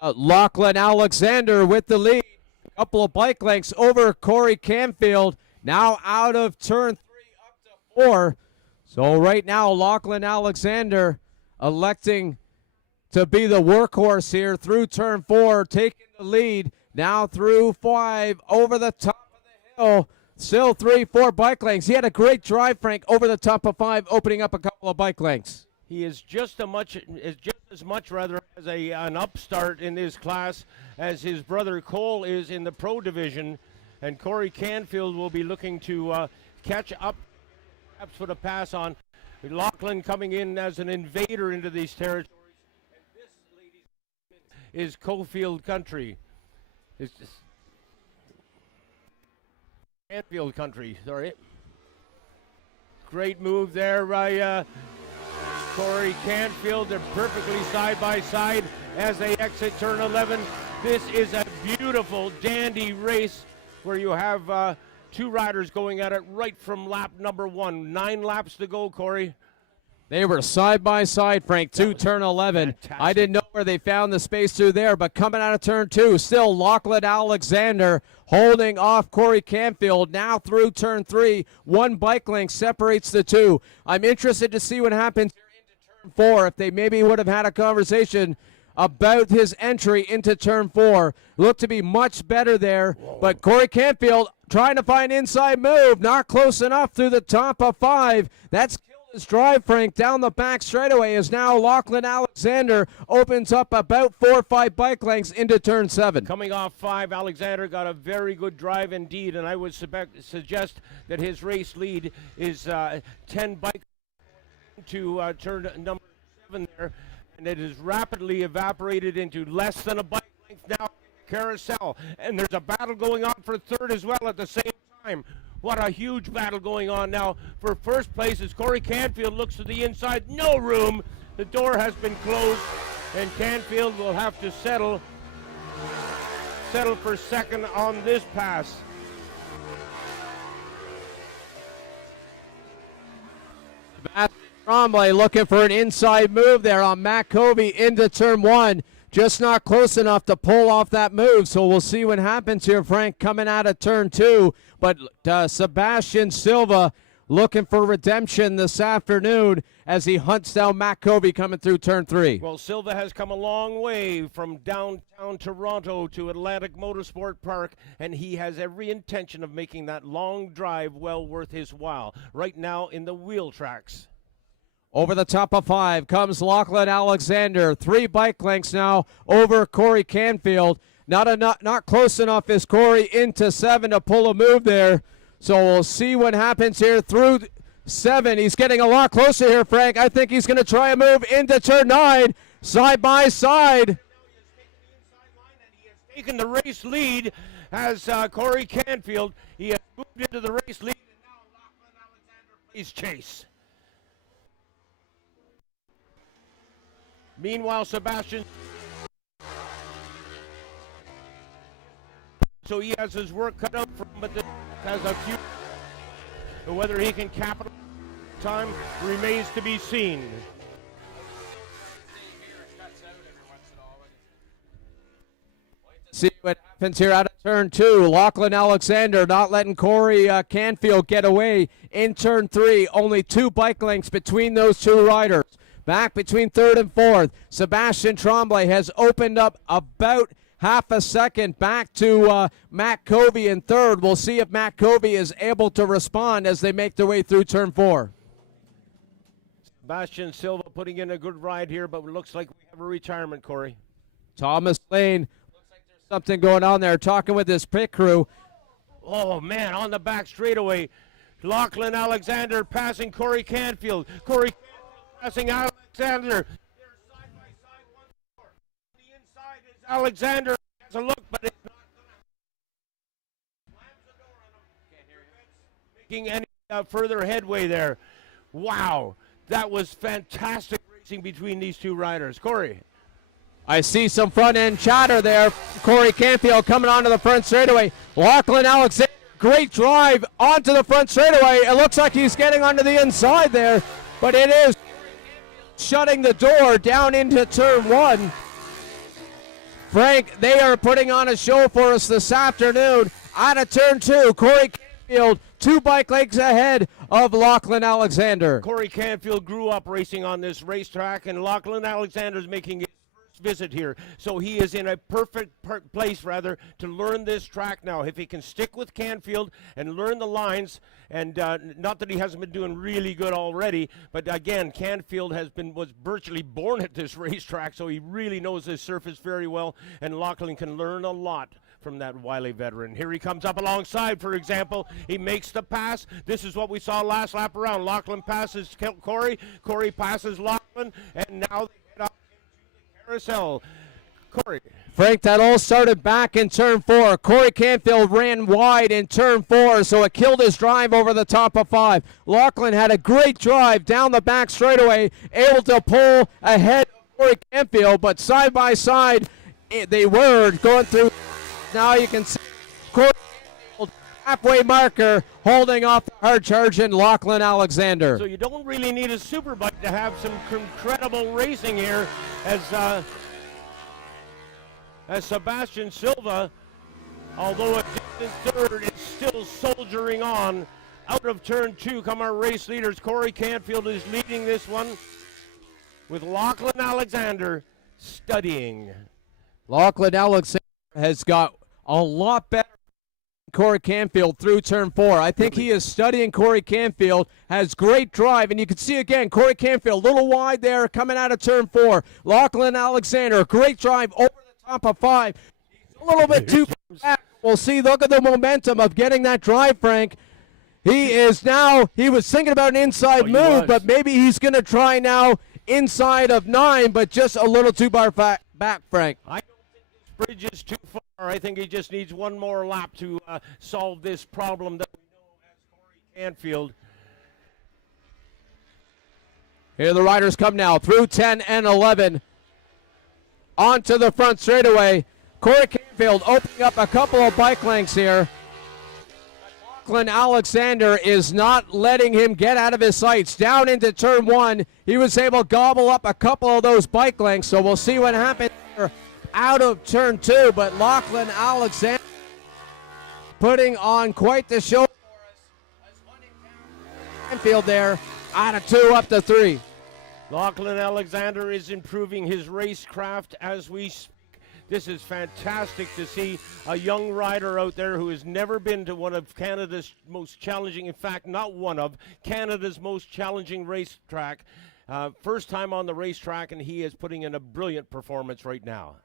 is Lachlan Alexander with the lead. A couple of bike lengths over Corey Canfield. Now out of turn 3 up to 4. So right now, Lachlan Alexander electing to be the workhorse here through turn 4, taking the lead. Now through 5, over the top of the hill. Still 3, 4 bike lengths. He had a great drive, Frank, over the top of 5, opening up a couple of bike lengths. He is just as much rather as an upstart in this class as his brother Cole is in the pro division, and Corey Canfield will be looking to catch up, perhaps put a pass on. Lachlan coming in as an invader into these territories, and this, ladies, is Cofield country. It's Canfield country, sorry. Great move there by Corey Canfield. They're perfectly side by side as they exit turn 11. This is a beautiful, dandy race where you have 2 riders going at it right from lap number 1. 9 laps to go, Corey. They were side by side, Frank, to turn 11. Fantastic. I didn't know where they found the space through there, but coming out of turn 2, still Lachlan Alexander holding off Corey Canfield. Now through turn 3, 1 bike length separates the 2. I'm interested to see what happens into turn 4, if they maybe would have had a conversation about his entry into turn 4. Looked to be much better there, but Corey Canfield trying to find inside move, not close enough through the top of 5. That's his drive, Frank, down the back straightaway as now Lachlan Alexander opens up about 4 or 5 bike lengths into turn 7. Coming off 5, Alexander got a very good drive indeed, and I would suggest that his race lead is 10 bike to turn number 7 there, and it is rapidly evaporated into less than a bike length now. Carousel, and there's a battle going on for 3rd as well at the same time. What a huge battle going on now for first place as Corey Canfield looks to the inside. No room. The door has been closed, and Canfield will have to settle for 2nd on this pass. Sebastian Tremblay looking for an inside move there on Matt Covey into turn 1. Just not close enough to pull off that move, so we'll see what happens here, Frank, coming out of turn 2. But Sebastian Silva looking for redemption this afternoon as he hunts down Matt Covey coming through turn 3. Well, Silva has come a long way from downtown Toronto to Atlantic Motorsport Park, and he has every intention of making that long drive well worth his while. Right now in the wheel tracks. Over the top of 5 comes Lachlan Alexander. 3 bike lengths now over Corey Canfield. Not close enough is Corey into 7 to pull a move there. So we'll see what happens here through 7. He's getting a lot closer here, Frank. I think he's going to try a move into turn 9, side by side. Taking the race lead as Corey Canfield. He has moved into the race lead, and now Lachlan Alexander plays chase. Meanwhile, Sebastian, so he has his work cut out for him, but has a few. Whether he can capitalize time remains to be seen. See what happens here out of turn 2. Lachlan Alexander not letting Corey Canfield get away in turn 3. Only 2 bike lengths between those 2 riders. Back between 3rd and 4th, Sebastian Tremblay has opened up about half a second back to Matt Covey in 3rd. We'll see if Matt Covey is able to respond as they make their way through turn 4. Sebastian Silva putting in a good ride here, but it looks like we have a retirement, Corey. Thomas Lane, looks like there's something going on there, talking with his pit crew. Oh, man, on the back straightaway. Lachlan Alexander passing Corey Canfield. Corey Canfield passing Alexander. They're side by side once more. On the inside is Alexander. Has a look, but it's not going to slams the door on him. Can't hear you. Making any further headway there. Wow, that was fantastic racing between these 2 riders. Corey. I see some front end chatter there. Corey Canfield coming onto the front straightaway. Lachlan Alexander Great drive onto the front straightaway. It looks like he's getting onto the inside there, but it is shutting the door down into turn 1. Frank, they are putting on a show for us this afternoon. Out of turn 2, Corey Canfield, 2 bike lengths ahead of Lachlan Alexander. Corey Canfield grew up racing on this racetrack, and Lachlan Alexander is making his first visit here. So he is in a perfect place, rather, to learn this track now. If he can stick with Canfield and learn the lines, and not that he hasn't been doing really good already, but again, Canfield was virtually born at this racetrack, so he really knows this surface very well, and Lachlan can learn a lot from that wily veteran. Here he comes up alongside, for example. He makes the pass. This is what we saw last lap around. Lachlan passes Corey. Corey passes Lachlan, and now they get up into the carousel. Corey. Frank, that all started back in turn 4. Corey Canfield ran wide in turn 4, so it killed his drive over the top of 5. Lachlan had a great drive down the back straightaway, able to pull ahead of Corey Canfield, but side by side, they were going through. Now you can see Corey Canfield, halfway marker, holding off the hard-charging Lachlan Alexander. So you don't really need a Superbike to have some incredible racing here, as Sebastian Silva, although a distant third, is still soldiering on. Out of turn 2 come our race leaders. Corey Canfield is leading this one with Lachlan Alexander studying. Lachlan Alexander has got a lot better than Corey Canfield through turn 4. I think he is studying Corey Canfield, has great drive, and you can see again, Corey Canfield a little wide there coming out of turn 4. Lachlan Alexander, great drive over the top of 5. He's a little bit too back. We'll see, look at the momentum of getting that drive, Frank. He was thinking about an inside move, but maybe he's going to try now inside of 9, but just a little too far back, Frank. I don't think this bridge is too far. I think he just needs one more lap to solve this problem that we know as Corey Canfield. Here the riders come now through 10 and 11 onto the front straightaway. Corey Canfield opening up a couple of bike lengths here. Lachlan Alexander is not letting him get out of his sights. Down into turn 1, he was able to gobble up a couple of those bike lengths, so we'll see what happens here out of turn 2, but Lachlan Alexander putting on quite the show for us as hunting down Canfield there out of 2 up to 3. Lachlan Alexander is improving his racecraft as we speak. This is fantastic to see a young rider out there who has never been to one of Canada's most challenging, in fact, not one of Canada's most challenging racetrack. First time on the racetrack, and he is putting in a brilliant performance right now.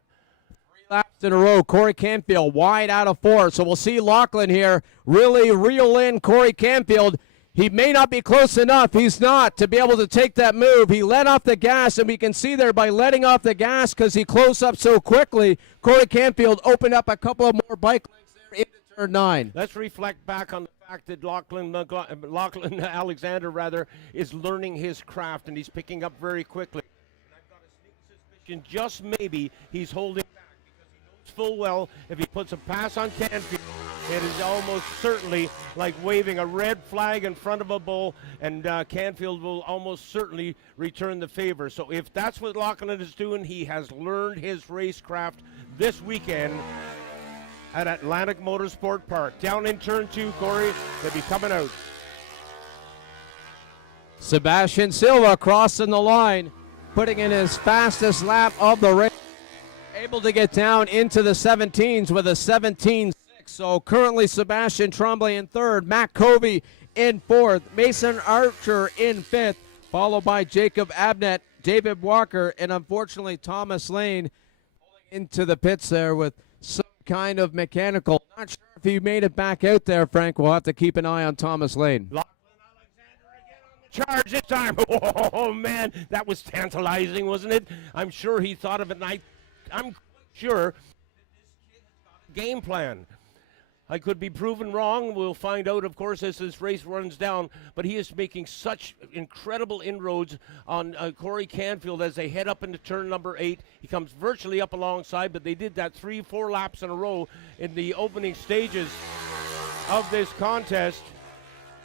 3 laps in a row, Corey Canfield wide out of 4. So we'll see Lachlan here really reel in Corey Canfield. He may not be close enough. He's not to be able to take that move. He let off the gas, and we can see there by letting off the gas because he closed up so quickly, Corey Canfield opened up a couple of more bike lengths there into turn 9. Let's reflect back on the fact that Lachlan Alexander is learning his craft, and he's picking up very quickly. And I've got a sneak suspicion just maybe he's holding back because he knows full well if he puts a pass on Canfield, it is almost certainly like waving a red flag in front of a bull, and Canfield will almost certainly return the favor. So if that's what Lachlan is doing, he has learned his racecraft this weekend at Atlantic Motorsport Park. Down in turn 2, Corey, they'll be coming out. Sebastian Silva crossing the line, putting in his fastest lap of the race. Able to get down into the 17s with a 17.6. So currently Sebastian Tremblay in 3rd, Matt Covey in 4th, Mason Archer in 5th, followed by Jacob Abnett, David Walker, and unfortunately Thomas Lane pulling into the pits there with some kind of mechanical. Not sure if he made it back out there, Frank. We'll have to keep an eye on Thomas Lane. Charge this time. Oh, man, that was tantalizing, wasn't it? I'm sure he thought of it, and I'm sure this kid has got a game plan. I could be proven wrong. We'll find out, of course, as this race runs down. But he is making such incredible inroads on Corey Canfield as they head up into turn number 8. He comes virtually up alongside, but they did that 3-4 laps in a row in the opening stages of this contest.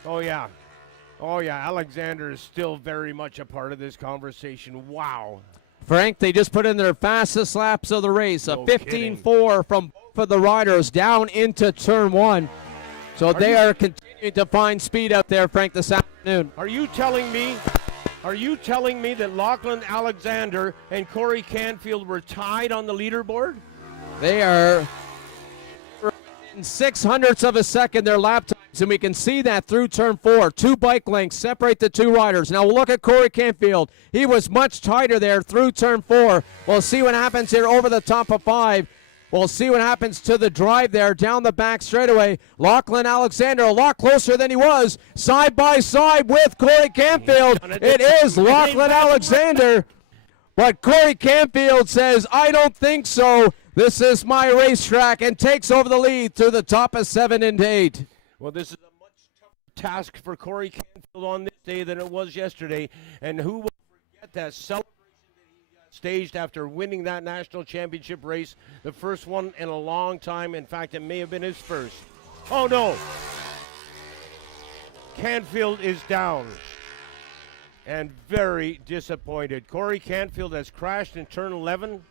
Oh, yeah. Oh, yeah. Alexander is still very much a part of this conversation. Wow. Frank, they just put in their fastest laps of the race. No A 15-4 from both of the riders down into turn 1. So they are continuing to find speed out there, Frank, this afternoon. Are you telling me that Lachlan Alexander and Corey Canfield were tied on the leaderboard? They are in 600ths of a second their lap times, and we can see that through turn 4. 2 bike lengths separate the 2 riders. Now we'll look at Corey Canfield. He was much tighter there through turn 4. We'll see what happens here over the top of 5. We'll see what happens to the drive there down the back straightaway. Lachlan Alexander a lot closer than he was, side by side with Corey Canfield. It is Lachlan Alexander. But Corey Canfield says, I don't think so. This is my racetrack, and takes over the lead through the top of 7 and 8. Well, this is a much tougher task for Corey Canfield on this day than it was yesterday. And who will forget that celebration that he staged after winning that national championship race, the first one in a long time. In fact, it may have been his first. Oh, no. Canfield is down and very disappointed. Corey Canfield has crashed in turn 11.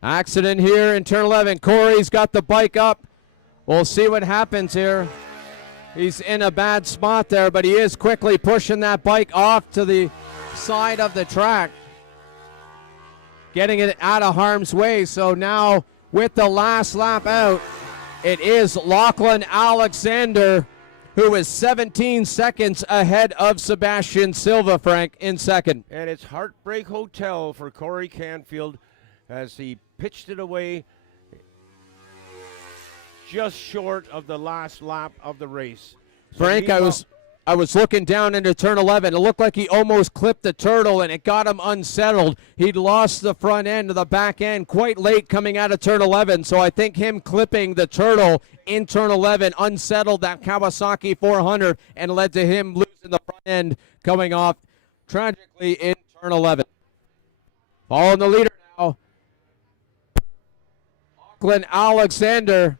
Accident here in turn 11. Corey's got the bike up. We'll see what happens here. He's in a bad spot there, but he is quickly pushing that bike off to the side of the track, getting it out of harm's way. So now with the last lap out, it is Lachlan Alexander, who is 17 seconds ahead of Sebastian Silva, Frank, in second. And it's Heartbreak Hotel for Corey Canfield as he pitched it away just short of the last lap of the race. So Frank, I was looking down into turn 11. It looked like he almost clipped the turtle, and it got him unsettled. He'd lost the front end to the back end quite late coming out of turn 11, so I think him clipping the turtle in turn 11 unsettled that Kawasaki 400 and led to him losing the front end coming off tragically in turn 11. Following the leader now, Lachlan Alexander.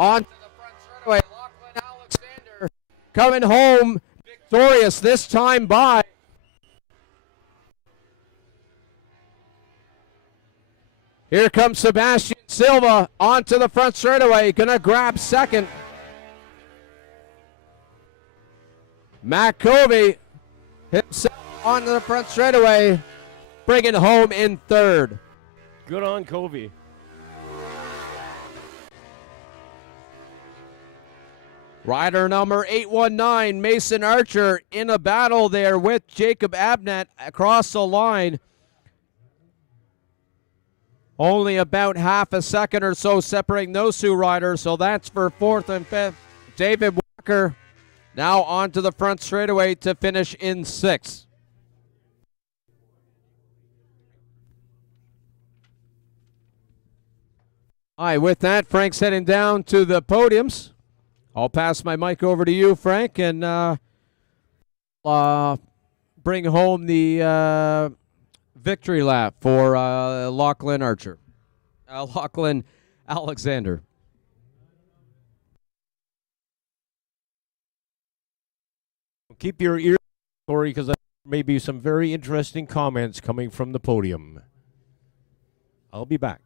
On to the front straightaway, Lachlan Alexander coming home victorious, this time by here comes Sebastian Silva onto the front straightaway, gonna grab second. Matt Covey himself onto the front straightaway, bringing home in third. Good on Covey. Rider number 819, Mason Archer, in a battle there with Jacob Abnett across the line. Only about half a second or so separating those 2 riders, so that's for 4th and 5th. David Walker now onto the front straightaway to finish in 6th. All right, with that, Frank's heading down to the podiums. I'll pass my mic over to you, Frank, and bring home the victory lap for Lachlan Alexander. Keep your ear, Corey, because there may be some very interesting comments coming from the podium. I'll be back.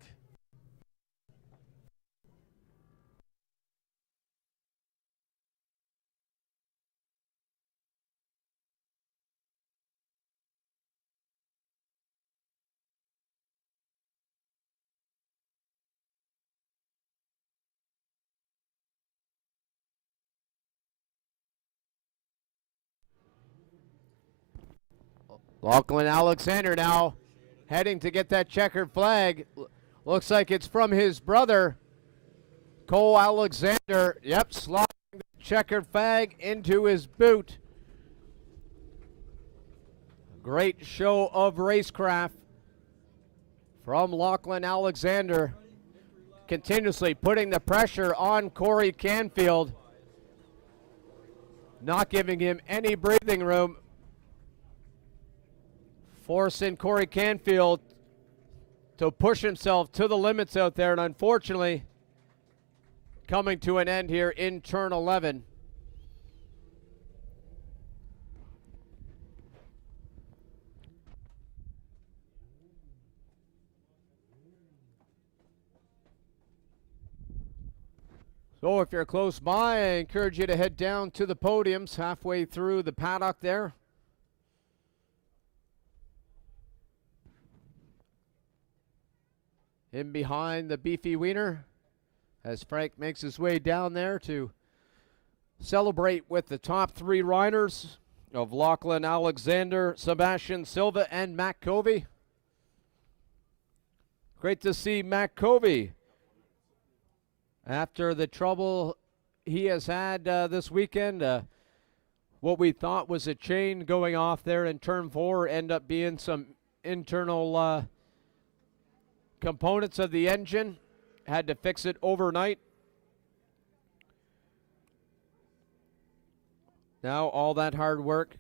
Lachlan Alexander now heading to get that checkered flag. Looks like it's from his brother, Cole Alexander. Yep, sliding the checkered flag into his boot. Great show of racecraft from Lachlan Alexander, continuously putting the pressure on Corey Canfield, not giving him any breathing room, forcing Corey Canfield to push himself to the limits out there, and unfortunately coming to an end here in turn 11. So if you're close by, I encourage you to head down to the podiums halfway through the paddock there. In behind the beefy wiener as Frank makes his way down there to celebrate with the top 3 riders of Lachlan Alexander, Sebastian Silva, and Matt Covey. Great to see Matt Covey after the trouble he has had this weekend. What we thought was a chain going off there in turn 4 end up being some internal components of the engine. Had to fix it overnight. Now all that hard work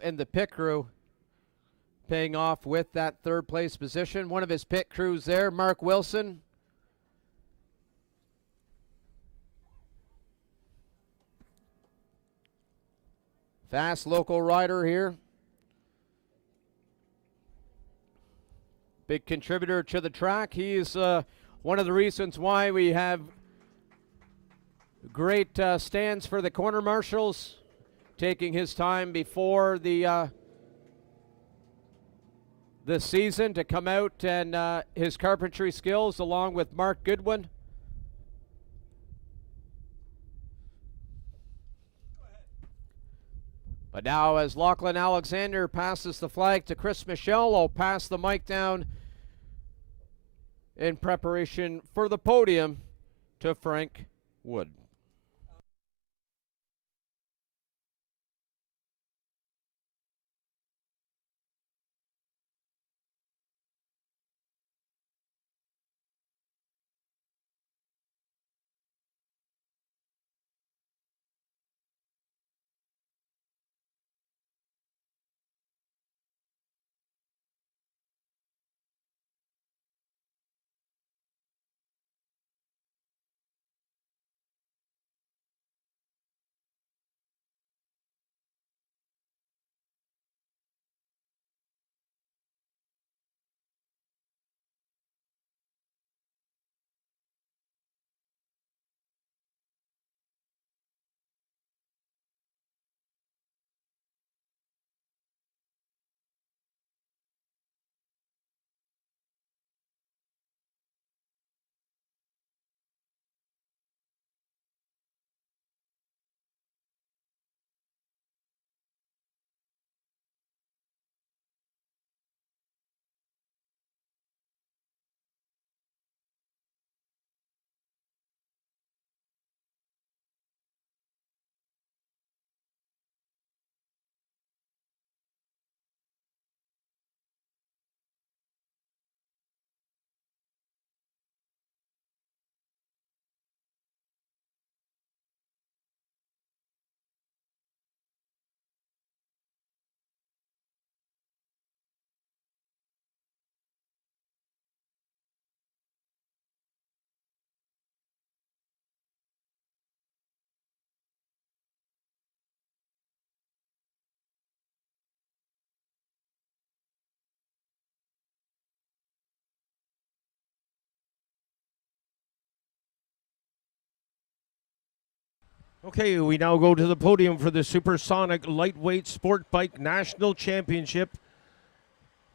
and the pit crew paying off with that 3rd place position. One of his pit crews there, Mark Wilson. Fast local rider here. Big contributor to the track. He's one of the reasons why we have great stands for the corner marshals, taking his time before the season to come out and his carpentry skills along with Mark Goodwin. But now as Lachlan Alexander passes the flag to Chris Michel, I'll pass the mic down in preparation for the podium to Frank Wood. Okay, we now go to the podium for the Supersonic Lightweight Sport Bike National Championship,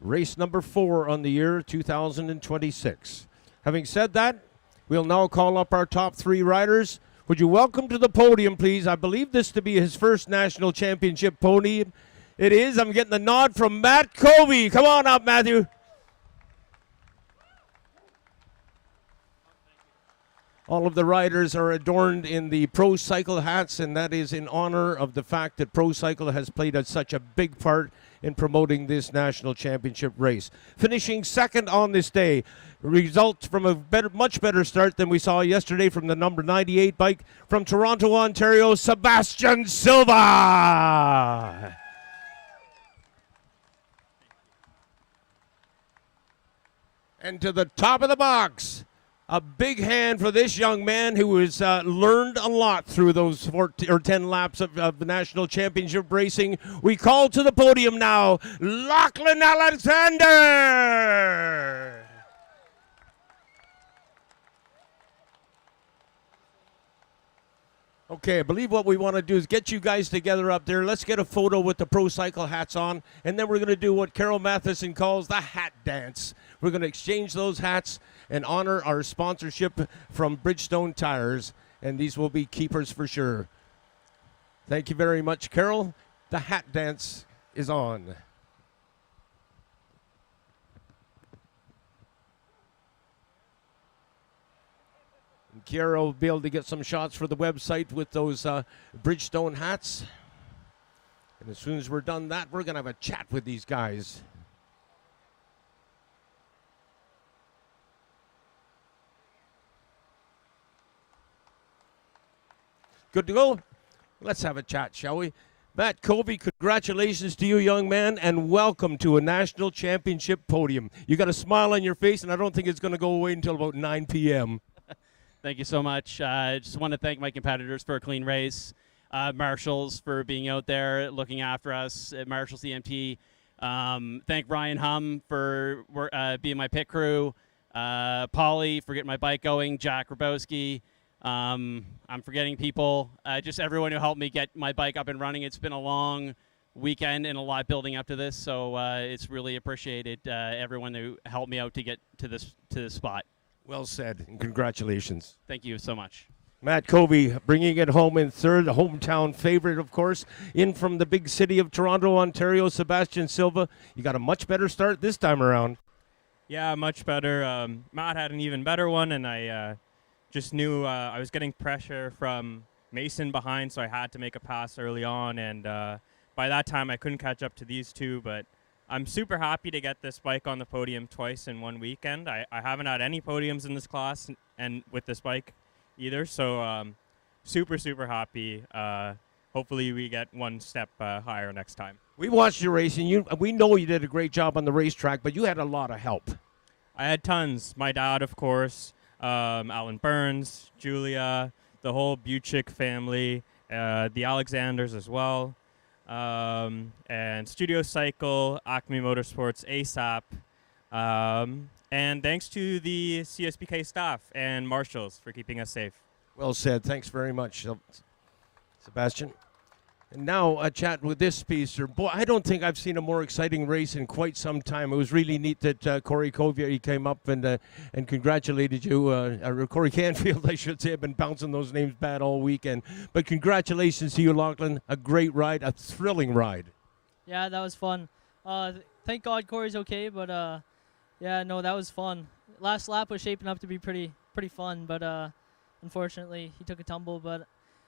race number 4 on the year 2026. Having said that, we'll now call up our top 3 riders. Would you welcome to the podium, please? I believe this to be his first national championship podium. It is. I'm getting the nod from Matt Covey. Come on up, Matthew. All of the riders are adorned in the Pro Cycle hats, and that is in honor of the fact that Pro Cycle has played such a big part in promoting this national championship race. Finishing second on this day, results from a much better start than we saw yesterday from the number 98 bike from Toronto, Ontario, Sebastian Silva. And to the top of the box. A big hand for this young man who has learned a lot through those 14 or 10 laps of the national championship racing. We call to the podium now, Lachlan Alexander. Okay, I believe what we want to do is get you guys together up there. Let's get a photo with the Pro Cycle hats on, and then we're going to do what Carol Matheson calls the hat dance. We're going to exchange those hats and honor our sponsorship from Bridgestone Tires, and these will be keepers for sure. Thank you very much, Carol. The hat dance is on. And Kiara will be able to get some shots for the website with those Bridgestone hats. And as soon as we're done that, we're going to have a chat with these guys. Good to go? Let's have a chat, shall we? Matt Covey, congratulations to you, young man, and welcome to a national championship podium. You got a smile on your face, and I don't think it's going to go away until about 9 p.m. Thank you so much. I just want to thank my competitors for a clean race, Marshall's for being out there looking after us at Marshall CMT. Thank Ryan Hum for being my pit crew, Polly for getting my bike going, Jack Grabowski. I'm forgetting people, just everyone who helped me get my bike up and running. It's been a long weekend and a lot building up to this, so it's really appreciated, everyone who helped me out to get to this spot. Well said, and congratulations. Thank you so much. Matt Covey bringing it home in third, a hometown favorite, of course. In from the big city of Toronto, Ontario, Sebastian Silva. You got a much better start this time around. Yeah, much better. Matt had an even better one, and I just knew I was getting pressure from Mason behind, so I had to make a pass early on. And by that time, I couldn't catch up to these two, but I'm super happy to get this bike on the podium twice in one weekend. I haven't had any podiums in this class and with this bike either, so super, super happy. Hopefully we get one step higher next time. We watched you racing. We know you did a great job on the racetrack, but you had a lot of help. I had tons. My dad, of course, Alan Burns, Julia, the whole Buchik family, the Alexanders as well. And Studio Cycle, Acme Motorsports, ASAP, and thanks to the CSBK staff and marshals for keeping us safe. Well said. Thanks very much, Sebastian. And now a chat with this speedster. Boy, I don't think I've seen a more exciting race in quite some time. It was really neat that Corey Covey came up and congratulated you. Or Corey Canfield, I should say. I've been bouncing those names bad all weekend. But congratulations to you, Lachlan. A great ride, a thrilling ride. Yeah, that was fun. Thank God Corey's okay, but yeah, no, that was fun. Last lap was shaping up to be pretty fun, but unfortunately he took a tumble. But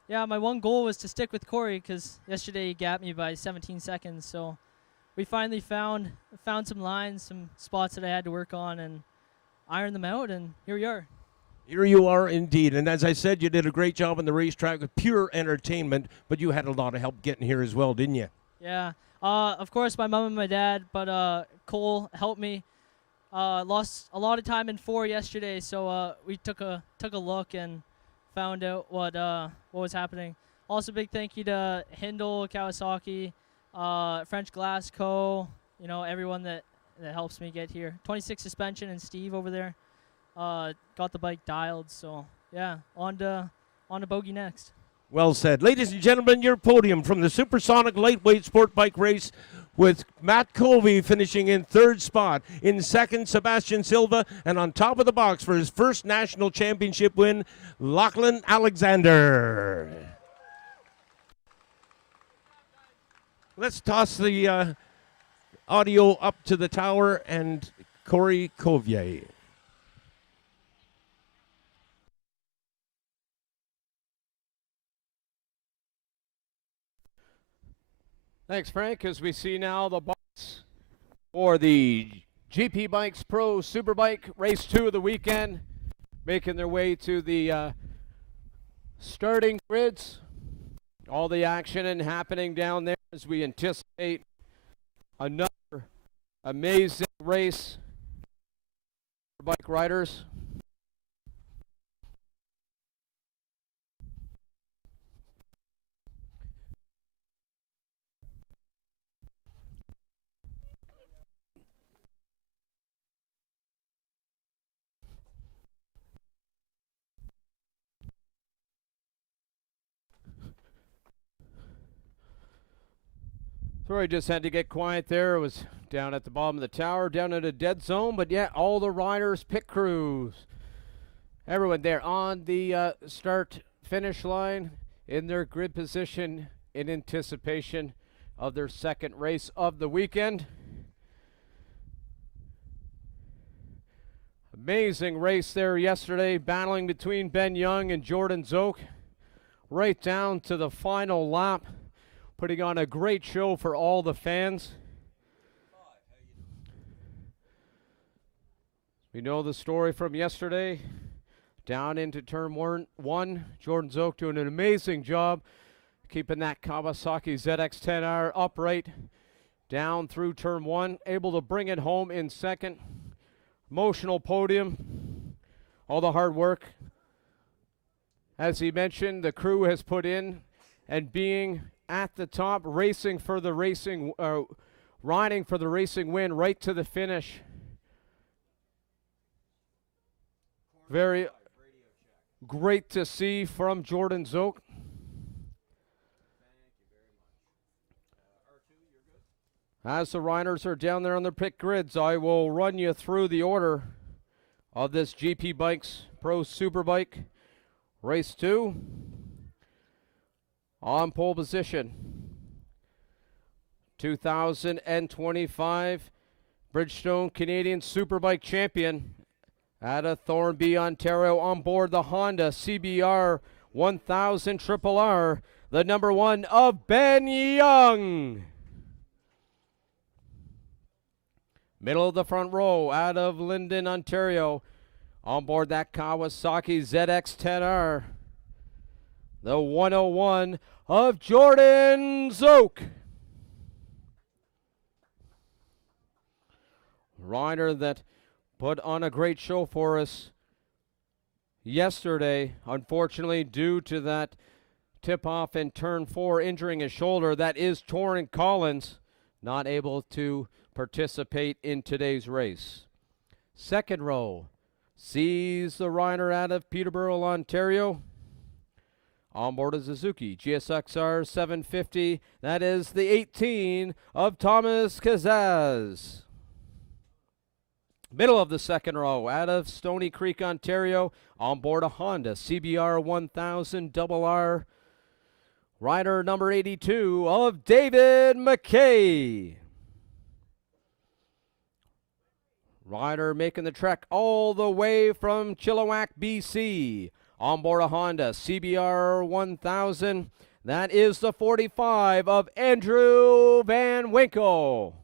yeah, my one goal was to stick with Corey because yesterday he gapped me by 17 seconds. So we finally found some lines, some spots that I had to work on, and ironed them out, and here we are. Here you are indeed. And as I said, you did a great job on the racetrack with pure entertainment, but you had a lot of help getting here as well, didn't you? Yeah. Of course, my mom and my dad, but Cole helped me. Lost a lot of time in 4 yesterday, so we took a look and found out what was happening. Also, big thank you to Hindle, Kawasaki, French Glass Co. You know, everyone that helps me get here. 26 suspension and Steve over there got the bike dialed. So yeah, on to bogey next. Well said. Ladies and gentlemen, your podium from the Supersonic Lightweight Sport Bike Race with Matt Covey finishing in third spot. In second, Sebastian Silva. And on top of the box for his first national championship win, Lachlan Alexander. Let's toss the audio up to the tower and Corey Covey. Thanks, Frank. As we see now the box for the GP Bikes Pro Superbike Race 2 of the weekend, making their way to the starting grids. All the action and happening down there as we anticipate another amazing race Bike riders. Sorry, just had to get quiet there. It was down at the bottom of the tower, down in a dead zone. But yeah, all the riders, pit crews, everyone there on the start-finish line in their grid position in anticipation of their second race of the weekend. Amazing race there yesterday, battling between Ben Young and Jordan Zook, right down to the final lap, putting on a great show for all the fans. We know the story from yesterday. Down into turn one, Jordan Zook doing an amazing job keeping that Kawasaki ZX-10R upright down through turn one, able to bring it home in second. Emotional podium, all the hard work, as he mentioned, the crew has put in, and being at the top, racing for the racing, riding for the racing win right to the finish. Very great to see from Jordan Zook. As the riders are down there on their pit grids, I will run you through the order of this GP Bikes Pro Superbike Race 2. On pole position, 2025 Bridgestone Canadian Superbike champion out of Thornby, Ontario, on board the Honda CBR 1000 RRR, the number 1 of Ben Young. Middle of the front row, out of Linden, Ontario, on board that Kawasaki ZX-10R, the 101 of Jordan Zook. Rider that put on a great show for us yesterday. Unfortunately, due to that tip-off in turn 4, injuring his shoulder, that is Torrin Collins, not able to participate in today's race. Second row sees the rider out of Peterborough, Ontario, on board a Suzuki GSXR 750. That is the 18 of Thomas Kazaz. Middle of the second row, out of Stony Creek, Ontario, on board a Honda CBR 1000 RR, rider number 82 of David McKay. Rider making the trek all the way from Chilliwack, BC, on board a Honda CBR 1000. That is the 45 of Andrew Van Winkle.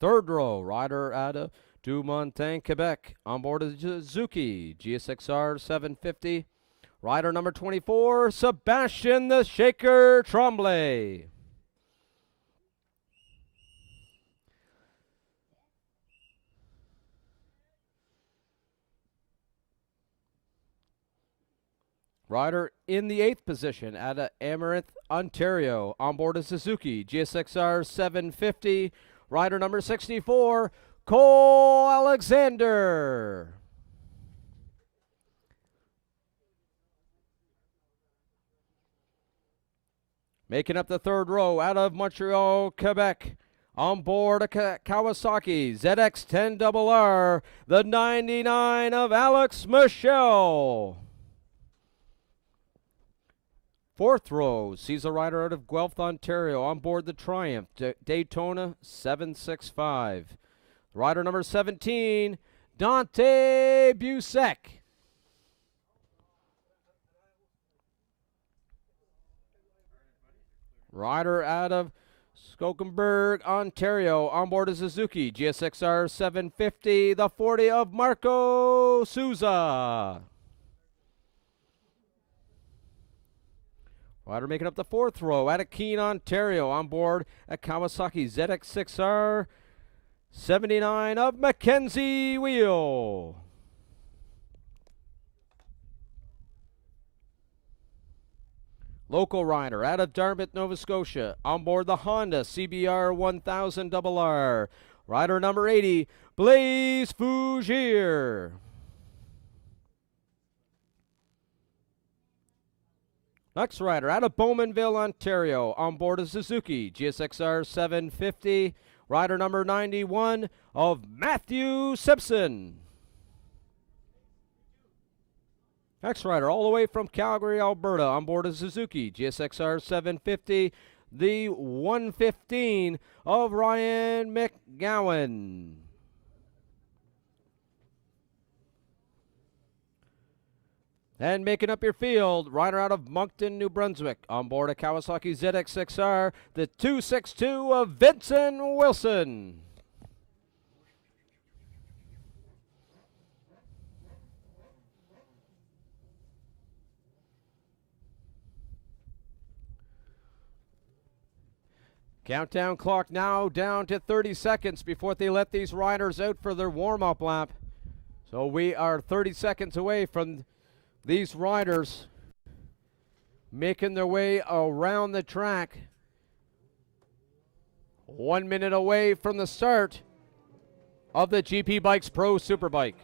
Third row, rider out of Dumontagne, Quebec, on board a Suzuki GSXR 750. Rider number 24, Sebastian the Shaker Tremblay. Rider in the 8th position out of Amaranth, Ontario, on board a Suzuki GSXR 750. Rider number 64, Cole Alexander. Making up the third row out of Montreal, Quebec, on board a Kawasaki ZX-10RR, the 99 of Alex Michel. Fourth row sees a rider out of Guelph, Ontario, on board the Triumph Daytona 765. Rider number 17, Dante Busek. Rider out of Skokenberg, Ontario, on board a Suzuki GSXR 750, the 40 of Marco Souza. Rider making up the fourth row out of Keene, Ontario, on board a Kawasaki ZX6R 79 of Mackenzie Wheel. Local rider out of Dartmouth, Nova Scotia, on board the Honda CBR 1000 RR. Rider number 80, Blaise Fougere. Next rider out of Bowmanville, Ontario, on board a Suzuki GSXR 750. Rider number 91 of Matthew Simpson. Next rider all the way from Calgary, Alberta, on board a Suzuki GSXR 750, the 115 of Ryan McGowan. And making up your field, rider out of Moncton, New Brunswick, on board a Kawasaki ZX6R, the 262 of Vincent Wilson. Countdown clock now down to 30 seconds before they let these riders out for their warm-up lap. So we are 30 seconds away from these riders making their way around the track. 1 minute away from the start of the GP Bikes Pro Superbike.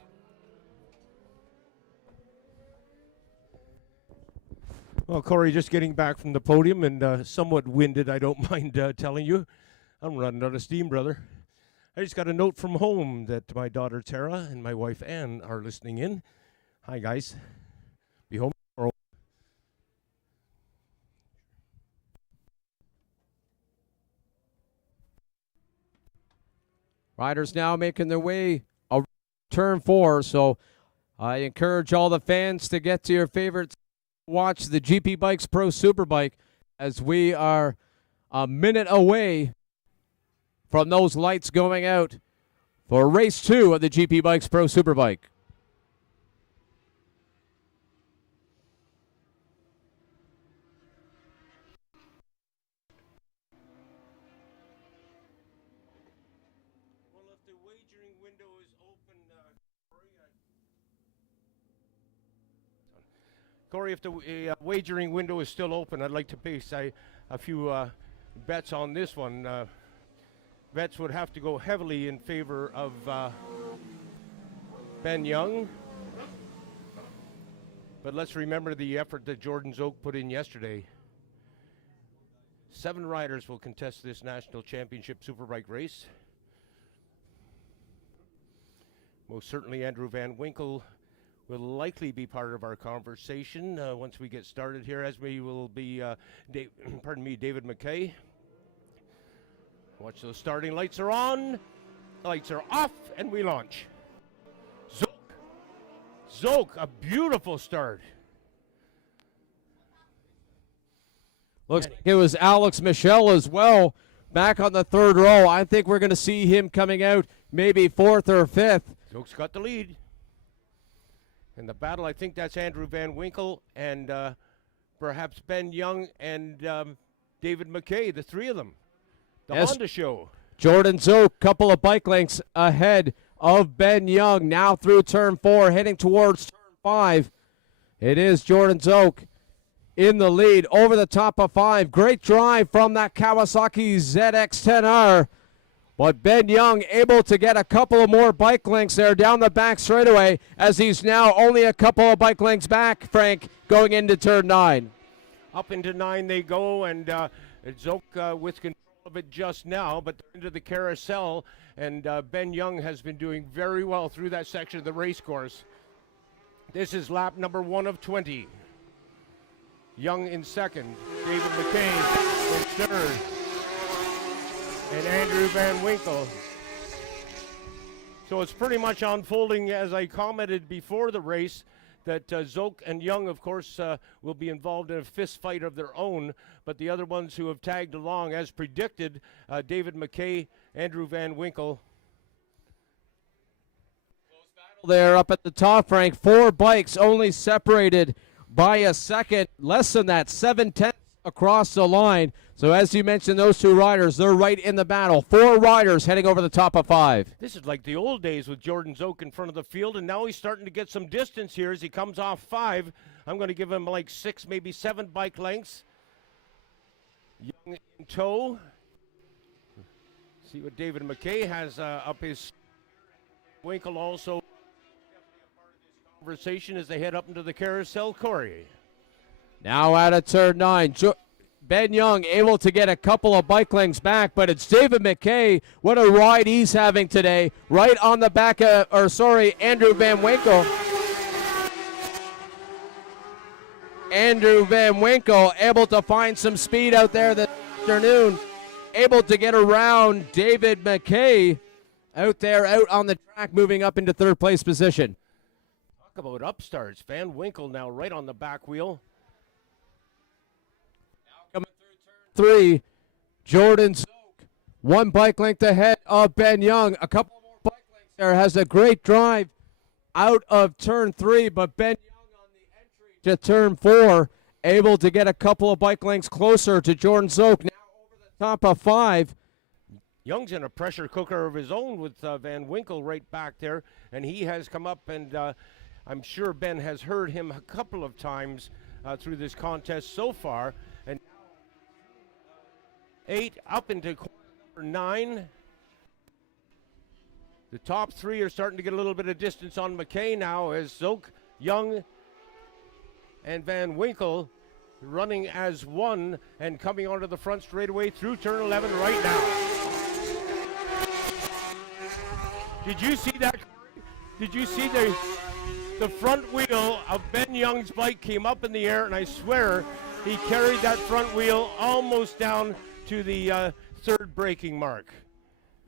Well, Corey, just getting back from the podium and somewhat winded, I don't mind telling you. I'm running out of steam, brother. I just got a note from home that my daughter Tara and my wife Ann are listening in. Hi, guys. Be home tomorrow. Riders now making their way around turn 4, so I encourage all the fans to get to your favorites. Watch the GP Bikes Pro Superbike as we are a minute away from those lights going out for race 2 of the GP Bikes Pro Superbike. Corey, if the wagering window is still open, I'd like to place a few bets on this one. Bets would have to go heavily in favor of Ben Young. But let's remember the effort that Jordan Zoke put in yesterday. 7 riders will contest this national championship Superbike race. Most certainly Andrew Van Winkle will likely be part of our conversation once we get started here, as we will be, David McKay. Watch those starting lights are on, lights are off, and we launch. Zoke, a beautiful start. Looks like it was Alex Michel as well, back on the 3rd row. I think we're going to see him coming out maybe 4th or 5th. Zoke's got the lead. In the battle, I think that's Andrew Van Winkle and perhaps Ben Young and David McKay, the 3 of them. The Honda show. Jordan Zoke, couple of bike lengths ahead of Ben Young, now through turn 4, heading towards turn 5. It is Jordan Zoke in the lead over the top of 5. Great drive from that Kawasaki ZX10R. But Ben Young able to get a couple of more bike lengths there down the back straightaway, as he's now only a couple of bike lengths back, Frank, going into turn 9. Up into 9 they go, and Zoke with control of it just now, but into the carousel, and Ben Young has been doing very well through that section of the race course. This is lap number 1 of 20. Young in 2nd, David McKay in 3rd. And Andrew Van Winkle. So it's pretty much unfolding as I commented before the race that Zoke and Young, of course, will be involved in a fist fight of their own, but the other ones who have tagged along, as predicted, David McKay, Andrew Van Winkle. There up at the top, Frank, 4 bikes only separated by a second, less than that, 7/10 across the line. So as you mentioned, those two riders, they're right in the battle. 4 riders heading over the top of 5. This is like the old days with Jordan Zoke in front of the field, and now he's starting to get some distance here as he comes off 5. I'm going to give him like 6, maybe 7 bike lengths. Young in tow. See what David McKay has up his. Winkle also conversation as they head up into the carousel. Corey. Now out of turn 9. Ben Young able to get a couple of bike lengths back, but it's David McKay. What a ride he's having today. Right on the back of, Andrew Van Winkle. Andrew Van Winkle able to find some speed out there this afternoon. Able to get around David McKay out there, out on the track, moving up into 3rd place position. Talk about upstarts. Van Winkle now right on the back wheel. 3, Jordan Zoke, 1 bike length ahead of Ben Young. A couple more bike lengths there. Has a great drive out of turn 3, but Ben Young on the entry to turn 4, able to get a couple of bike lengths closer to Jordan Zoke. Now over the top of 5. Young's in a pressure cooker of his own with Van Winkle right back there, and he has come up, and I'm sure Ben has heard him a couple of times through this contest so far. And 8 up into corner 9. The top 3 are starting to get a little bit of distance on McKay now as Zoke, Young, and Van Winkle running as one and coming onto the front straightaway through turn 11 right now. Did you see that? Did you see the front wheel of Ben Young's bike came up in the air, and I swear he carried that front wheel almost down to the 3rd braking mark.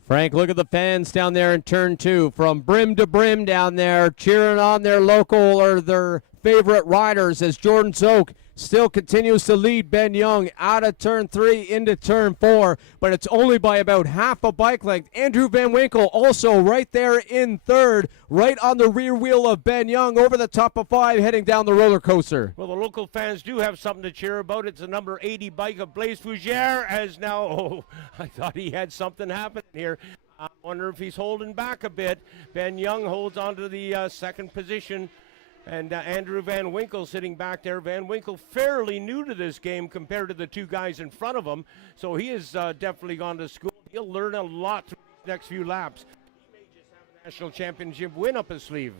Frank, look at the fans down there in turn 2, from brim to brim down there, cheering on their local or their favorite riders as Jordan Zoke still continues to lead Ben Young out of turn 3 into turn 4, but it's only by about half a bike length. Andrew Van Winkle also right there in 3rd, right on the rear wheel of Ben Young over the top of 5, heading down the roller coaster. Well, the local fans do have something to cheer about. It's the number 80 bike of Blaise Fougere, as now, I thought he had something happening here. I wonder if he's holding back a bit. Ben Young holds on to the 2nd position. And Andrew Van Winkle sitting back there. Van Winkle fairly new to this game compared to the 2 guys in front of him. So he has definitely gone to school. He'll learn a lot through the next few laps. He may just have a national championship win up his sleeve.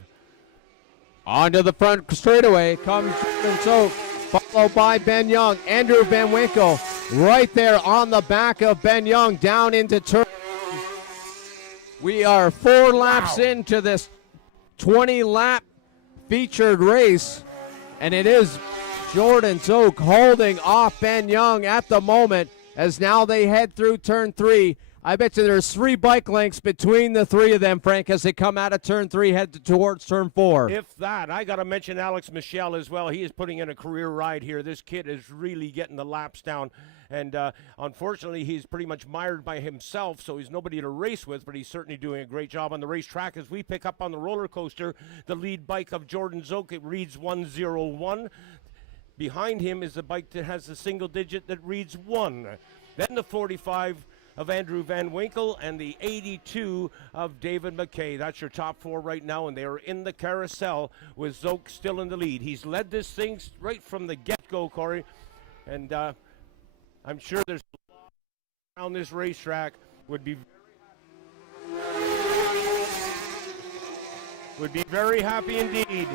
Onto the front straightaway comes Jordan Zoke, followed by Ben Young. Andrew Van Winkle right there on the back of Ben Young down into turn. We are 4 laps into this 20-lap featured race, and it is Jordan Zoke holding off Ben Young at the moment as now they head through turn 3. I bet you there's 3 bike lengths between the 3 of them, Frank, as they come out of turn 3, head towards turn 4. If that, I got to mention Alex Michel as well. He is putting in a career ride here. This kid is really getting the laps down. And unfortunately, he's pretty much mired by himself, so he's nobody to race with, but he's certainly doing a great job on the racetrack. As we pick up on the roller coaster, the lead bike of Jordan Zoke, it reads 101. Behind him is the bike that has the single digit that reads 1. Then the 45 of Andrew Van Winkle and the 82 of David McKay. That's your top 4 right now, and they are in the carousel with Zoke still in the lead. He's led this thing right from the get-go, Corey, and I'm sure there's a lot around this racetrack would be very happy indeed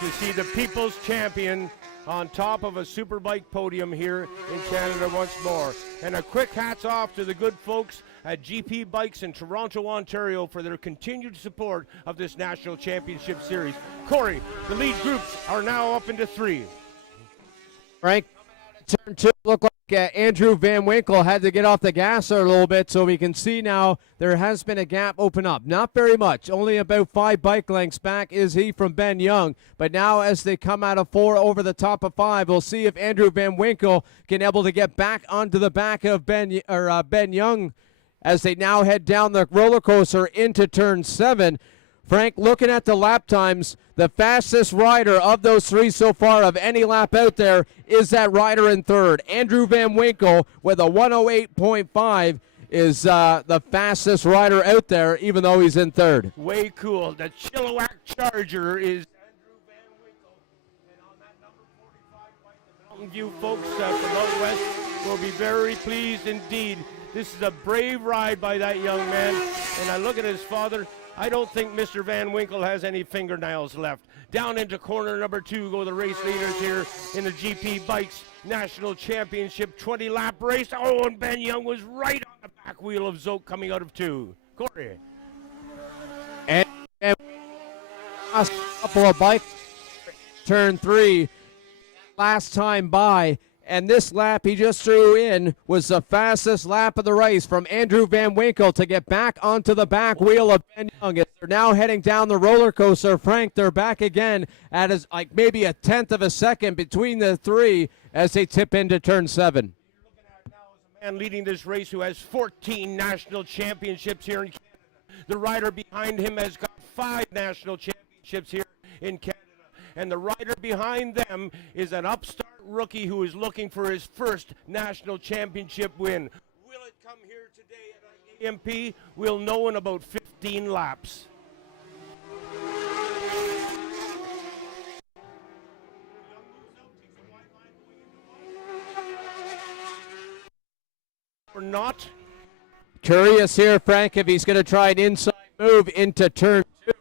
to see the people's champion on top of a Superbike podium here in Canada once more. And a quick hats off to the good folks at GP Bikes in Toronto, Ontario for their continued support of this National Championship Series. Corey, the lead groups are now up into 3. Frank, turn 2 looked like Andrew Van Winkle had to get off the gas there a little bit, so we can see now there has been a gap open up. Not very much, only about 5 bike lengths back is he from Ben Young. But now as they come out of 4 over the top of 5, we'll see if Andrew Van Winkle can able to get back onto the back of Ben Young as they now head down the roller coaster into turn 7. Frank, looking at the lap times, The fastest rider of those three so far of any lap out there is that rider in third. Andrew Van Winkle with a 108.5 is the fastest rider out there, even though he's in third. Way cool. The Chilliwack Charger is Andrew Van Winkle. And on that number 45 bike, the Mountain View folks from out west will be very pleased indeed. This is a brave ride by that young man. And I look at his father. I don't think Mr. Van Winkle has any fingernails left. Down into corner number 2 go the race leaders here in the GP Bikes National Championship 20-lap race. Oh, and Ben Young was right on the back wheel of Zoke coming out of 2. Corey. And last couple of bikes, turn 3, last time by. And this lap he just threw in was the fastest lap of the race from Andrew Van Winkle to get back onto the back wheel of Ben Young. As they're now heading down the roller coaster, Frank, they're back again at like maybe a tenth of a second between the three as they tip into turn 7. Man leading this race who has 14 national championships here in Canada. The rider behind him has got 5 national championships here in Canada. And the rider behind them is an upstart rookie who is looking for his first national championship win. Will it come here today at AMP? We'll know in about 15 laps. Or not. Curious here, Frank, if he's going to try an inside move into turn 2.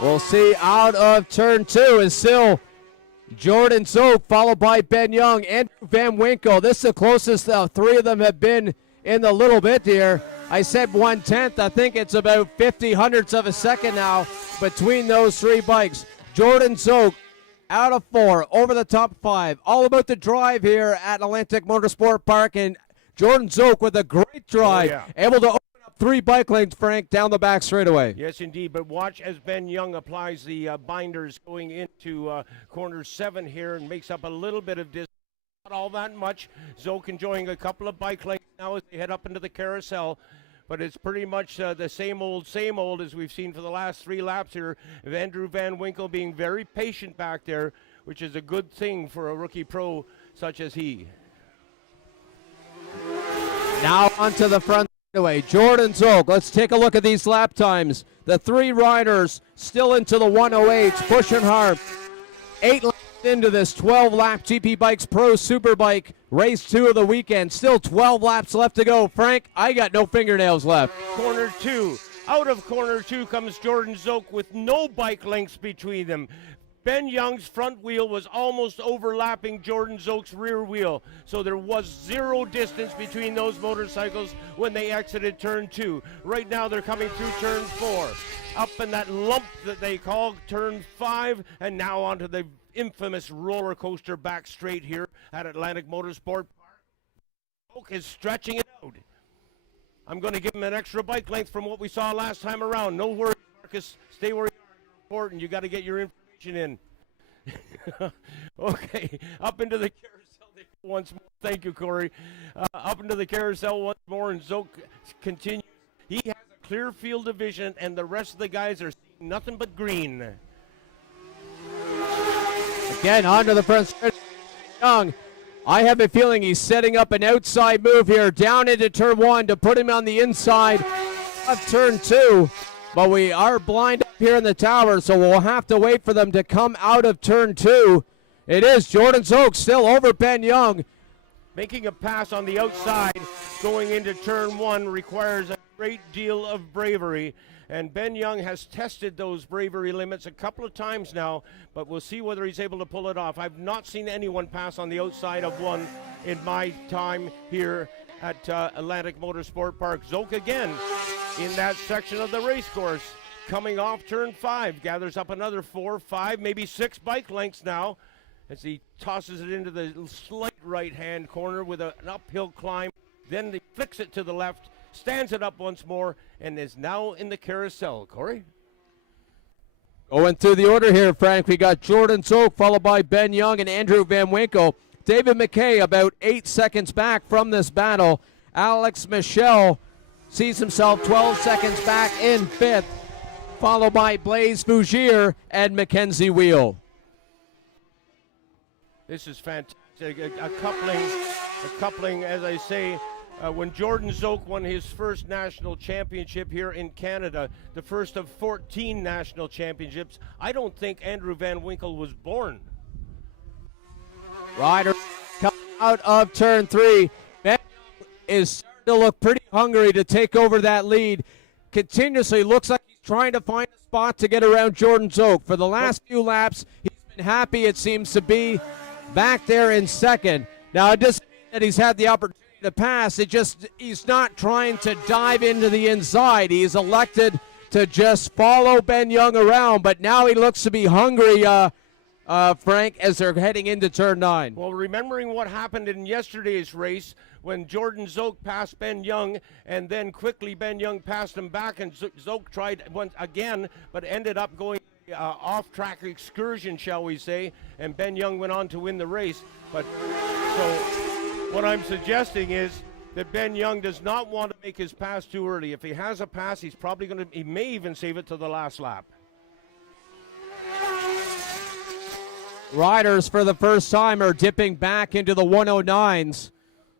We'll see. Out of turn 2 is still Jordan Zoke, followed by Ben Young, Andrew Van Winkle. This is the closest three of them have been in the little bit here. I said 1/10. I think it's about 50 hundredths of a second now between those 3 bikes. Jordan Zoke out of 4, over the top 5. All about the drive here at Atlantic Motorsport Park, and Jordan Zoke with a great drive, able to open up 3 bike lanes, Frank, down the back straightaway. Yes, indeed. But watch as Ben Young applies the binders going into corner 7 here and makes up a little bit of distance. Not all that much. Zoke enjoying a couple of bike lanes now as they head up into the carousel. But it's pretty much the same old as we've seen for the last 3 laps here. Of Andrew Van Winkle being very patient back there, which is a good thing for a rookie pro such as he. Now onto the front straightaway. Jordan Zoke. Let's take a look at these lap times. The 3 riders still into the 108s, pushing hard. 8 laps into this 12-lap GP Bikes Pro Superbike race 2 of the weekend. Still 12 laps left to go. Frank, I got no fingernails left. Corner 2. Out of corner 2 comes Jordan Zoke with no bike lengths between them. Ben Young's front wheel was almost overlapping Jordan Zoke's rear wheel, so there was 0 distance between those motorcycles when they exited turn 2. Right now they're coming through turn 4, up in that lump that they call turn 5, and now onto the infamous roller coaster back straight here at Atlantic Motorsport Park. Zoke is stretching it out. I'm going to give him an extra bike length from what we saw last time around. No worries, Marcus. Stay where you are. You're important. You got to get your information in. Okay, up into the carousel once more. Thank you, Corey. Up into the carousel once more, and Zoke continues. He has a clear field of vision, and the rest of the guys are seeing nothing but green. Again, onto the front straight. Young, I have a feeling he's setting up an outside move here down into turn 1 to put him on the inside of turn 2. But we are blind up here in the tower, so we'll have to wait for them to come out of turn 2. It is Jordan Zoke still over Ben Young. Making a pass on the outside going into turn 1 requires a great deal of bravery. And Ben Young has tested those bravery limits a couple of times now, but we'll see whether he's able to pull it off. I've not seen anyone pass on the outside of 1 in my time here at Atlantic Motorsport Park. Zoke again in that section of the race course. Coming off turn 5, gathers up another 4, 5, maybe 6 bike lengths now as he tosses it into the slight right-hand corner with an uphill climb. Then he flicks it to the left, stands it up once more, and is now in the carousel. Corey? Going through the order here, Frank. We got Jordan Zoke, followed by Ben Young and Andrew Van Winkle. David McKay about 8 seconds back from this battle. Alex Michel sees himself 12 seconds back in 5th. followed by Blaise Fougier and Mackenzie Wheel. This is fantastic. A coupling, as I say, when Jordan Zoke won his first national championship here in Canada, the first of 14 national championships, I don't think Andrew Van Winkle was born. Rider coming out of turn 3. Ben is starting to look pretty hungry to take over that lead. Continuously looks like he's trying to find a spot to get around Jordan Zoke. For the last few laps, he's been happy, it seems to be, back there in second. Now, it doesn't mean that he's had the opportunity to pass. He's not trying to dive into the inside. He's elected to just follow Ben Young around, but now he looks to be hungry, Frank, as they're heading into turn 9. Well, remembering what happened in yesterday's race when Jordan Zoke passed Ben Young, and then quickly Ben Young passed him back, and Zoke tried once again, but ended up going off-track excursion, shall we say, and Ben Young went on to win the race. But so what I'm suggesting is that Ben Young does not want to make his pass too early. If he has a pass, he may even save it to the last lap. Riders for the first time are dipping back into the 109s.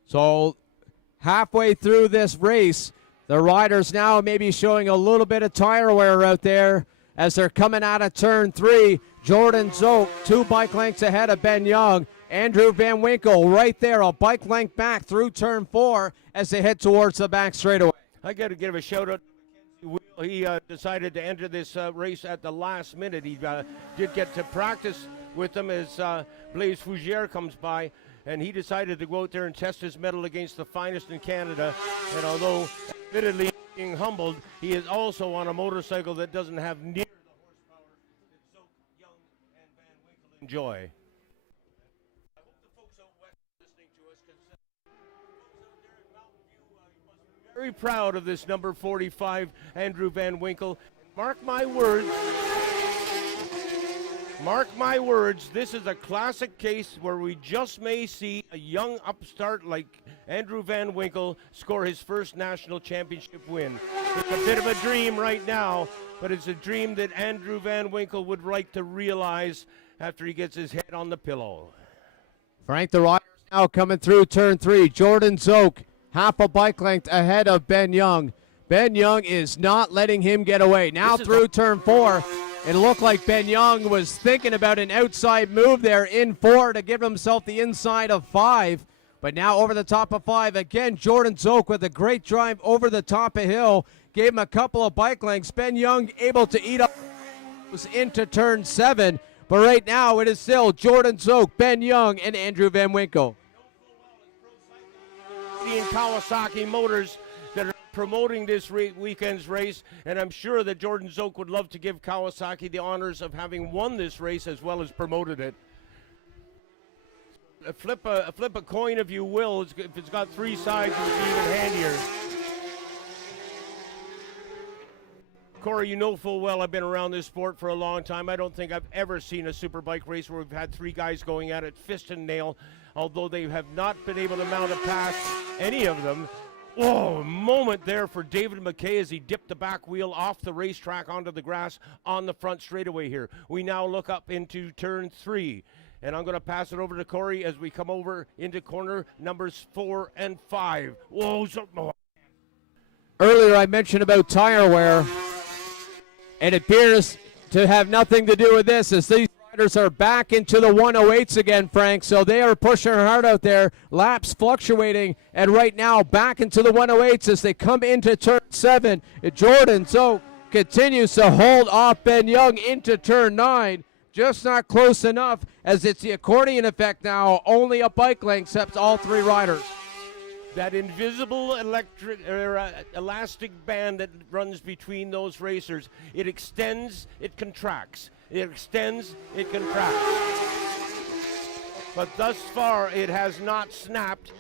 So halfway through this race, the riders now maybe showing a little bit of tire wear out there as they're coming out of turn 3. Jordan Zoke, 2 bike lengths ahead of Ben Young. Andrew Van Winkle right there, a bike length back through turn 4 as they head towards the back straightaway. I got to give a shout out to Mackenzie Wheel. He decided to enter this race at the last minute. He did get to practice with them as Blaise Fougier comes by, and he decided to go out there and test his mettle against the finest in Canada. And although admittedly being humbled, he is also on a motorcycle that doesn't have near the horsepower that Zoke, Young, and Van Winkle enjoy. I hope the folks out west are listening to us, because those out there in Mountain View, you must be very proud of this number 45, Andrew Van Winkle. Mark my words, this is a classic case where we just may see a young upstart like Andrew Van Winkle score his first national championship win. It's a bit of a dream right now, but it's a dream that Andrew Van Winkle would like to realize after he gets his head on the pillow. Frank, the riders now coming through turn 3. Jordan Zoke, half a bike length ahead of Ben Young. Ben Young is not letting him get away. Now through turn 4. It looked like Ben Young was thinking about an outside move there in 4 to give himself the inside of 5. But now over the top of 5. Again, Jordan Zoke with a great drive over the top of hill. Gave him a couple of bike lengths. Ben Young able to eat up into turn 7. But right now it is still Jordan Zoke, Ben Young, and Andrew Van Winkle. Canadian Kawasaki Motors that are promoting this weekend's race, and I'm sure that Jordan Zoke would love to give Kawasaki the honors of having won this race as well as promoted it. Flip a coin, if you will. If it's got 3 sides, it would be even handier. Corey, you know full well I've been around this sport for a long time. I don't think I've ever seen a Superbike race where we've had 3 guys going at it fist and nail, although they have not been able to mount a pass, any of them. Oh, a moment there for David McKay as he dipped the back wheel off the racetrack onto the grass on the front straightaway here. We now look up into turn 3. And I'm going to pass it over to Corey as we come over into corner numbers 4 and 5. Whoa, Earlier I mentioned about tire wear. It appears to have nothing to do with this, as these riders are back into the 108s again, Frank. So they are pushing hard out there. Laps fluctuating, and right now back into the 108s as they come into turn 7. Jordan Zoke continues to hold off Ben Young into turn 9. Just not close enough, as it's the accordion effect now. Only a bike length separates all 3 riders. That invisible elastic band that runs between those racers, it extends, it contracts. It extends, it contracts. But thus far, it has not snapped.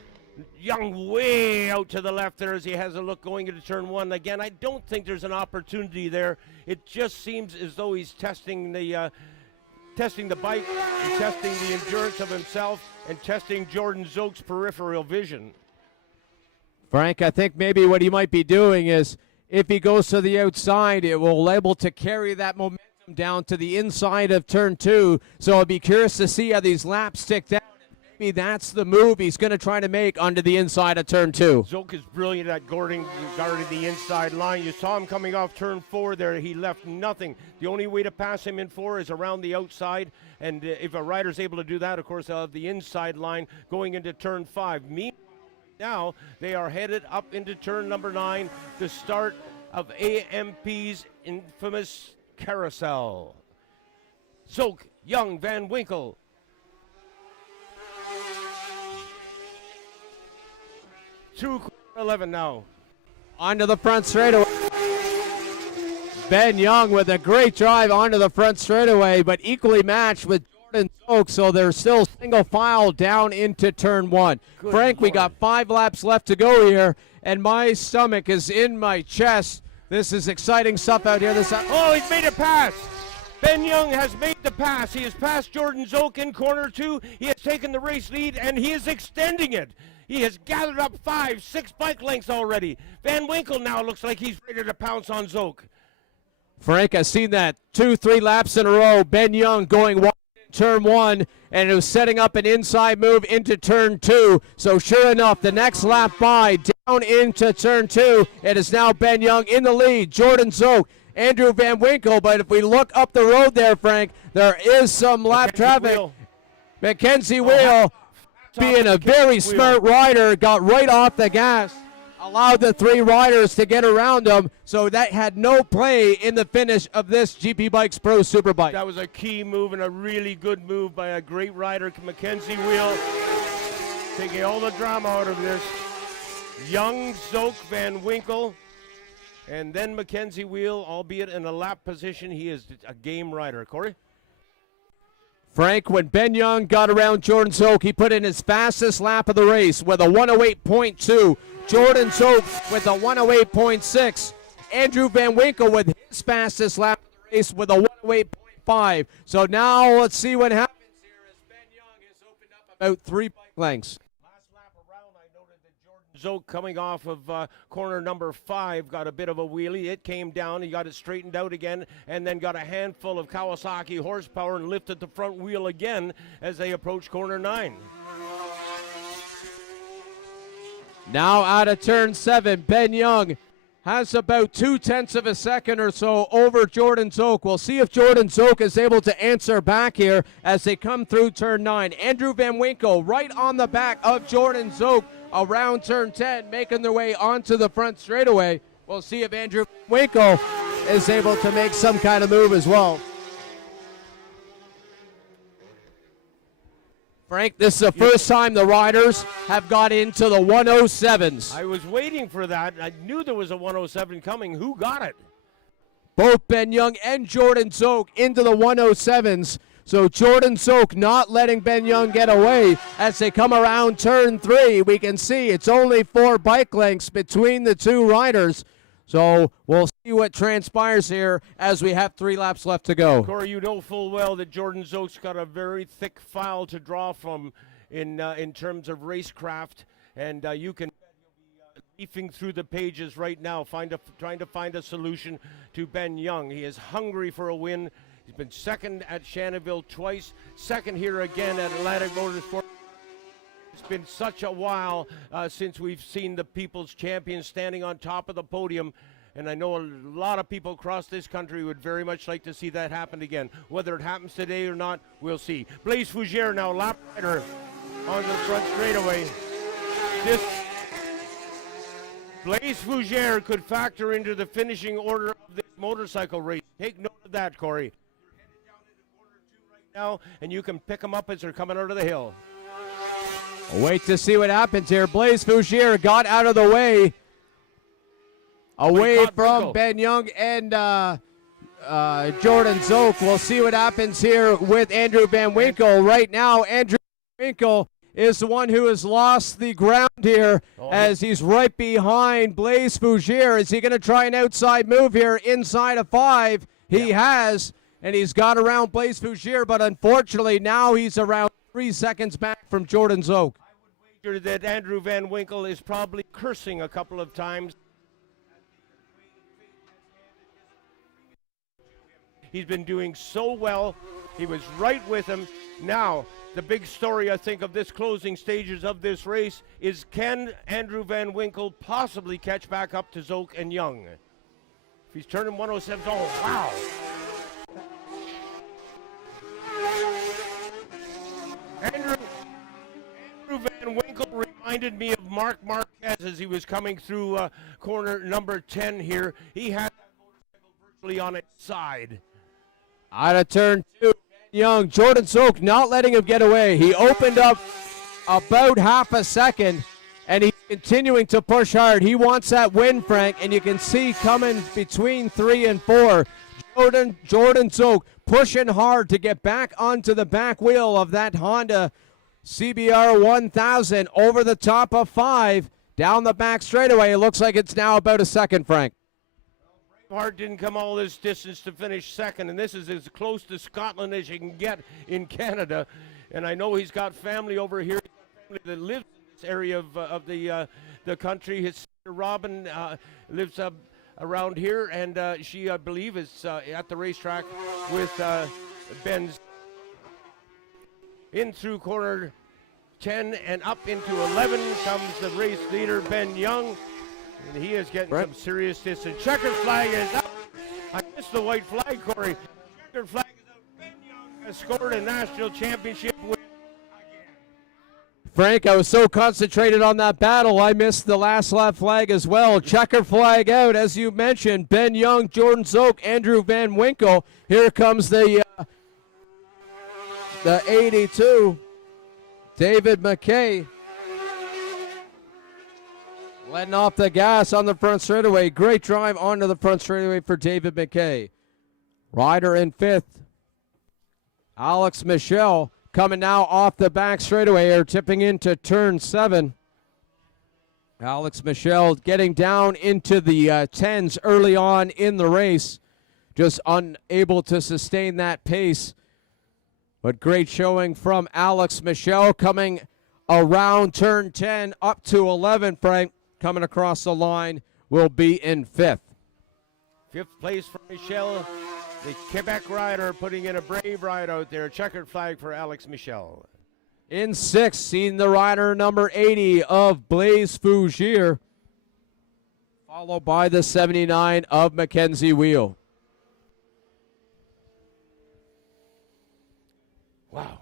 Young way out to the left there as he has a look going into turn 1. Again, I don't think there's an opportunity there. It just seems as though he's testing the bike, and testing the endurance of himself, and testing Jordan Zoke's peripheral vision. Frank, I think maybe what he might be doing is if he goes to the outside, it will able to carry that momentum down to the inside of turn 2. So I'll be curious to see how these laps stick down. Maybe that's the move he's going to try to make onto the inside of turn 2. Zoke is brilliant at guarding the inside line. You saw him coming off turn 4 there. He left nothing. The only way to pass him in 4 is around the outside. And if a rider's able to do that, of course, they'll have the inside line going into turn 5. Now they are headed up into turn number 9, the start of AMP's infamous carousel. Zoke, Young, Van Winkle. Through 11 now. Onto the front straightaway. Ben Young with a great drive onto the front straightaway, but equally matched with Jordan Zoke, so they're still single file down into turn 1. Good Frank, we Lord. got 5 laps left to go here, and my stomach is in my chest. This is exciting stuff out here. Oh, he's made a pass. Ben Young has made the pass. He has passed Jordan Zoke in corner 2. He has taken the race lead, and he is extending it. He has gathered up 5, 6 bike lengths already. Van Winkle now looks like he's ready to pounce on Zoke. Frank, I've seen that 2-3 laps in a row. Ben Young going wide in turn 1, and it was setting up an inside move into turn 2. So sure enough, the next lap by, down into turn 2, it is now Ben Young in the lead. Jordan Zoke, Andrew Van Winkle, but if we look up the road there, Frank, there is some lap traffic. Mackenzie Wheel, being a very smart rider, got right off the gas, allowed the 3 riders to get around him, so that had no play in the finish of this GP Bikes Pro Superbike. That was a key move and a really good move by a great rider, Mackenzie Wheel, taking all the drama out of this. Young, Zoke, Van Winkle, and then Mackenzie Wheel, albeit in a lap position. He is a game rider. Corey? Frank, when Ben Young got around Jordan Zoke, he put in his fastest lap of the race with a 108.2. Jordan Zoke with a 108.6. Andrew Van Winkle with his fastest lap of the race with a 108.5. So now let's see what happens here as Ben Young has opened up about 3 bike lengths. Zoke coming off of corner number 5 got a bit of a wheelie. It came down. He got it straightened out again and then got a handful of Kawasaki horsepower and lifted the front wheel again as they approach corner 9. Now out of turn 7, Ben Young has about 0.2 of a second or so over Jordan Zoke. We'll see if Jordan Zoke is able to answer back here as they come through turn 9. Andrew Van Winkle right on the back of Jordan Zoke around turn 10, making their way onto the front straightaway. We'll see if Andrew Van Winkle is able to make some kind of move as well. Frank, this is the first time the riders have got into the 107s. I was waiting for that. I knew there was a 107 coming. Who got it? Both Ben Young and Jordan Zoke into the 107s. So Jordan Zoke not letting Ben Young get away as they come around turn 3. We can see it's only 4 bike lengths between the 2 riders. So we'll see what transpires here as we have 3 laps left to go. Corey, you know full well that Jordan Zoke's got a very thick file to draw from in terms of racecraft, and you can leafing through the pages right now, trying to find a solution to Ben Young. He is hungry for a win. He's been second at Shannonville twice, second here again at Atlantic Motorsport. It's been such a while since we've seen the People's Champion standing on top of the podium, and I know a lot of people across this country would very much like to see that happen again. Whether it happens today or not, we'll see. Blaise Fougere now, lap rider on the front straightaway. This Blaise Fougere could factor into the finishing order of this motorcycle race. Take note of that, Corey. You're headed down into corner 2 right now, and you can pick them up as they're coming out of the hill. Wait to see what happens here. Blaise Fougere got out of the way. Away from Ben Young and Jordan Zoke. We'll see what happens here with Andrew Van Winkle. Right now, Andrew Van Winkle is the one who has lost the ground here as he's right behind Blaise Fougere. Is he going to try an outside move here inside of 5? He has, and he's got around Blaise Fougere, but unfortunately now he's around 3 seconds back from Jordan Zoke. I would wager that Andrew Van Winkle is probably cursing a couple of times He's been doing so well. He was right with him. Now, the big story, I think, of this closing stages of this race is, can Andrew Van Winkle possibly catch back up to Zoke and Young? If he's turning 107, oh, wow. Andrew Van Winkle reminded me of Mark Marquez as he was coming through corner number 10 here. He had that motorcycle virtually on its side. Out of turn 2, Young. Jordan Zoke not letting him get away. He opened up about half a second, and he's continuing to push hard. He wants that win, Frank, and you can see coming between 3 and 4. Jordan Zoke pushing hard to get back onto the back wheel of that Honda CBR 1000 over the top of 5 down the back straightaway. It looks like it's now about a second, Frank. Hart didn't come all this distance to finish second, and this is as close to Scotland as you can get in Canada. And I know he's got family over here, family that lives in this area of the country. His sister Robin lives around here, and she, I believe, is at the racetrack with Ben's. In through corner 10 and up into 11 comes the race leader, Ben Young. And he is getting some serious distance. Checkered flag is up. I missed the white flag, Corey. Checkered flag is out. Ben Young has scored a national championship win. Frank, I was so concentrated on that battle, I missed the last lap flag as well. Checker flag out, as you mentioned. Ben Young, Jordan Zoke, Andrew Van Winkle. Here comes the 82, David McKay. Letting off the gas on the front straightaway. Great drive onto the front straightaway for David McKay. Ryder in 5th. Alex Michel coming now off the back straightaway here, tipping into turn 7. Alex Michel getting down into the 10s early on in the race. Just unable to sustain that pace. But great showing from Alex Michel coming around turn 10 up to 11, Frank. Coming across the line will be in 5th. 5th place for Michel, the Quebec rider, putting in a brave ride out there. Checkered flag for Alex Michel. In 6th, seen the rider number 80 of Blaise Fougere, followed by the 79 of Mackenzie Wheel. Wow.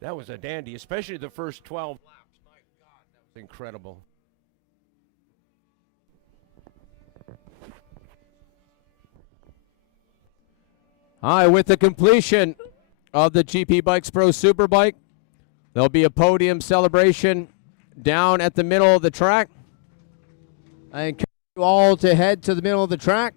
That was a dandy, especially the first 12 laps. My God, that was incredible. All right, with the completion of the GP Bikes Pro Superbike, there'll be a podium celebration down at the middle of the track. I encourage you all to head to the middle of the track.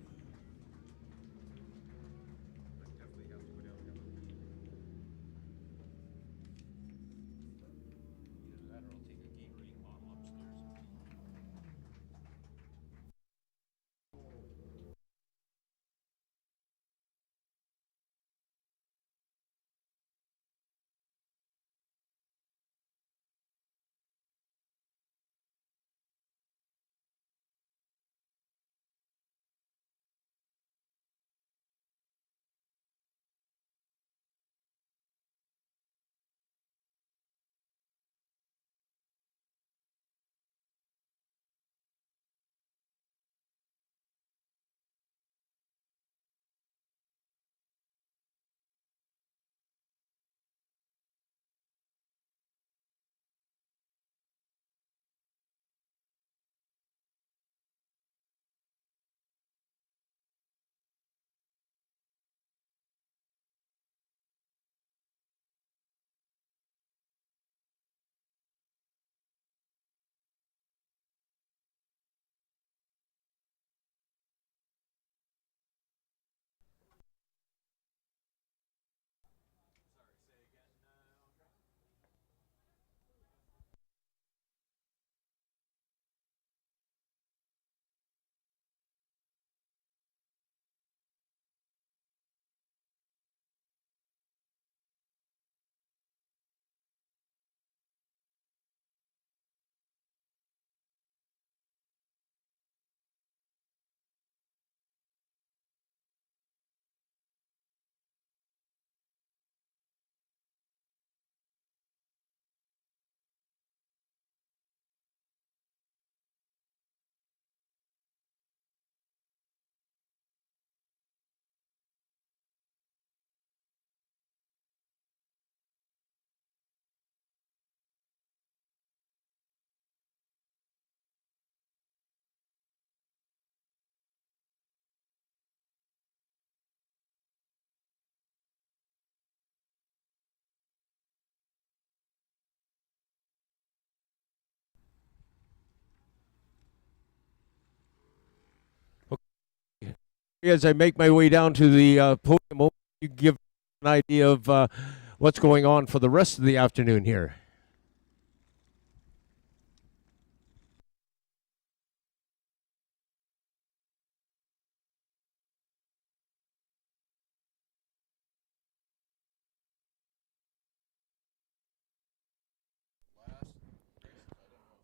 As I make my way down to the podium, you give an idea of what's going on for the rest of the afternoon here.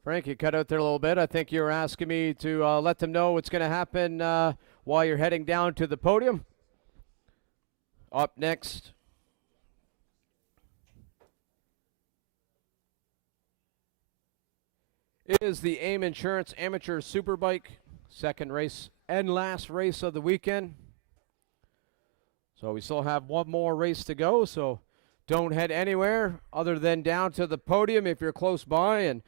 Frank, you cut out there a little bit. I think you were asking me to let them know what's going to happen while you're heading down to the podium. Up next, is the AIM Insurance Amateur Superbike, second race and last race of the weekend. So we still have one more race to go, so don't head anywhere other than down to the podium if you're close by. And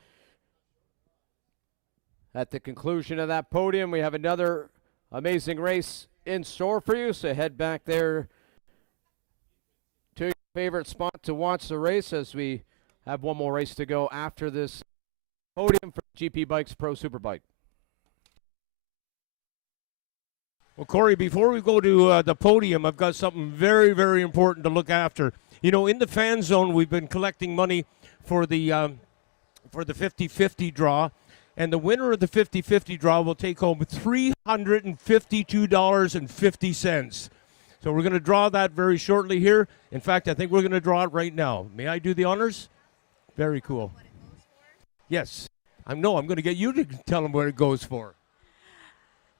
at the conclusion of that podium, we have another amazing race in store for you, so head back there to your favorite spot to watch the race as we have one more race to go after this podium for GP Bikes Pro Superbike. Well, Corey, before we go to the podium, I've got something very, very important to look after. You know, in the fan zone, we've been collecting money for the 50-50 draw, and the winner of the 50-50 draw will take home $352.50. So we're going to draw that very shortly here. In fact, I think we're going to draw it right now. May I do the honors? Very cool. Yes. I'm going to get you to tell them what it goes for.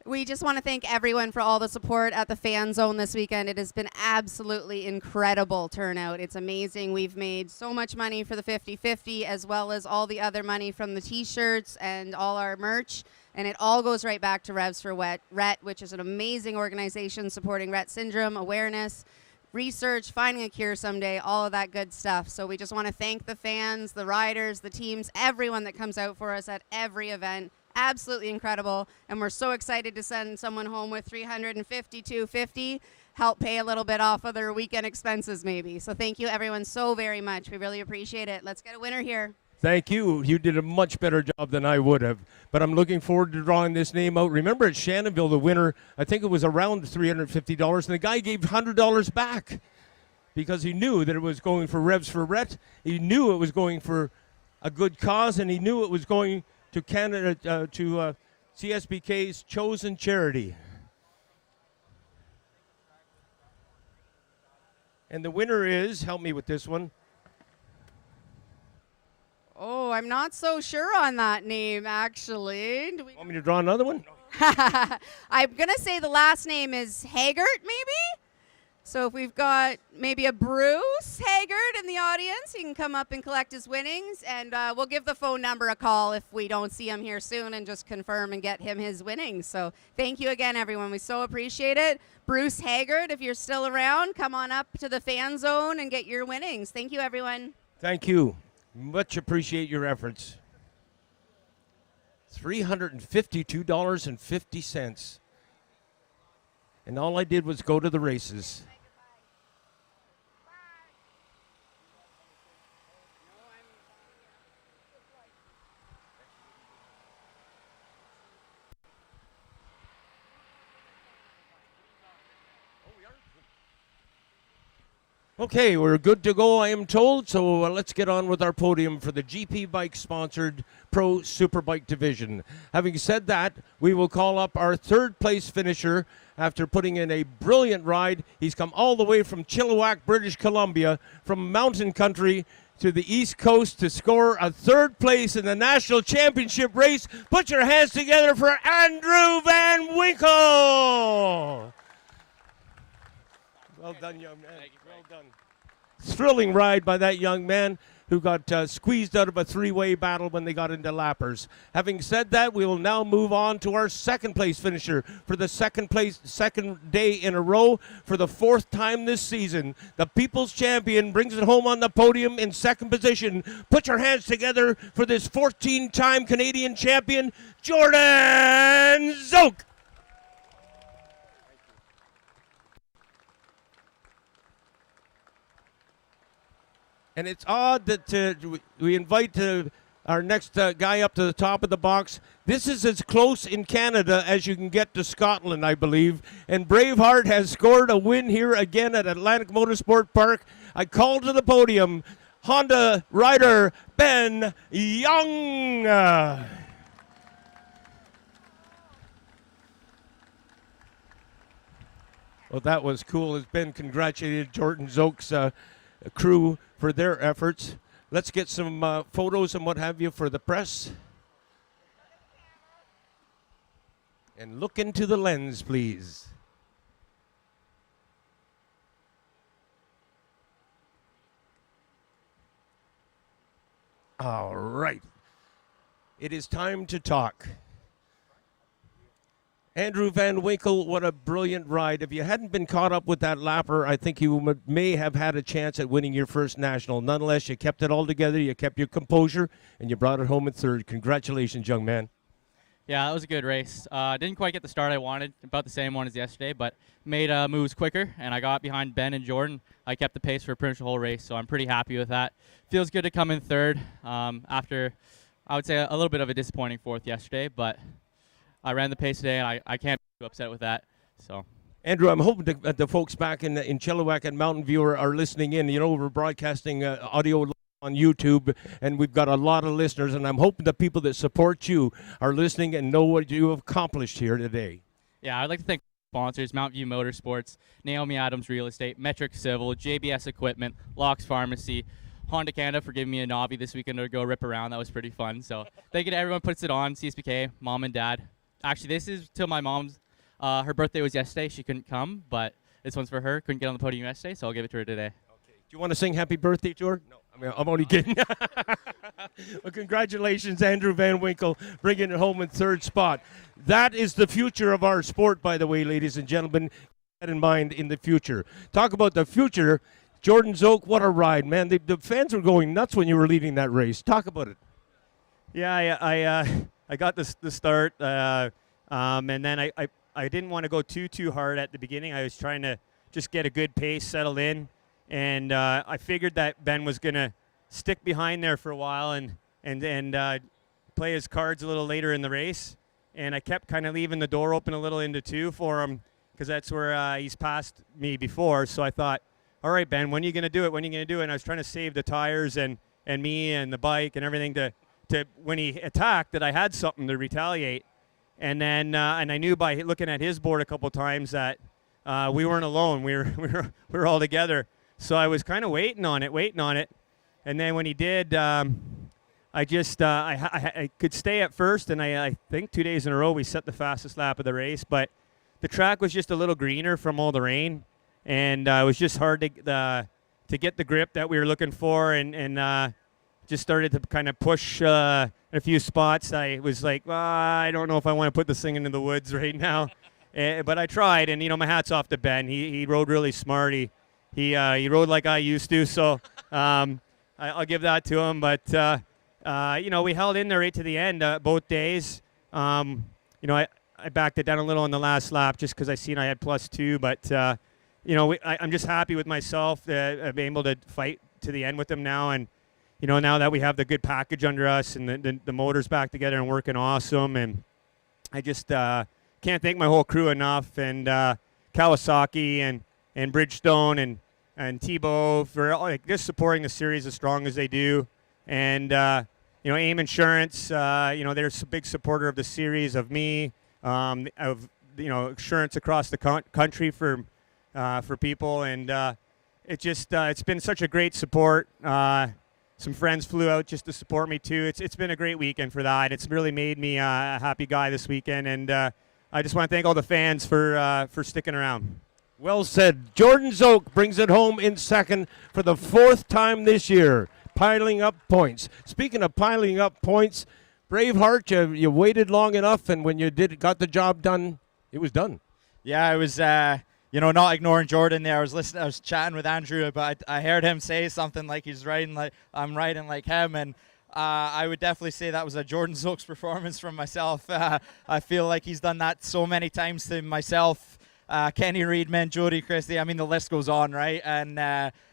We just want to thank everyone for all the support at the fan zone this weekend. It has been absolutely incredible turnout. It's amazing. We've made so much money for the 50-50 as well as all the other money from the t-shirts and all our merch. And it all goes right back to Revs for Rett, which is an amazing organization supporting Rett syndrome, awareness, research, finding a cure someday, all of that good stuff. So we just want to thank the fans, the riders, the teams, everyone that comes out for us at every event. Absolutely incredible, and we're so excited to send someone home with $352.50, help pay a little bit off of their weekend expenses maybe. So thank you everyone so very much. We really appreciate it. Let's get a winner here. Thank you. You did a much better job than I would have. But I'm looking forward to drawing this name out. Remember at Shannonville, the winner, I think it was around $350, and the guy gave $100 back because he knew that it was going for Revs for Rett. He knew it was going for a good cause, and he knew it was going to Canada, to CSBK's chosen charity. And the winner is, help me with this one. Oh, I'm not so sure on that name, actually. Do we Want me to draw another one? I'm going to say the last name is Haggart, maybe? So if we've got maybe a Bruce Haggard in the audience, he can come up and collect his winnings, and we'll give the phone number a call if we don't see him here soon and just confirm and get him his winnings. So thank you again, everyone. We so appreciate it. Bruce Haggard, if you're still around, come on up to the fan zone and get your winnings. Thank you, everyone. Thank you. Much appreciate your efforts. $352.50. And all I did was go to the races. Okay, we're good to go, I am told, so let's get on with our podium for the GP Bike-sponsored Pro Superbike division. Having said that, we will call up our third-place finisher after putting in a brilliant ride. He's come all the way from Chilliwack, British Columbia, from mountain country to the East Coast to score a third place in the National Championship race. Put your hands together for Andrew Van Winkle! Well done, young man. Well done. Thrilling ride by that young man who got squeezed out of a three-way battle when they got into lappers. Having said that, we will now move on to our second place finisher for the second day in a row for the fourth time this season. The People's Champion brings it home on the podium in second position. Put your hands together for this 14-time Canadian champion, Jordan Zook. And it's odd that we invite our next guy up to the top of the box. This is as close in Canada as you can get to Scotland, I believe. And Braveheart has scored a win here again at Atlantic Motorsport Park. I call to the podium Honda rider Ben Young. Well, that was cool. As Ben congratulated Jordan Zoke's crew for their efforts. Let's get some photos and what have you for the press. And look into the lens, please. All right. It is time to talk. Andrew Van Winkle, what a brilliant ride. If you hadn't been caught up with that lapper, I think you may have had a chance at winning your first national. Nonetheless, you kept it all together, you kept your composure, and you brought it home in third. Congratulations, young man. Yeah, that was a good race. Didn't quite get the start I wanted, about the same one as yesterday, but made moves quicker, and I got behind Ben and Jordan. I kept the pace for pretty much the whole race, so I'm pretty happy with that. Feels good to come in third after, I would say, a little bit of a disappointing fourth yesterday, but I ran the pace today, and I can't be too upset with that. So, Andrew, I'm hoping that the folks back in Chilliwack and Mountain View are listening in. You know, we're broadcasting audio on YouTube, and we've got a lot of listeners, and I'm hoping the people that support you are listening and know what you have accomplished here today. yeah, I'd like to thank sponsors, Mount View Motorsports, Naomi Adams Real Estate, Metric Civil, JBS Equipment, Locks Pharmacy, Honda Canada for giving me a Navi this weekend to go rip around. That was pretty fun. So thank you to everyone who puts it on, CSBK, Mom and Dad. Actually, this is to my mom's. Her birthday was yesterday. She couldn't come, but this one's for her. Couldn't get on the podium yesterday, so I'll give it to her today. Do you want to sing happy birthday to her? No. I mean, I'm only kidding. Well, congratulations, Andrew Van Winkle, bringing it home in third spot. That is the future of our sport, by the way, ladies and gentlemen. Keep that in mind in the future. Talk about the future. Jordan Zoke, what a ride, man. The fans were going nuts when you were leading that race. Talk about it. Yeah, I got the start, and then I didn't want to go too hard at the beginning. I was trying to just get a good pace, settle in, and I figured that Ben was gonna stick behind there for a while and play his cards a little later in the race. And I kept kind of leaving the door open a little into two for him because that's where he's passed me before. So I thought, all right, Ben, when are you gonna do it? When are you gonna do it? And I was trying to save the tires and me and the bike and everything to when he attacked that I had something to retaliate. And then and I knew by looking at his board a couple times that we weren't alone. We were all together. So I was kind of waiting on it. And then when he did, I just I could stay at first, and I think 2 days in a row we set the fastest lap of the race. But the track was just a little greener from all the rain, and it was just hard to get the grip that we were looking for, and just started to kind of push a few spots. I was like, I don't know if I want to put this thing into the woods right now. But I tried, and, my hat's off to Ben. He rode really smart. He rode like I used to, so I'll give that to him. But, we held in there right to the end both days. I backed it down a little on the last lap just because I seen I had +2. But, I'm just happy with myself that I've been able to fight to the end with him now. And, now that we have the good package under us and the motor's back together and working awesome, and I just can't thank my whole crew enough, and Kawasaki and Bridgestone and Tebow for just supporting the series as strong as they do, and AIM Insurance, they're a big supporter of the series, of me, of insurance across the country for people, and it's been such a great support. Some friends flew out just to support me too. It's been a great weekend for that. It's really made me a happy guy this weekend, and I just want to thank all the fans for sticking around. Well said. Jordan Zoke brings it home in second for the fourth time this year, piling up points. Speaking of piling up points, Braveheart, you waited long enough, and when you got the job done, it was done. Yeah, I was not ignoring Jordan there. I was chatting with Andrew, but I heard him say something like he's riding like I'm riding like him, and I would definitely say that was a Jordan Zoke's performance from myself. I feel like he's done that so many times to myself, Kenny Reedman, Jody Christie. I mean, the list goes on, right? And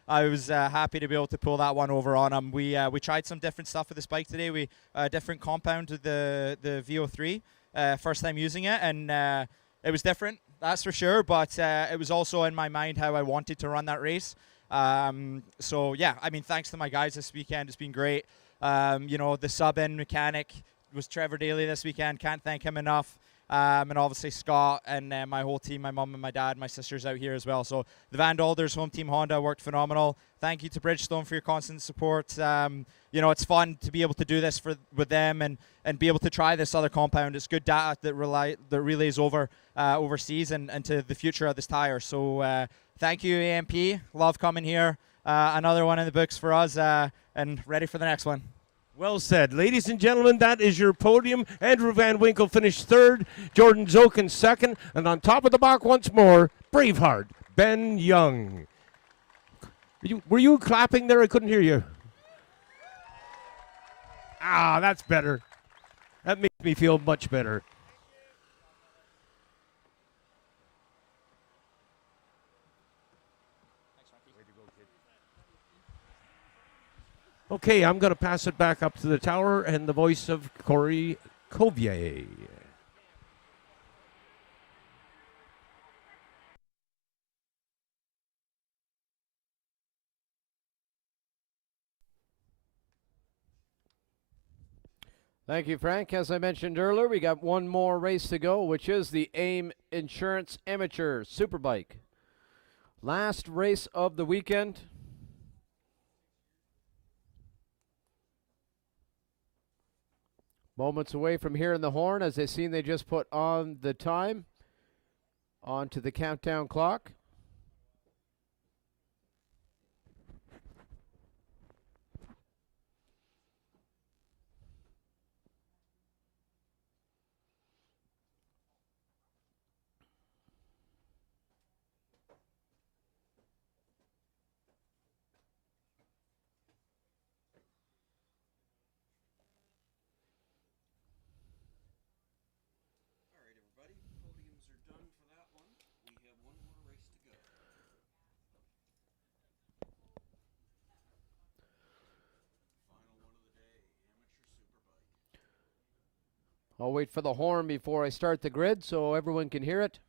I was happy to be able to pull that one over on him. We tried some different stuff with this bike today. We different compound to the VO3. First time using it, and it was different, that's for sure. But it was also in my mind how I wanted to run that race. So yeah, I mean, thanks to my guys this weekend. It's been great. You know, the sub-in mechanic was Trevor Daly this weekend. Can't thank him enough. And obviously Scott and my whole team, my mum and my dad, my sister's out here as well. So the Van Dolders Home Team Honda worked phenomenal. Thank you to Bridgestone for your constant support. You know, it's fun to be able to do this with them and be able to try this other compound. It's good data that relays over overseas and to the future of this tire. So thank you, AMP. Love coming here. Another one in the books for us, and ready for the next one. Well said. Ladies and gentlemen, that is your podium. Andrew Van Winkle finished third, Jordan Zook in second, and on top of the block once more, Braveheart, Ben Young. Were you clapping there? I couldn't hear you. Ah, that's better. That makes me feel much better. Okay, I'm going to pass it back up to the tower and the voice of Corey Covier. Thank you, Frank. As I mentioned earlier, we got one more race to go, which is the AIM Insurance Amateur Superbike. Last race of the weekend. Moments away from hearing the horn. As they seen, they just put on the time onto the countdown clock. I'll wait for the horn before I start the grid so everyone can hear it.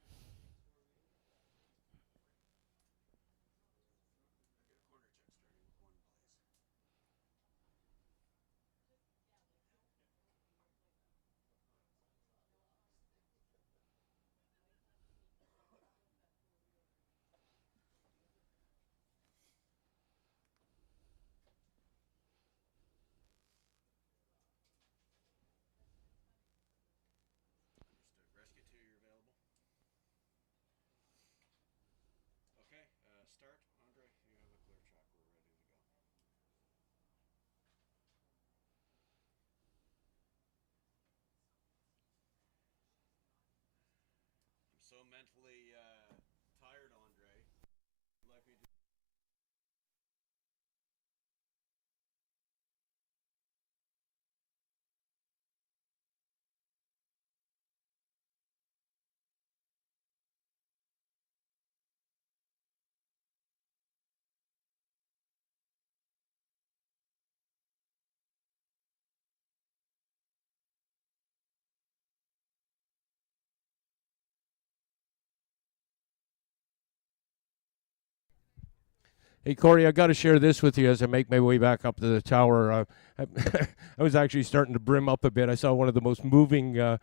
Hey, Corey, I got to share this with you as I make my way back up to the tower. I was actually starting to brim up a bit. I saw one of the most moving and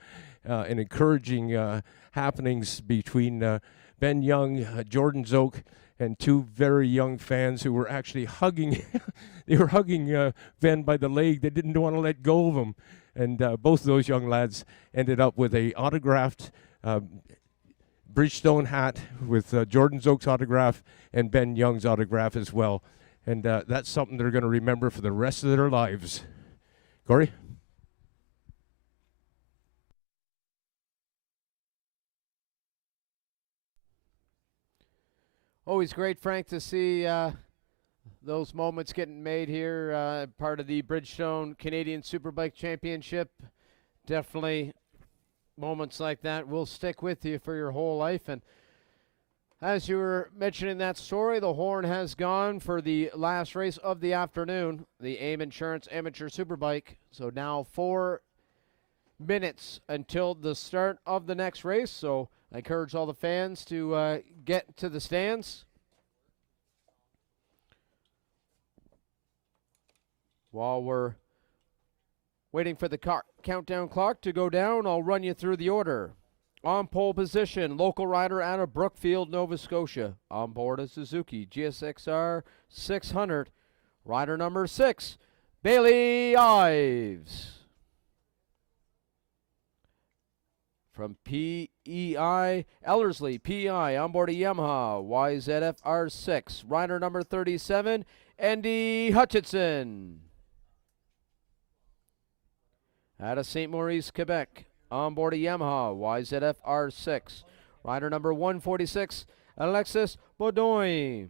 encouraging happenings between Ben Young, Jordan Zook, and two very young fans who were actually hugging. They were hugging Ben by the leg. They didn't want to let go of him. And both of those young lads ended up with a autographed Bridgestone hat with Jordan Zook's autograph and Ben Young's autograph as well. And that's something they're going to remember for the rest of their lives. Corey? Always great, Frank, to see those moments getting made here, part of the Bridgestone Canadian Superbike Championship. Definitely moments like that will stick with you for your whole life. And As you were mentioning that story, the horn has gone for the last race of the afternoon, the AIM Insurance Amateur Superbike. So now 4 minutes until the start of the next race. So I encourage all the fans to get to the stands. While we're waiting for the countdown clock to go down, I'll run you through the order. On pole position, local rider out of Brookfield, Nova Scotia. On board a Suzuki GSXR 600. Rider number 6, Bailey Ives. From PEI, Ellerslie, PEI, on board a Yamaha YZF R6. Rider number 37, Andy Hutchinson. Out of St. Maurice, Quebec, on board a Yamaha YZF R6. Rider number 146, Alexis Baudouin.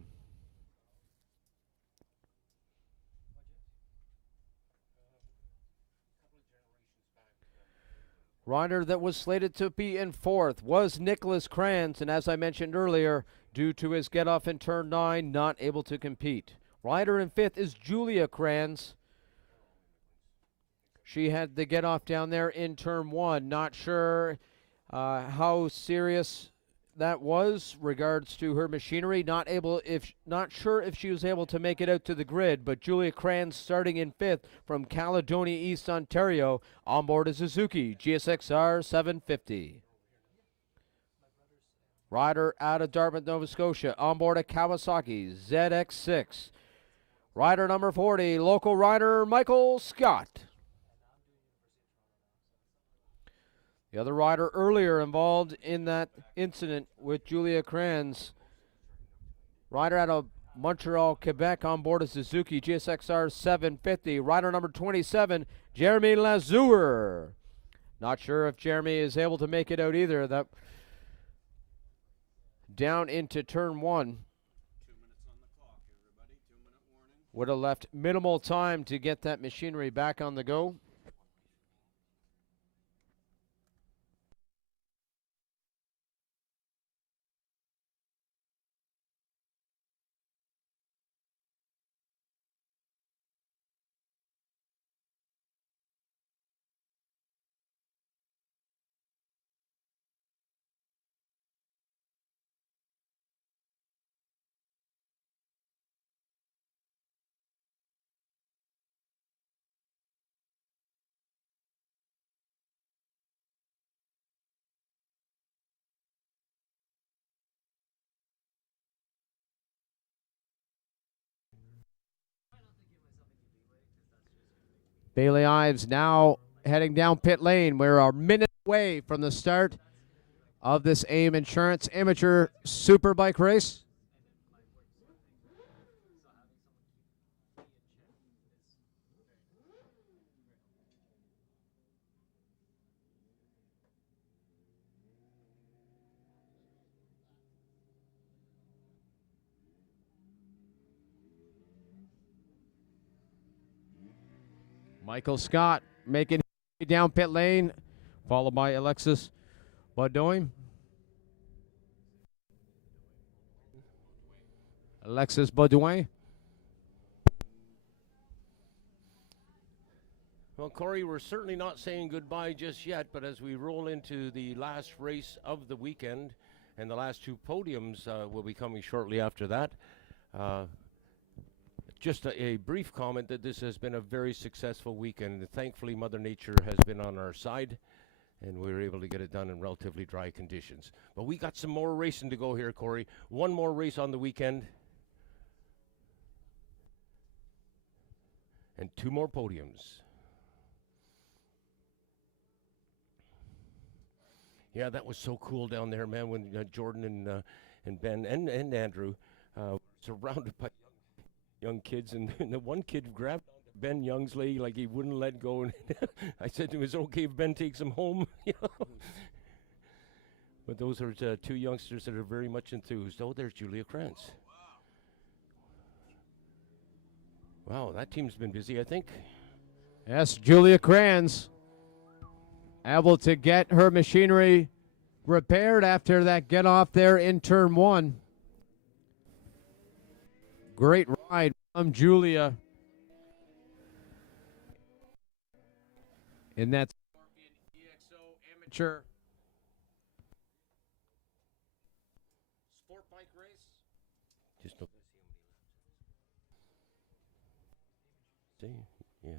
Rider that was slated to be in 4th was Nicholas Kranz, and as I mentioned earlier, due to his get-off in turn 9, not able to compete. Rider in 5th is Julia Kranz. She had the get-off down there in turn 1. Not sure how serious that was regards to her machinery. Not sure if she was able to make it out to the grid, but Julia Kranz starting in 5th from Caledonia East, Ontario, on board a Suzuki GSXR 750. Rider out of Dartmouth, Nova Scotia, on board a Kawasaki ZX6. Rider number 40, local rider Michael Scott. The other rider earlier involved in that incident with Julia Kranz. Rider out of Montreal, Quebec, on board a Suzuki GSXR 750. Rider number 27, Jeremy Lazur. Not sure if Jeremy is able to make it out either. That down into turn 1. Would have left minimal time to get that machinery back on the go. Bailey Ives now heading down pit lane. We're a minute away from the start of this AIM Insurance Amateur Superbike race. Michael Scott making his way down pit lane, followed by Alexis Baudouin. Alexis Baudouin. Well, Corey, we're certainly not saying goodbye just yet, but as we roll into the last race of the weekend, and the last 2 podiums will be coming shortly after that, just a brief comment that this has been a very successful weekend. Thankfully, Mother Nature has been on our side, and we were able to get it done in relatively dry conditions. But we got some more racing to go here, Corey. 1 more race on the weekend, and 2 more podiums. Yeah, that was so cool down there, man, when Jordan and Ben and Andrew surrounded by young kids, and the one kid grabbed Ben Young's leg like he wouldn't let go. And I said to him, "Is it okay if Ben takes him home?" You know? But those are 2 youngsters that are very much enthused. Oh, there's Julia Kranz. Wow, that team's been busy, I think. Yes, Julia Kranz able to get her machinery repaired after that get off there in turn 1. Great ride from Julia. In that amateur sport bike race. Just look. See? Yeah.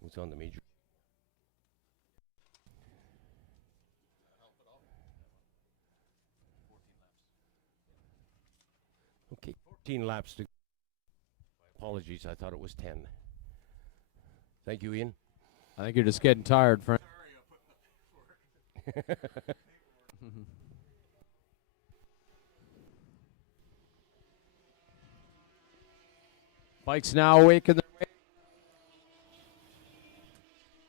What's on the major? Okay, 14 laps to go. Apologies, I thought it was 10. Thank you, Ian. I think you're just getting tired, Frank. Bikes now making their way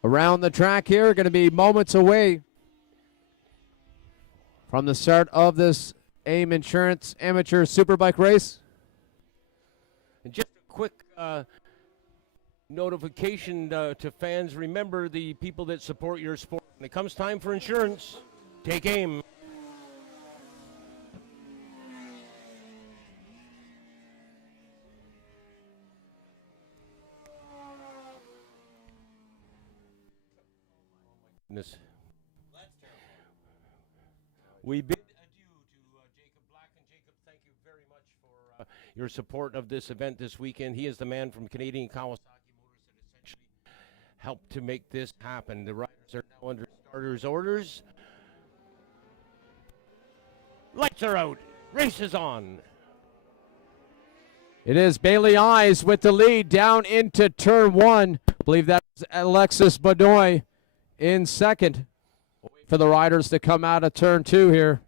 around the track here. Going to be moments away from the start of this AIM Insurance Amateur Superbike race. And just a quick notification to fans. Remember the people that support your sport. When it comes time for insurance, take AIM. We bid adieu to Jacob Black. And Jacob, thank you very much for your support of this event this weekend. He is the man from Canadian Kawasaki Motors that essentially helped to make this happen. The riders are now under starters' orders. Lights are out. Race is on. It is Bailey Eyes with the lead down into turn one. I believe that's Alexis Bedoy in second. For the riders to come out of turn two here.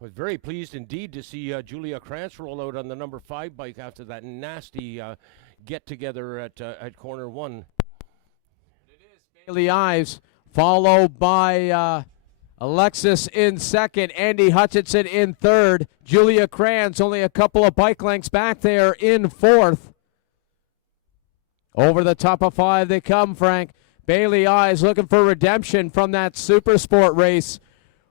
I was very pleased indeed to see Julia Krantz roll out on the number 5 bike after that nasty get-together at corner one. Bailey Ives, followed by Alexis in second, Andy Hutchinson in third, Julia Krantz only a couple of bike lengths back there in fourth. Over the top of 5 they come, Frank. Bailey Eyes looking for redemption from that super sport race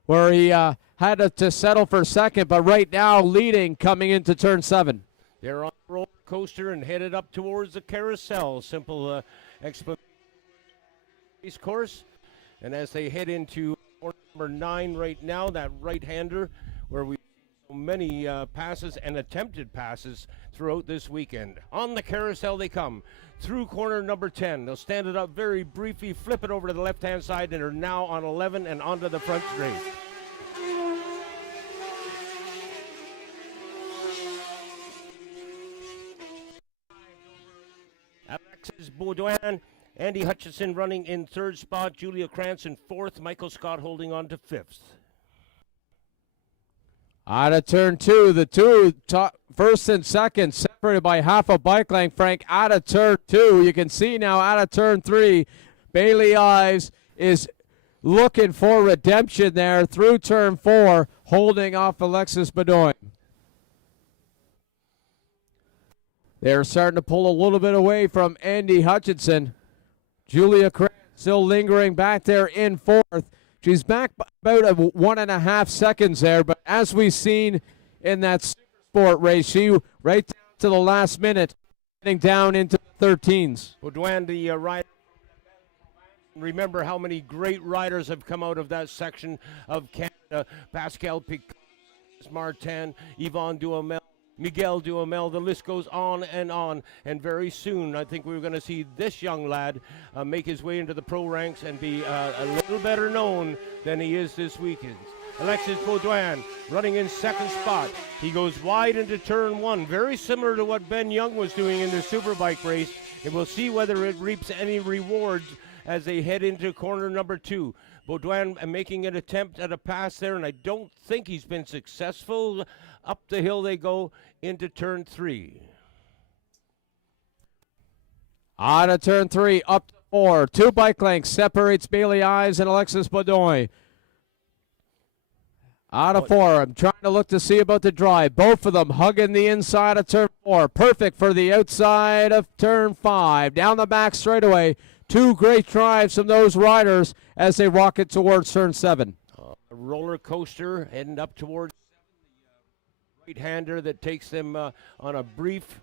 where he had to settle for second, but right now leading coming into turn 7. They're on the roller coaster and headed up towards the carousel. Simple explanation race course. And as they head into corner number 9 right now, that right-hander where we so many passes and attempted passes throughout this weekend. On the carousel they come. Through corner number 10. They'll stand it up very briefly, flip it over to the left-hand side, and are now on 11 and onto the front straight. Alexis Baudouin, Andy Hutchinson running in third spot, Julia Krantz in fourth, Michael Scott holding on to fifth. Out of turn 2, the two first and second separated by half a bike length. Frank out of turn 2. You can see now out of turn 3, Bailey Ives is looking for redemption there through turn 4, holding off Alexis Bedoy. They're starting to pull a little bit away from Andy Hutchinson. Julia Krantz still lingering back there in fourth. She's back about 1.5 seconds there, but as we've seen in that sport race, she right down to the last minute, getting down into the 13s. Baudouin, the rider. Remember how many great riders have come out of that section of Canada. Pascal Picard, Martin, Yvonne Duhamel, Miguel Duhamel, the list goes on. And very soon, I think we're going to see this young lad make his way into the pro ranks and be a little better known than he is this weekend. Alexis Baudouin running in second spot. He goes wide into turn 1, very similar to what Ben Young was doing in the Superbike race. And we'll see whether it reaps any rewards as they head into corner number 2. Baudouin making an attempt at a pass there, and I don't think he's been successful. Up the hill they go into turn 3. Out of turn 3, up to 4. 2 bike lengths separates Bailey Ives and Alexis Bedoy. Out of 4. I'm trying to look to see about the drive. Both of them hugging the inside of turn 4. Perfect for the outside of turn 5. Down the back straightaway. 2 great drives from those riders as they rocket towards turn 7. A roller coaster heading up towards right-hander that takes them on a brief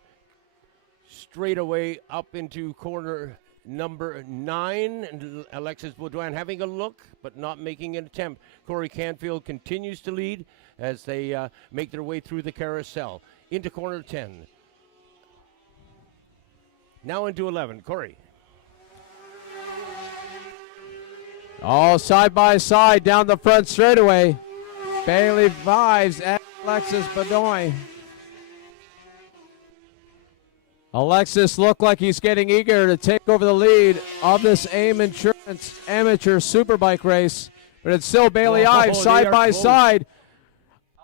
straightaway up into corner number 9. And Alexis Baudouin having a look, but not making an attempt. Corey Canfield continues to lead as they make their way through the carousel. Into corner 10. Now into 11. Corey. All side by side down the front straightaway. Bailey Vives and Alexis Baudouin. Alexis looked like he's getting eager to take over the lead of this AIM Insurance Amateur Superbike race. But it's still Bailey Ives side by side.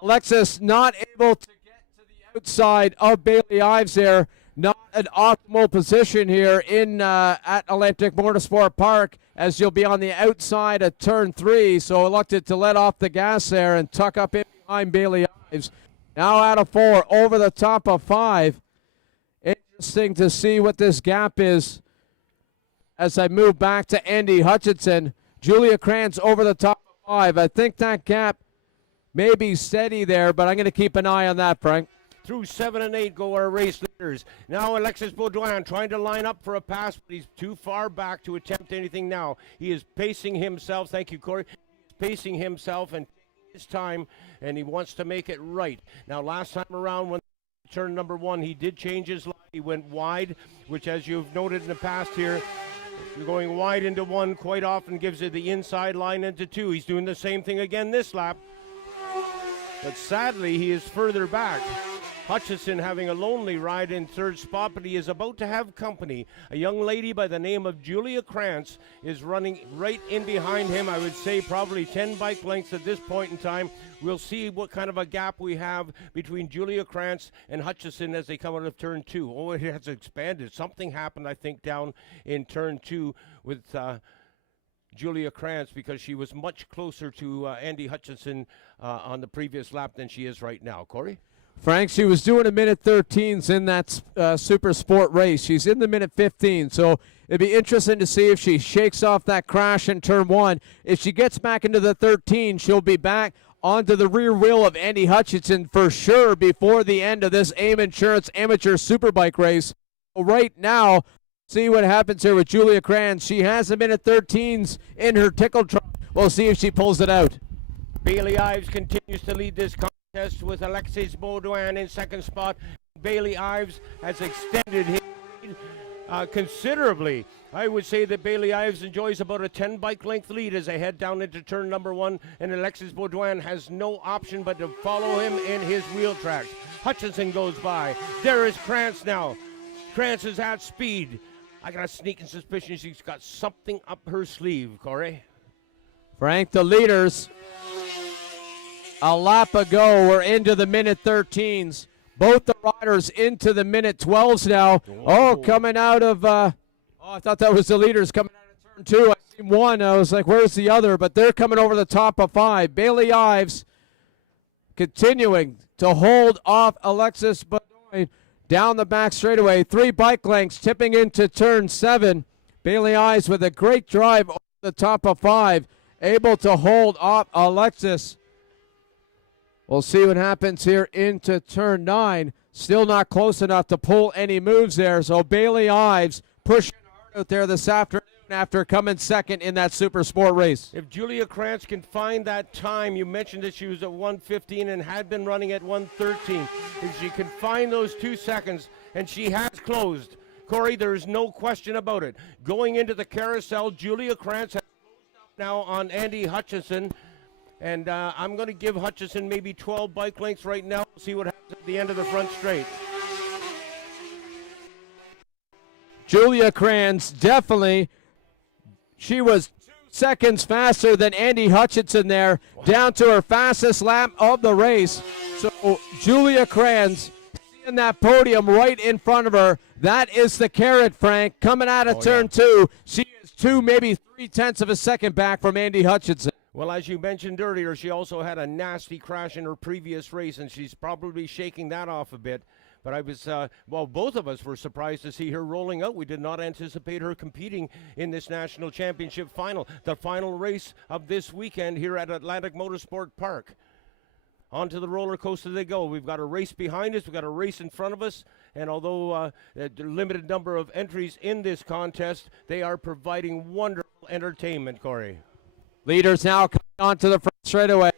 Alexis not able to get to the outside of Bailey Ives there. Not an optimal position here in at Atlantic Motorsport Park, as you'll be on the outside of turn 3. So elected to let off the gas there and tuck up in behind Bailey Ives. Now out of 4, over the top of 5. Interesting to see what this gap is as I move back to Andy Hutchinson. Julia Krantz over the top of 5. I think that gap may be steady there, but I'm going to keep an eye on that, Frank. Through 7 and 8 go our race leaders. Now Alexis Baudouin trying to line up for a pass, but he's too far back to attempt anything now. He is pacing himself. Thank you, Corey. He's pacing himself and his time, and he wants to make it right. Now, last time around when turn number 1, he did change his line. He went wide, which, as you've noted in the past here, you're going wide into 1 quite often gives you the inside line into 2. He's doing the same thing again this lap. But sadly, he is further back. Hutchison having a lonely ride in 3rd spot, but he is about to have company. A young lady by the name of Julia Krantz is running right in behind him. I would say probably 10 bike lengths at this point in time. We'll see what kind of a gap we have between Julia Krantz and Hutchison as they come out of turn 2. Oh, it has expanded. Something happened, I think, down in turn 2 with Julia Krantz, because she was much closer to Andy Hutchinson on the previous lap than she is right now. Corey? Frank, she was doing a minute 13s in that super sport race. She's in the minute 15, so it'd be interesting to see if she shakes off that crash in turn 1. If she gets back into the 13, she'll be back onto the rear wheel of Andy Hutchinson for sure before the end of this AIM Insurance Amateur Superbike race. So right now, see what happens here with Julia Krantz. She has a minute 13s in her tickle trot. We'll see if she pulls it out. Bailey Ives continues to lead this contest with Alexis Baudouin in 2nd spot. Bailey Ives has extended his lead considerably. I would say that Bailey Ives enjoys about a 10 bike length lead as they head down into turn number 1, and Alexis Baudouin has no option but to follow him in his wheel tracks. Hutchinson goes by. There is Krantz now. Krantz is at speed. I got a sneaking suspicion she's got something up her sleeve, Corey. Frank, the leaders a lap ago were into the minute 13s. Both the riders into the minute 12s now. Oh, coming out of, I thought that was the leaders coming out of turn 2. I seen one. I was like, where's the other? But they're coming over the top of 5. Bailey Ives continuing to hold off Alexis Baudouin down the back straightaway. 3 bike lengths tipping into turn 7. Bailey Ives with a great drive over the top of 5. Able to hold off Alexis. We'll see what happens here into turn 9. Still not close enough to pull any moves there. So Bailey Ives pushing hard out there this afternoon after coming 2nd in that super sport race. If Julia Krantz can find that time, you mentioned that she was at 1:15 and had been running at 1:13. If she can find those 2 seconds, and she has closed, Corey, there is no question about it. Going into the carousel, Julia Krantz has closed up now on Andy Hutchinson. And I'm going to give Hutchinson maybe 12 bike lengths right now. See what happens at the end of the front straight. Julia Krantz, definitely. She was 2 seconds faster than Andy Hutchinson there, down to her fastest lap of the race. So Julia Krantz, seeing that podium right in front of her, that is the carrot, Frank. Coming out of turn 2, she is 2, maybe 3/10 of a second back from Andy Hutchinson. Well, as you mentioned earlier, she also had a nasty crash in her previous race, and she's probably shaking that off a bit. But I was, both of us were surprised to see her rolling out. We did not anticipate her competing in this national championship final, the final race of this weekend here at Atlantic Motorsport Park. Onto the roller coaster they go. We've got a race behind us. We've got a race in front of us. And although a limited number of entries in this contest, they are providing wonderful entertainment, Corey. Leaders now coming onto the front straightaway.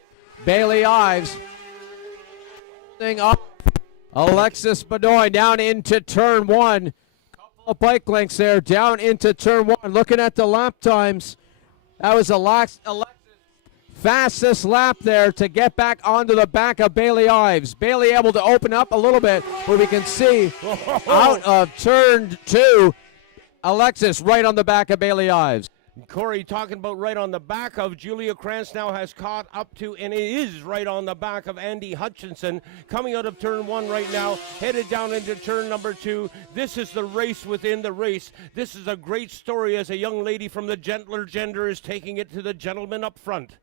Bailey Ives holding up Alexis Bedoin down into turn one. Couple of bike lengths there down into turn one. Looking at the lap times, that was Alexis' fastest lap there to get back onto the back of Bailey Ives. Bailey able to open up a little bit, but we can see out of turn two, Alexis right on the back of Bailey Ives. Corey talking about right on the back of Julia Krantz now has caught up to, and it is right on the back of Andy Hutchinson, coming out of turn one right now, headed down into turn number two. This is the race within the race. This is a great story as a young lady from the gentler gender is taking it to the gentleman up front.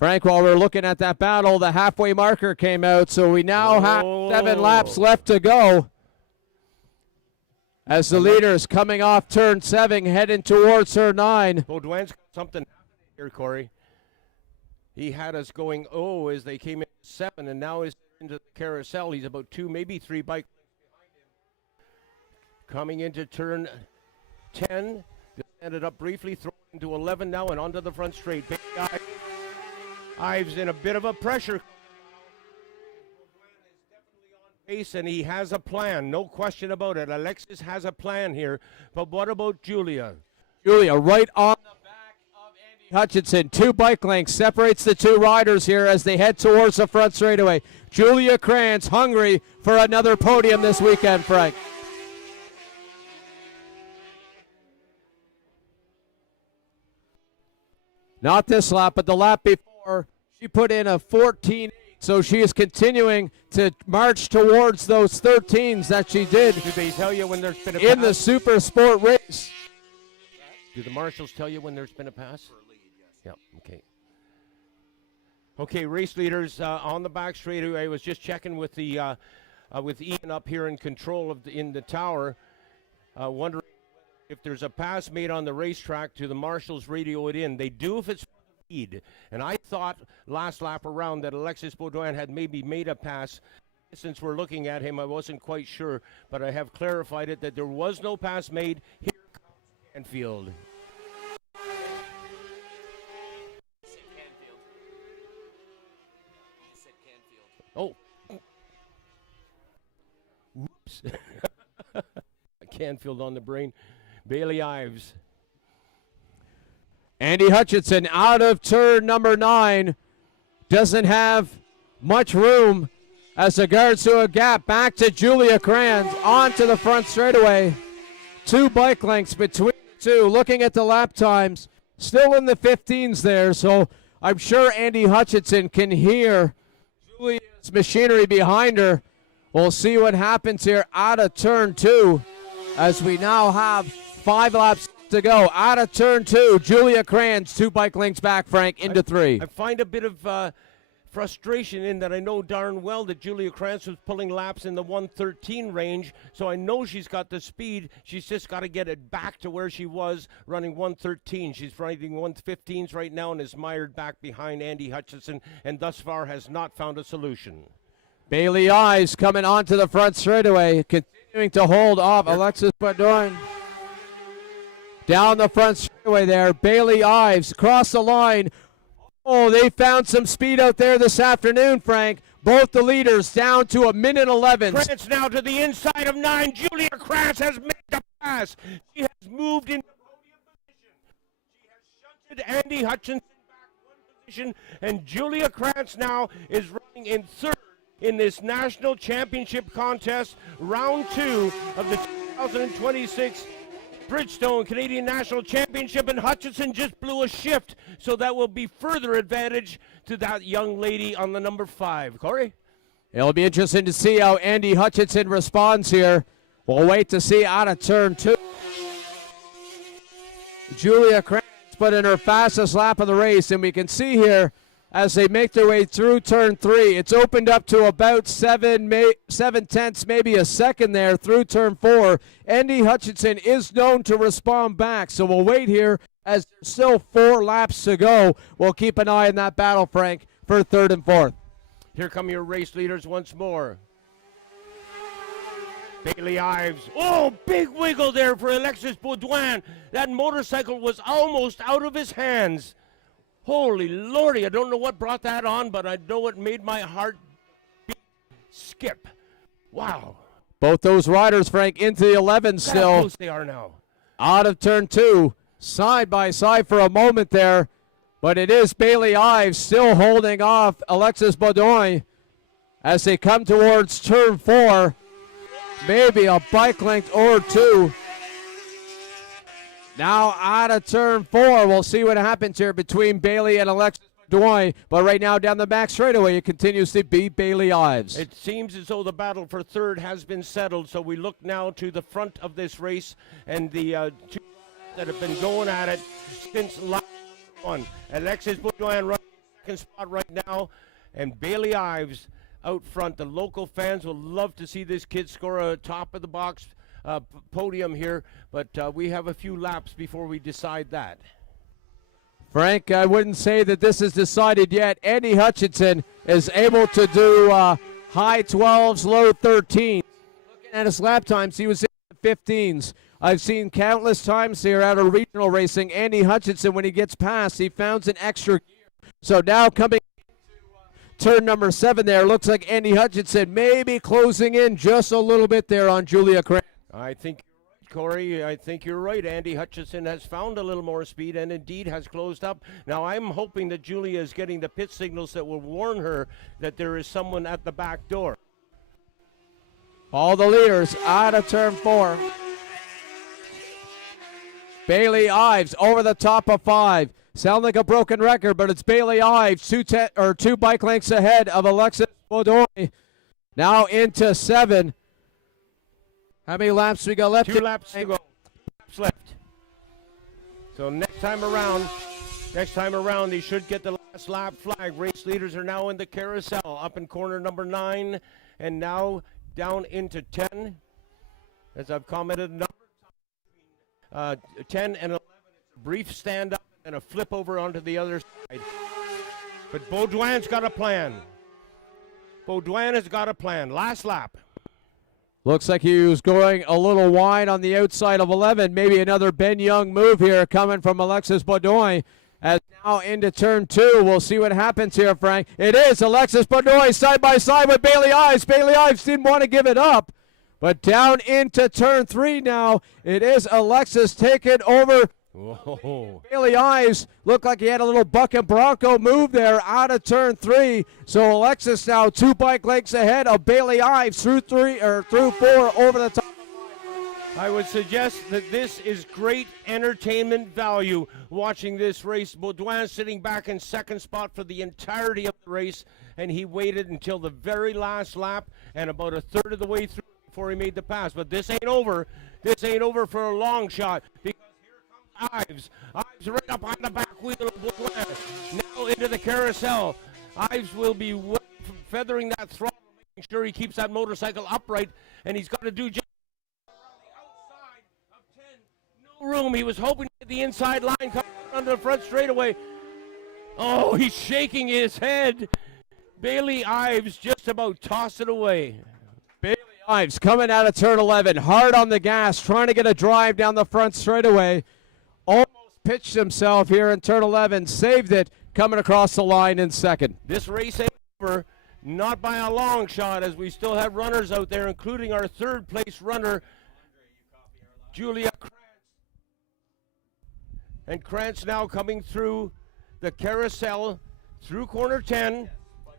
Frank, while we're looking at that battle, the halfway marker came out, so we now have 7 laps left to go. As the leaders coming off turn 7, heading towards turn 9. Baudouin's got something happening here, Corey. He had us going, as they came in 7, and now is into the carousel. He's about 2, maybe 3 bikes behind him. Coming into turn 10, just ended up briefly, thrown into 11 now, and onto the front straight. Ives in a bit of a pressure. Pace, and he has a plan, no question about it. Alexis has a plan here, but what about Julia? Julia right on the back of Andy Hutchinson. 2 bike lengths separates the 2 riders here as they head towards the front straightaway. Julia Krantz hungry for another podium this weekend, Frank. Not this lap, but the lap before, she put in a 14.8, so she is continuing to march towards those 13s that she did. Do they tell you when there's been a in pass? the Super Sport race? Do the marshals tell you when there's been a pass? Yeah, okay. Okay, race leaders on the back straightaway. I was just checking with the with Ian up here in control of in the tower, wondering if there's a pass made on the racetrack to the marshals radio it in. They do if it's for the lead. And I thought last lap around that Alexis Baudouin had maybe made a pass. Since we're looking at him, I wasn't quite sure, but I have clarified it that there was no pass made. Here comes Canfield. Oh. Whoops. Canfield on the brain. Bailey Ives. Andy Hutchinson out of turn number 9. Doesn't have much room as regards to a gap. Back to Julia Krantz onto the front straightaway. 2 bike lengths between the 2. Looking at the lap times, still in the 15s there, so I'm sure Andy Hutchinson can hear Julia's machinery behind her. We'll see what happens here out of turn 2 as we now have 5 laps to go. Out of turn 2, Julia Krantz, 2 bike lengths back, Frank, into 3. I find a bit of frustration in that I know darn well that Julia Krantz was pulling laps in the 113 range, so I know she's got the speed. She's just got to get it back to where she was running 113. She's riding 115s right now and is mired back behind Andy Hutchinson and thus far has not found a solution. Bailey Ives coming onto the front straightaway, continuing to hold off Alexis Baudouin. Down the front straightaway there, Bailey Ives across the line. Oh, they found some speed out there this afternoon, Frank. Both the leaders down to 1:11. Krantz now to the inside of 9. Julia Krantz has made the pass. She has moved into podium position. She has shunted Andy Hutchinson back 1 position, and Julia Krantz now is running in 3rd in this national championship contest, round 2 of the 2026 Bridgestone Canadian National Championship, and Hutchinson just blew a shift, so that will be further advantage to that young lady on the number 5. Corey? It'll be interesting to see how Andy Hutchinson responds here. We'll wait to see out of turn 2. Julia Krantz put in her fastest lap of the race, and we can see here as they make their way through turn 3. It's opened up to about 7/10, maybe a second there through turn 4. Andy Hutchinson is known to respond back, so we'll wait here as there's still 4 laps to go. We'll keep an eye on that battle, Frank, for 3rd and 4th. Here come your race leaders once more. Bailey Ives. Oh, big wiggle there for Alexis Baudouin. That motorcycle was almost out of his hands. Holy lordy, I don't know what brought that on, but I know it made my heart skip. Wow. Both those riders, Frank, into the 11 Look how still. close they are now. Out of turn 2, side by side for a moment there. But it is Bailey Ives still holding off Alexis Baudouin as they come towards turn 4. Maybe a bike length or 2. Now out of turn 4. We'll see what happens here between Bailey and Alexis Baudouin. But right now down the back straightaway, it continues to be Bailey Ives. It seems as though the battle for 3rd has been settled, so we look now to the front of this race and the two that have been going at it since last one. Alexis Baudouin running second spot right now, and Bailey Ives out front. The local fans will love to see this kid score a top of the box podium here, but we have a few laps before we decide that. Frank, I wouldn't say that this is decided yet. Andy Hutchinson is able to do high 12s, low 13s. Looking at his lap times, he was in the 15s. I've seen countless times here out of regional racing. Andy Hutchinson, when he gets past, he found an extra gear. So now coming turn number 7 there, looks like Andy Hutchinson maybe closing in just a little bit there on Julia Cran. I think you're right, Corey. I think you're right. Andy Hutchinson has found a little more speed and indeed has closed up. Now I'm hoping that Julia is getting the pit signals that will warn her that there is someone at the back door. All the leaders out of turn 4. Bailey Ives over the top of 5. Sound like a broken record, but it's Bailey Ives, 2 bike lengths ahead of Alexis Baudouin. Now into 7. How many laps we got left? 2 laps to go. 2 laps left. So next time around, they should get the last lap flag. Race leaders are now in the carousel, up in corner number 9, and now down into 10. As I've commented, number 10 and 11, it's a brief stand up and a flip over onto the other side. But Baudouin's got a plan. Baudouin has got a plan. Last lap. Looks like he was going a little wide on the outside of 11. Maybe another Ben Young move here coming from Alexis Baudouin. As now into turn 2. We'll see what happens here, Frank. It is Alexis Baudouin side by side with Bailey Ives. Bailey Ives didn't want to give it up. But down into turn 3 now. It is Alexis taking over. Whoa. Bailey Ives looked like he had a little buck and bronco move there out of turn 3. So Alexis now 2 bike lengths ahead of Bailey Ives through 4 over the top. I would suggest that this is great entertainment value watching this race. Baudouin sitting back in second spot for the entirety of the race, and he waited until the very last lap and about a third of the way through before he made the pass. But this ain't over. This ain't over for a long shot, because here comes Ives. Ives right up on the back wheel of Baudouin. Now into the carousel. Ives will be feathering that throttle, making sure he keeps that motorcycle upright, and he's got to do just room. He was hoping to get the inside line coming under the front straightaway. Oh, he's shaking his head. Bailey Ives just about tossed it away. Bailey Ives coming out of turn 11, hard on the gas, trying to get a drive down the front straightaway. Almost pitched himself here in turn 11, saved it, coming across the line in second. This race ain't over, not by a long shot, as we still have runners out there, including our third place runner, Julia Krantz. And Krantz now coming through the carousel, through corner 10.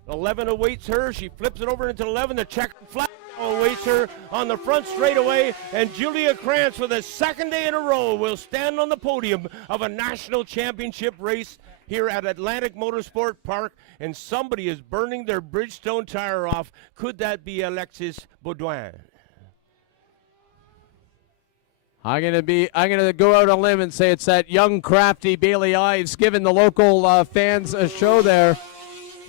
11 awaits her. She flips it over into 11. The checkered flag now awaits her on the front straightaway. And Julia Krantz, for the second day in a row, will stand on the podium of a national championship race here at Atlantic Motorsport Park. And somebody is burning their Bridgestone tire off. Could that be Alexis Baudouin? I'm gonna go out on a limb and say it's that young, crafty Bailey Ives giving the local fans a show there.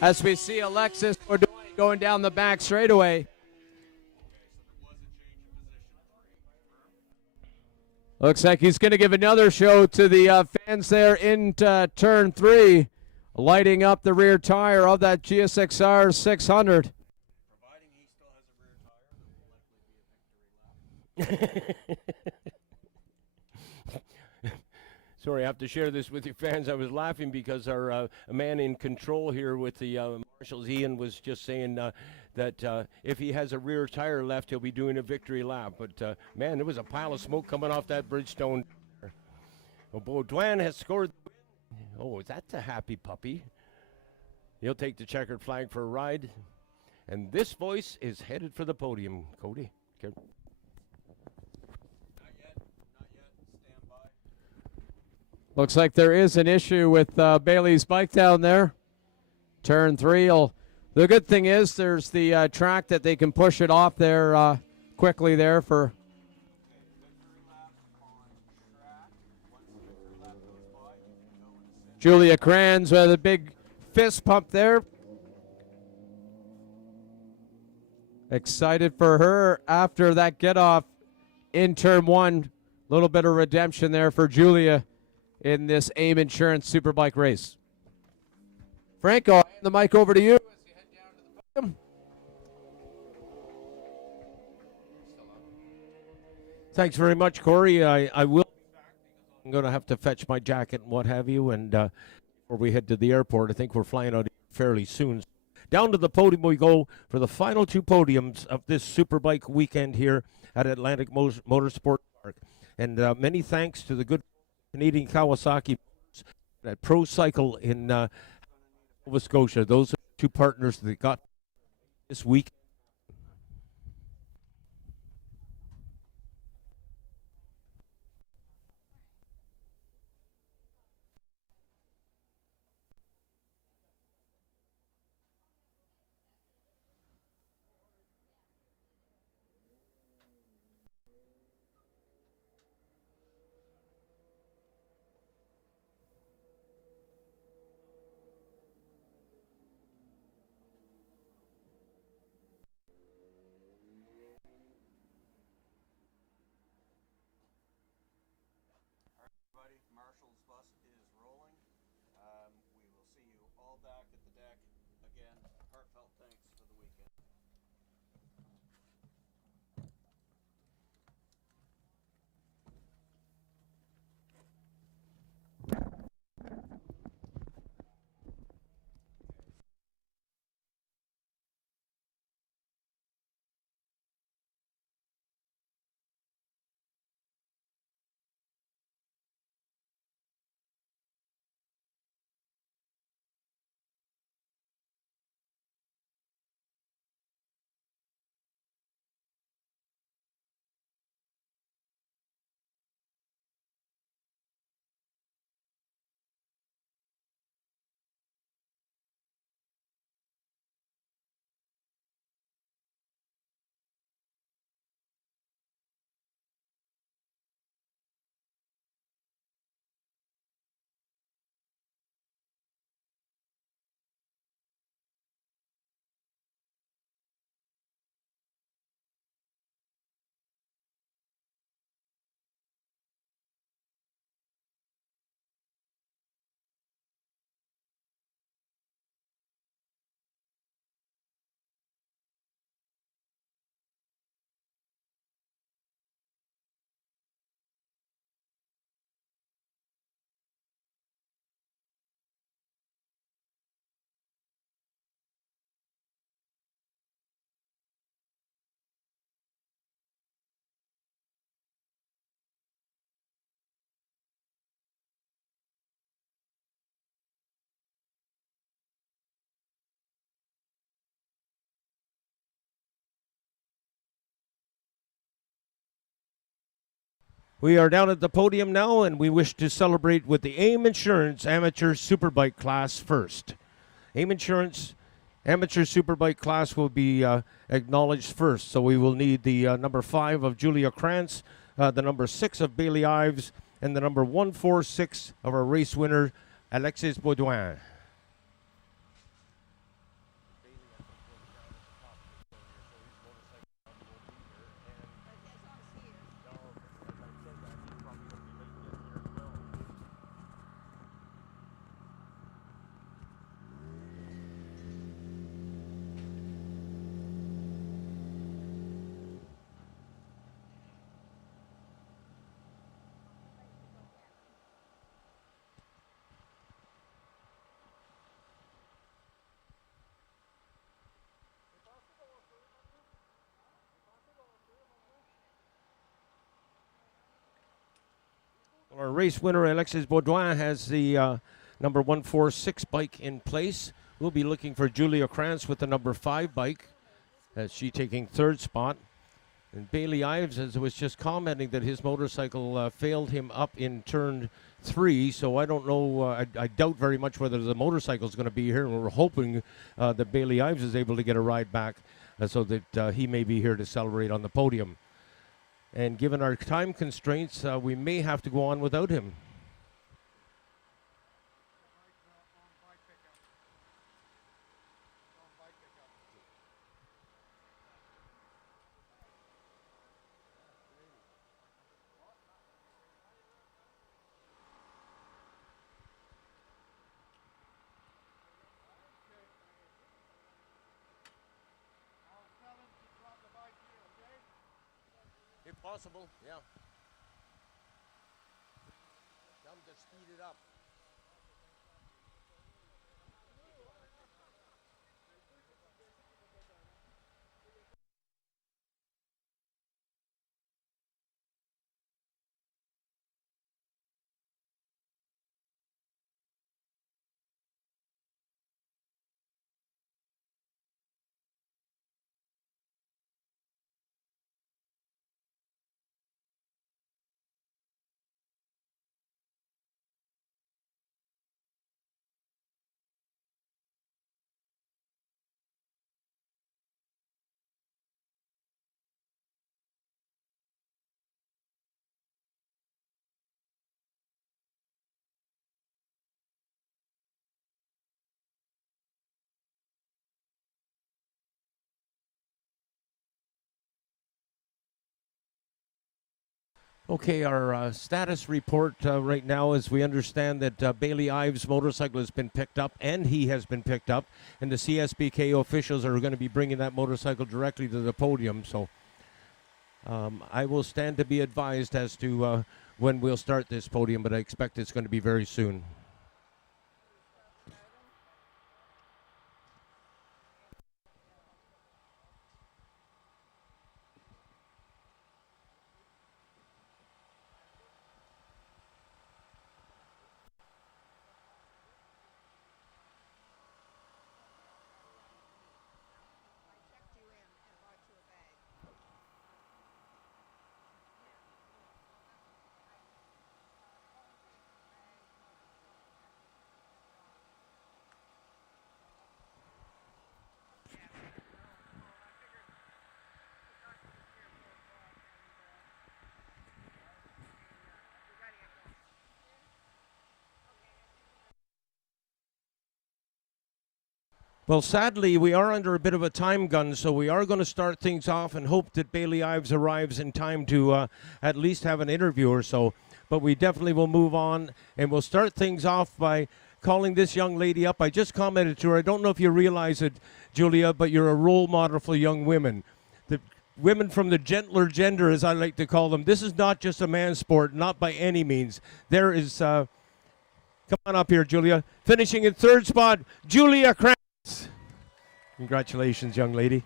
as we see Alexis Baudouin going down the back straightaway. Looks like he's going to give another show to the fans there into turn 3, lighting up the rear tire of that GSXR 600. Sorry, I have to share this with you fans. I was laughing because our a man in control here with the marshals, Ian, was just saying that if he has a rear tire left, he'll be doing a victory lap. But, man, there was a pile of smoke coming off that Bridgestone. Well, Baudouin has scored. Oh, that's a happy puppy. He'll take the checkered flag for a ride. And this voice is headed for the podium, Cody. Careful. Looks like there is an issue with Bailey's bike down there. Turn 3. The good thing is there's the track that they can push it off there quickly there for. Julia Kranz with a big fist pump there. Excited for her after that get off in turn 1. Little bit of redemption there for Julia in this AIM Insurance Superbike race. Franco, I'll hand the mic over to you as you head down to the podium. Thanks very much, Corey. I will be back because I'm going to have to fetch my jacket and what have you. And before we head to the airport, I think we're flying out fairly soon. Down to the podium we go for the final 2 podiums of this Superbike weekend here at Atlantic Motorsport Park. And many thanks to the good Canadian Kawasaki at Pro Cycle in Nova Scotia. Those are 2 partners that got this week. We are down at the podium now, and we wish to celebrate with the AIM Insurance Amateur Superbike class first. AIM Insurance Amateur Superbike class will be acknowledged first, so we will need the number 5 of Julia Krantz, the number 6 of Bailey Ives, and the number 146 of our race winner, Alexis Baudouin. Our race winner, Alexis Baudouin, has the number 146 bike in place. We'll be looking for Julia Krantz with the number 5 bike, as she taking 3rd spot. And Bailey Ives, as was just commenting, that his motorcycle failed him up in turn 3, so I don't know, I doubt very much whether the motorcycle is going to be here, and we're hoping that Bailey Ives is able to get a ride back so that he may be here to celebrate on the podium. And given our time constraints, we may have to go on without him. If possible, yeah. Come to speed it up. Okay, our status report right now is we understand that Bailey Ives' motorcycle has been picked up, and he has been picked up, and the CSBK officials are going to be bringing that motorcycle directly to the podium. So I will stand to be advised as to when we'll start this podium, but I expect it's going to be very soon. Well, sadly, we are under a bit of a time gun, so we are going to start things off and hope that Bailey Ives arrives in time to at least have an interview or so. But we definitely will move on, and we'll start things off by calling this young lady up. I just commented to her, I don't know if you realize it, Julia, but you're a role model for young women. The women from the gentler gender, as I like to call them. This is not just a man's sport, not by any means. There is, come on up here, Julia. Finishing in 3rd spot, Julia Krantz. Congratulations, young lady.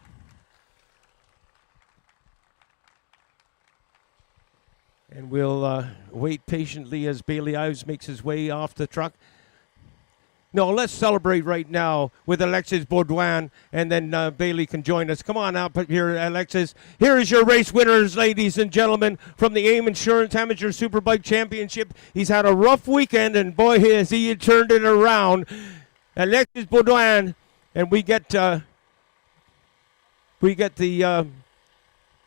And we'll wait patiently as Bailey Ives makes his way off the truck. No, let's celebrate right now with Alexis Baudouin, and then Bailey can join us. Come on up here, Alexis. Here is your race winners, ladies and gentlemen, from the AIM Insurance Amateur Superbike Championship. He's had a rough weekend, and boy, has he turned it around. Alexis Baudouin. And we get the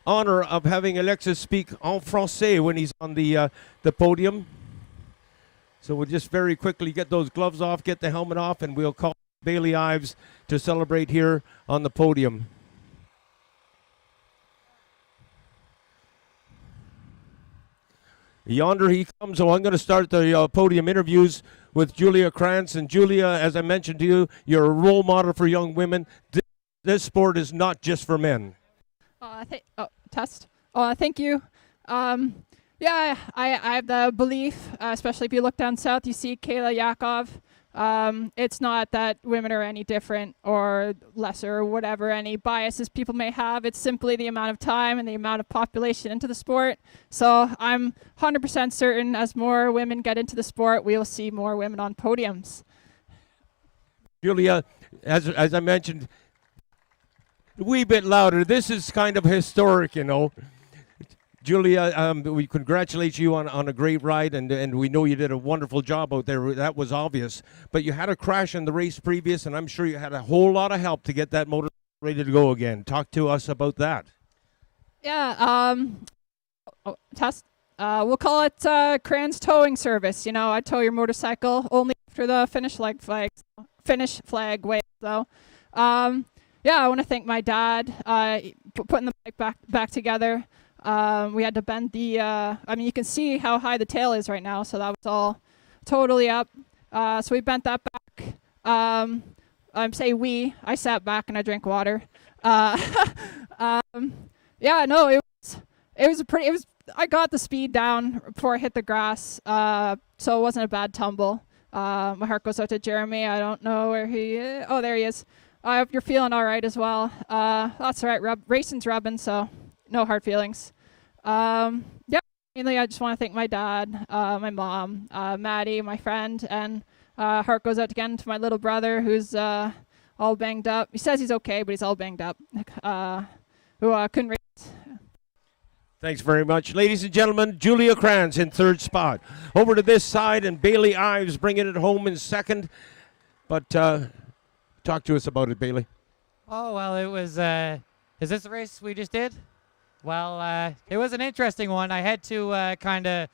honor of having Alexis speak en français when he's on the podium. So we'll just very quickly get those gloves off, get the helmet off, and we'll call Bailey Ives to celebrate here on the podium. Yonder he comes. So I'm going to start the podium interviews with Julia Krantz. And Julia, as I mentioned to you, you're a role model for young women. This sport is not just for men. Test. Thank you. Yeah, I have the belief, especially if you look down south, you see Kayla Yakov. It's not that women are any different or lesser or whatever, any biases people may have. It's simply the amount of time and the amount of population into the sport. So I'm 100% certain as more women get into the sport, we will see more women on podiums. Julia, as I mentioned, a wee bit louder. This is kind of historic, you know. Julia, we congratulate you on a great ride, and we know you did a wonderful job out there. That was obvious. But you had a crash in the race previous, and I'm sure you had a whole lot of help to get that motor ready to go again. Talk to us about that. Yeah, test. We'll call it Cran's towing service. You know, I tow your motorcycle only after the finish flag wave. So, yeah, I want to thank my dad putting the bike back together. We had to bend the, I mean, you can see how high the tail is right now, so that was all totally up. So we bent that back. I sat back and I drank water. Yeah, no, I got the speed down before I hit the grass, so it wasn't a bad tumble. My heart goes out to Jeremy. I don't know where he is. Oh, there he is. I hope you're feeling all right as well. That's all right. Racing's rubbing, so no hard feelings. Yeah, mainly I just want to thank my dad, my mom, Maddie, my friend, and heart goes out again to my little brother who's all banged up. He says he's okay, but he's all banged up. Who couldn't race. Thanks very much. Ladies and gentlemen, Julia Kranz in third spot. Over to this side, and Bailey Ives bringing it home in second. But talk to us about it, Bailey. Oh, well, it was, is this the race we just did? Well, it was an interesting one. I had to kind of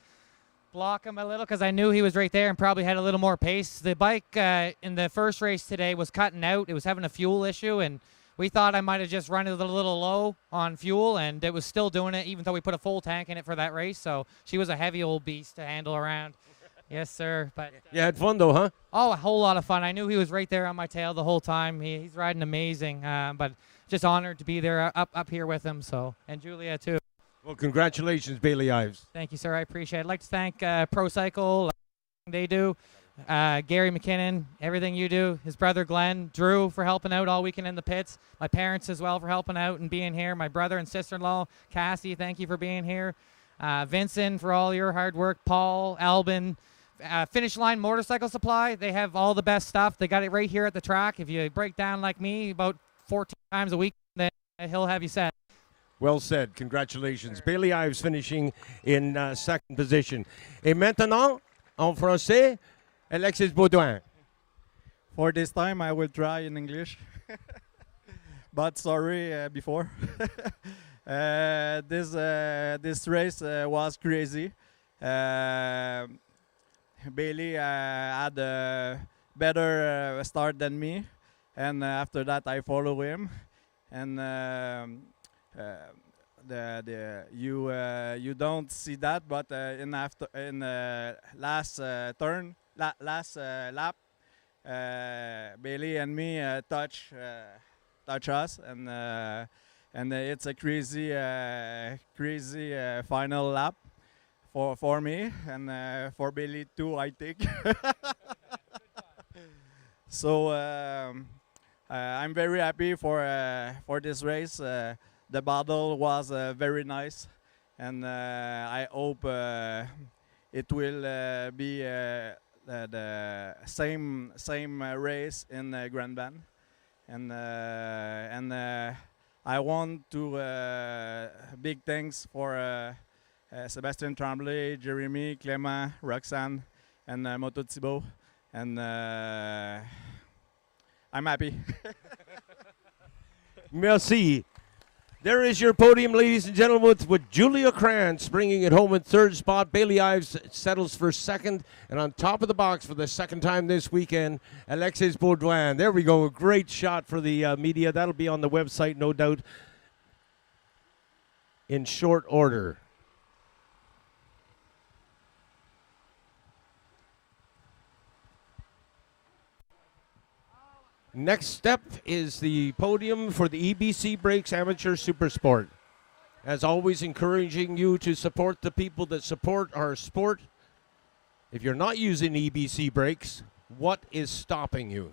block him a little because I knew he was right there and probably had a little more pace. The bike in the first race today was cutting out. It was having a fuel issue, and we thought I might have just run it a little low on fuel, and it was still doing it even though we put a full tank in it for that race. So she was a heavy old beast to handle around. Yes, sir. But you had fun, though, huh? Oh, a whole lot of fun. I knew he was right there on my tail the whole time. He's riding amazing, but just honored to be there up here with him. So, and Julia, too. Well, congratulations, Bailey Ives. Thank you, sir. I appreciate it. I'd like to thank Pro Cycle, they do, Gary McKinnon, everything you do, his brother Glenn, Drew for helping out all weekend in the pits, my parents as well for helping out and being here, my brother and sister-in-law, Cassie, thank you for being here, Vincent for all your hard work, Paul, Albin, Finish Line Motorcycle Supply, they have all the best stuff. They got it right here at the track. If you break down like me about 14 times a week, then he'll have you set. Well said. Congratulations. Bailey Ives finishing in second position. Et maintenant, en français, Alexis Baudouin. For this time, I will try in English. But sorry before. This race was crazy. Bailey had a better start than me, and after that I follow him, and you don't see that, but in last lap, Bailey and me touch us, and it's a crazy final lap for me and for Bailey too, I think. So I'm very happy for this race. The battle was very nice, and I hope it will be the same race in Grand Band, and I want to big thanks for Sébastien Tremblay, Jeremy, Clément, Roxanne, and Moto Thibault, and I'm happy. Merci. There is your podium, ladies and gentlemen, with Julia Kranz bringing it home in third spot. Bailey Ives settles for second, and on top of the box for the second time this weekend, Alexis Baudouin. There we go, a great shot for the media. That'll be on the website, no doubt, in short order. Next step is the podium for the EBC Brakes Amateur Supersport. As always, encouraging you to support the people that support our sport. If you're not using EBC brakes, What is stopping you?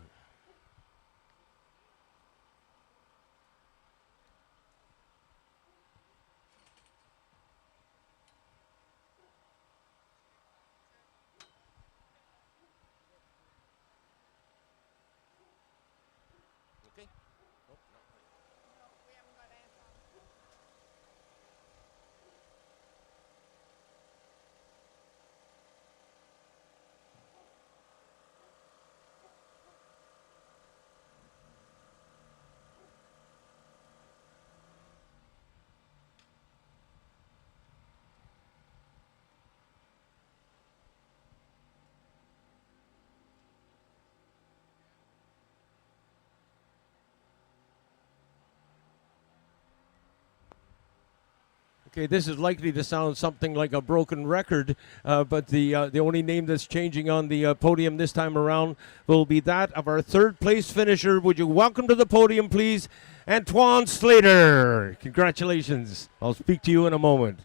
Okay, this is likely to sound something like a broken record, but the only name that's changing on the podium this time around will be that of our third place finisher. Would you welcome to the podium, please, Antoine Slater. Congratulations. I'll speak to you in a moment.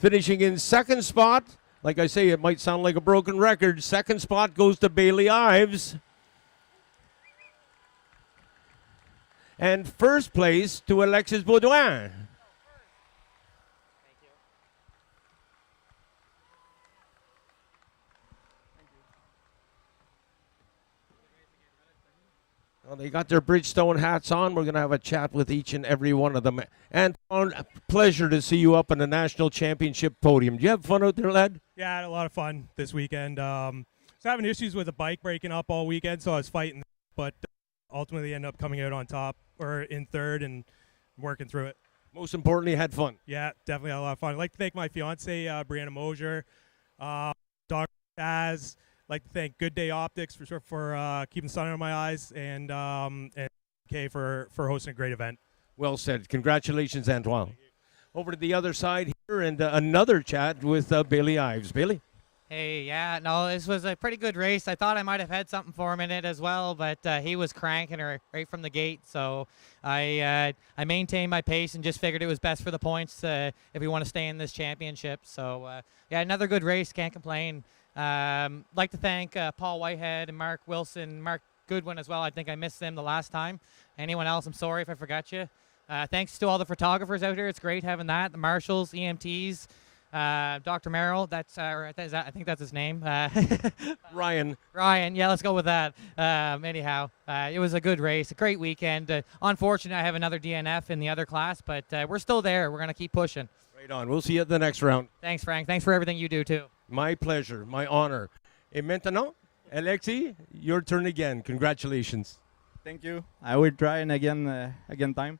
Finishing in second spot, like I say, it might sound like a broken record. Second spot goes to Bailey Ives. And first place to Alexis Baudouin. Well, they got their Bridgestone hats on. We're going to have a chat with each and every one of them. Antoine, pleasure to see you up on the national championship podium. Do you have fun out there, lad? Yeah, I had a lot of fun this weekend. I was having issues with the bike breaking up all weekend, so I was fighting, but ultimately ended up coming out on top or in third and working through it. Most importantly, had fun. Yeah, definitely had a lot of fun. I'd like to thank my fiance, Brianna Mosier, Dr. Taz. Like to thank Good Day Optics for keeping the sun out of my eyes, and Kay for hosting a great event. Well said. Congratulations, Antoine. Over to the other side here, and another chat with Bailey Ives. Bailey? Hey, yeah, no, this was a pretty good race. I thought I might have had something for him in it as well, but he was cranking her right from the gate. So I maintained my pace and just figured it was best for the points if we want to stay in this championship. So yeah, another good race. Can't complain. Like to thank Paul Whitehead and Mark Wilson, Mark Goodwin as well. I think I missed them the last time. Anyone else, I'm sorry if I forgot you. Thanks to all the photographers out here. It's great having that. The marshals, EMTs, Dr. Merrill. I think that's his name. Ryan. Ryan. Yeah, let's go with that. Anyhow, it was a good race, a great weekend. Unfortunately, I have another DNF in the other class, but we're still there. We're going to keep pushing. Right on. We'll see you at the next round. Thanks, Frank. Thanks for everything you do, too. My pleasure. My honor. Et maintenant, Alexis, your turn again. Congratulations. Thank you. I will try and again time.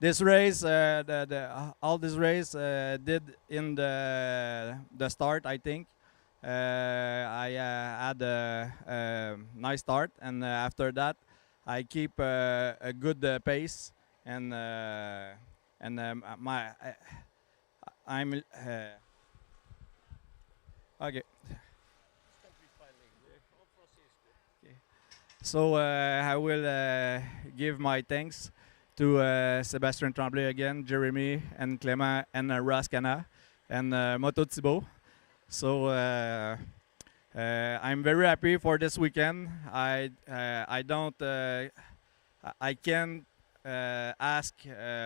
This race, all this race did in the start. I think I had a nice start, and after that, I keep a good pace, and I'm okay. So I will give my thanks to Sébastien Tremblay again, Jeremy and Clément and Ross Cana and Moto Thibault. So I'm very happy for this weekend. I can't ask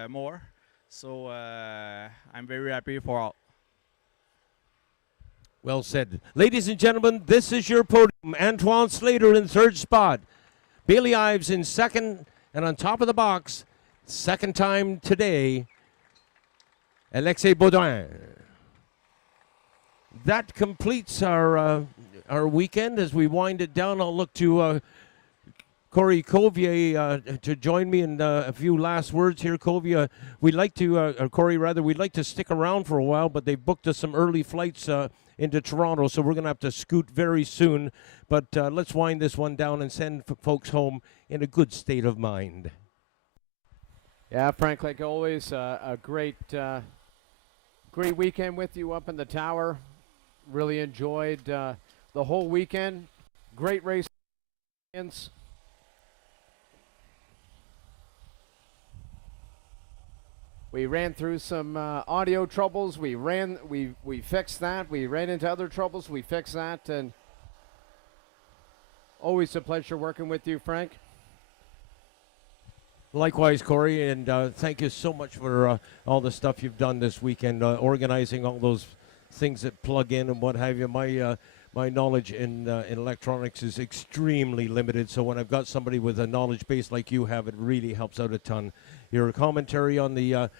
more. So I'm very happy for all. Well said. Ladies and gentlemen, this is your podium. Antoine Slater in third spot. Bailey Ives in second, and on top of the box, second time today, Alexis Baudouin. That completes our weekend. As we wind it down, I'll look to Corey Covier to join me in a few last words here. Covier, we'd like to, Corey rather, we'd like to stick around for a while, but they've booked us some early flights into Toronto, so we're going to have to scoot very soon. But let's wind this one down and send folks home in a good state of mind. Yeah, Frank, like always, a great weekend with you up in the tower. Really enjoyed the whole weekend. Great race. We ran through some audio troubles. We fixed that. We ran into other troubles. We fixed that, and always a pleasure working with you, Frank. Likewise, Corey, and thank you so much for all the stuff you've done this weekend, organizing all those things that plug in and what have you. My knowledge in electronics is extremely limited, so when I've got somebody with a knowledge base like you have, it really helps out a ton. Your commentary on the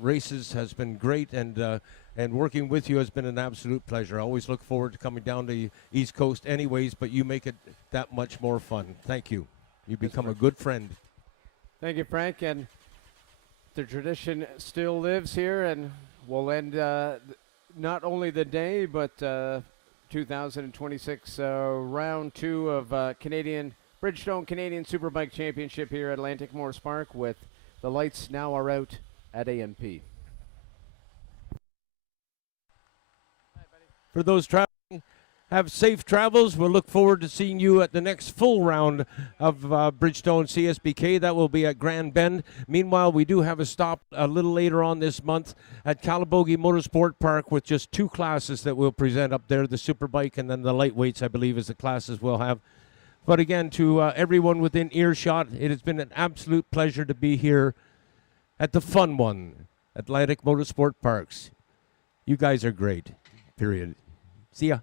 races has been great, and working with you has been an absolute pleasure. I always look forward to coming down to the East Coast anyways, but you make it that much more fun. Thank you. You become a good friend. Thank you, Frank, and the tradition still lives here, and we'll end not only the day, but 2026 round 2 of Bridgestone Canadian Superbike Championship here at Atlantic Morris Park, with the lights now are out at AMP. For those traveling, have safe travels. We'll look forward to seeing you at the next full round of Bridgestone CSBK. That will be at Grand Bend. Meanwhile, we do have a stop a little later on this month at Calabogie Motorsport Park with just 2 classes that we'll present up there, the Superbike and then the lightweights, I believe, is the classes we'll have. But again, to everyone within earshot, it has been an absolute pleasure to be here at the fun one, Atlantic Motorsport Parks. You guys are great, period. See ya.